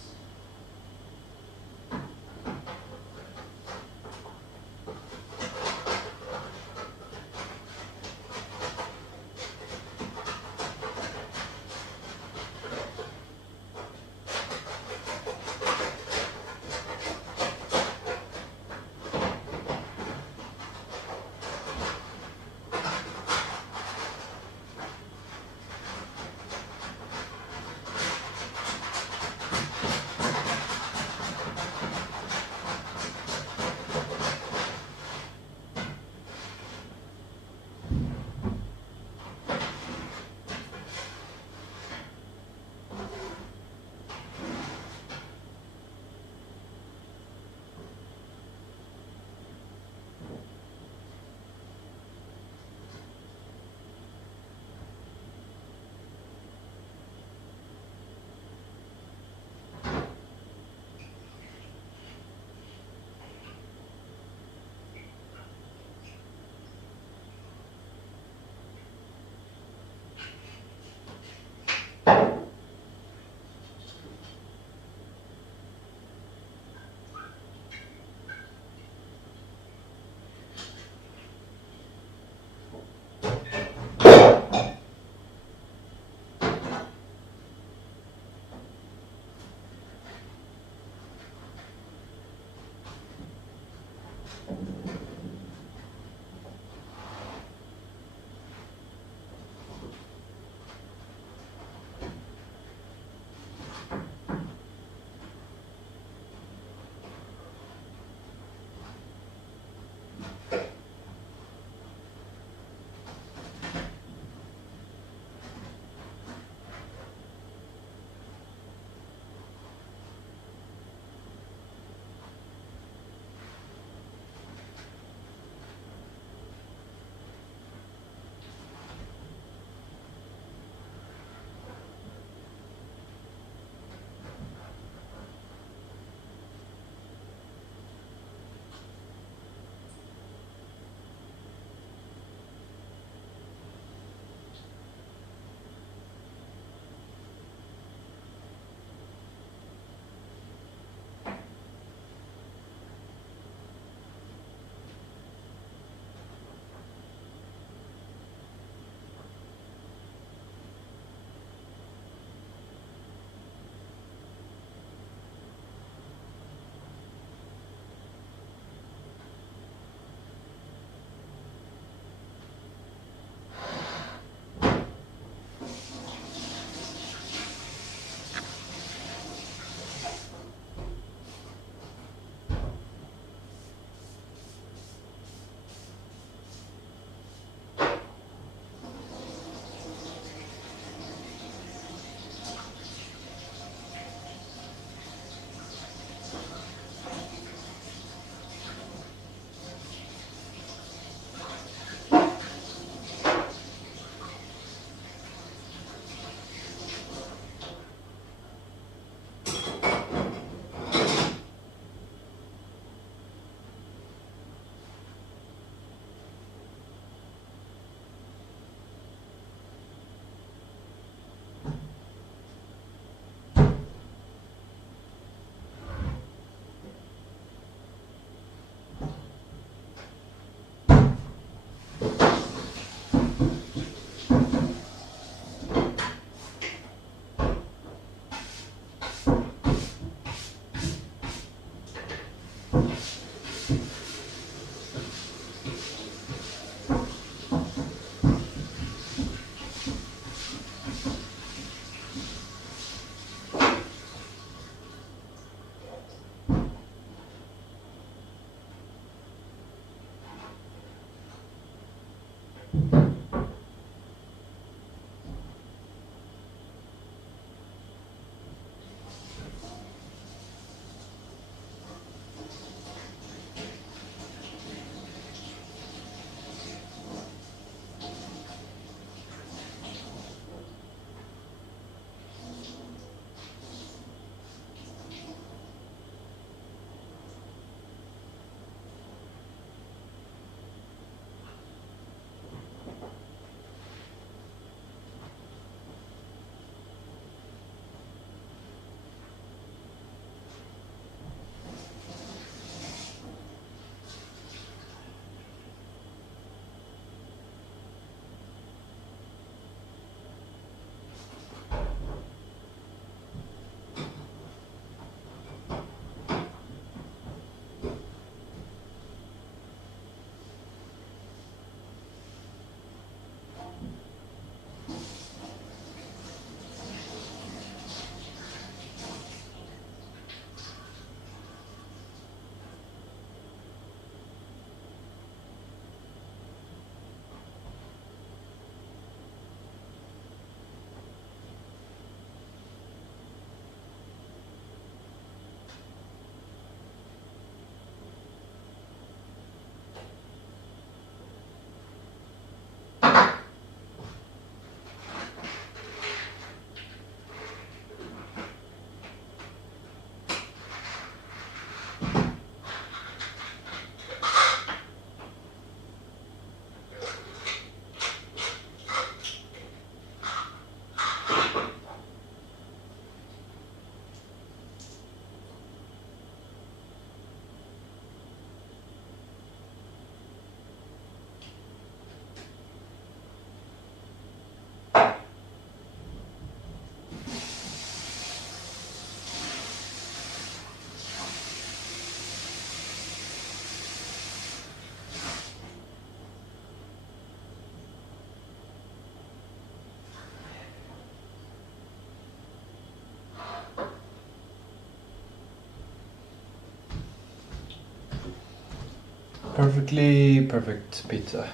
Perfectly perfect pizza.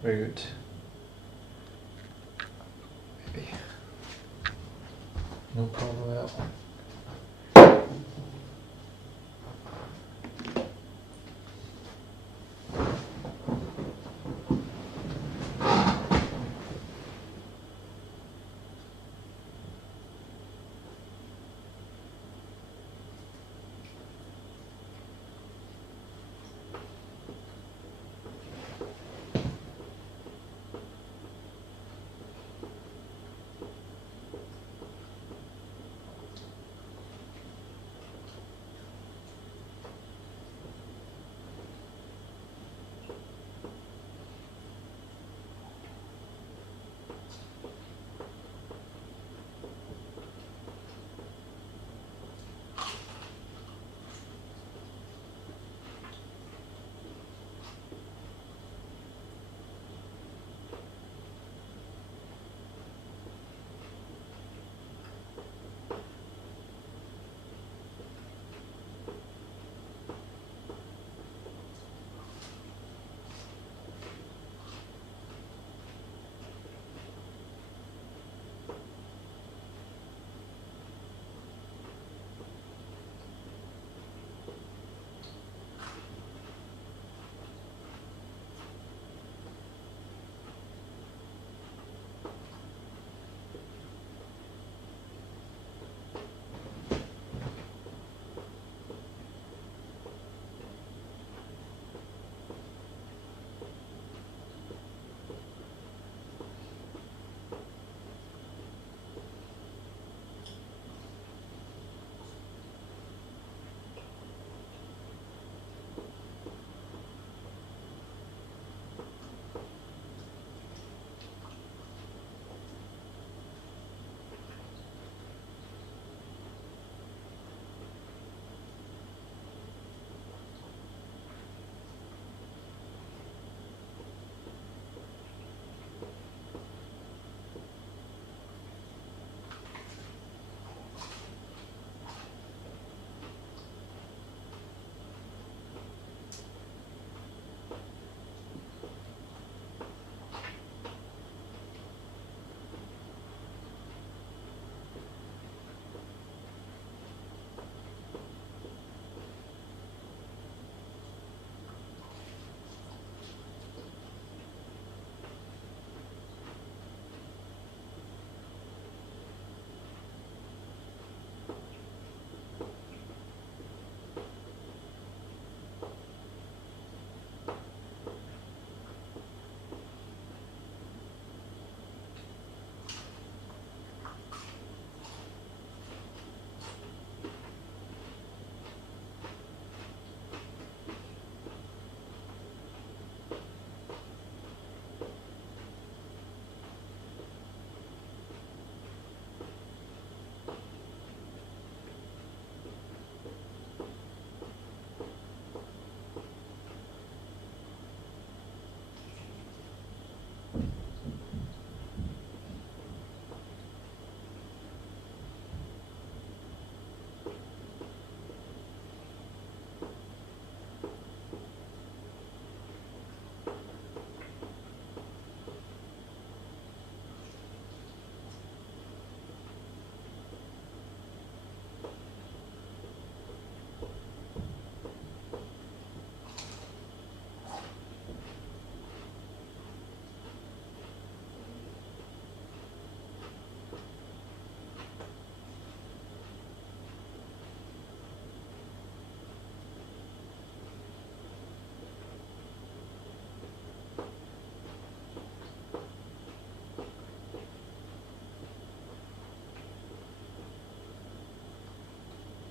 Very good. Maybe. No problem at all.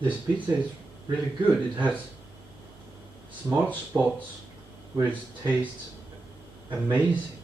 This pizza is really good. It has smart spots where it tastes amazing.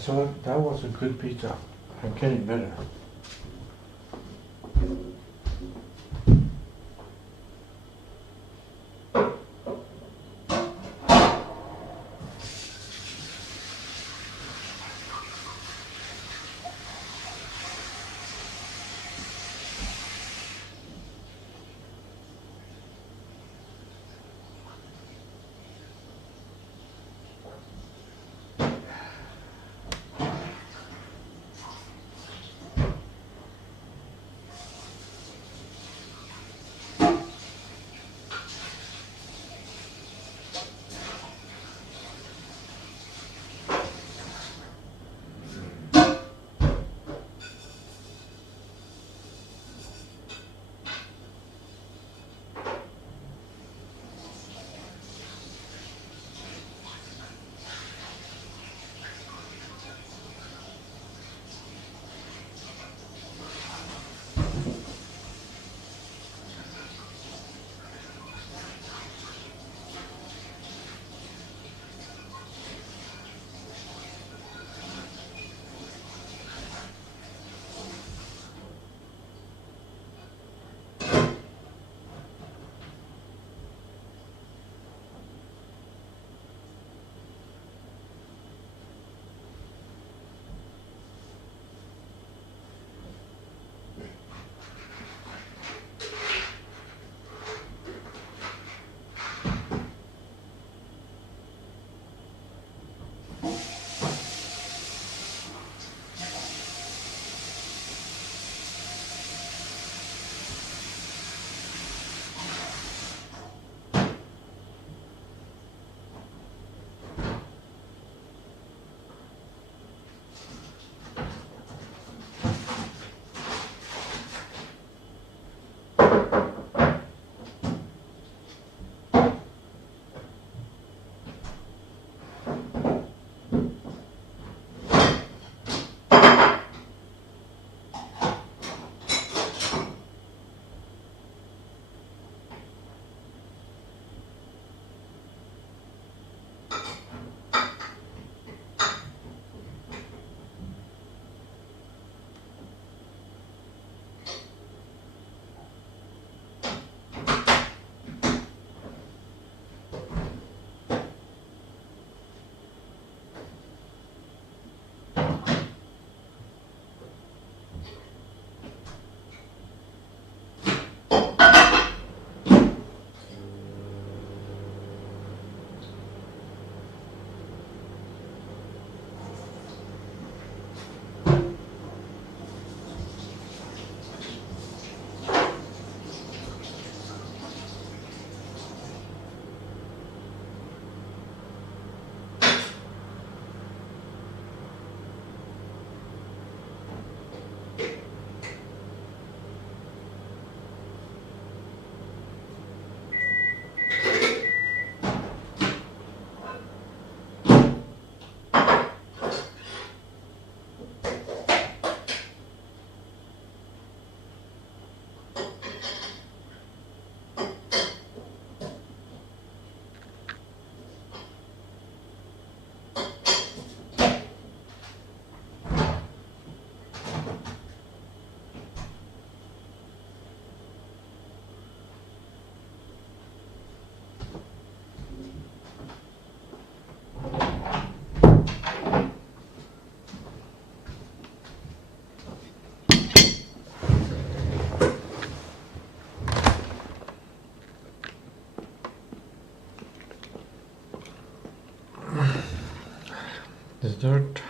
So that was a good pizza. I'm getting better. Dessert.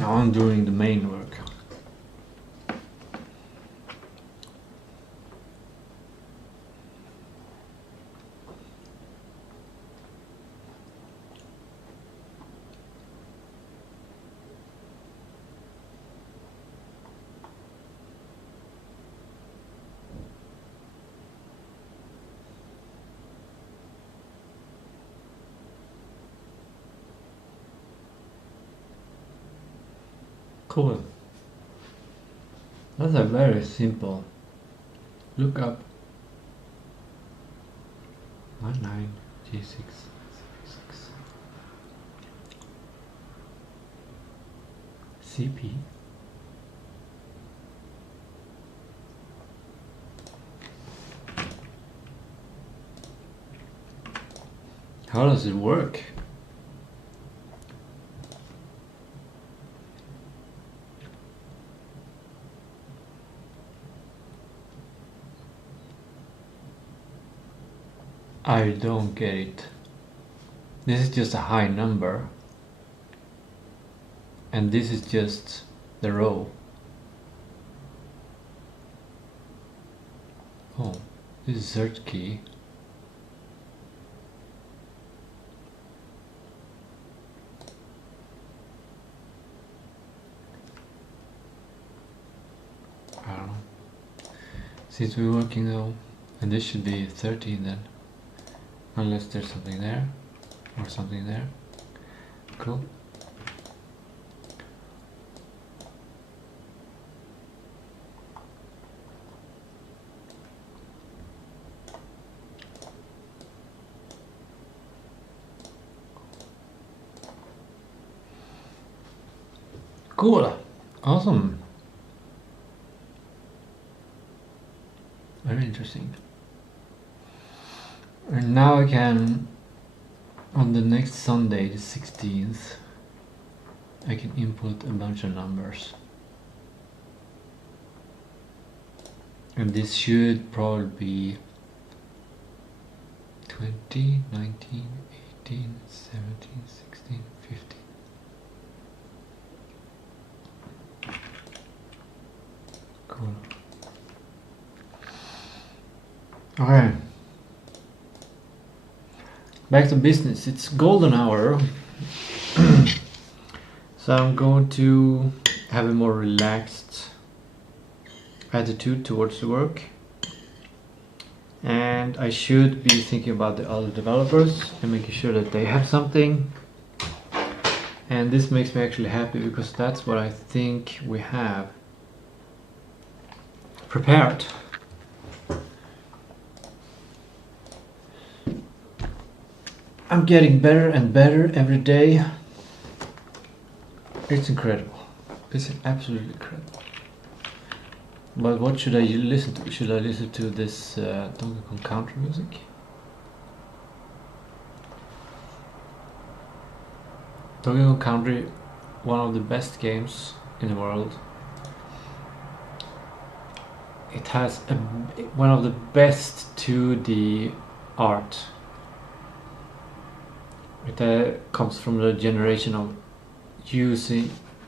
Now I'm doing the main work. Cool. That's a very simple lookup. 19 G6 CP. How does it work? I don't get it. This is just a high number, and this is just the row. Oh, this is search key. I don't know. Seems to be working though, and this should be 13 then. Unless there's something there, or something there. Cool. Cool. Awesome. Very interesting. And now I can, on the next Sunday, the 16th, I can input a bunch of numbers. And this should probably be 20, 19, 18, 17, 16, 15. Cool. Okay. Back to business. It's golden hour. So I'm going to have a more relaxed attitude towards the work. And I should be thinking about the other developers and making sure that they have something. And this makes me actually happy because that's what I think we have prepared. I'm getting better and better every day. It's incredible. It's absolutely incredible. But what should I listen to? Should I listen to this Donkey Kong Country music? Donkey Kong Country, one of the best games in the world. It has one of the best 2D art. It comes from the generation of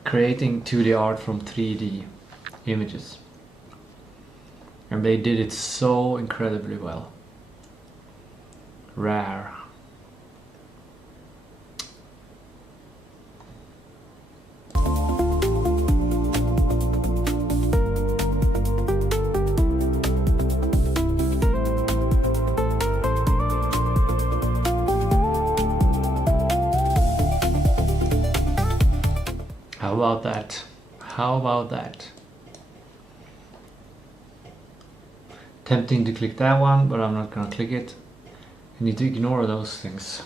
creating 2D art from 3D images, and they did it so incredibly well. Rare. How about that? How about that? Tempting to click that one, but I'm not gonna click it. I need to ignore those things.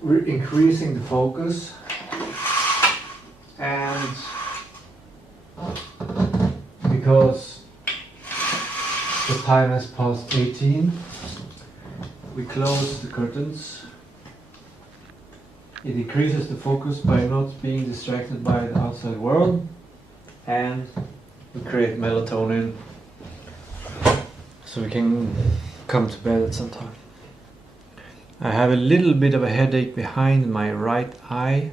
We're increasing the focus, and because the time has passed 18, we close the curtains It decreases the focus by not being distracted by the outside world, and we create melatonin so we can come to bed at some time. I have a little bit of a headache behind my right eye.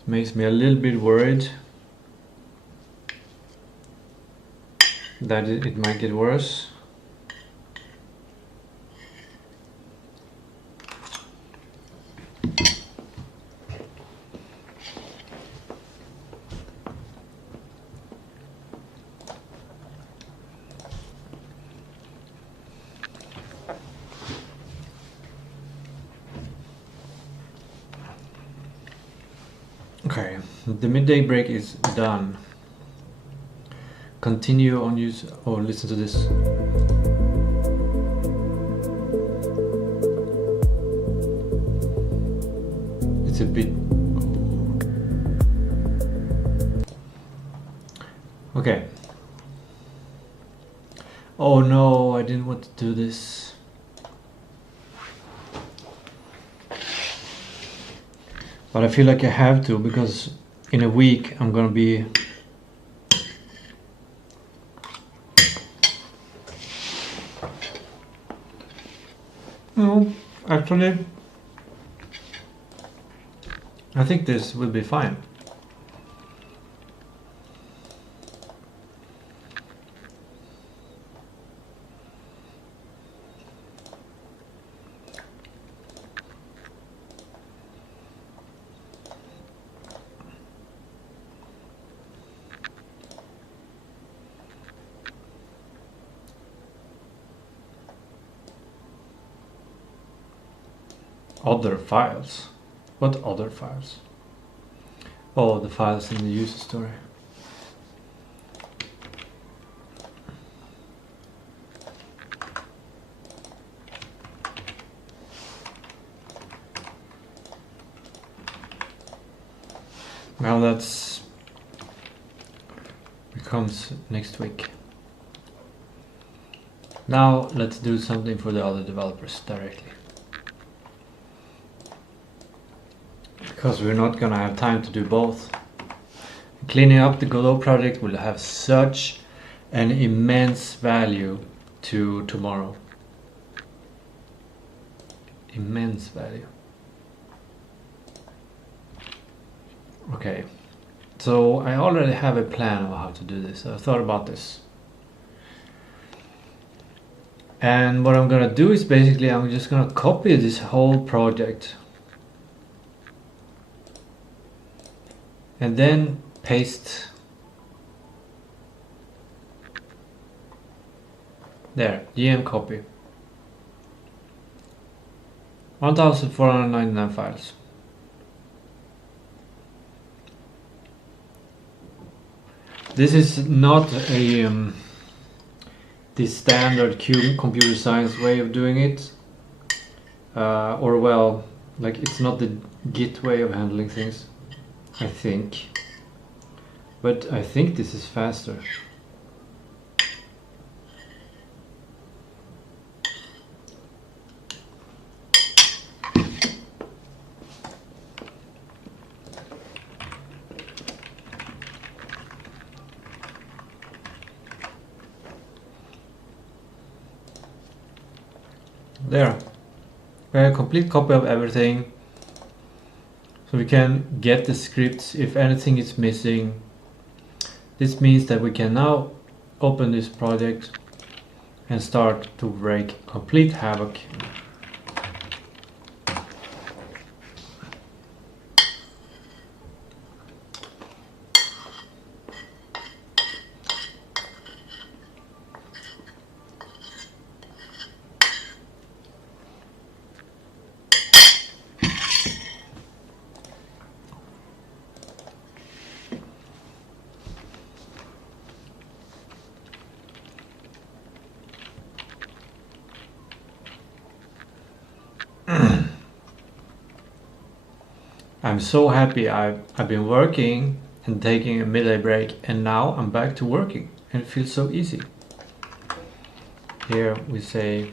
It makes me a little bit worried that it might get worse. Okay, the midday break is done. Continue on use. Oh, listen to this. It's a bit. Okay. Oh no, I didn't want to do this. But I feel like I have to, because in a week I'm gonna be no, actually I think this will be fine. Other files? What other files? Oh, the files in the user story. Well, that's becomes next week. Now let's do something for the other developers directly. Because we're not gonna have time to do both. Cleaning up the Godot project will have such an immense value to tomorrow. Immense value. Okay, so I already have a plan of how to do this. I thought about this. And what I'm gonna do is basically I'm just gonna copy this whole project and then paste there, GM copy 1499 files. This is not a the standard computer science way of doing it, or well, like it's not the Git way of handling things, I think, but I think this is faster. There, we have a complete copy of everything, so we can get the scripts if anything is missing. This means that we can now open this project and start to wreak complete havoc. I'm so happy I've been working and taking a midday break, and now I'm back to working and it feels so easy. Here we say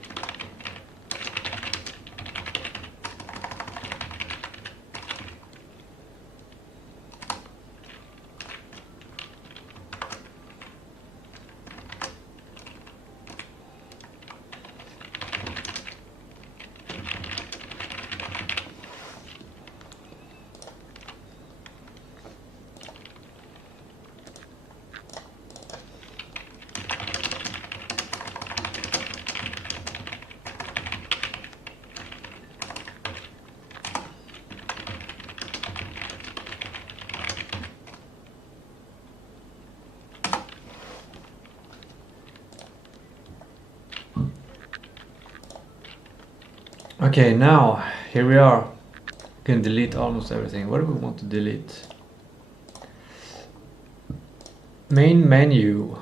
Okay, now here we are. We can delete almost everything. What do we want to delete? Main menu.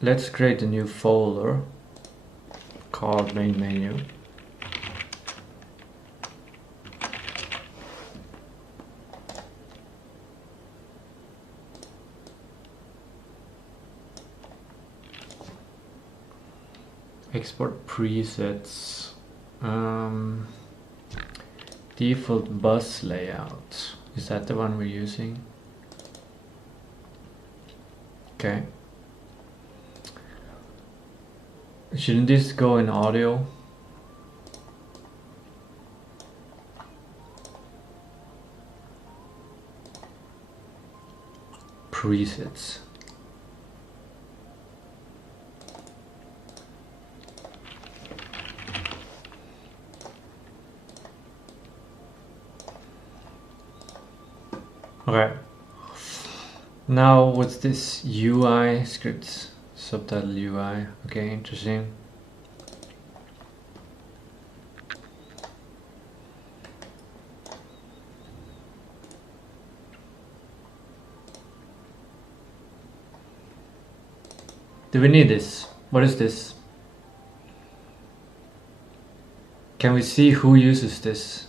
Let's create a new folder called main menu. Export presets. Default bus layout. Is that the one we're using? Okay. Shouldn't this go in audio? Presets. Okay. Now what's this? UI scripts. Subtitle UI. Okay, interesting. Do we need this? What is this? Can we see who uses this?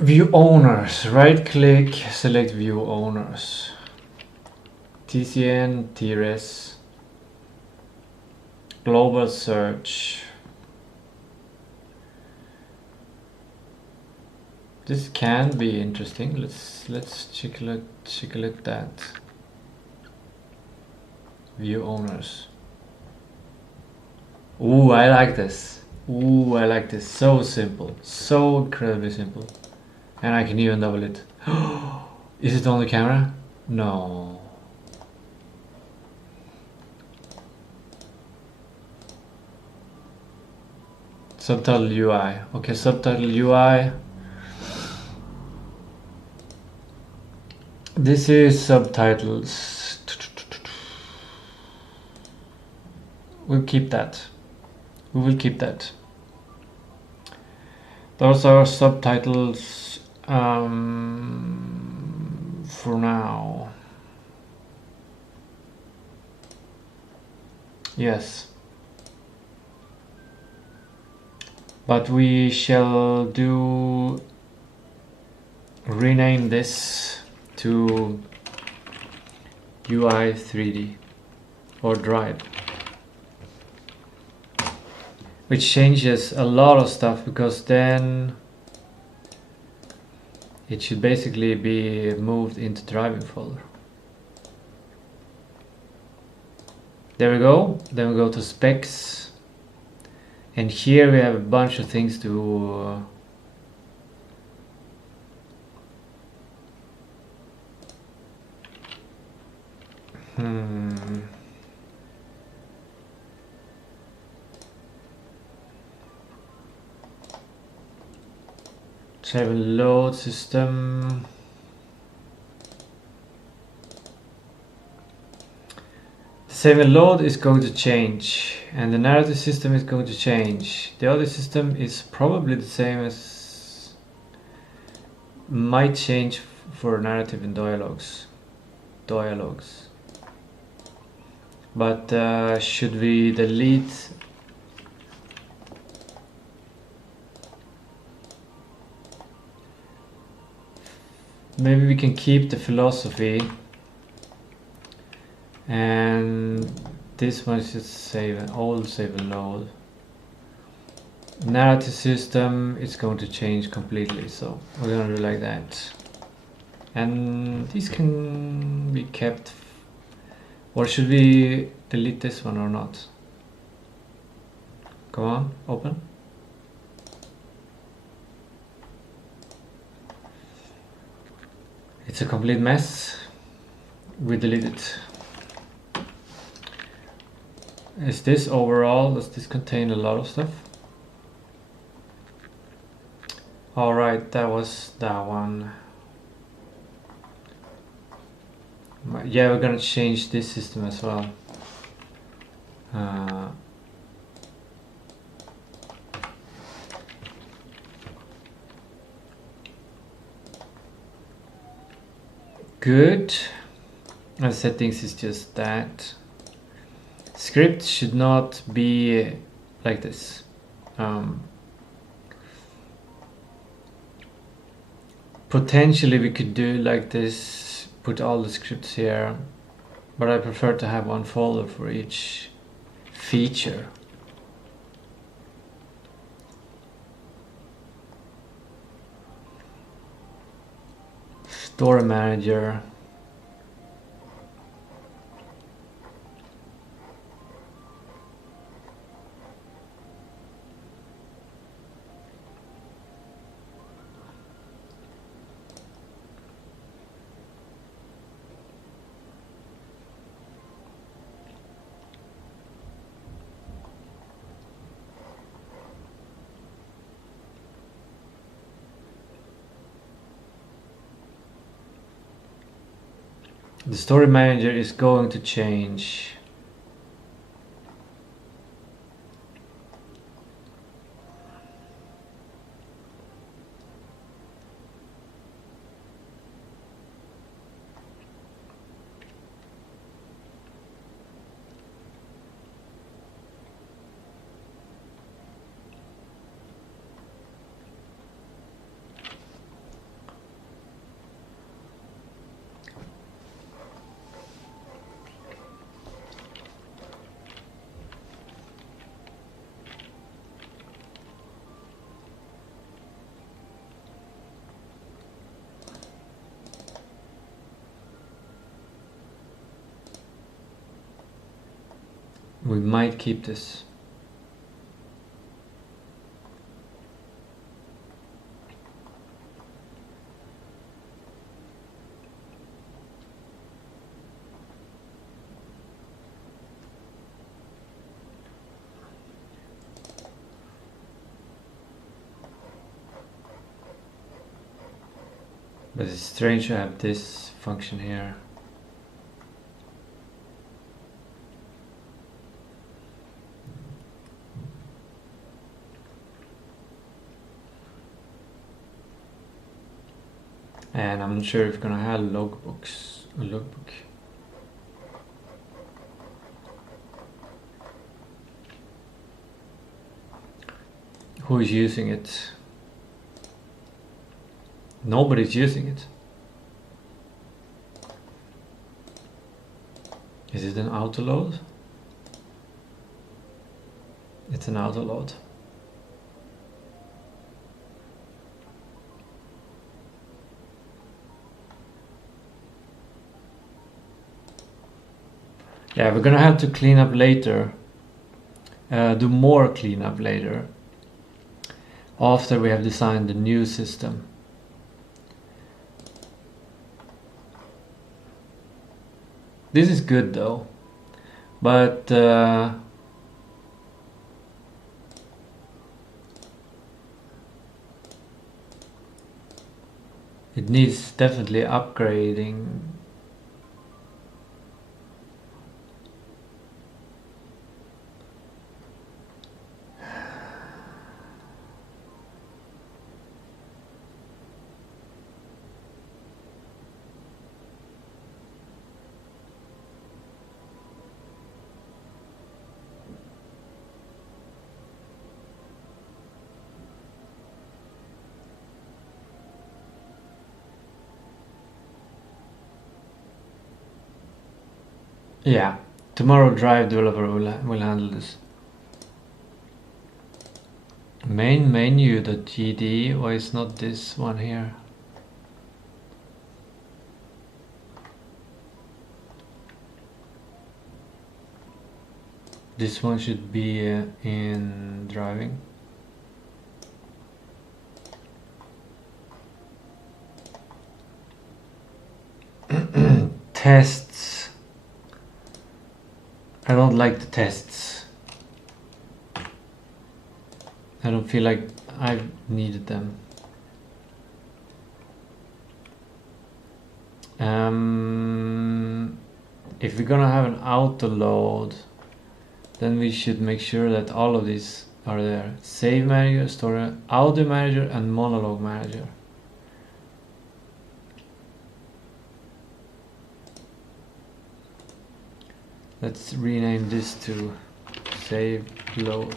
View owners, right click, select view owners. TCN, TRS, global search. This can be interesting. Let's check a look at that. View owners. Ooh, I like this. Ooh, I like this. So simple, so incredibly simple. And I can even double it. Is it on the camera? No. Subtitle UI. Okay, subtitle UI. This is subtitles. We'll keep that. We will keep that. Those are subtitles for now. Yes. But we shall rename this to UI 3D or Drive, which changes a lot of stuff, because then it should basically be moved into driving folder. There we go. Then we go to specs, and here we have a bunch of things to save and load system. Save and load is going to change, and the narrative system is going to change. The other system is probably the same as, might change for narrative and dialogues. But should we delete? Maybe we can keep the philosophy, and this one should save and load. Narrative system is going to change completely, so we're gonna do like that. And these can be kept, or should we delete this one or not? Come on, open. It's a complete mess. We delete it. Is this overall? Does this contain a lot of stuff? Alright, that was that one. Yeah, we're gonna change this system as well. Good. And settings is just that. Script should not be like this. Potentially we could do like this, put all the scripts here, but I prefer to have one folder for each feature. Story manager. The story manager is going to change. We might keep this. But it's strange to have this function here. And I'm not sure if we're gonna have logbooks, a logbook. Who is using it? Nobody's using it. Is it an auto load? It's an auto load. Yeah, we're gonna have to clean up later, do more cleanup later, after we have designed the new system. This is good though, but it needs definitely upgrading. Yeah, tomorrow Drive developer will handle this. Main menu.gd, why is not this one here? This one should be in driving. Tests. I don't like the tests. I don't feel like I've needed them. If we're gonna have an auto load, then we should make sure that all of these are there. Save manager, story, audio manager, and monologue manager. Let's rename this to save load.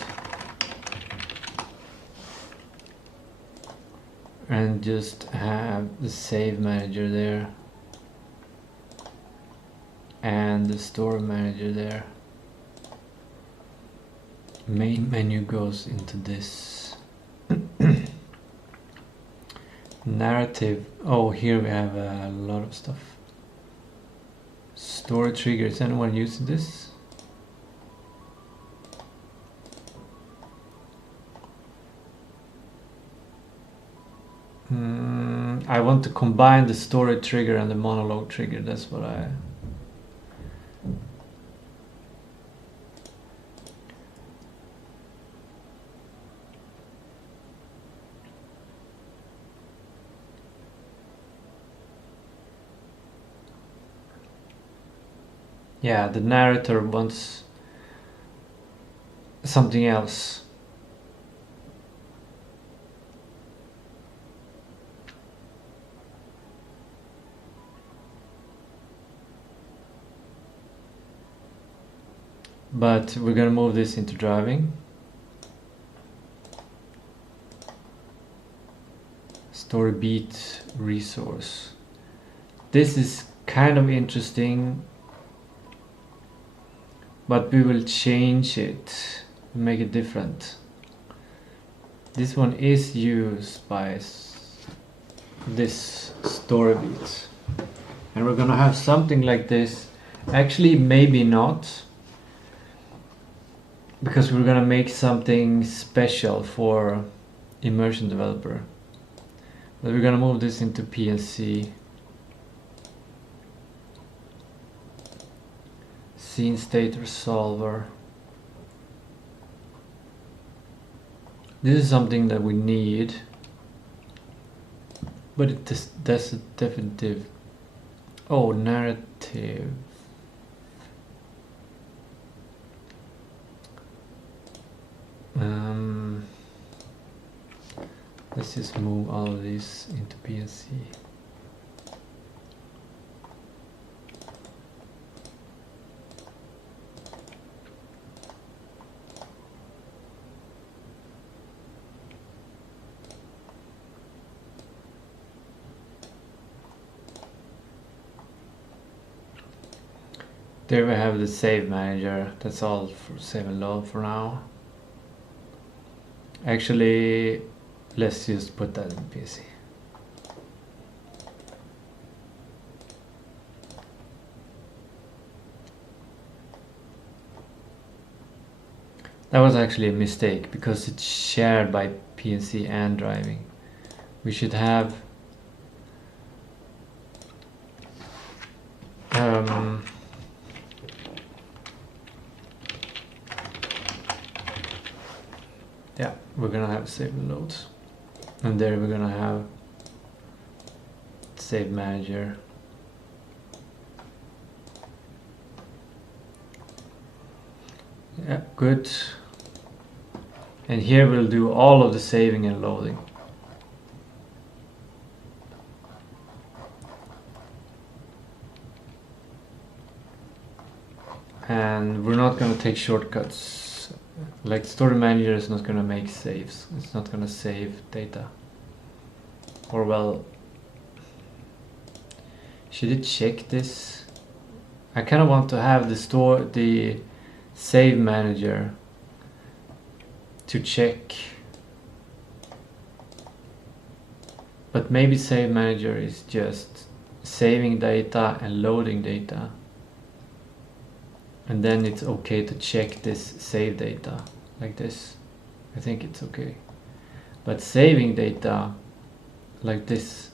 And just have the save manager there. And the store manager there. Main menu goes into this. Narrative. Oh, here we have a lot of stuff. Story trigger. Is anyone using this? I want to combine the story trigger and the monologue trigger. That's what I... Yeah, the narrator wants something else. But we're gonna move this into driving. Story beat resource. This is kind of interesting, but we will change it, make it different. This one is used by this story beat, and we're gonna have something like this. Actually, maybe not, because we're gonna make something special for immersion developer. But we're gonna move this into PNC. Scene state resolver. This is something that we need, but that's a definitive. Oh, narrative. Let's just move all of these into PNC. There we have the save manager. That's all for save and load for now. Actually, let's just put that in PC. That was actually a mistake because it's shared by PNC and driving. We should have yeah, we're gonna have save and loads, and there we're gonna have save manager. Yeah, good. And here we'll do all of the saving and loading. And we're not gonna take shortcuts. Like story manager is not gonna make saves. It's not gonna save data. Or well, should it check this? I kind of want to have the save manager to check, but maybe save manager is just saving data and loading data, and then it's okay to check this save data like this. I think it's okay, but saving data like this,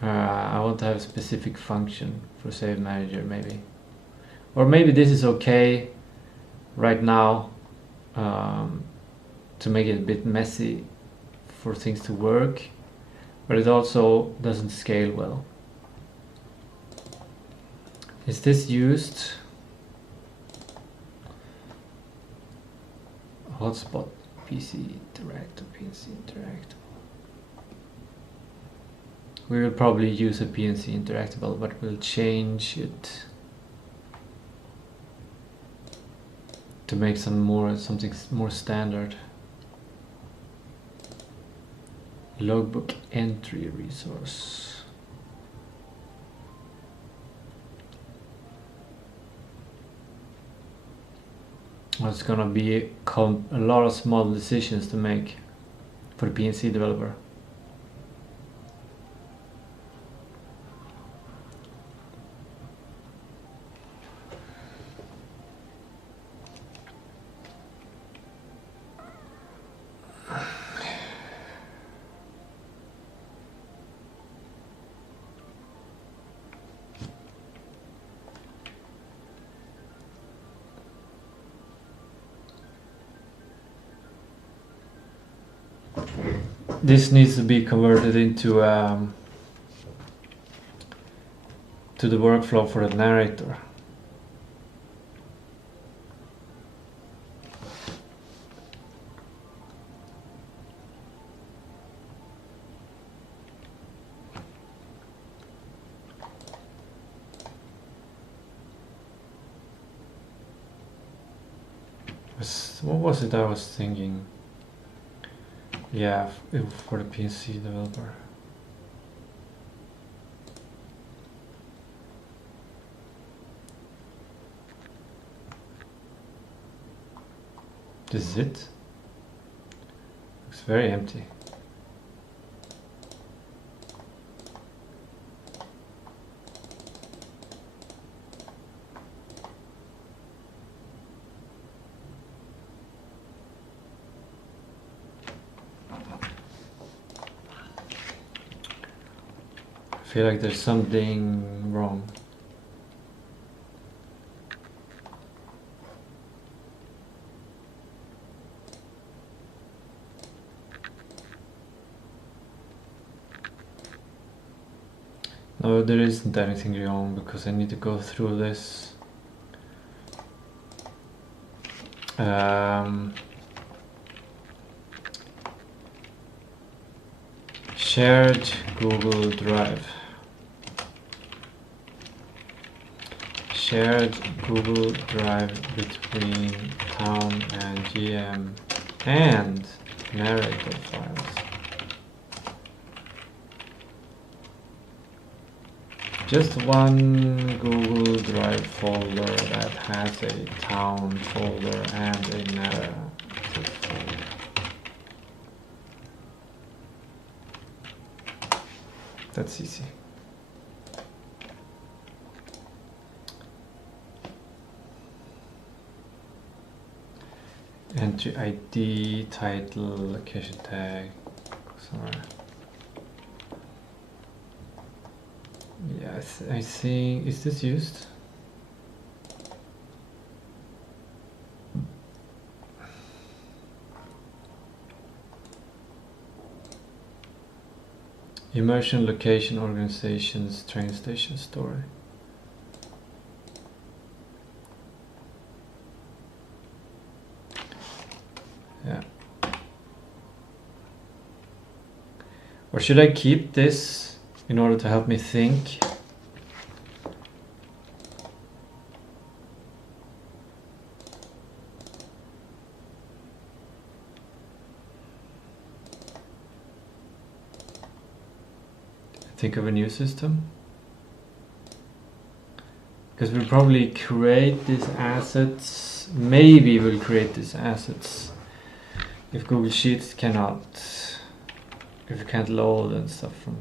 I want to have a specific function for save manager maybe, or maybe this is okay right now to make it a bit messy for things to work, but it also doesn't scale well. Is this used? Hotspot, PC interactive, PNC interactive. We will probably use a PNC interactable, but we'll change it to make something more standard. Logbook entry resource. Well, it's gonna be a lot of small decisions to make for the PNC developer. This needs to be converted into to the workflow for the narrator. What was it I was thinking? Yeah, for the PC developer. This is it. Looks very empty. I feel like there's something wrong. No, there isn't anything wrong because I need to go through this. Shared Google Drive. Shared Google Drive between town and GM and narrator files. Just one Google Drive folder that has a town folder and a narrative folder. That's easy. Entry ID, title, location tag, somewhere. Yes, I think, is this used? Immersion, location, organizations, train station story. Yeah. Or should I keep this in order to help me think? Think of a new system. Because we'll probably create these assets. Maybe we'll create these assets if Google Sheets cannot, if you can't load and stuff from.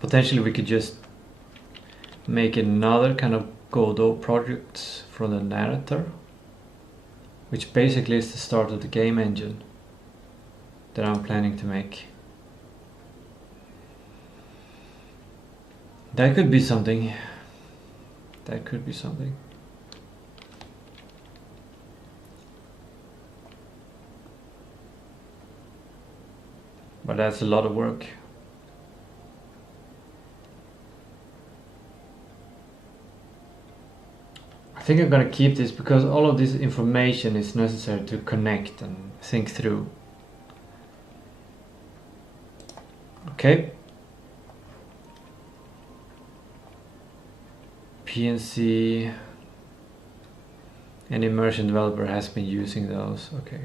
Potentially we could just make another kind of Godot project from the narrator, which basically is the start of the game engine that I'm planning to make. That could be something. That could be something. But that's a lot of work. I think I'm gonna keep this because all of this information is necessary to connect and think through. Okay. PNC and immersion developer has been using those. Okay.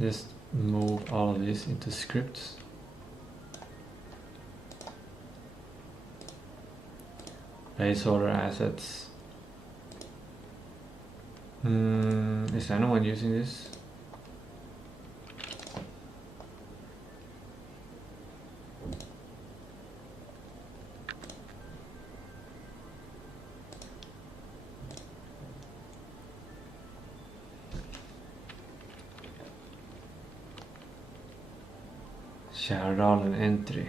Just move all of this into scripts. Placeholder assets. Is anyone using this? Kärrdalen entry.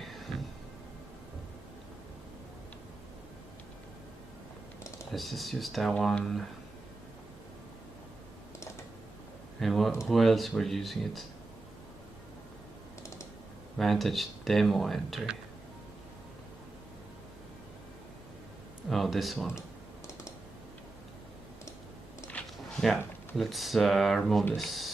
Let's just use that one. And who else were using it? Vantage demo entry. Oh, this one. Yeah, let's remove this.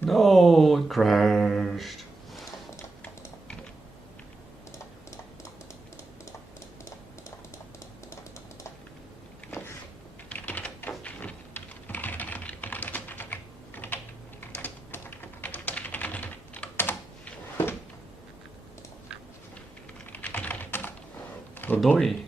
No, it crashed. Odoi.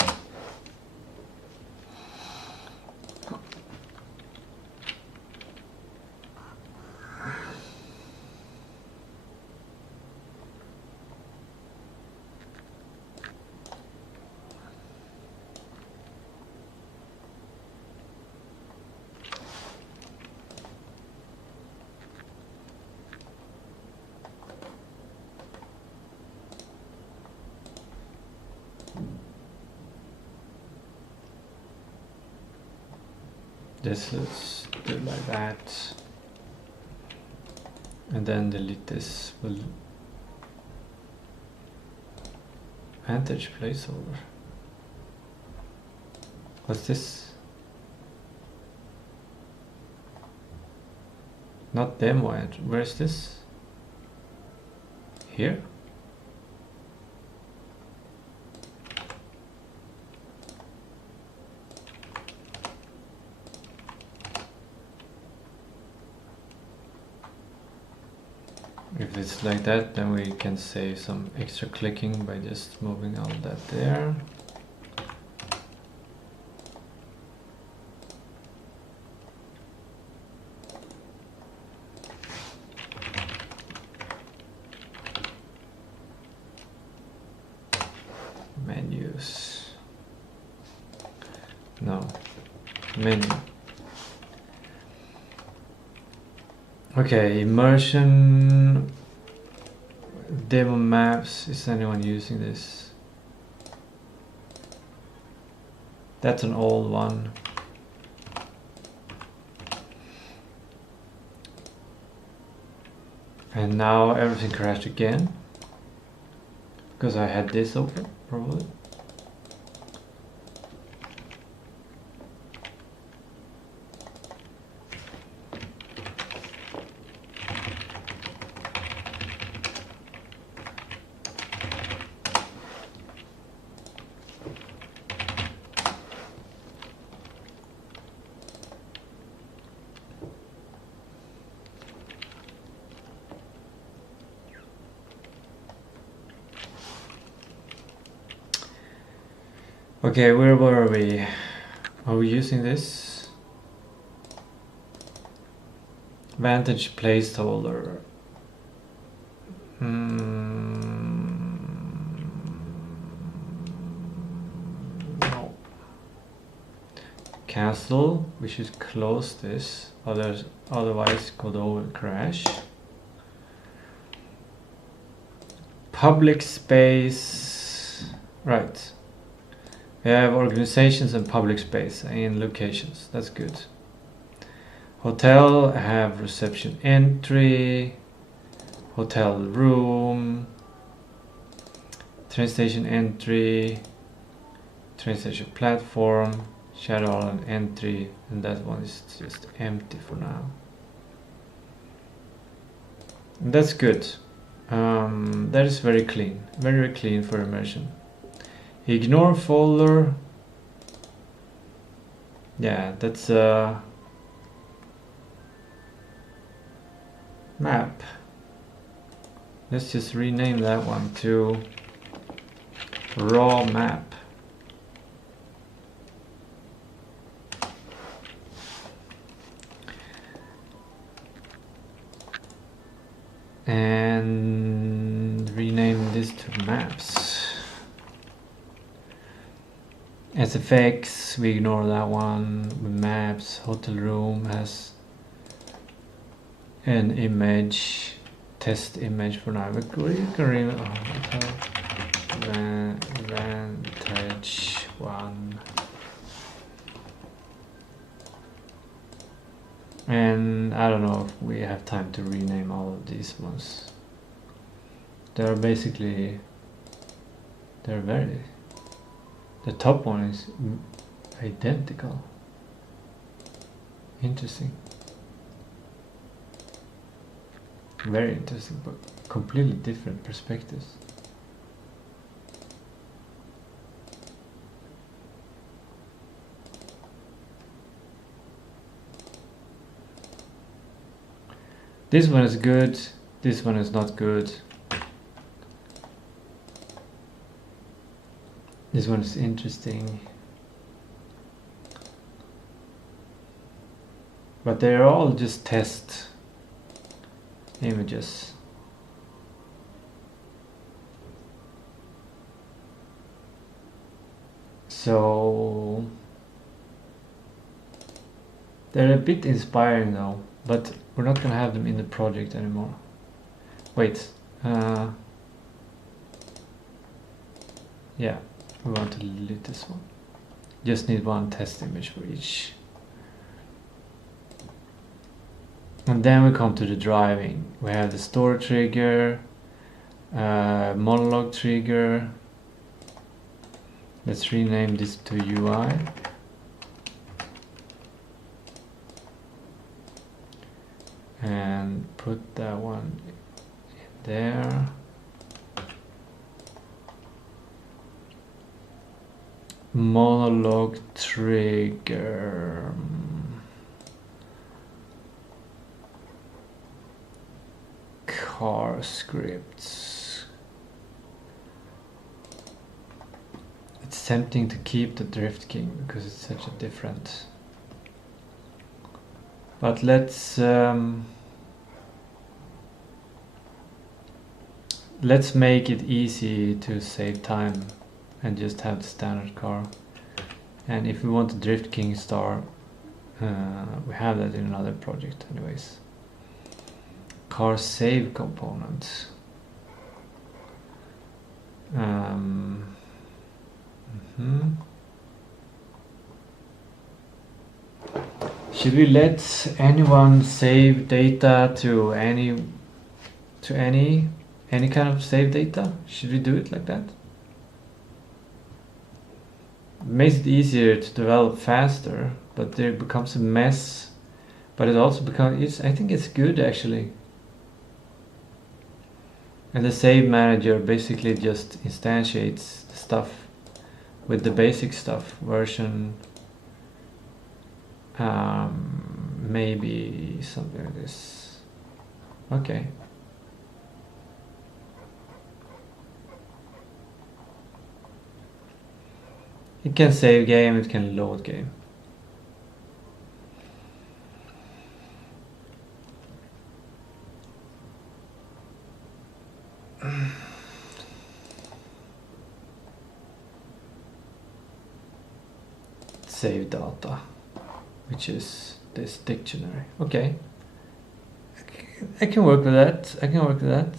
This is do like that, and then delete this. Will Vantage placeholder. What's this? Not demo entry. Where is this? Here? If it's like that, then we can save some extra clicking by just moving all that there. Menus. No. Menu. Okay, immersion demo maps. Is anyone using this? That's an old one. And now everything crashed again because I had this open, probably. Okay, where were we? Are we using this? Vantage placeholder. No. Cancel. We should close this. Otherwise, Godot will crash. Public space. Right. We have organizations and public space in locations. That's good. Hotel, have reception entry, hotel room, train station entry, train station platform, shadow island entry, and that one is just empty for now. And that's good. That is very clean, very clean for immersion. Ignore folder. Yeah, that's a map. Let's just rename that one to raw map. And rename this to maps. SFX, we ignore that one. Maps, hotel room has an image, test image for now. We can Vantage one. And I don't know if we have time to rename all of these ones. They're basically, the top one is identical. Interesting. Very interesting, but completely different perspectives. This one is good, this one is not good. This one is interesting. But they're all just test images. So they're a bit inspiring though, but we're not gonna have them in the project anymore. Wait, yeah, we want to delete this one. Just need one test image for each. And then we come to the driving. We have the store trigger, monologue trigger. Let's rename this to UI. And put that one in there. Monologue trigger. Car scripts. It's tempting to keep the Drift King because it's such a different. But let's make it easy to save time and just have the standard car. And if we want the Drift King star, we have that in another project anyways. Car save component. Should we let anyone save data to any kind of save data? Should we do it like that? It makes it easier to develop faster, but there becomes a mess. But it also becomes, I think it's good actually. And the save manager basically just instantiates the stuff with the basic stuff, version, maybe something like this. Okay. It can save game, it can load game. Save data, which is this dictionary. Okay. I can work with that. I can work with that.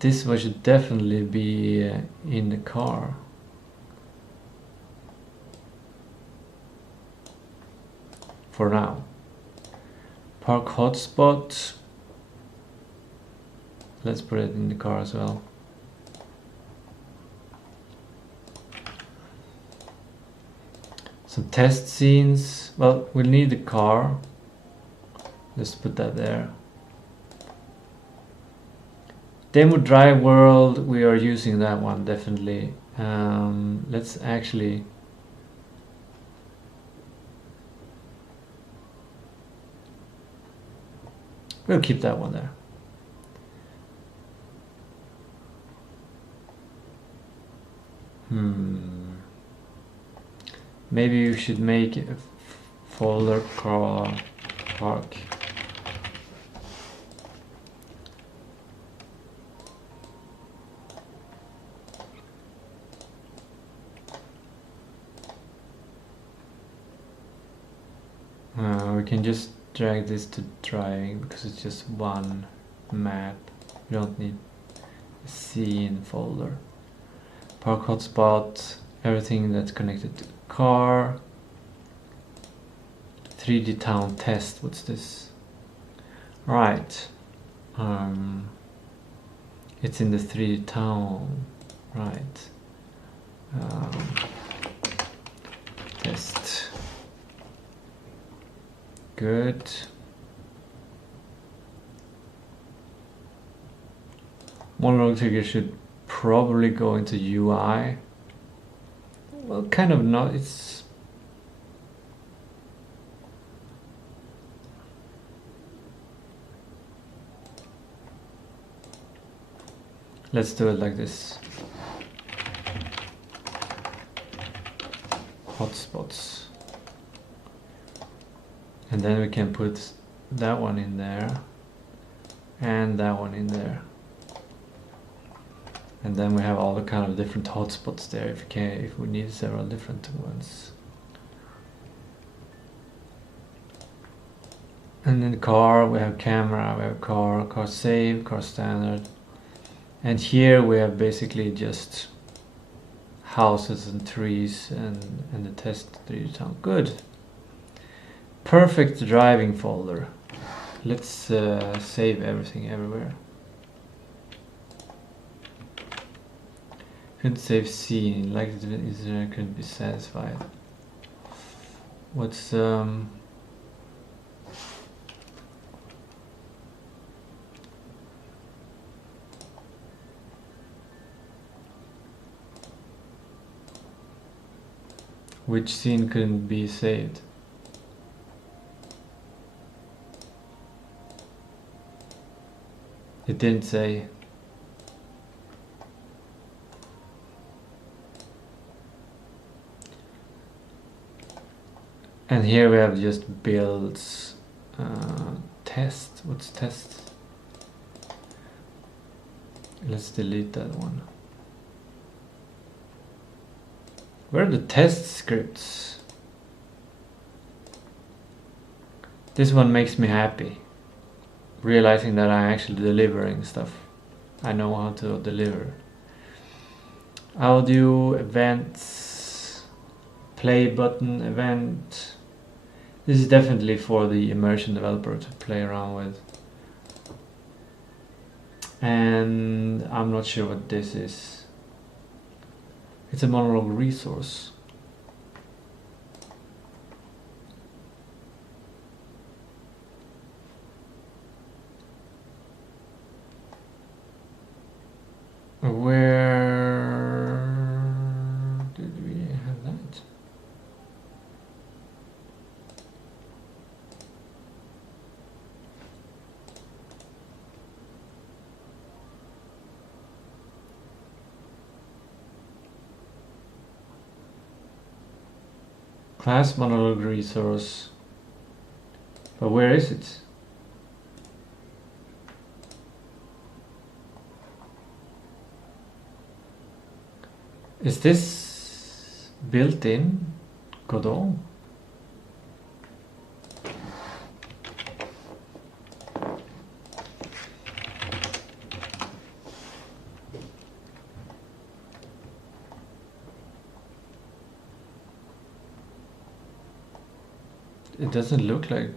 This one should definitely be in the car. For now. Park hotspot. Let's put it in the car as well. Some test scenes. Well, we'll need the car. Let's put that there. Demo drive world, we are using that one definitely. Let's actually we'll keep that one there. Maybe you should make a folder car park. We can just drag this to driving because it's just one map. We don't need a scene folder. Park hotspot, everything that's connected to the car. 3D town test, what's this? Right. It's in the 3D town, right. Test. Good. Monologue trigger should probably go into UI. Well, kind of not. It's let's do it like this. Hotspots. And then we can put that one in there and that one in there. And then we have all the kind of different hotspots there if we need several different ones. And in the car we have camera, we have car save, car standard. And here we have basically just houses and trees and the test 3D town. Good. Perfect driving folder. Let's save everything everywhere. Couldn't save scene, like it couldn't be satisfied. What's which scene couldn't be saved? It didn't say. And here we have just builds test. What's test? Let's delete that one. Where are the test scripts? This one makes me happy. Realizing that I'm actually delivering stuff. I know how to deliver. Audio, events, play button, event. This is definitely for the immersion developer to play around with. And I'm not sure what this is. It's a monologue resource. Where Class monologue resource. But where is it? Is this built in Godot? It doesn't look like.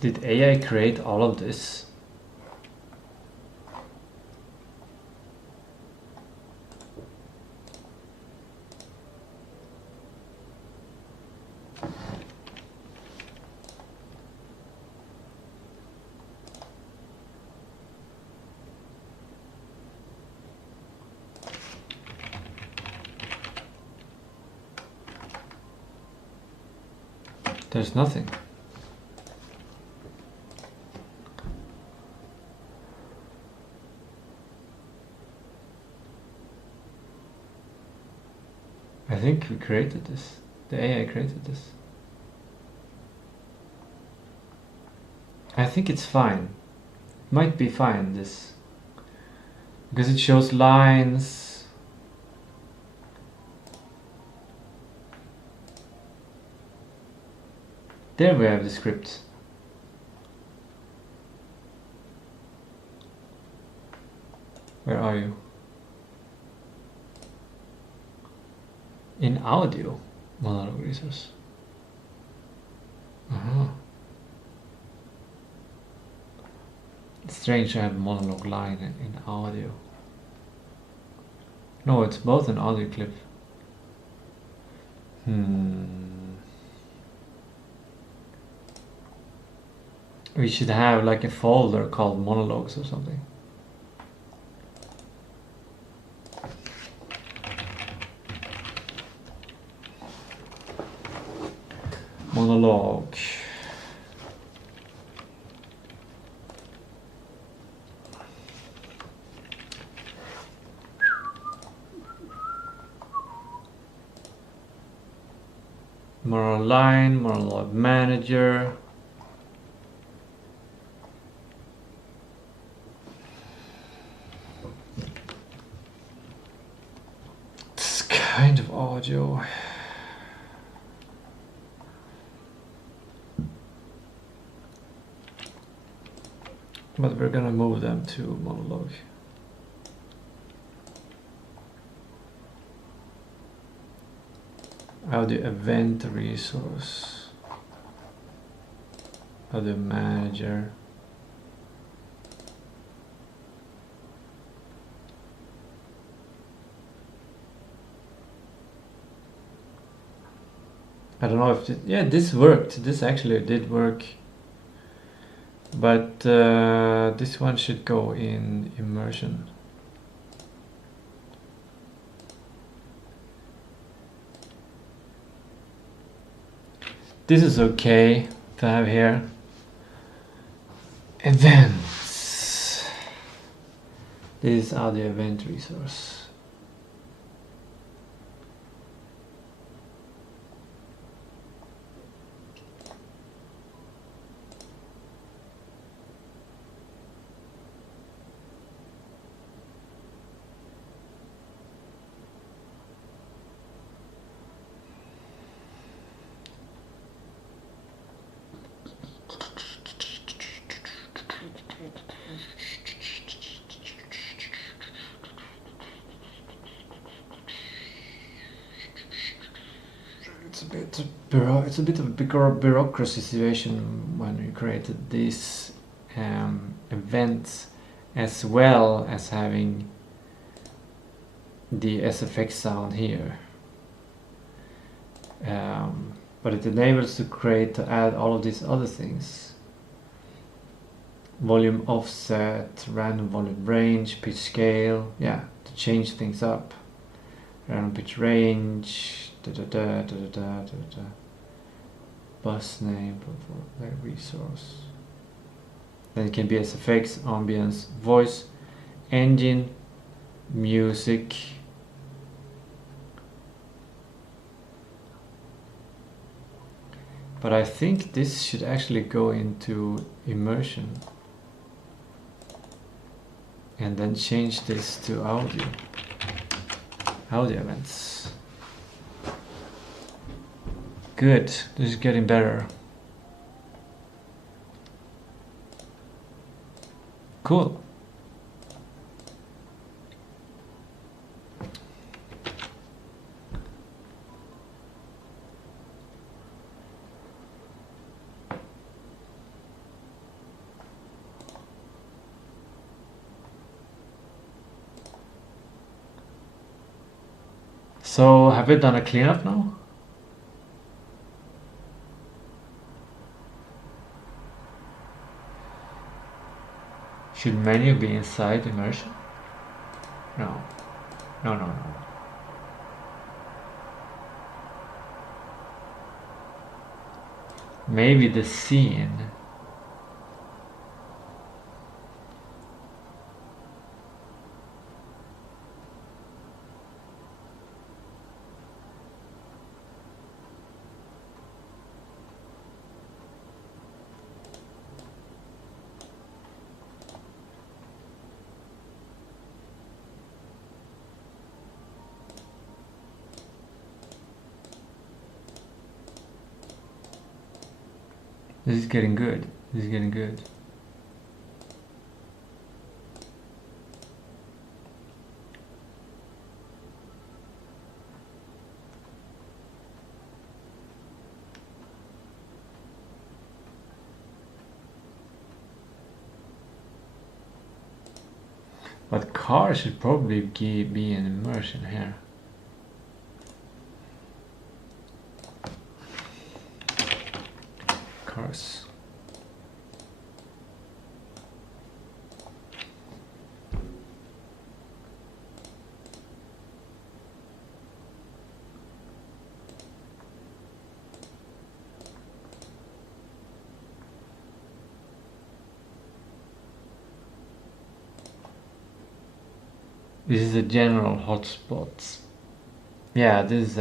Did AI create all of this? There's nothing. I think we created this. The AI created this. I think it's fine. Might be fine, this. Because it shows lines. There we have the script. Where are you? In audio, monologue resource. It's strange to have monologue line in audio. No, it's both an audio clip. We should have like a folder called monologues or something. Monologue. Monologue line, monologue manager. This kind of audio. But we're gonna move them to monologue. Audio event resource. Audio manager. I don't know if yeah, this worked. This actually did work. But this one should go in immersion. This is okay to have here. Events. This is audio event resource. It's a bit of a bureaucracy situation when we created these events, as well as having the SFX sound here. But it enables to add all of these other things. Volume offset, random volume range, pitch scale, yeah, to change things up. Random pitch range, bus name for like resource. Then it can be SFX, ambience, voice, engine, music. But I think this should actually go into immersion. And then change this to audio. Audio events. Good, this is getting better. Cool. So, have we done a cleanup now? Should menu be inside immersion? No. No. Maybe the scene. This is getting good. This is getting good. But car should probably be an immersion here. Cars. This is the general hotspots. Yeah, this is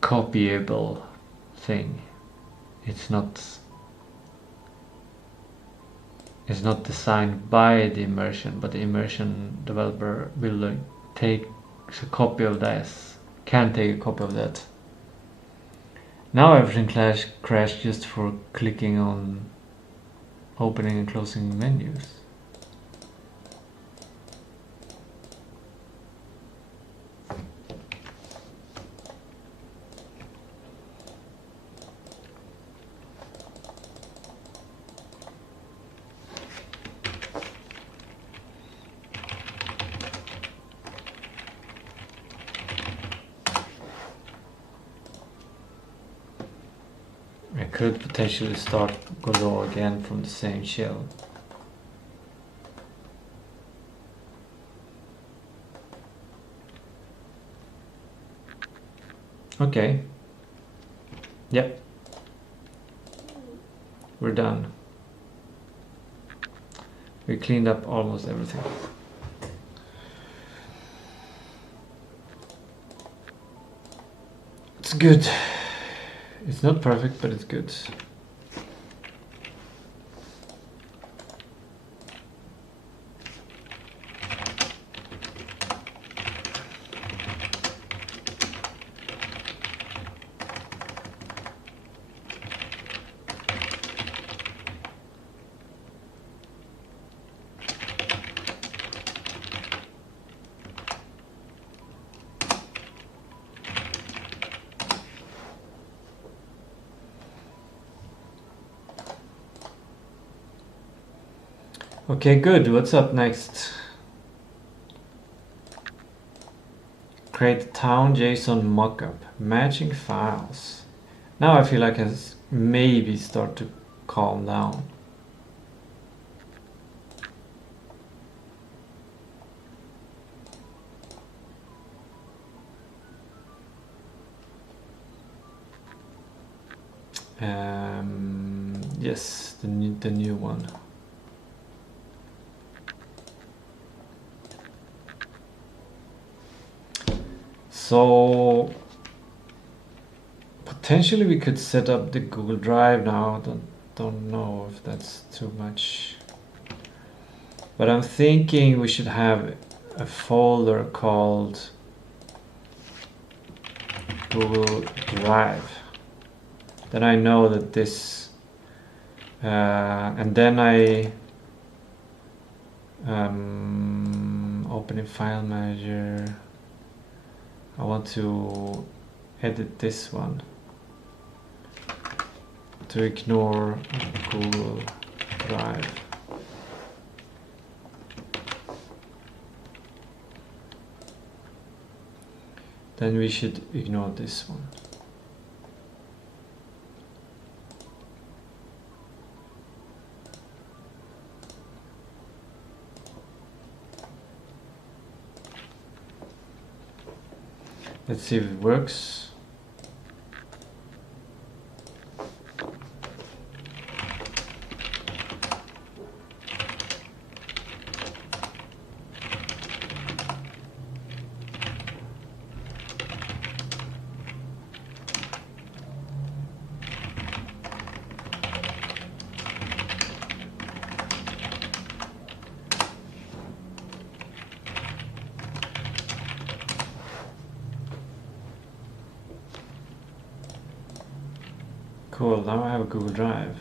copyable thing. It's not designed by the immersion, but the immersion developer will take a copy of this. Can take a copy of that. Now everything crashed just for clicking on opening and closing menus. I could potentially start Godot again from the same shell. Okay. Yep. We're done. We cleaned up almost everything. It's good. It's not perfect, but it's good. Okay, good. What's up next? Create town JSON mockup. Matching files. Now I feel like I maybe start to calm down. Yes, the new one. So potentially we could set up the Google Drive now. Don't know if that's too much, but I'm thinking we should have a folder called Google Drive. Then I know that this, and then I open in File Manager. I want to edit this one to ignore Google Drive. Then we should ignore this one. Let's see if it works. Cool, now I have a Google Drive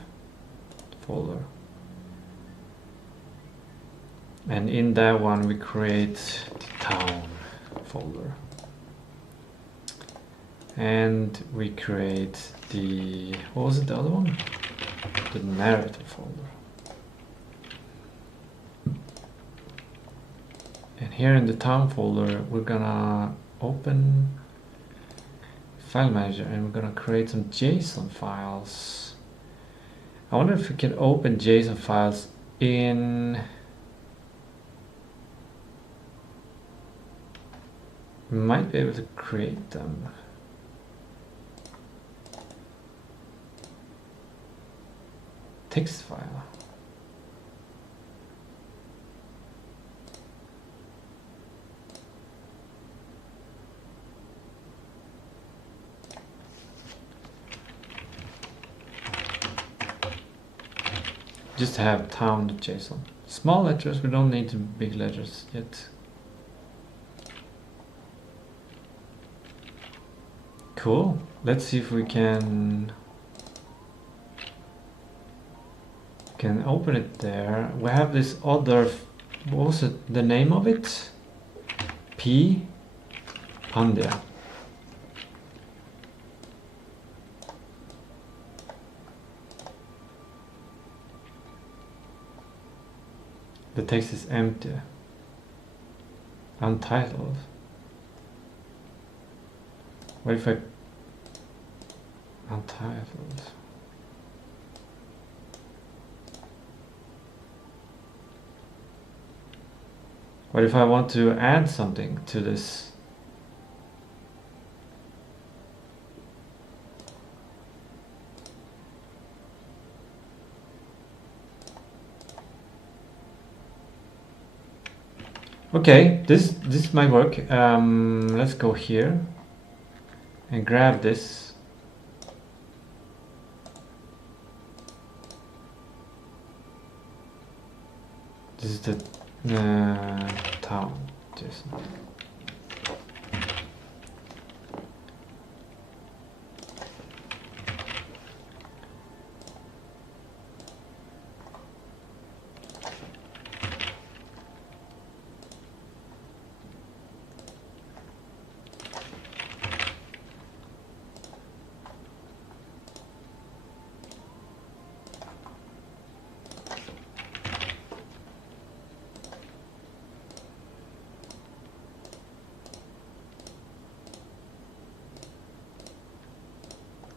folder. And in that one we create the town folder. And we create the, what was it, the other one? The narrative folder. And here in the town folder we're gonna open File Manager and we're gonna create some JSON files. I wonder if we can open JSON files in, we might be able to create them. Text file. Just have town.json. Small letters, we don't need big letters yet. Cool. Let's see if we can open it there. We have this other, what was it, the name of it? P Pandya. The text is empty, untitled. What if I untitled? What if I want to add something to this? Okay, this might work. Let's go here and grab this. This is the town. JSON.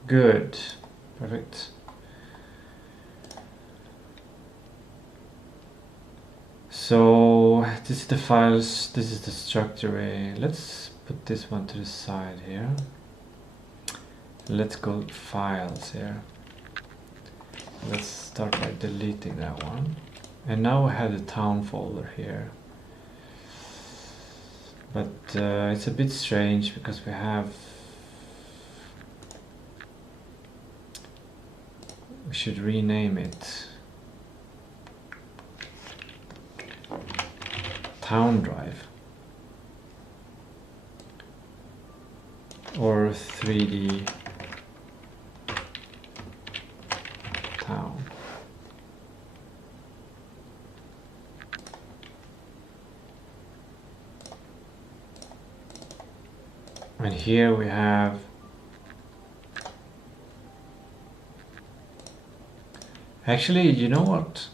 Good, perfect. So this is the files, this is the structure. Let's put this one to the side here. Let's go files here. let's start by deleting that one. And now I have the town folder here. But it's a bit strange because we should rename it Town Drive or 3D Town. And here we have actually, you know what?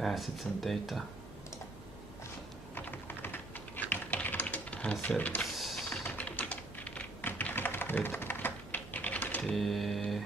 Assets and data. Assets with the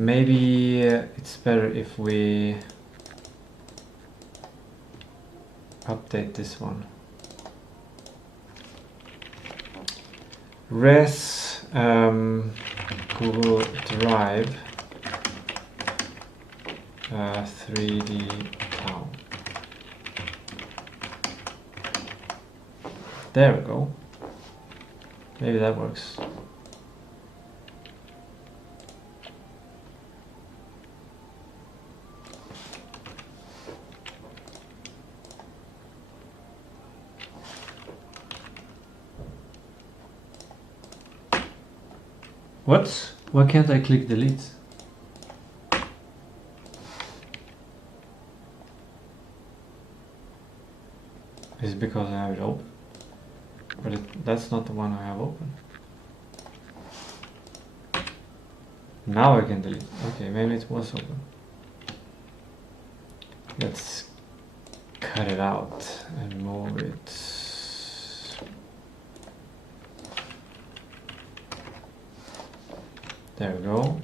maybe it's better if we update this one. Res Google Drive 3D Town. There we go. Maybe that works. What? Why can't I click delete? Is it because I have it open? But that's not the one I have open. Now I can delete. Okay, maybe it was open. Let's cut it out and move it. There we go.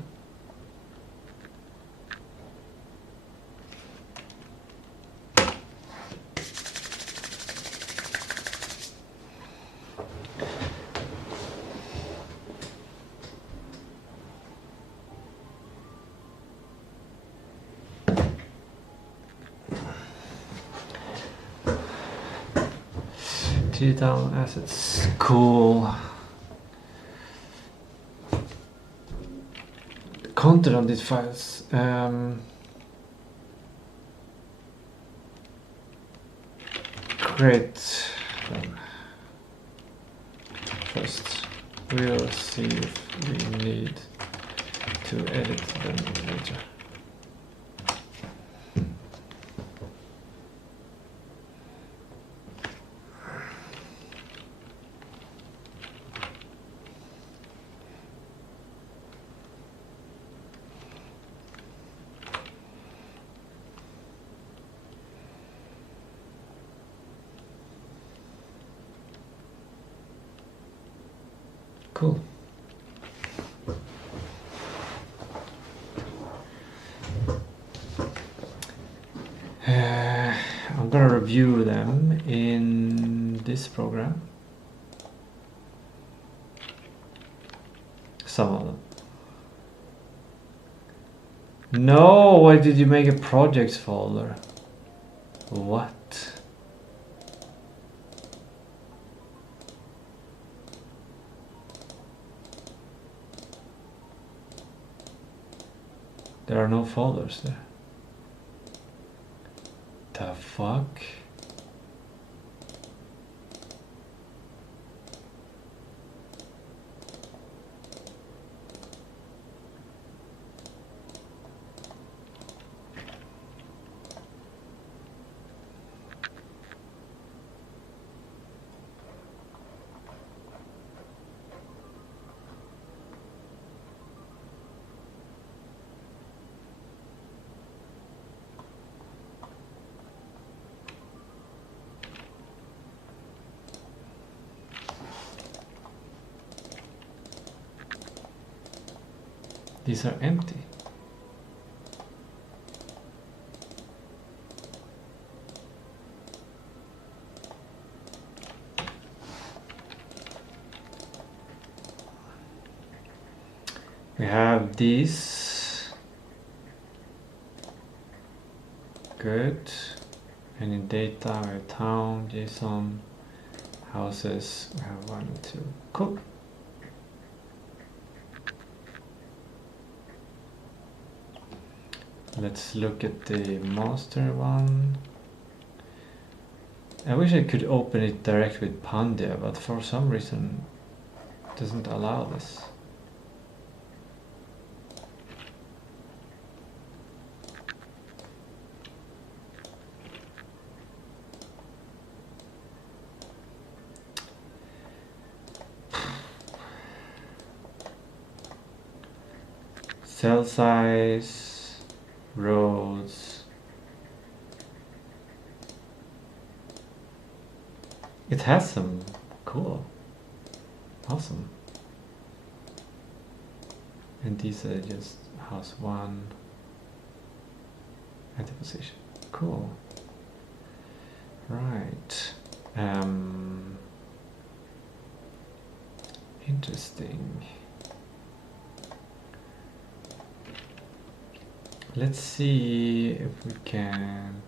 down assets. Cool. Content on these files. Create them. First, we'll see if we need to edit them later. Cool. I'm gonna review them in this program. Some of them. No, why did you make a projects folder? What? There are no folders there. The fuck? These are empty. We have these. Good. And in data, we have town, JSON, houses. We have 1 and 2. Cool. Let's look at the master one. I wish I could open it direct with Pandia, but for some reason it doesn't allow this. Cell size, roads. It has some. Cool. Awesome. And these are just house 1 at the position. Cool. Right. Interesting. Let's see if we can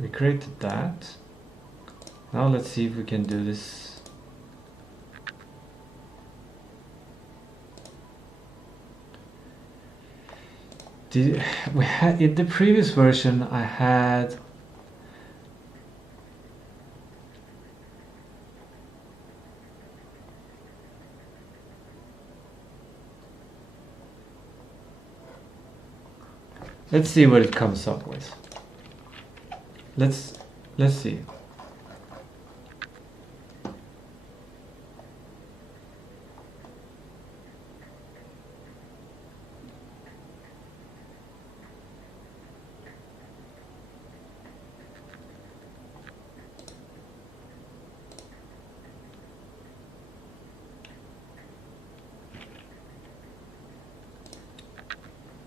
we created that. Now let's see if we can do this. We had in the previous version I had let's see what it comes up with. Let's see.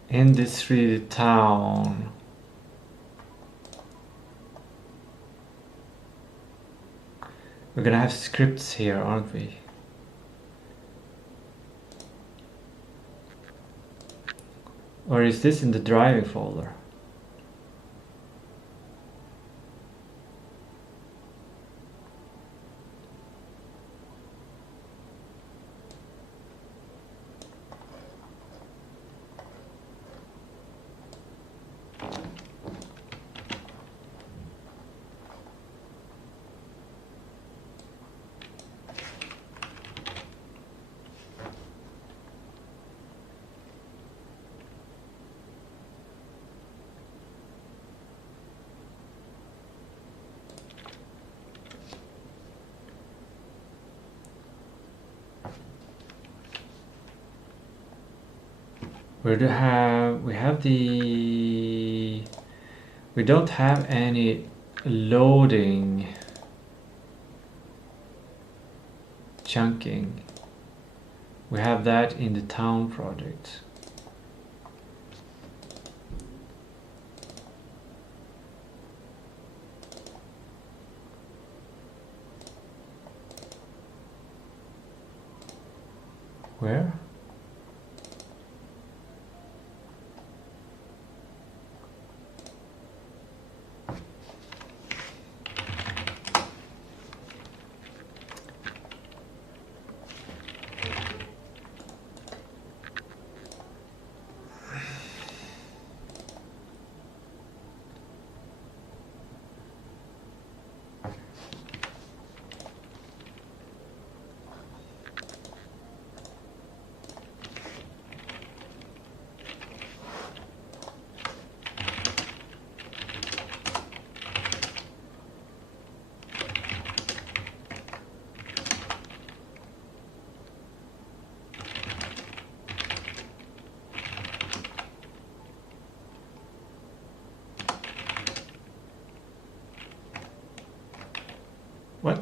Industry town. We're gonna have scripts here, aren't we? Or is this in the driving folder? We don't have any loading chunking. We have that in the town project. Where? What?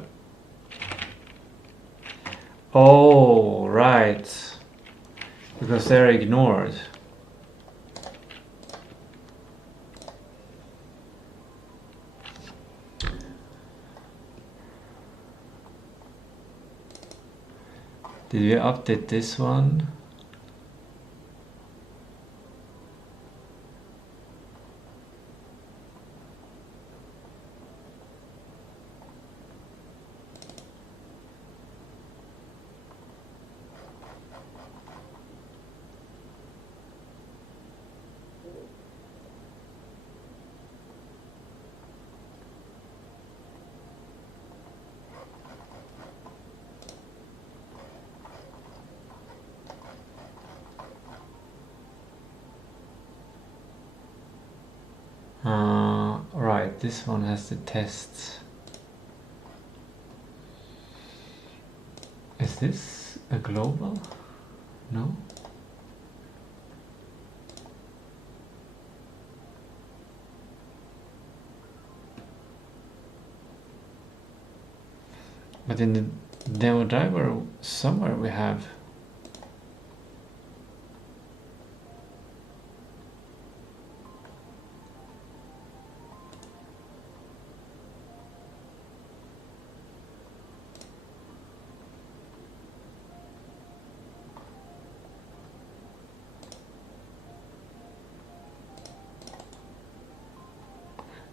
Oh, right. Because they're ignored. Did we update this one? Right, this one has the tests. Is this a global? No? But in the demo driver somewhere we have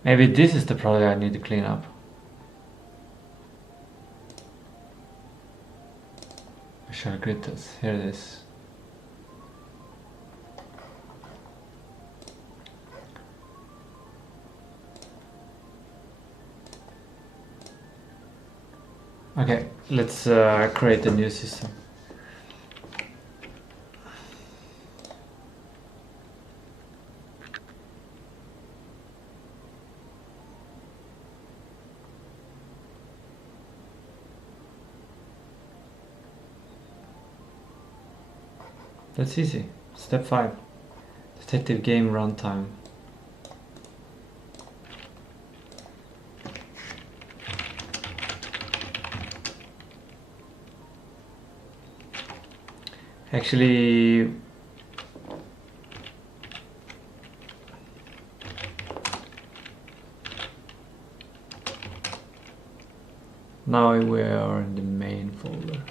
maybe this is the project I need to clean up. I shall grid this. Here it is. Okay, let's create a new system. That's easy. Step 5. Detective game runtime. Actually, now we are in the main folder.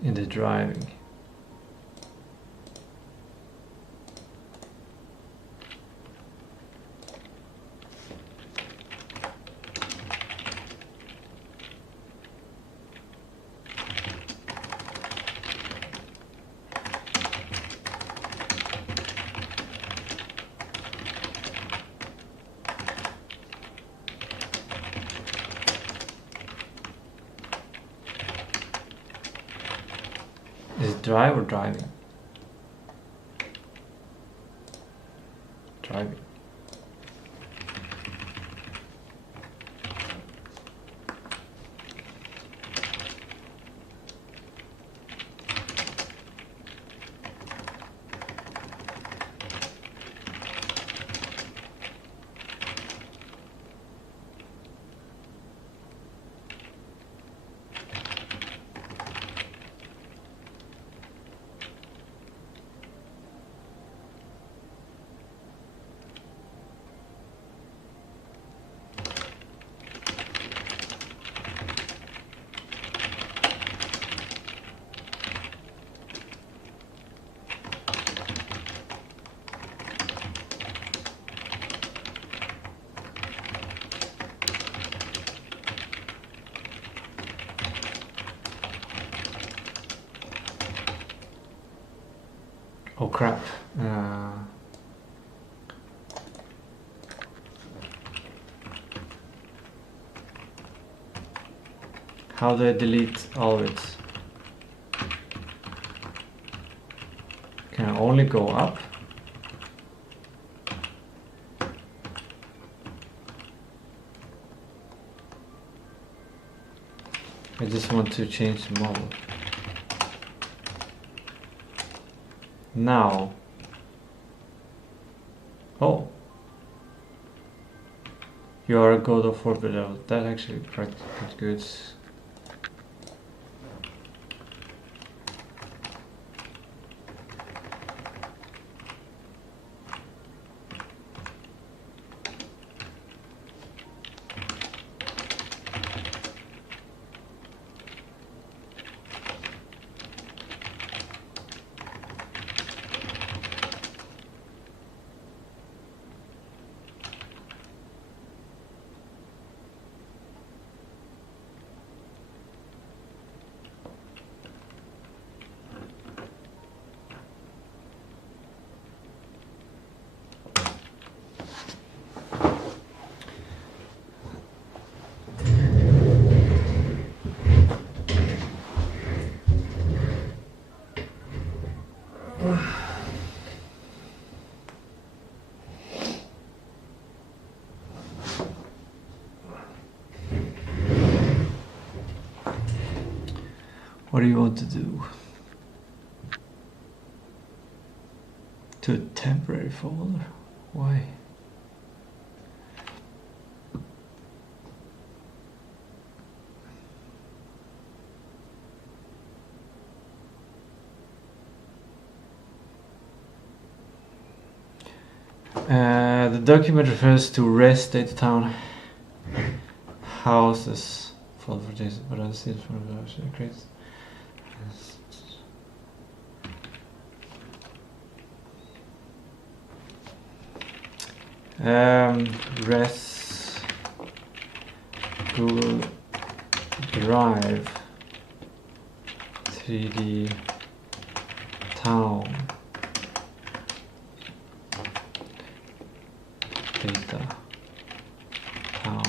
In the driving. Is it drive or driving? Driving. Oh crap. How do I delete all of it? Can I only go up? I just want to change the model. Now. Oh. You are a god of war below. That actually quite good. What do you want to do? To a temporary folder? Why? The document refers to rest data town houses for this, but I see it from the actually creates. Res Google Drive 3D town data town.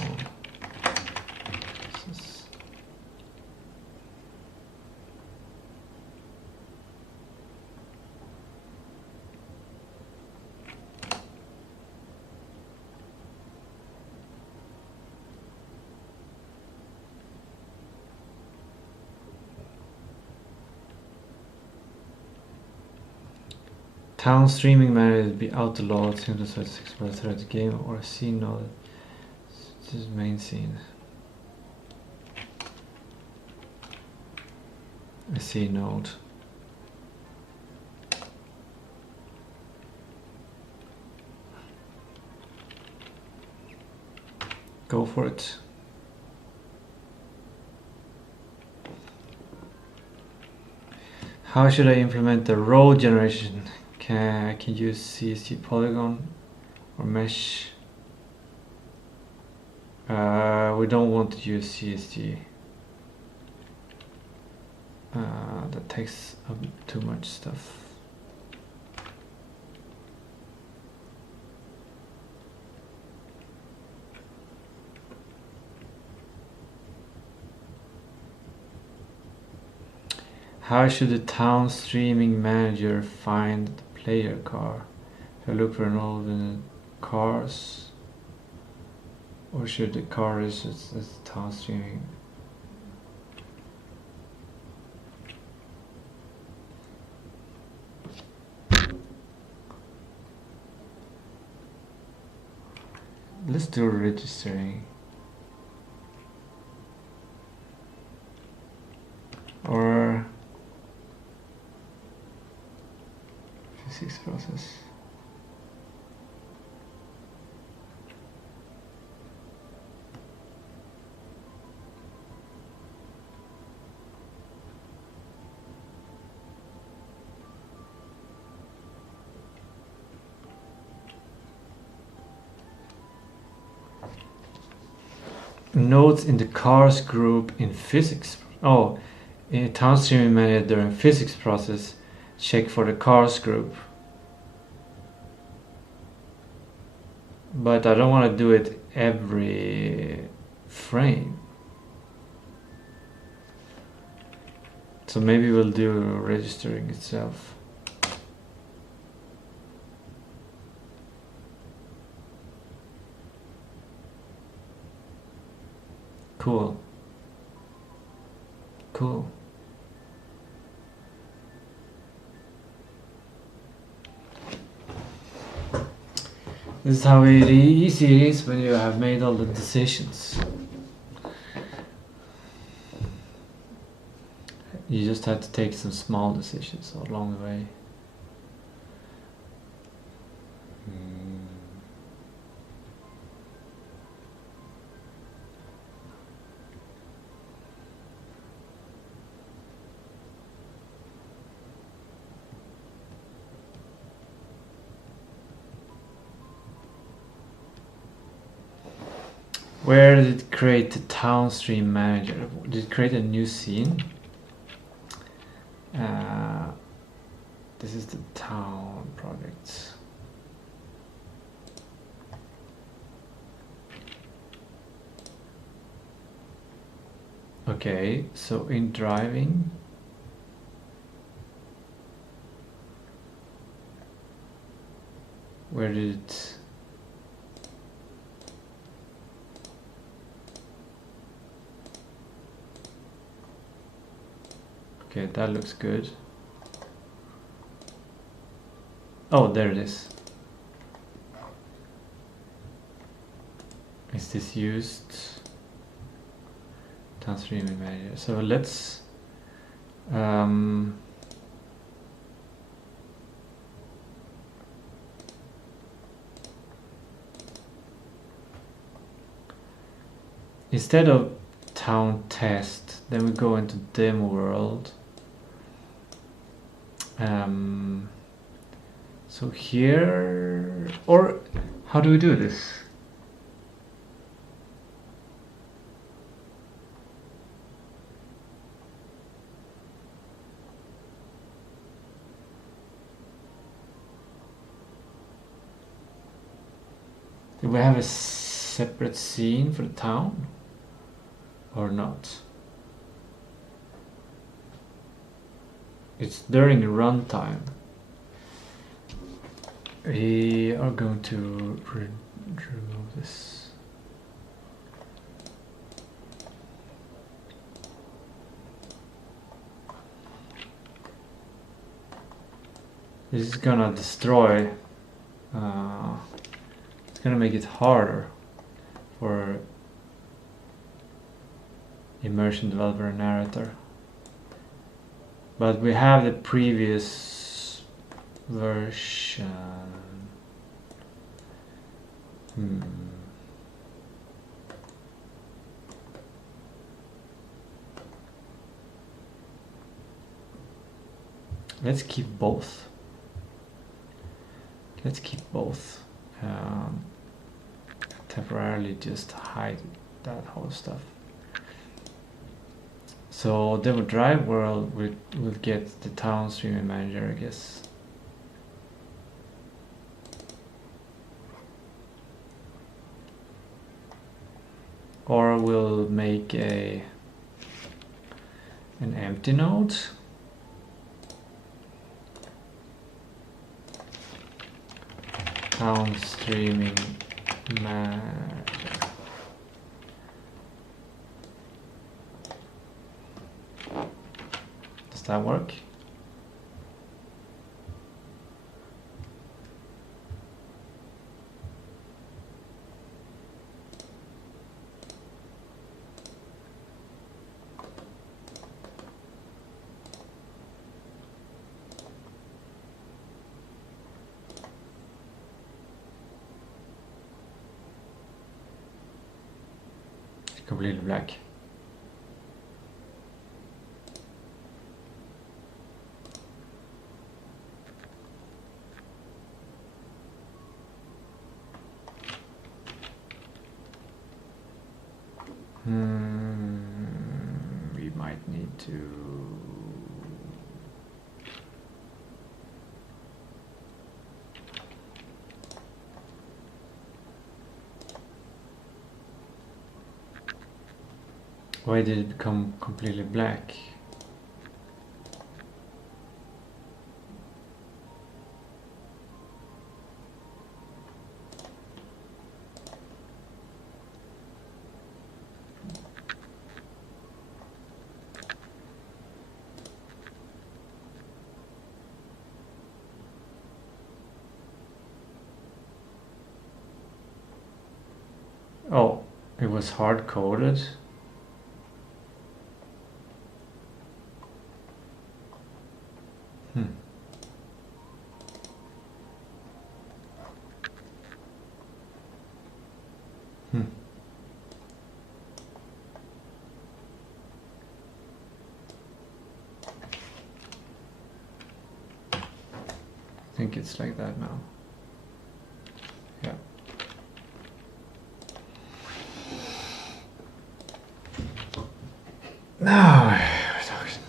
Town streaming manager be outlawed since the explore throughout the game or a scene node. This is main scene. A scene node. Go for it. How should I implement the road generation? I can use CSG polygon or mesh. We don't want to use CSG. That takes up too much stuff. How should the town streaming manager find the player car? Should I look for enrolled in the cars? Or should the car is town streaming? Let's do registering. Or physics process. Nodes in the cars group in physics. Oh, in a town streaming manager during physics process, check for the cars group. But I don't want to do it every frame. So maybe we'll do registering itself. Cool. Cool. This is how easy it is when you have made all the decisions. You just have to take some small decisions along the way. Where did it create the town stream manager? Did it create a new scene? This is the town project. Okay, so in driving, where did it? Okay, that looks good. Oh, there it is. Is this used? Town streaming manager. So let's instead of town test, then we go into demo world. So here, or how do we do this? Do we have a separate scene for the town or not? It's during runtime. We are going to remove this. This is gonna destroy. It's gonna make it harder for immersion developer and narrator. But we have the previous version. Let's keep both. Let's keep both. Temporarily just hide that whole stuff. So demo drive world will get the town streaming manager, I guess. Or we'll make an empty node. Town streaming manager. Does that work? Completely black. We might need to Why did it become completely black? Oh, it was hard-coded. I think it's like that now. Yeah. Now we're talking.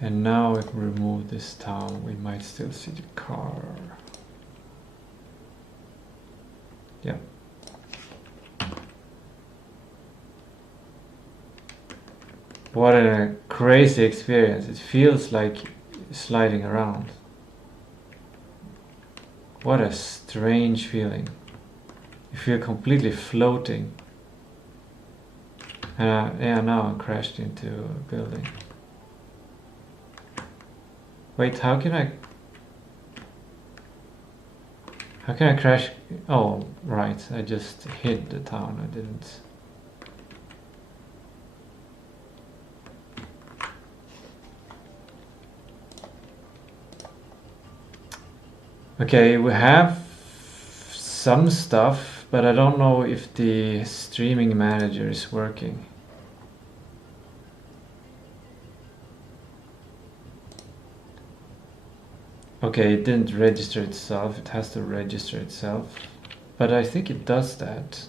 And now if we remove this town, we might still see the car. Yeah. What a crazy experience. It feels like sliding around. What a strange feeling. You feel completely floating. Yeah, now I crashed into a building. Wait, how can I crash? Oh, right, I just hit the town, I didn't. Okay, we have some stuff but I don't know if the streaming manager is working. Okay, it didn't register itself. It has to register itself. But I think it does that.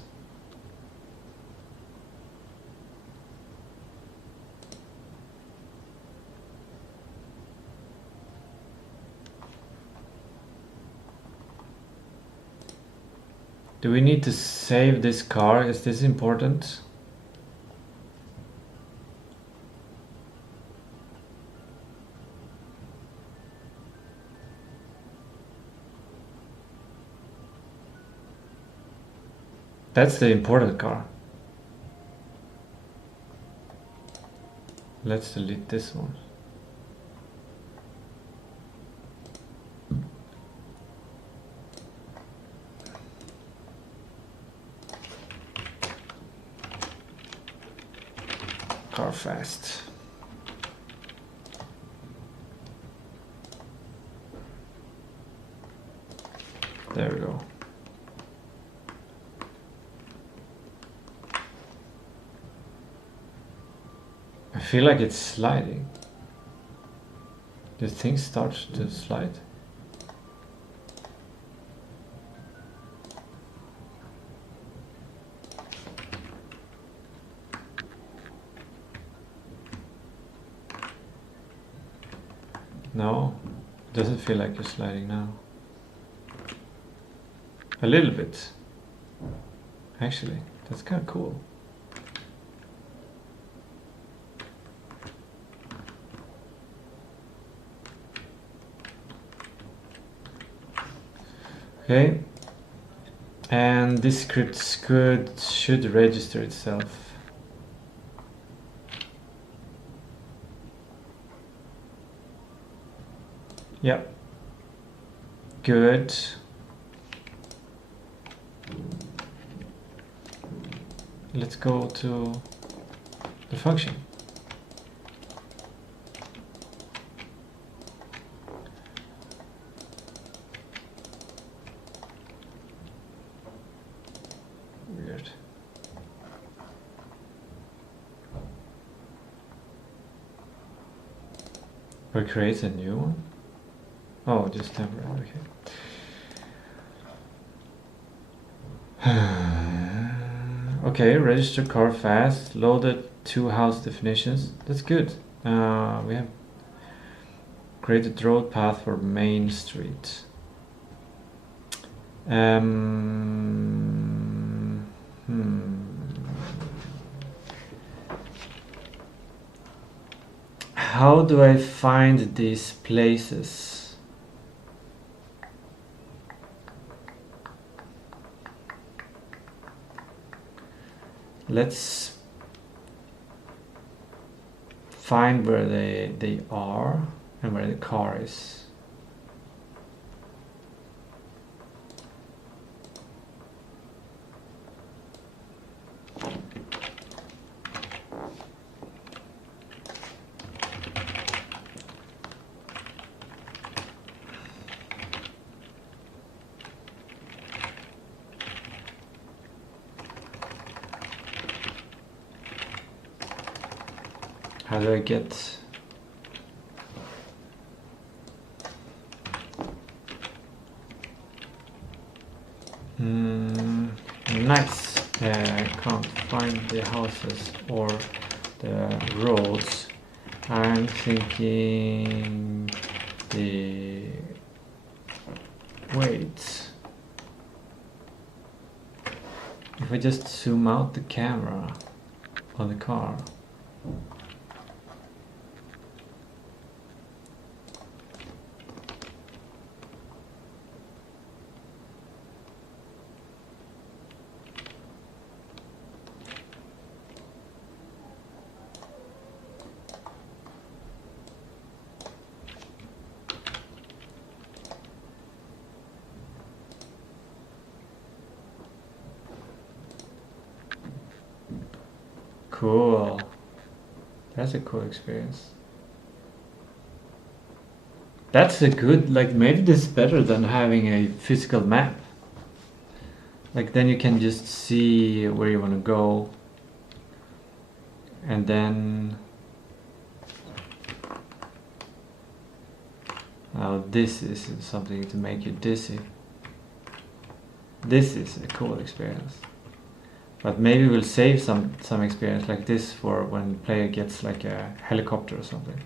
Do we need to save this car? Is this important? That's the imported car. Let's delete this one. Car fast. There we go. I feel like it's sliding. The thing starts to slide. No, it doesn't feel like you're sliding now. A little bit. Actually, that's kind of cool. Okay, and this script should register itself. Yep. Good. Let's go to the function. Weird. Or create a new one? Oh, just temporary, okay. Okay, register car fast, loaded 2 house definitions. That's good. We have created road path for Main Street. How do I find these places? Let's find where they are and where the car is. How do I get nice. I can't find the houses or the roads. I'm thinking wait. If I just zoom out the camera on the car. Cool. That's a cool experience. That's a good, like, maybe this is better than having a physical map. Like then you can just see where you want to go, and then this is something to make you dizzy. This is a cool experience, but maybe we'll save some experience like this for when the player gets like a helicopter or something.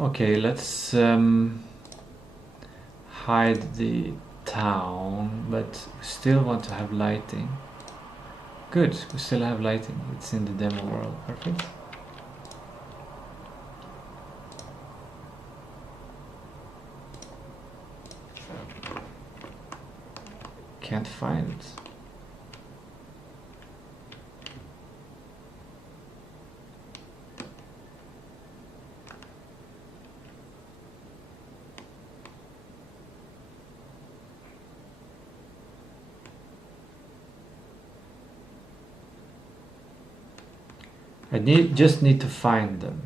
Okay, let's hide the town, but still want to have lighting. Good, we still have lighting. It's in the demo world. Perfect. Can't find it. I just need to find them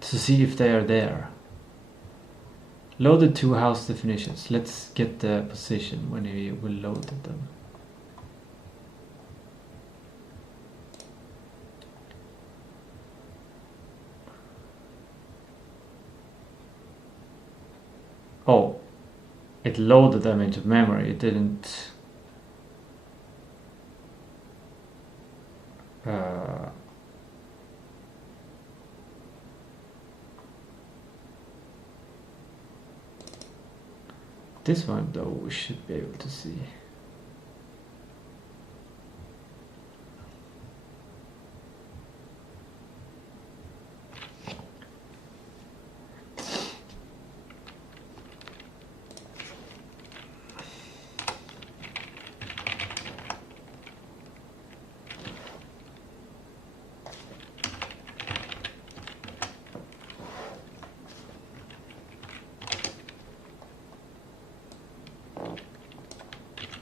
to see if they are there. Loaded 2 house definitions. Let's get the position when we will load them. Oh, it loaded them into memory. It didn't. This one though we should be able to see.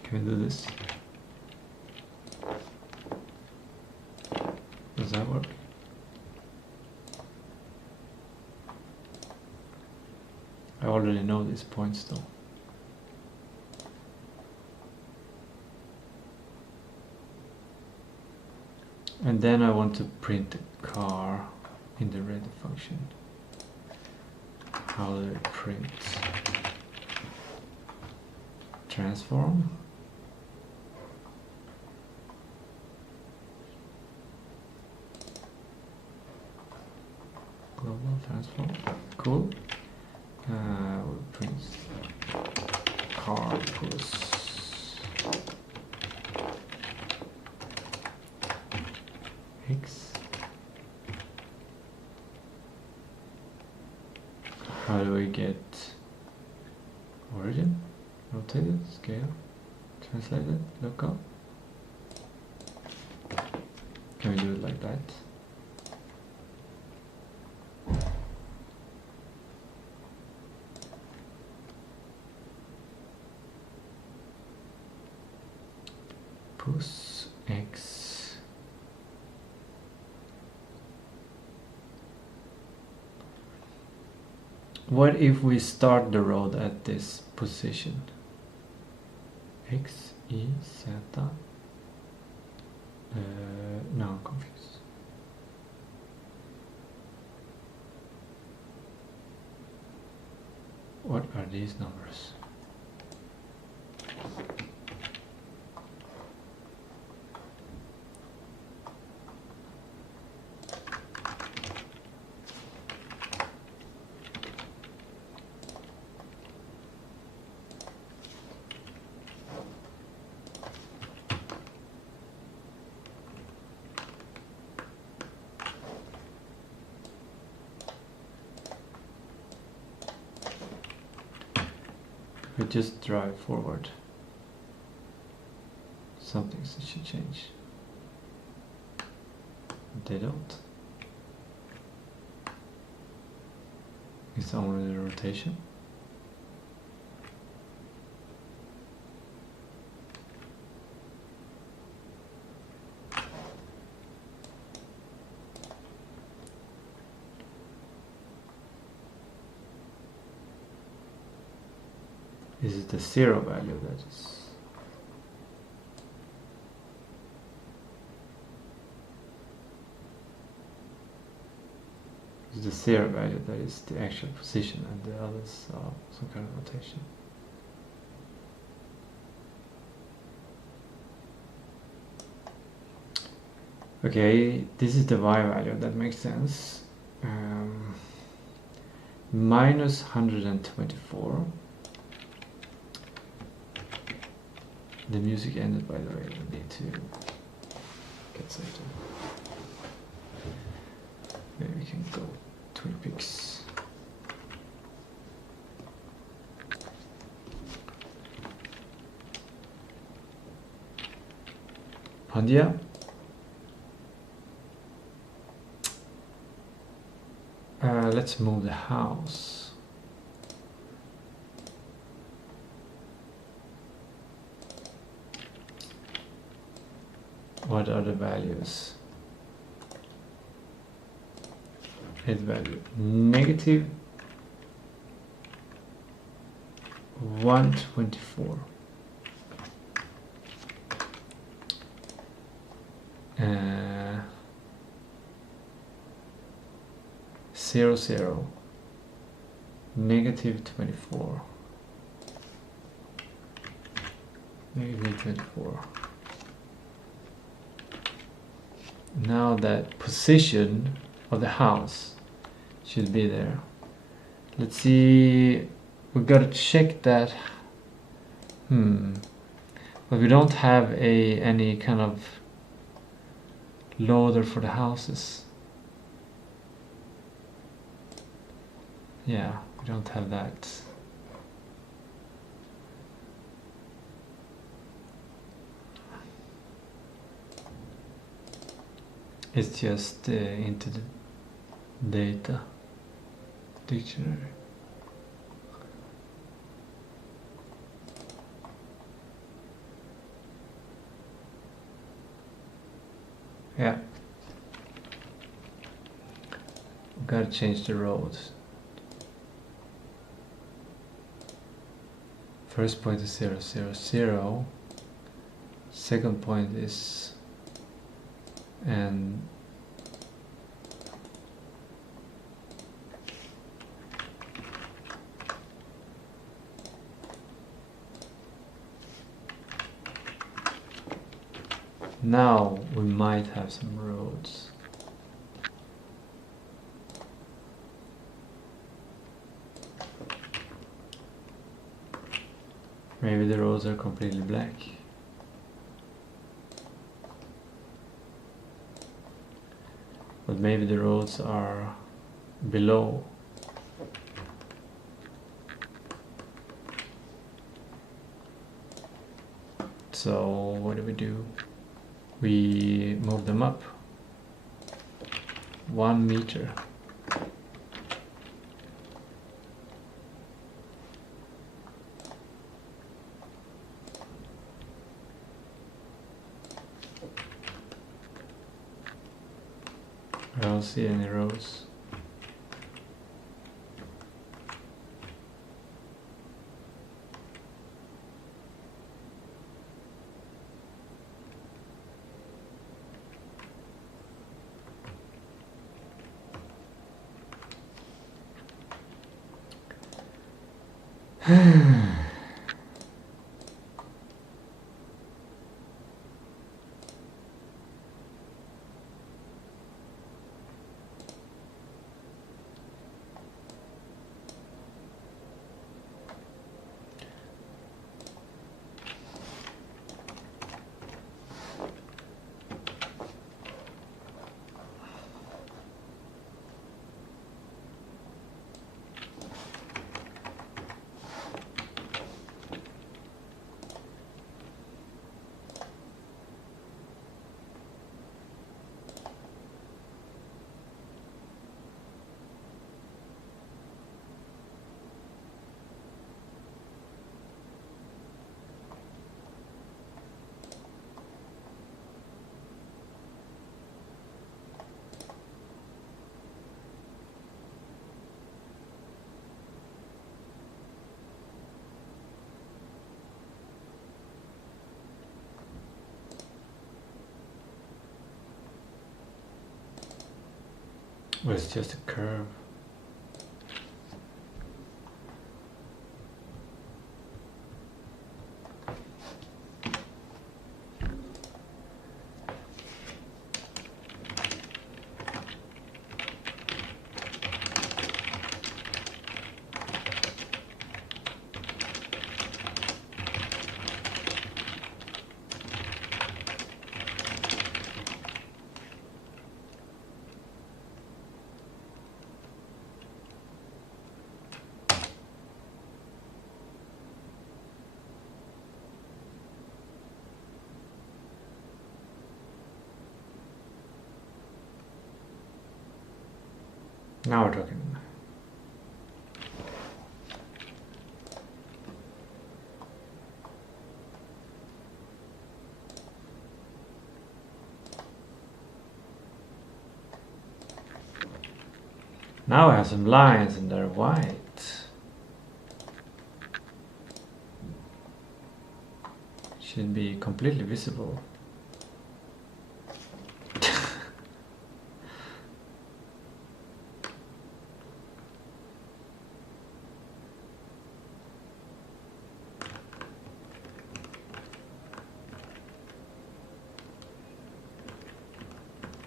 Can we do this? Does that work? I already know these points though. And then I want to print a car in the ready function. How do I print? Transform. Global transform. Cool. We'll print car plus X. How do we get origin? Rotate it, scale, translate it, look up. Can we do it like that? Push X. What if we start the road at this position? X, E, Z. No, I'm confused. What are these numbers? We just drive forward. Some things that should change. They don't. It's only the rotation. This is the 0 value that is. This is the 0 value that is the actual position, and the others are some kind of rotation. Okay, this is the y value, that makes sense. Minus 124. The music ended, by the way. We need to get something. Maybe we can go Twin Peaks. Pandya. Let's move the house. What are the values? Its value negative 124. 0, 0, negative 24, negative 24. Now that position of the house should be there. Let's see, we gotta check that. But we don't have any kind of loader for the houses. Yeah, we don't have that. It's just into the data dictionary. Yeah. Gotta change the roads. First point is 0, 0, 0. Second point is, and now we might have some roads. Maybe the roads are completely black. But maybe the roads are below. So what do? We move them up 1 meter. I don't see any rows. Or it's just a curve. Now we're talking. Now I have some lines and they're white. Should be completely visible.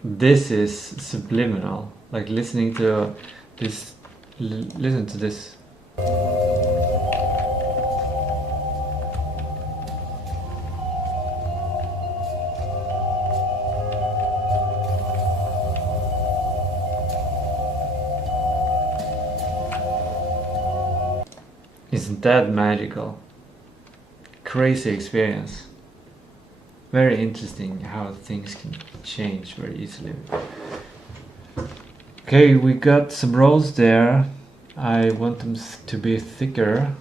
This is subliminal. Like listening to this. Listen to this. Isn't that magical? Crazy experience. Very interesting how things can change very easily. Okay, we got some rows there. I want them to be thicker.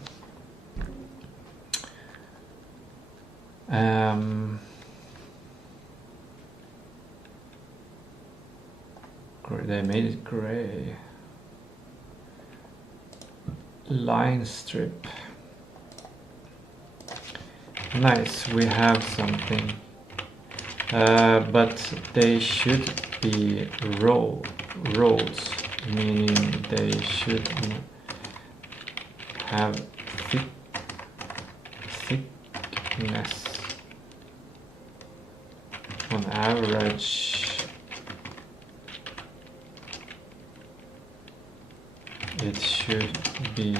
They made it gray. Line strip. Nice, we have something. But they should be rows, meaning they should have thickness. On average, it should be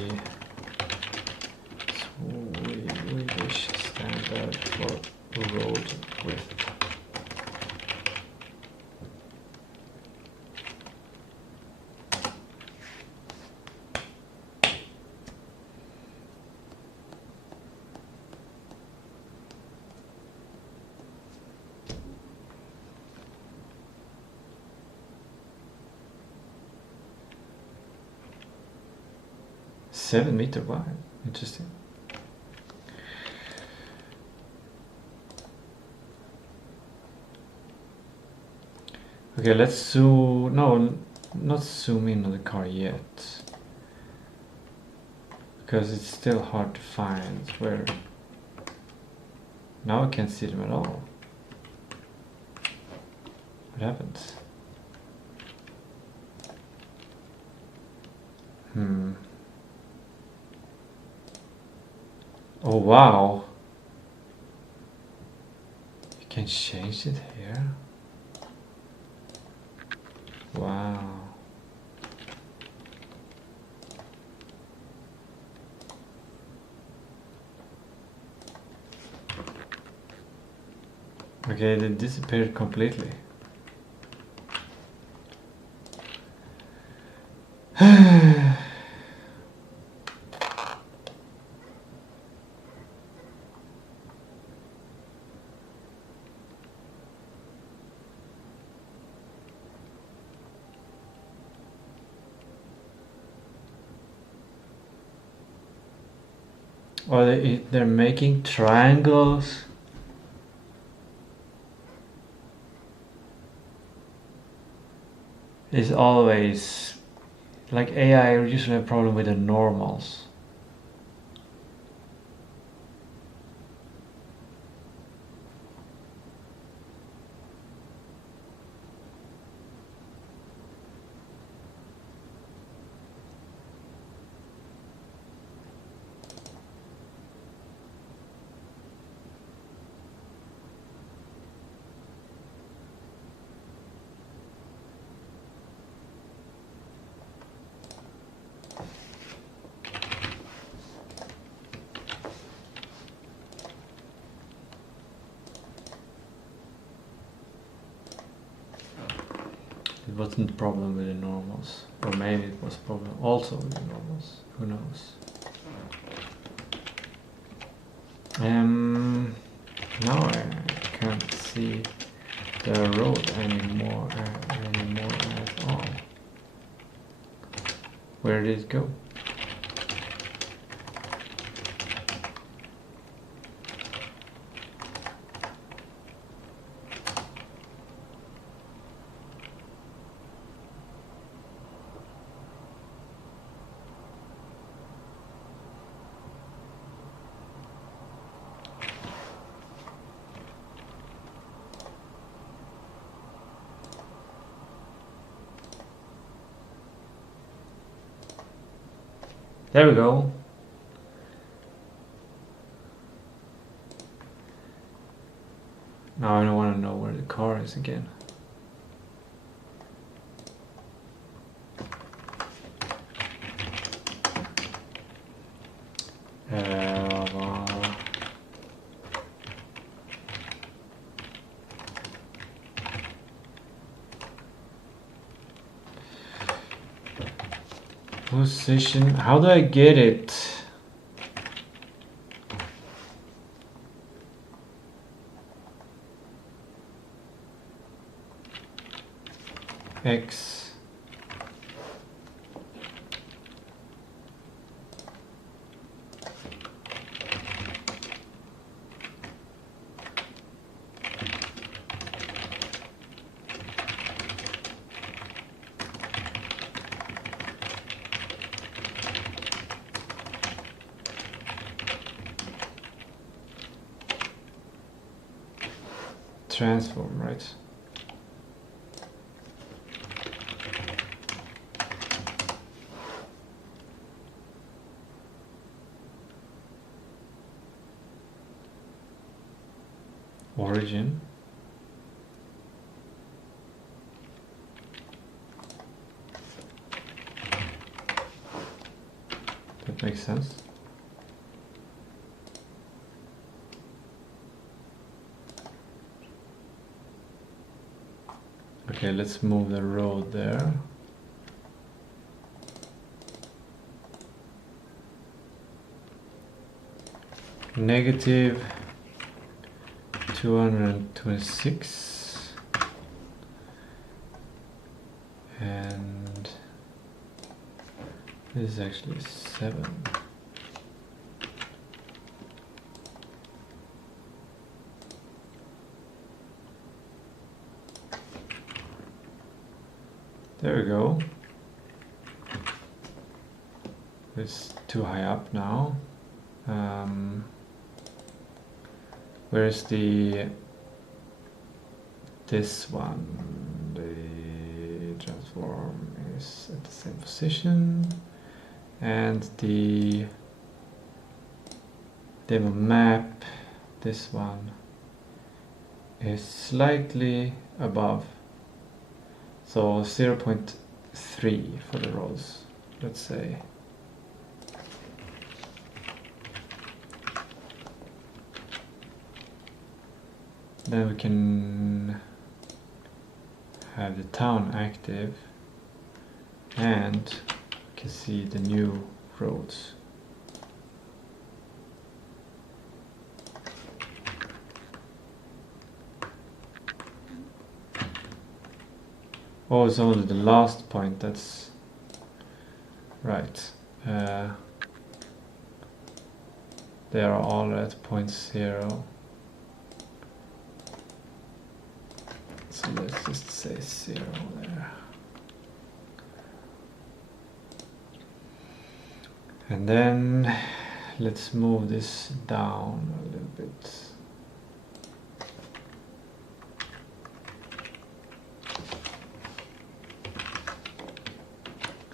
Swedish standard for road width. $7 wide. Interesting. Okay, let's zoom. No, not zoom in on the car yet, because it's still hard to find where. Now I can't see them at all. What happens? Oh wow! You can change it here. Wow. Okay, they disappeared completely. Or they're making triangles. It's always like AI usually have a problem with the normals. wasn't a problem with the normals, or maybe it was a problem also with the normals. Who knows? Now I can't see the road anymore at all. Where did it go? There we go. Now I don't want to know where the car is again. Position. How do I get it? X. Transform, right? Origin. That makes sense. Okay, let's move the road there. Negative 226 and this is actually 7. There we go. It's too high up now. Where's this one? The transform is at the same position, and the demo map, this one, is slightly above. So 0.3 for the rows, let's say. Then we can have the town active and we can see the new roads. Oh, it's only the last point, that's right. They are all at 0.0. So let's just say 0 there. And then let's move this down a little bit.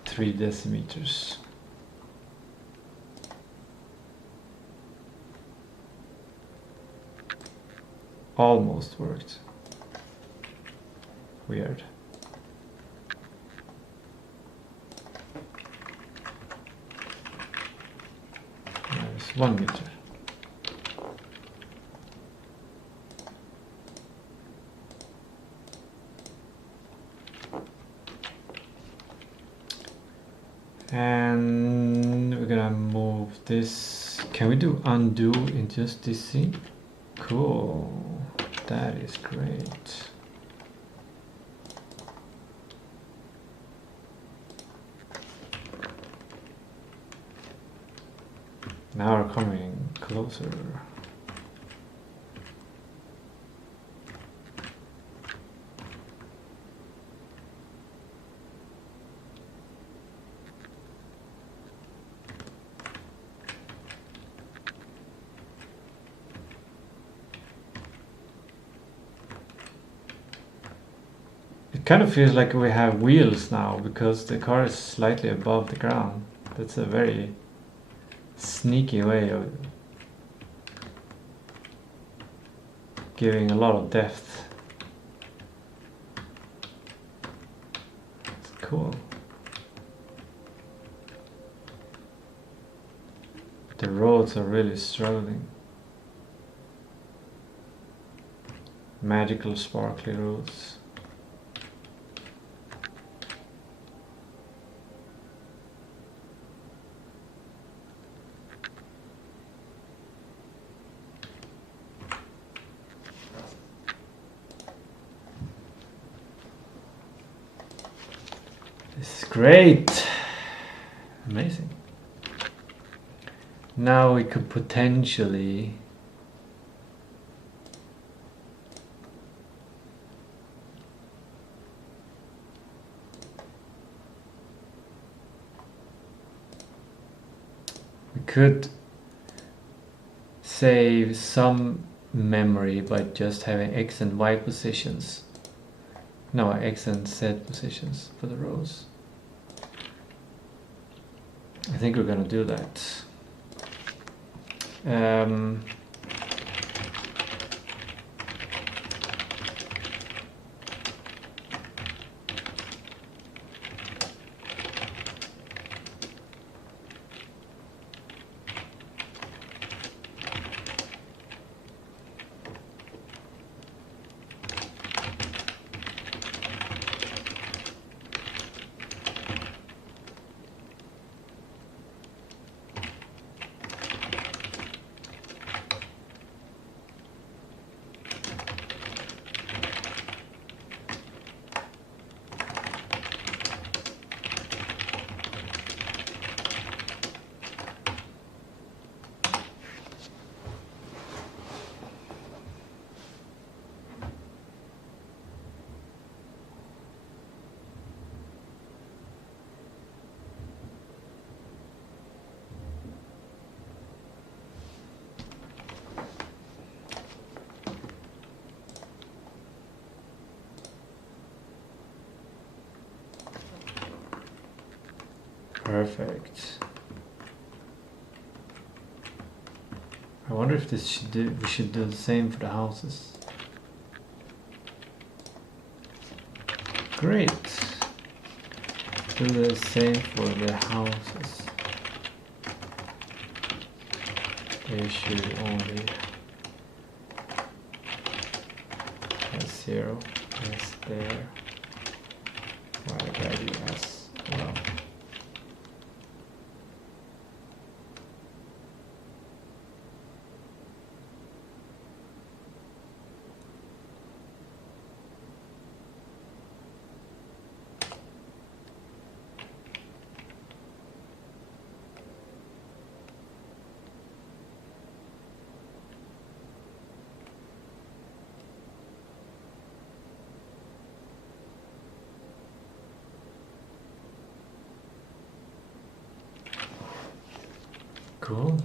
Three decimeters. Almost worked. Weird. There's 1 meter. And we're gonna move this. Can we do undo in just this scene? Cool. That is great. Now we're coming closer. It kind of feels like we have wheels now because the car is slightly above the ground. That's a very sneaky way of giving a lot of depth. It's cool. The roads are really struggling. Magical sparkly roads. This is great. Amazing. Now we could potentially save some memory by just having X and Y positions. No, X and Z positions for the rows. I think we're gonna do that. Perfect. I wonder if this should do. We should do the same for the houses. Great. Do the same for the houses. They should only have 0 as there. Y value as well. Cool.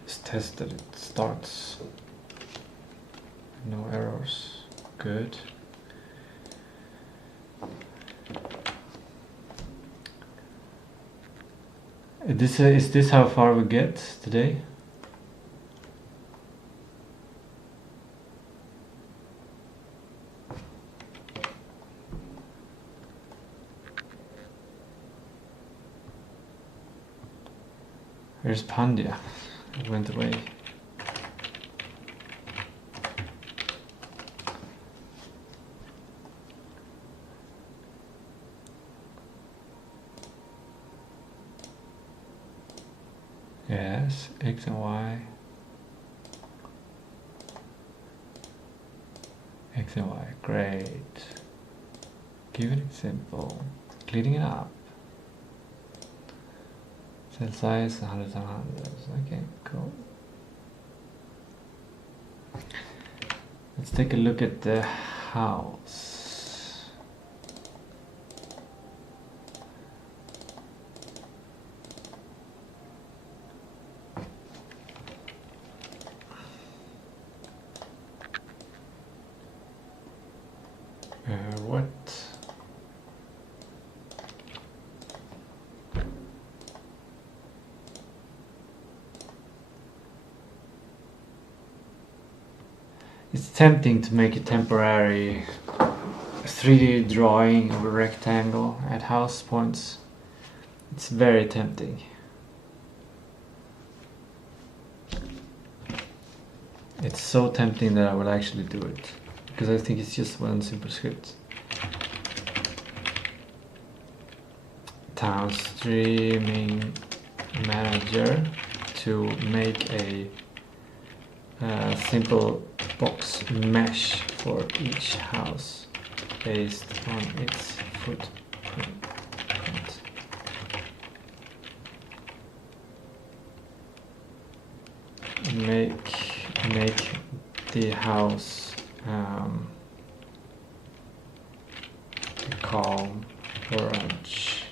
Let's test that it starts. No errors. Good. Is this how far we get today? Where's Pandya? It went away. Yes, X and Y. X and Y, great. Keeping it simple. Cleaning it up. Cell size, 100 and 100. Okay, cool. Let's take a look at the house. What? It's tempting to make a temporary 3D drawing of a rectangle at house points. It's very tempting. It's so tempting that I will actually do it, because I think it's just one simple script. Town streaming manager to make a simple box mesh for each house based on its footprint. Make the house a calm orange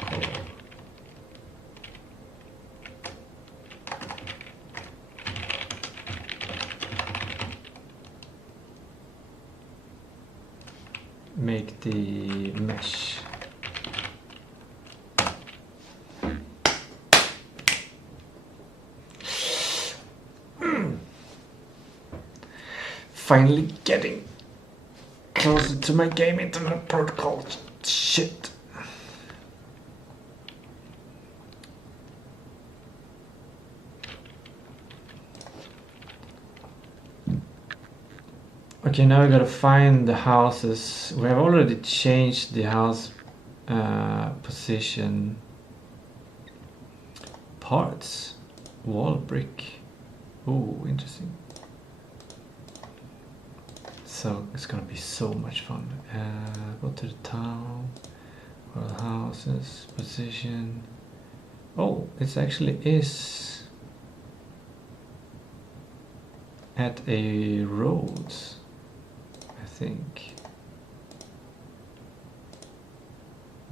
color. Make the mesh finally getting closer to my game internet protocol shit. Okay, now we gotta find the houses. We have already changed the house position parts. Wall brick. Oh, interesting. So it's gonna be so much fun. Go to the town, or the houses, position. Oh, it actually is at a roads, I think.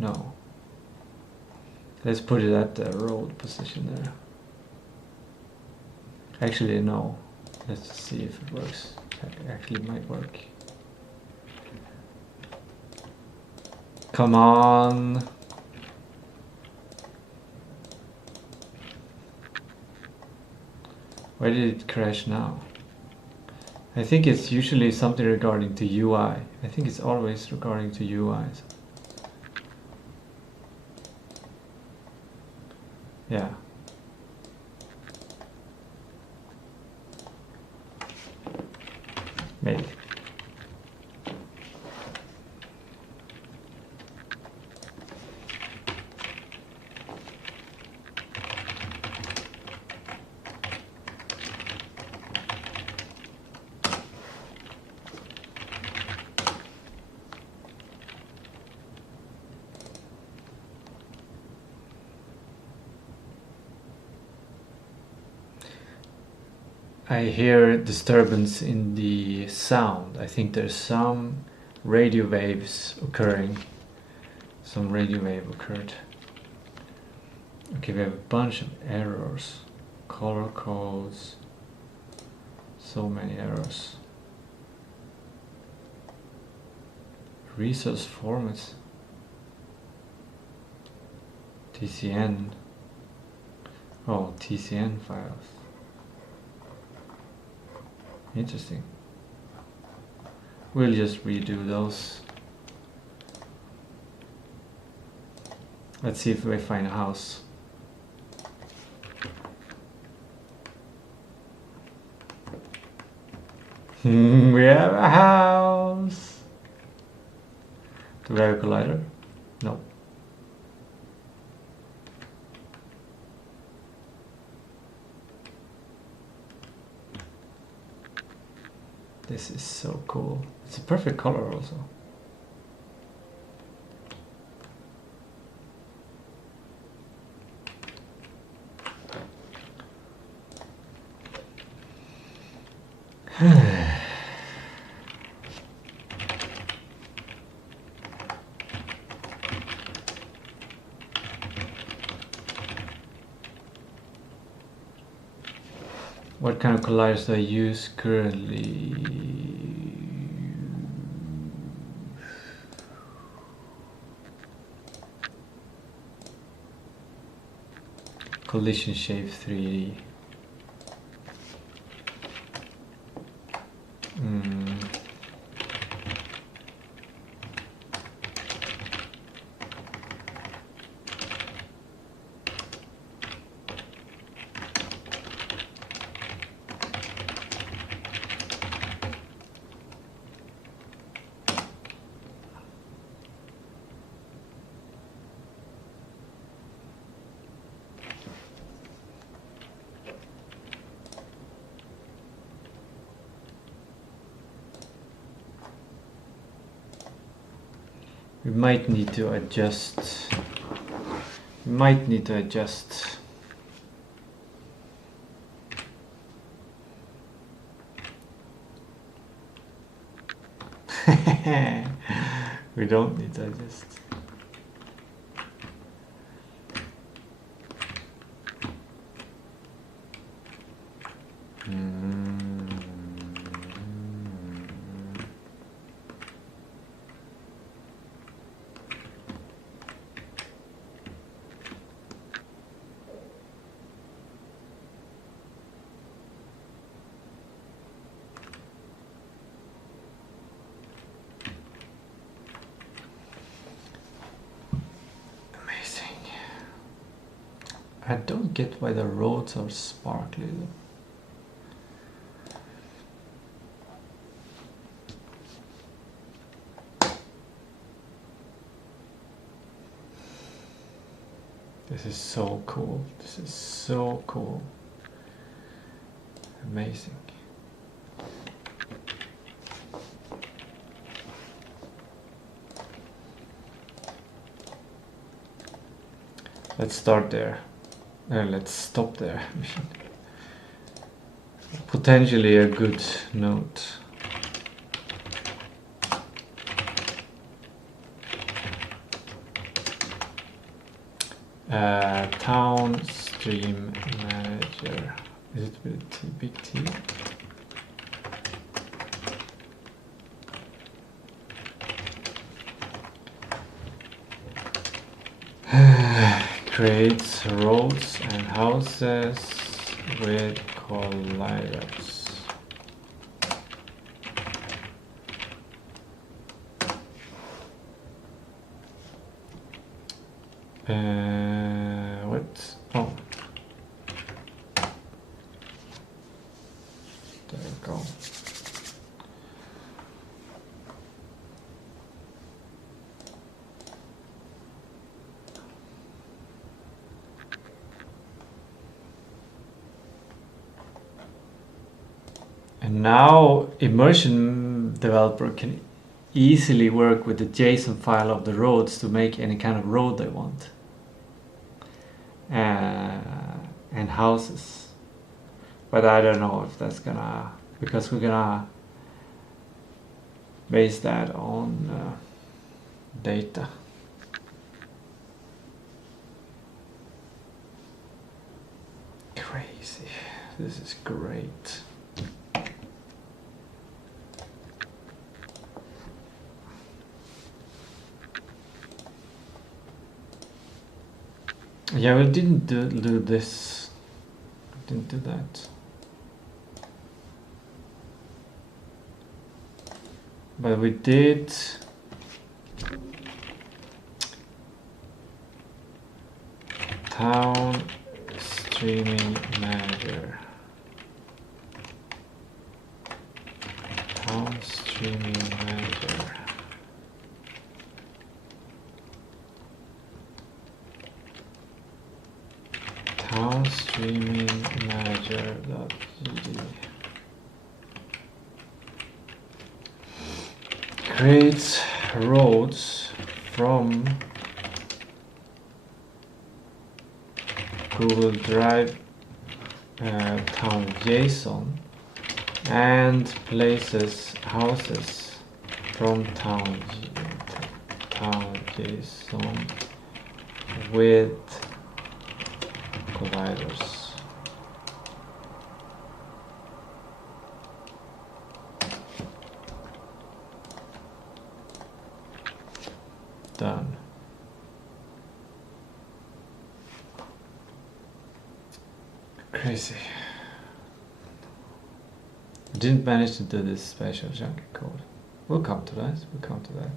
No. Let's put it at the road position there. Actually, no. Let's see if it works. Actually might work. Come on. Why did it crash now? I think it's usually something regarding to UI. I think it's always regarding to UIs. Yeah. Maybe. I hear disturbance in the sound. I think there's some radio waves occurring. Some radio wave occurred. Okay, we have a bunch of errors. Color codes. So many errors. Resource formats. TCN. Oh, TCN files. Interesting. We'll just redo those. Let's see if we find a house. We have a house. Do we have a collider? No. This is so cool. It's a perfect color also. What kind of colliders do I use currently? Collision Shape 3D. We might need to adjust. We might need to adjust. We don't need to adjust. I don't get why the roads are sparkly though. This is so cool. This is so cool. Amazing. Let's start there. Let's stop there. Potentially a good note. Town Stream Manager. Is it with T, big T? Creates roads and houses with colliders. What? Oh. There we go. And now immersion developer can easily work with the JSON file of the roads to make any kind of road they want. And houses. But I don't know if that's gonna, because we're gonna base that on data. Crazy. This is great. Yeah, we didn't do this. We didn't do that. But we did Town Streaming Manager. Town Streaming Manager. Town Streaming Manager.gd. create roads from Google Drive town JSON and places houses from town JSON with colliders. Done. Crazy. Didn't manage to do this special junkie code. We'll come to that. We'll come to that.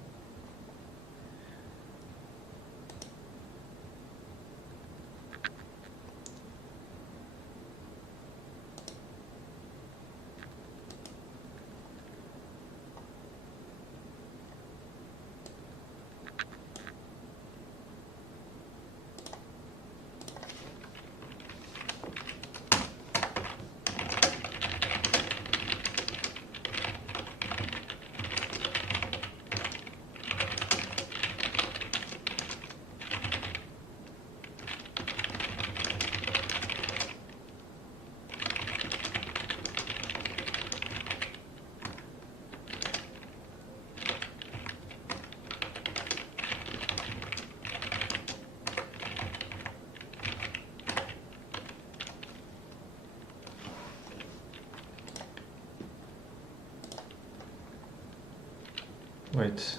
Wait.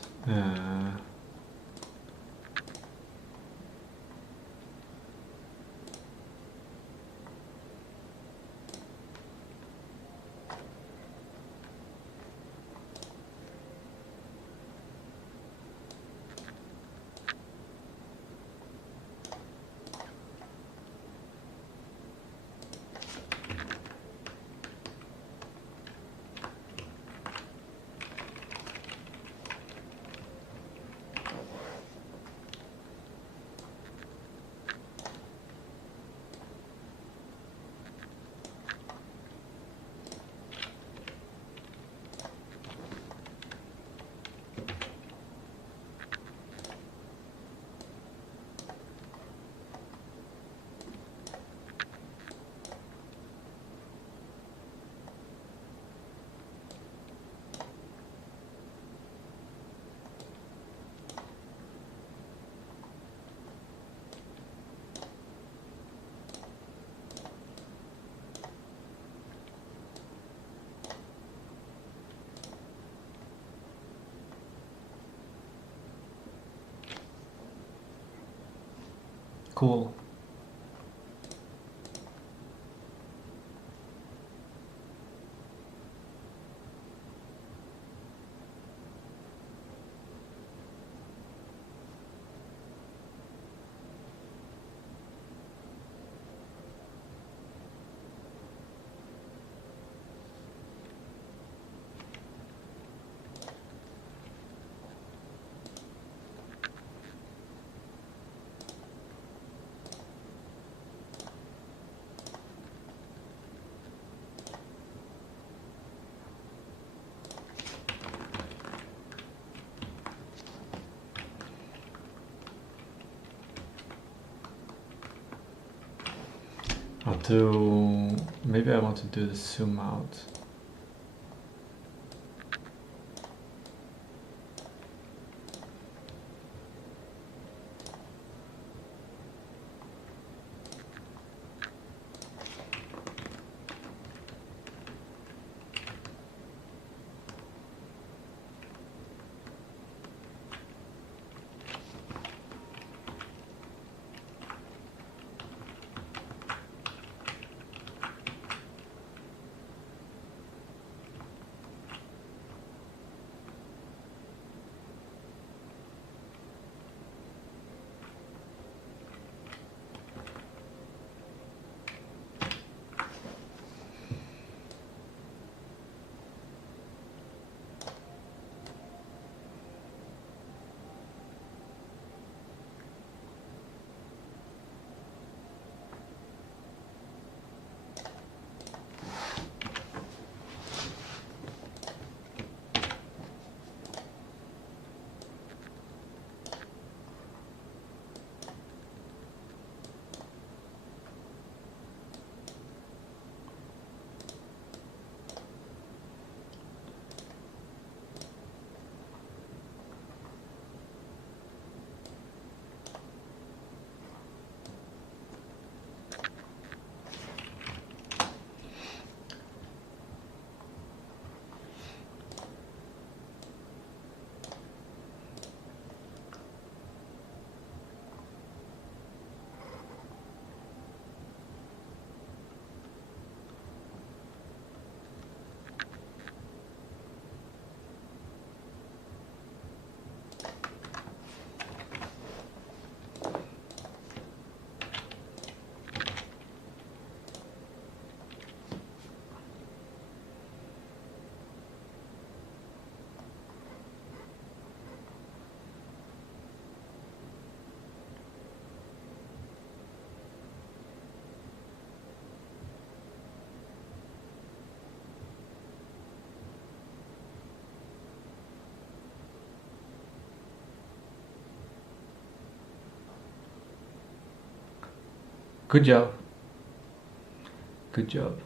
Cool. Maybe I want to do the zoom out. Good job. Good job.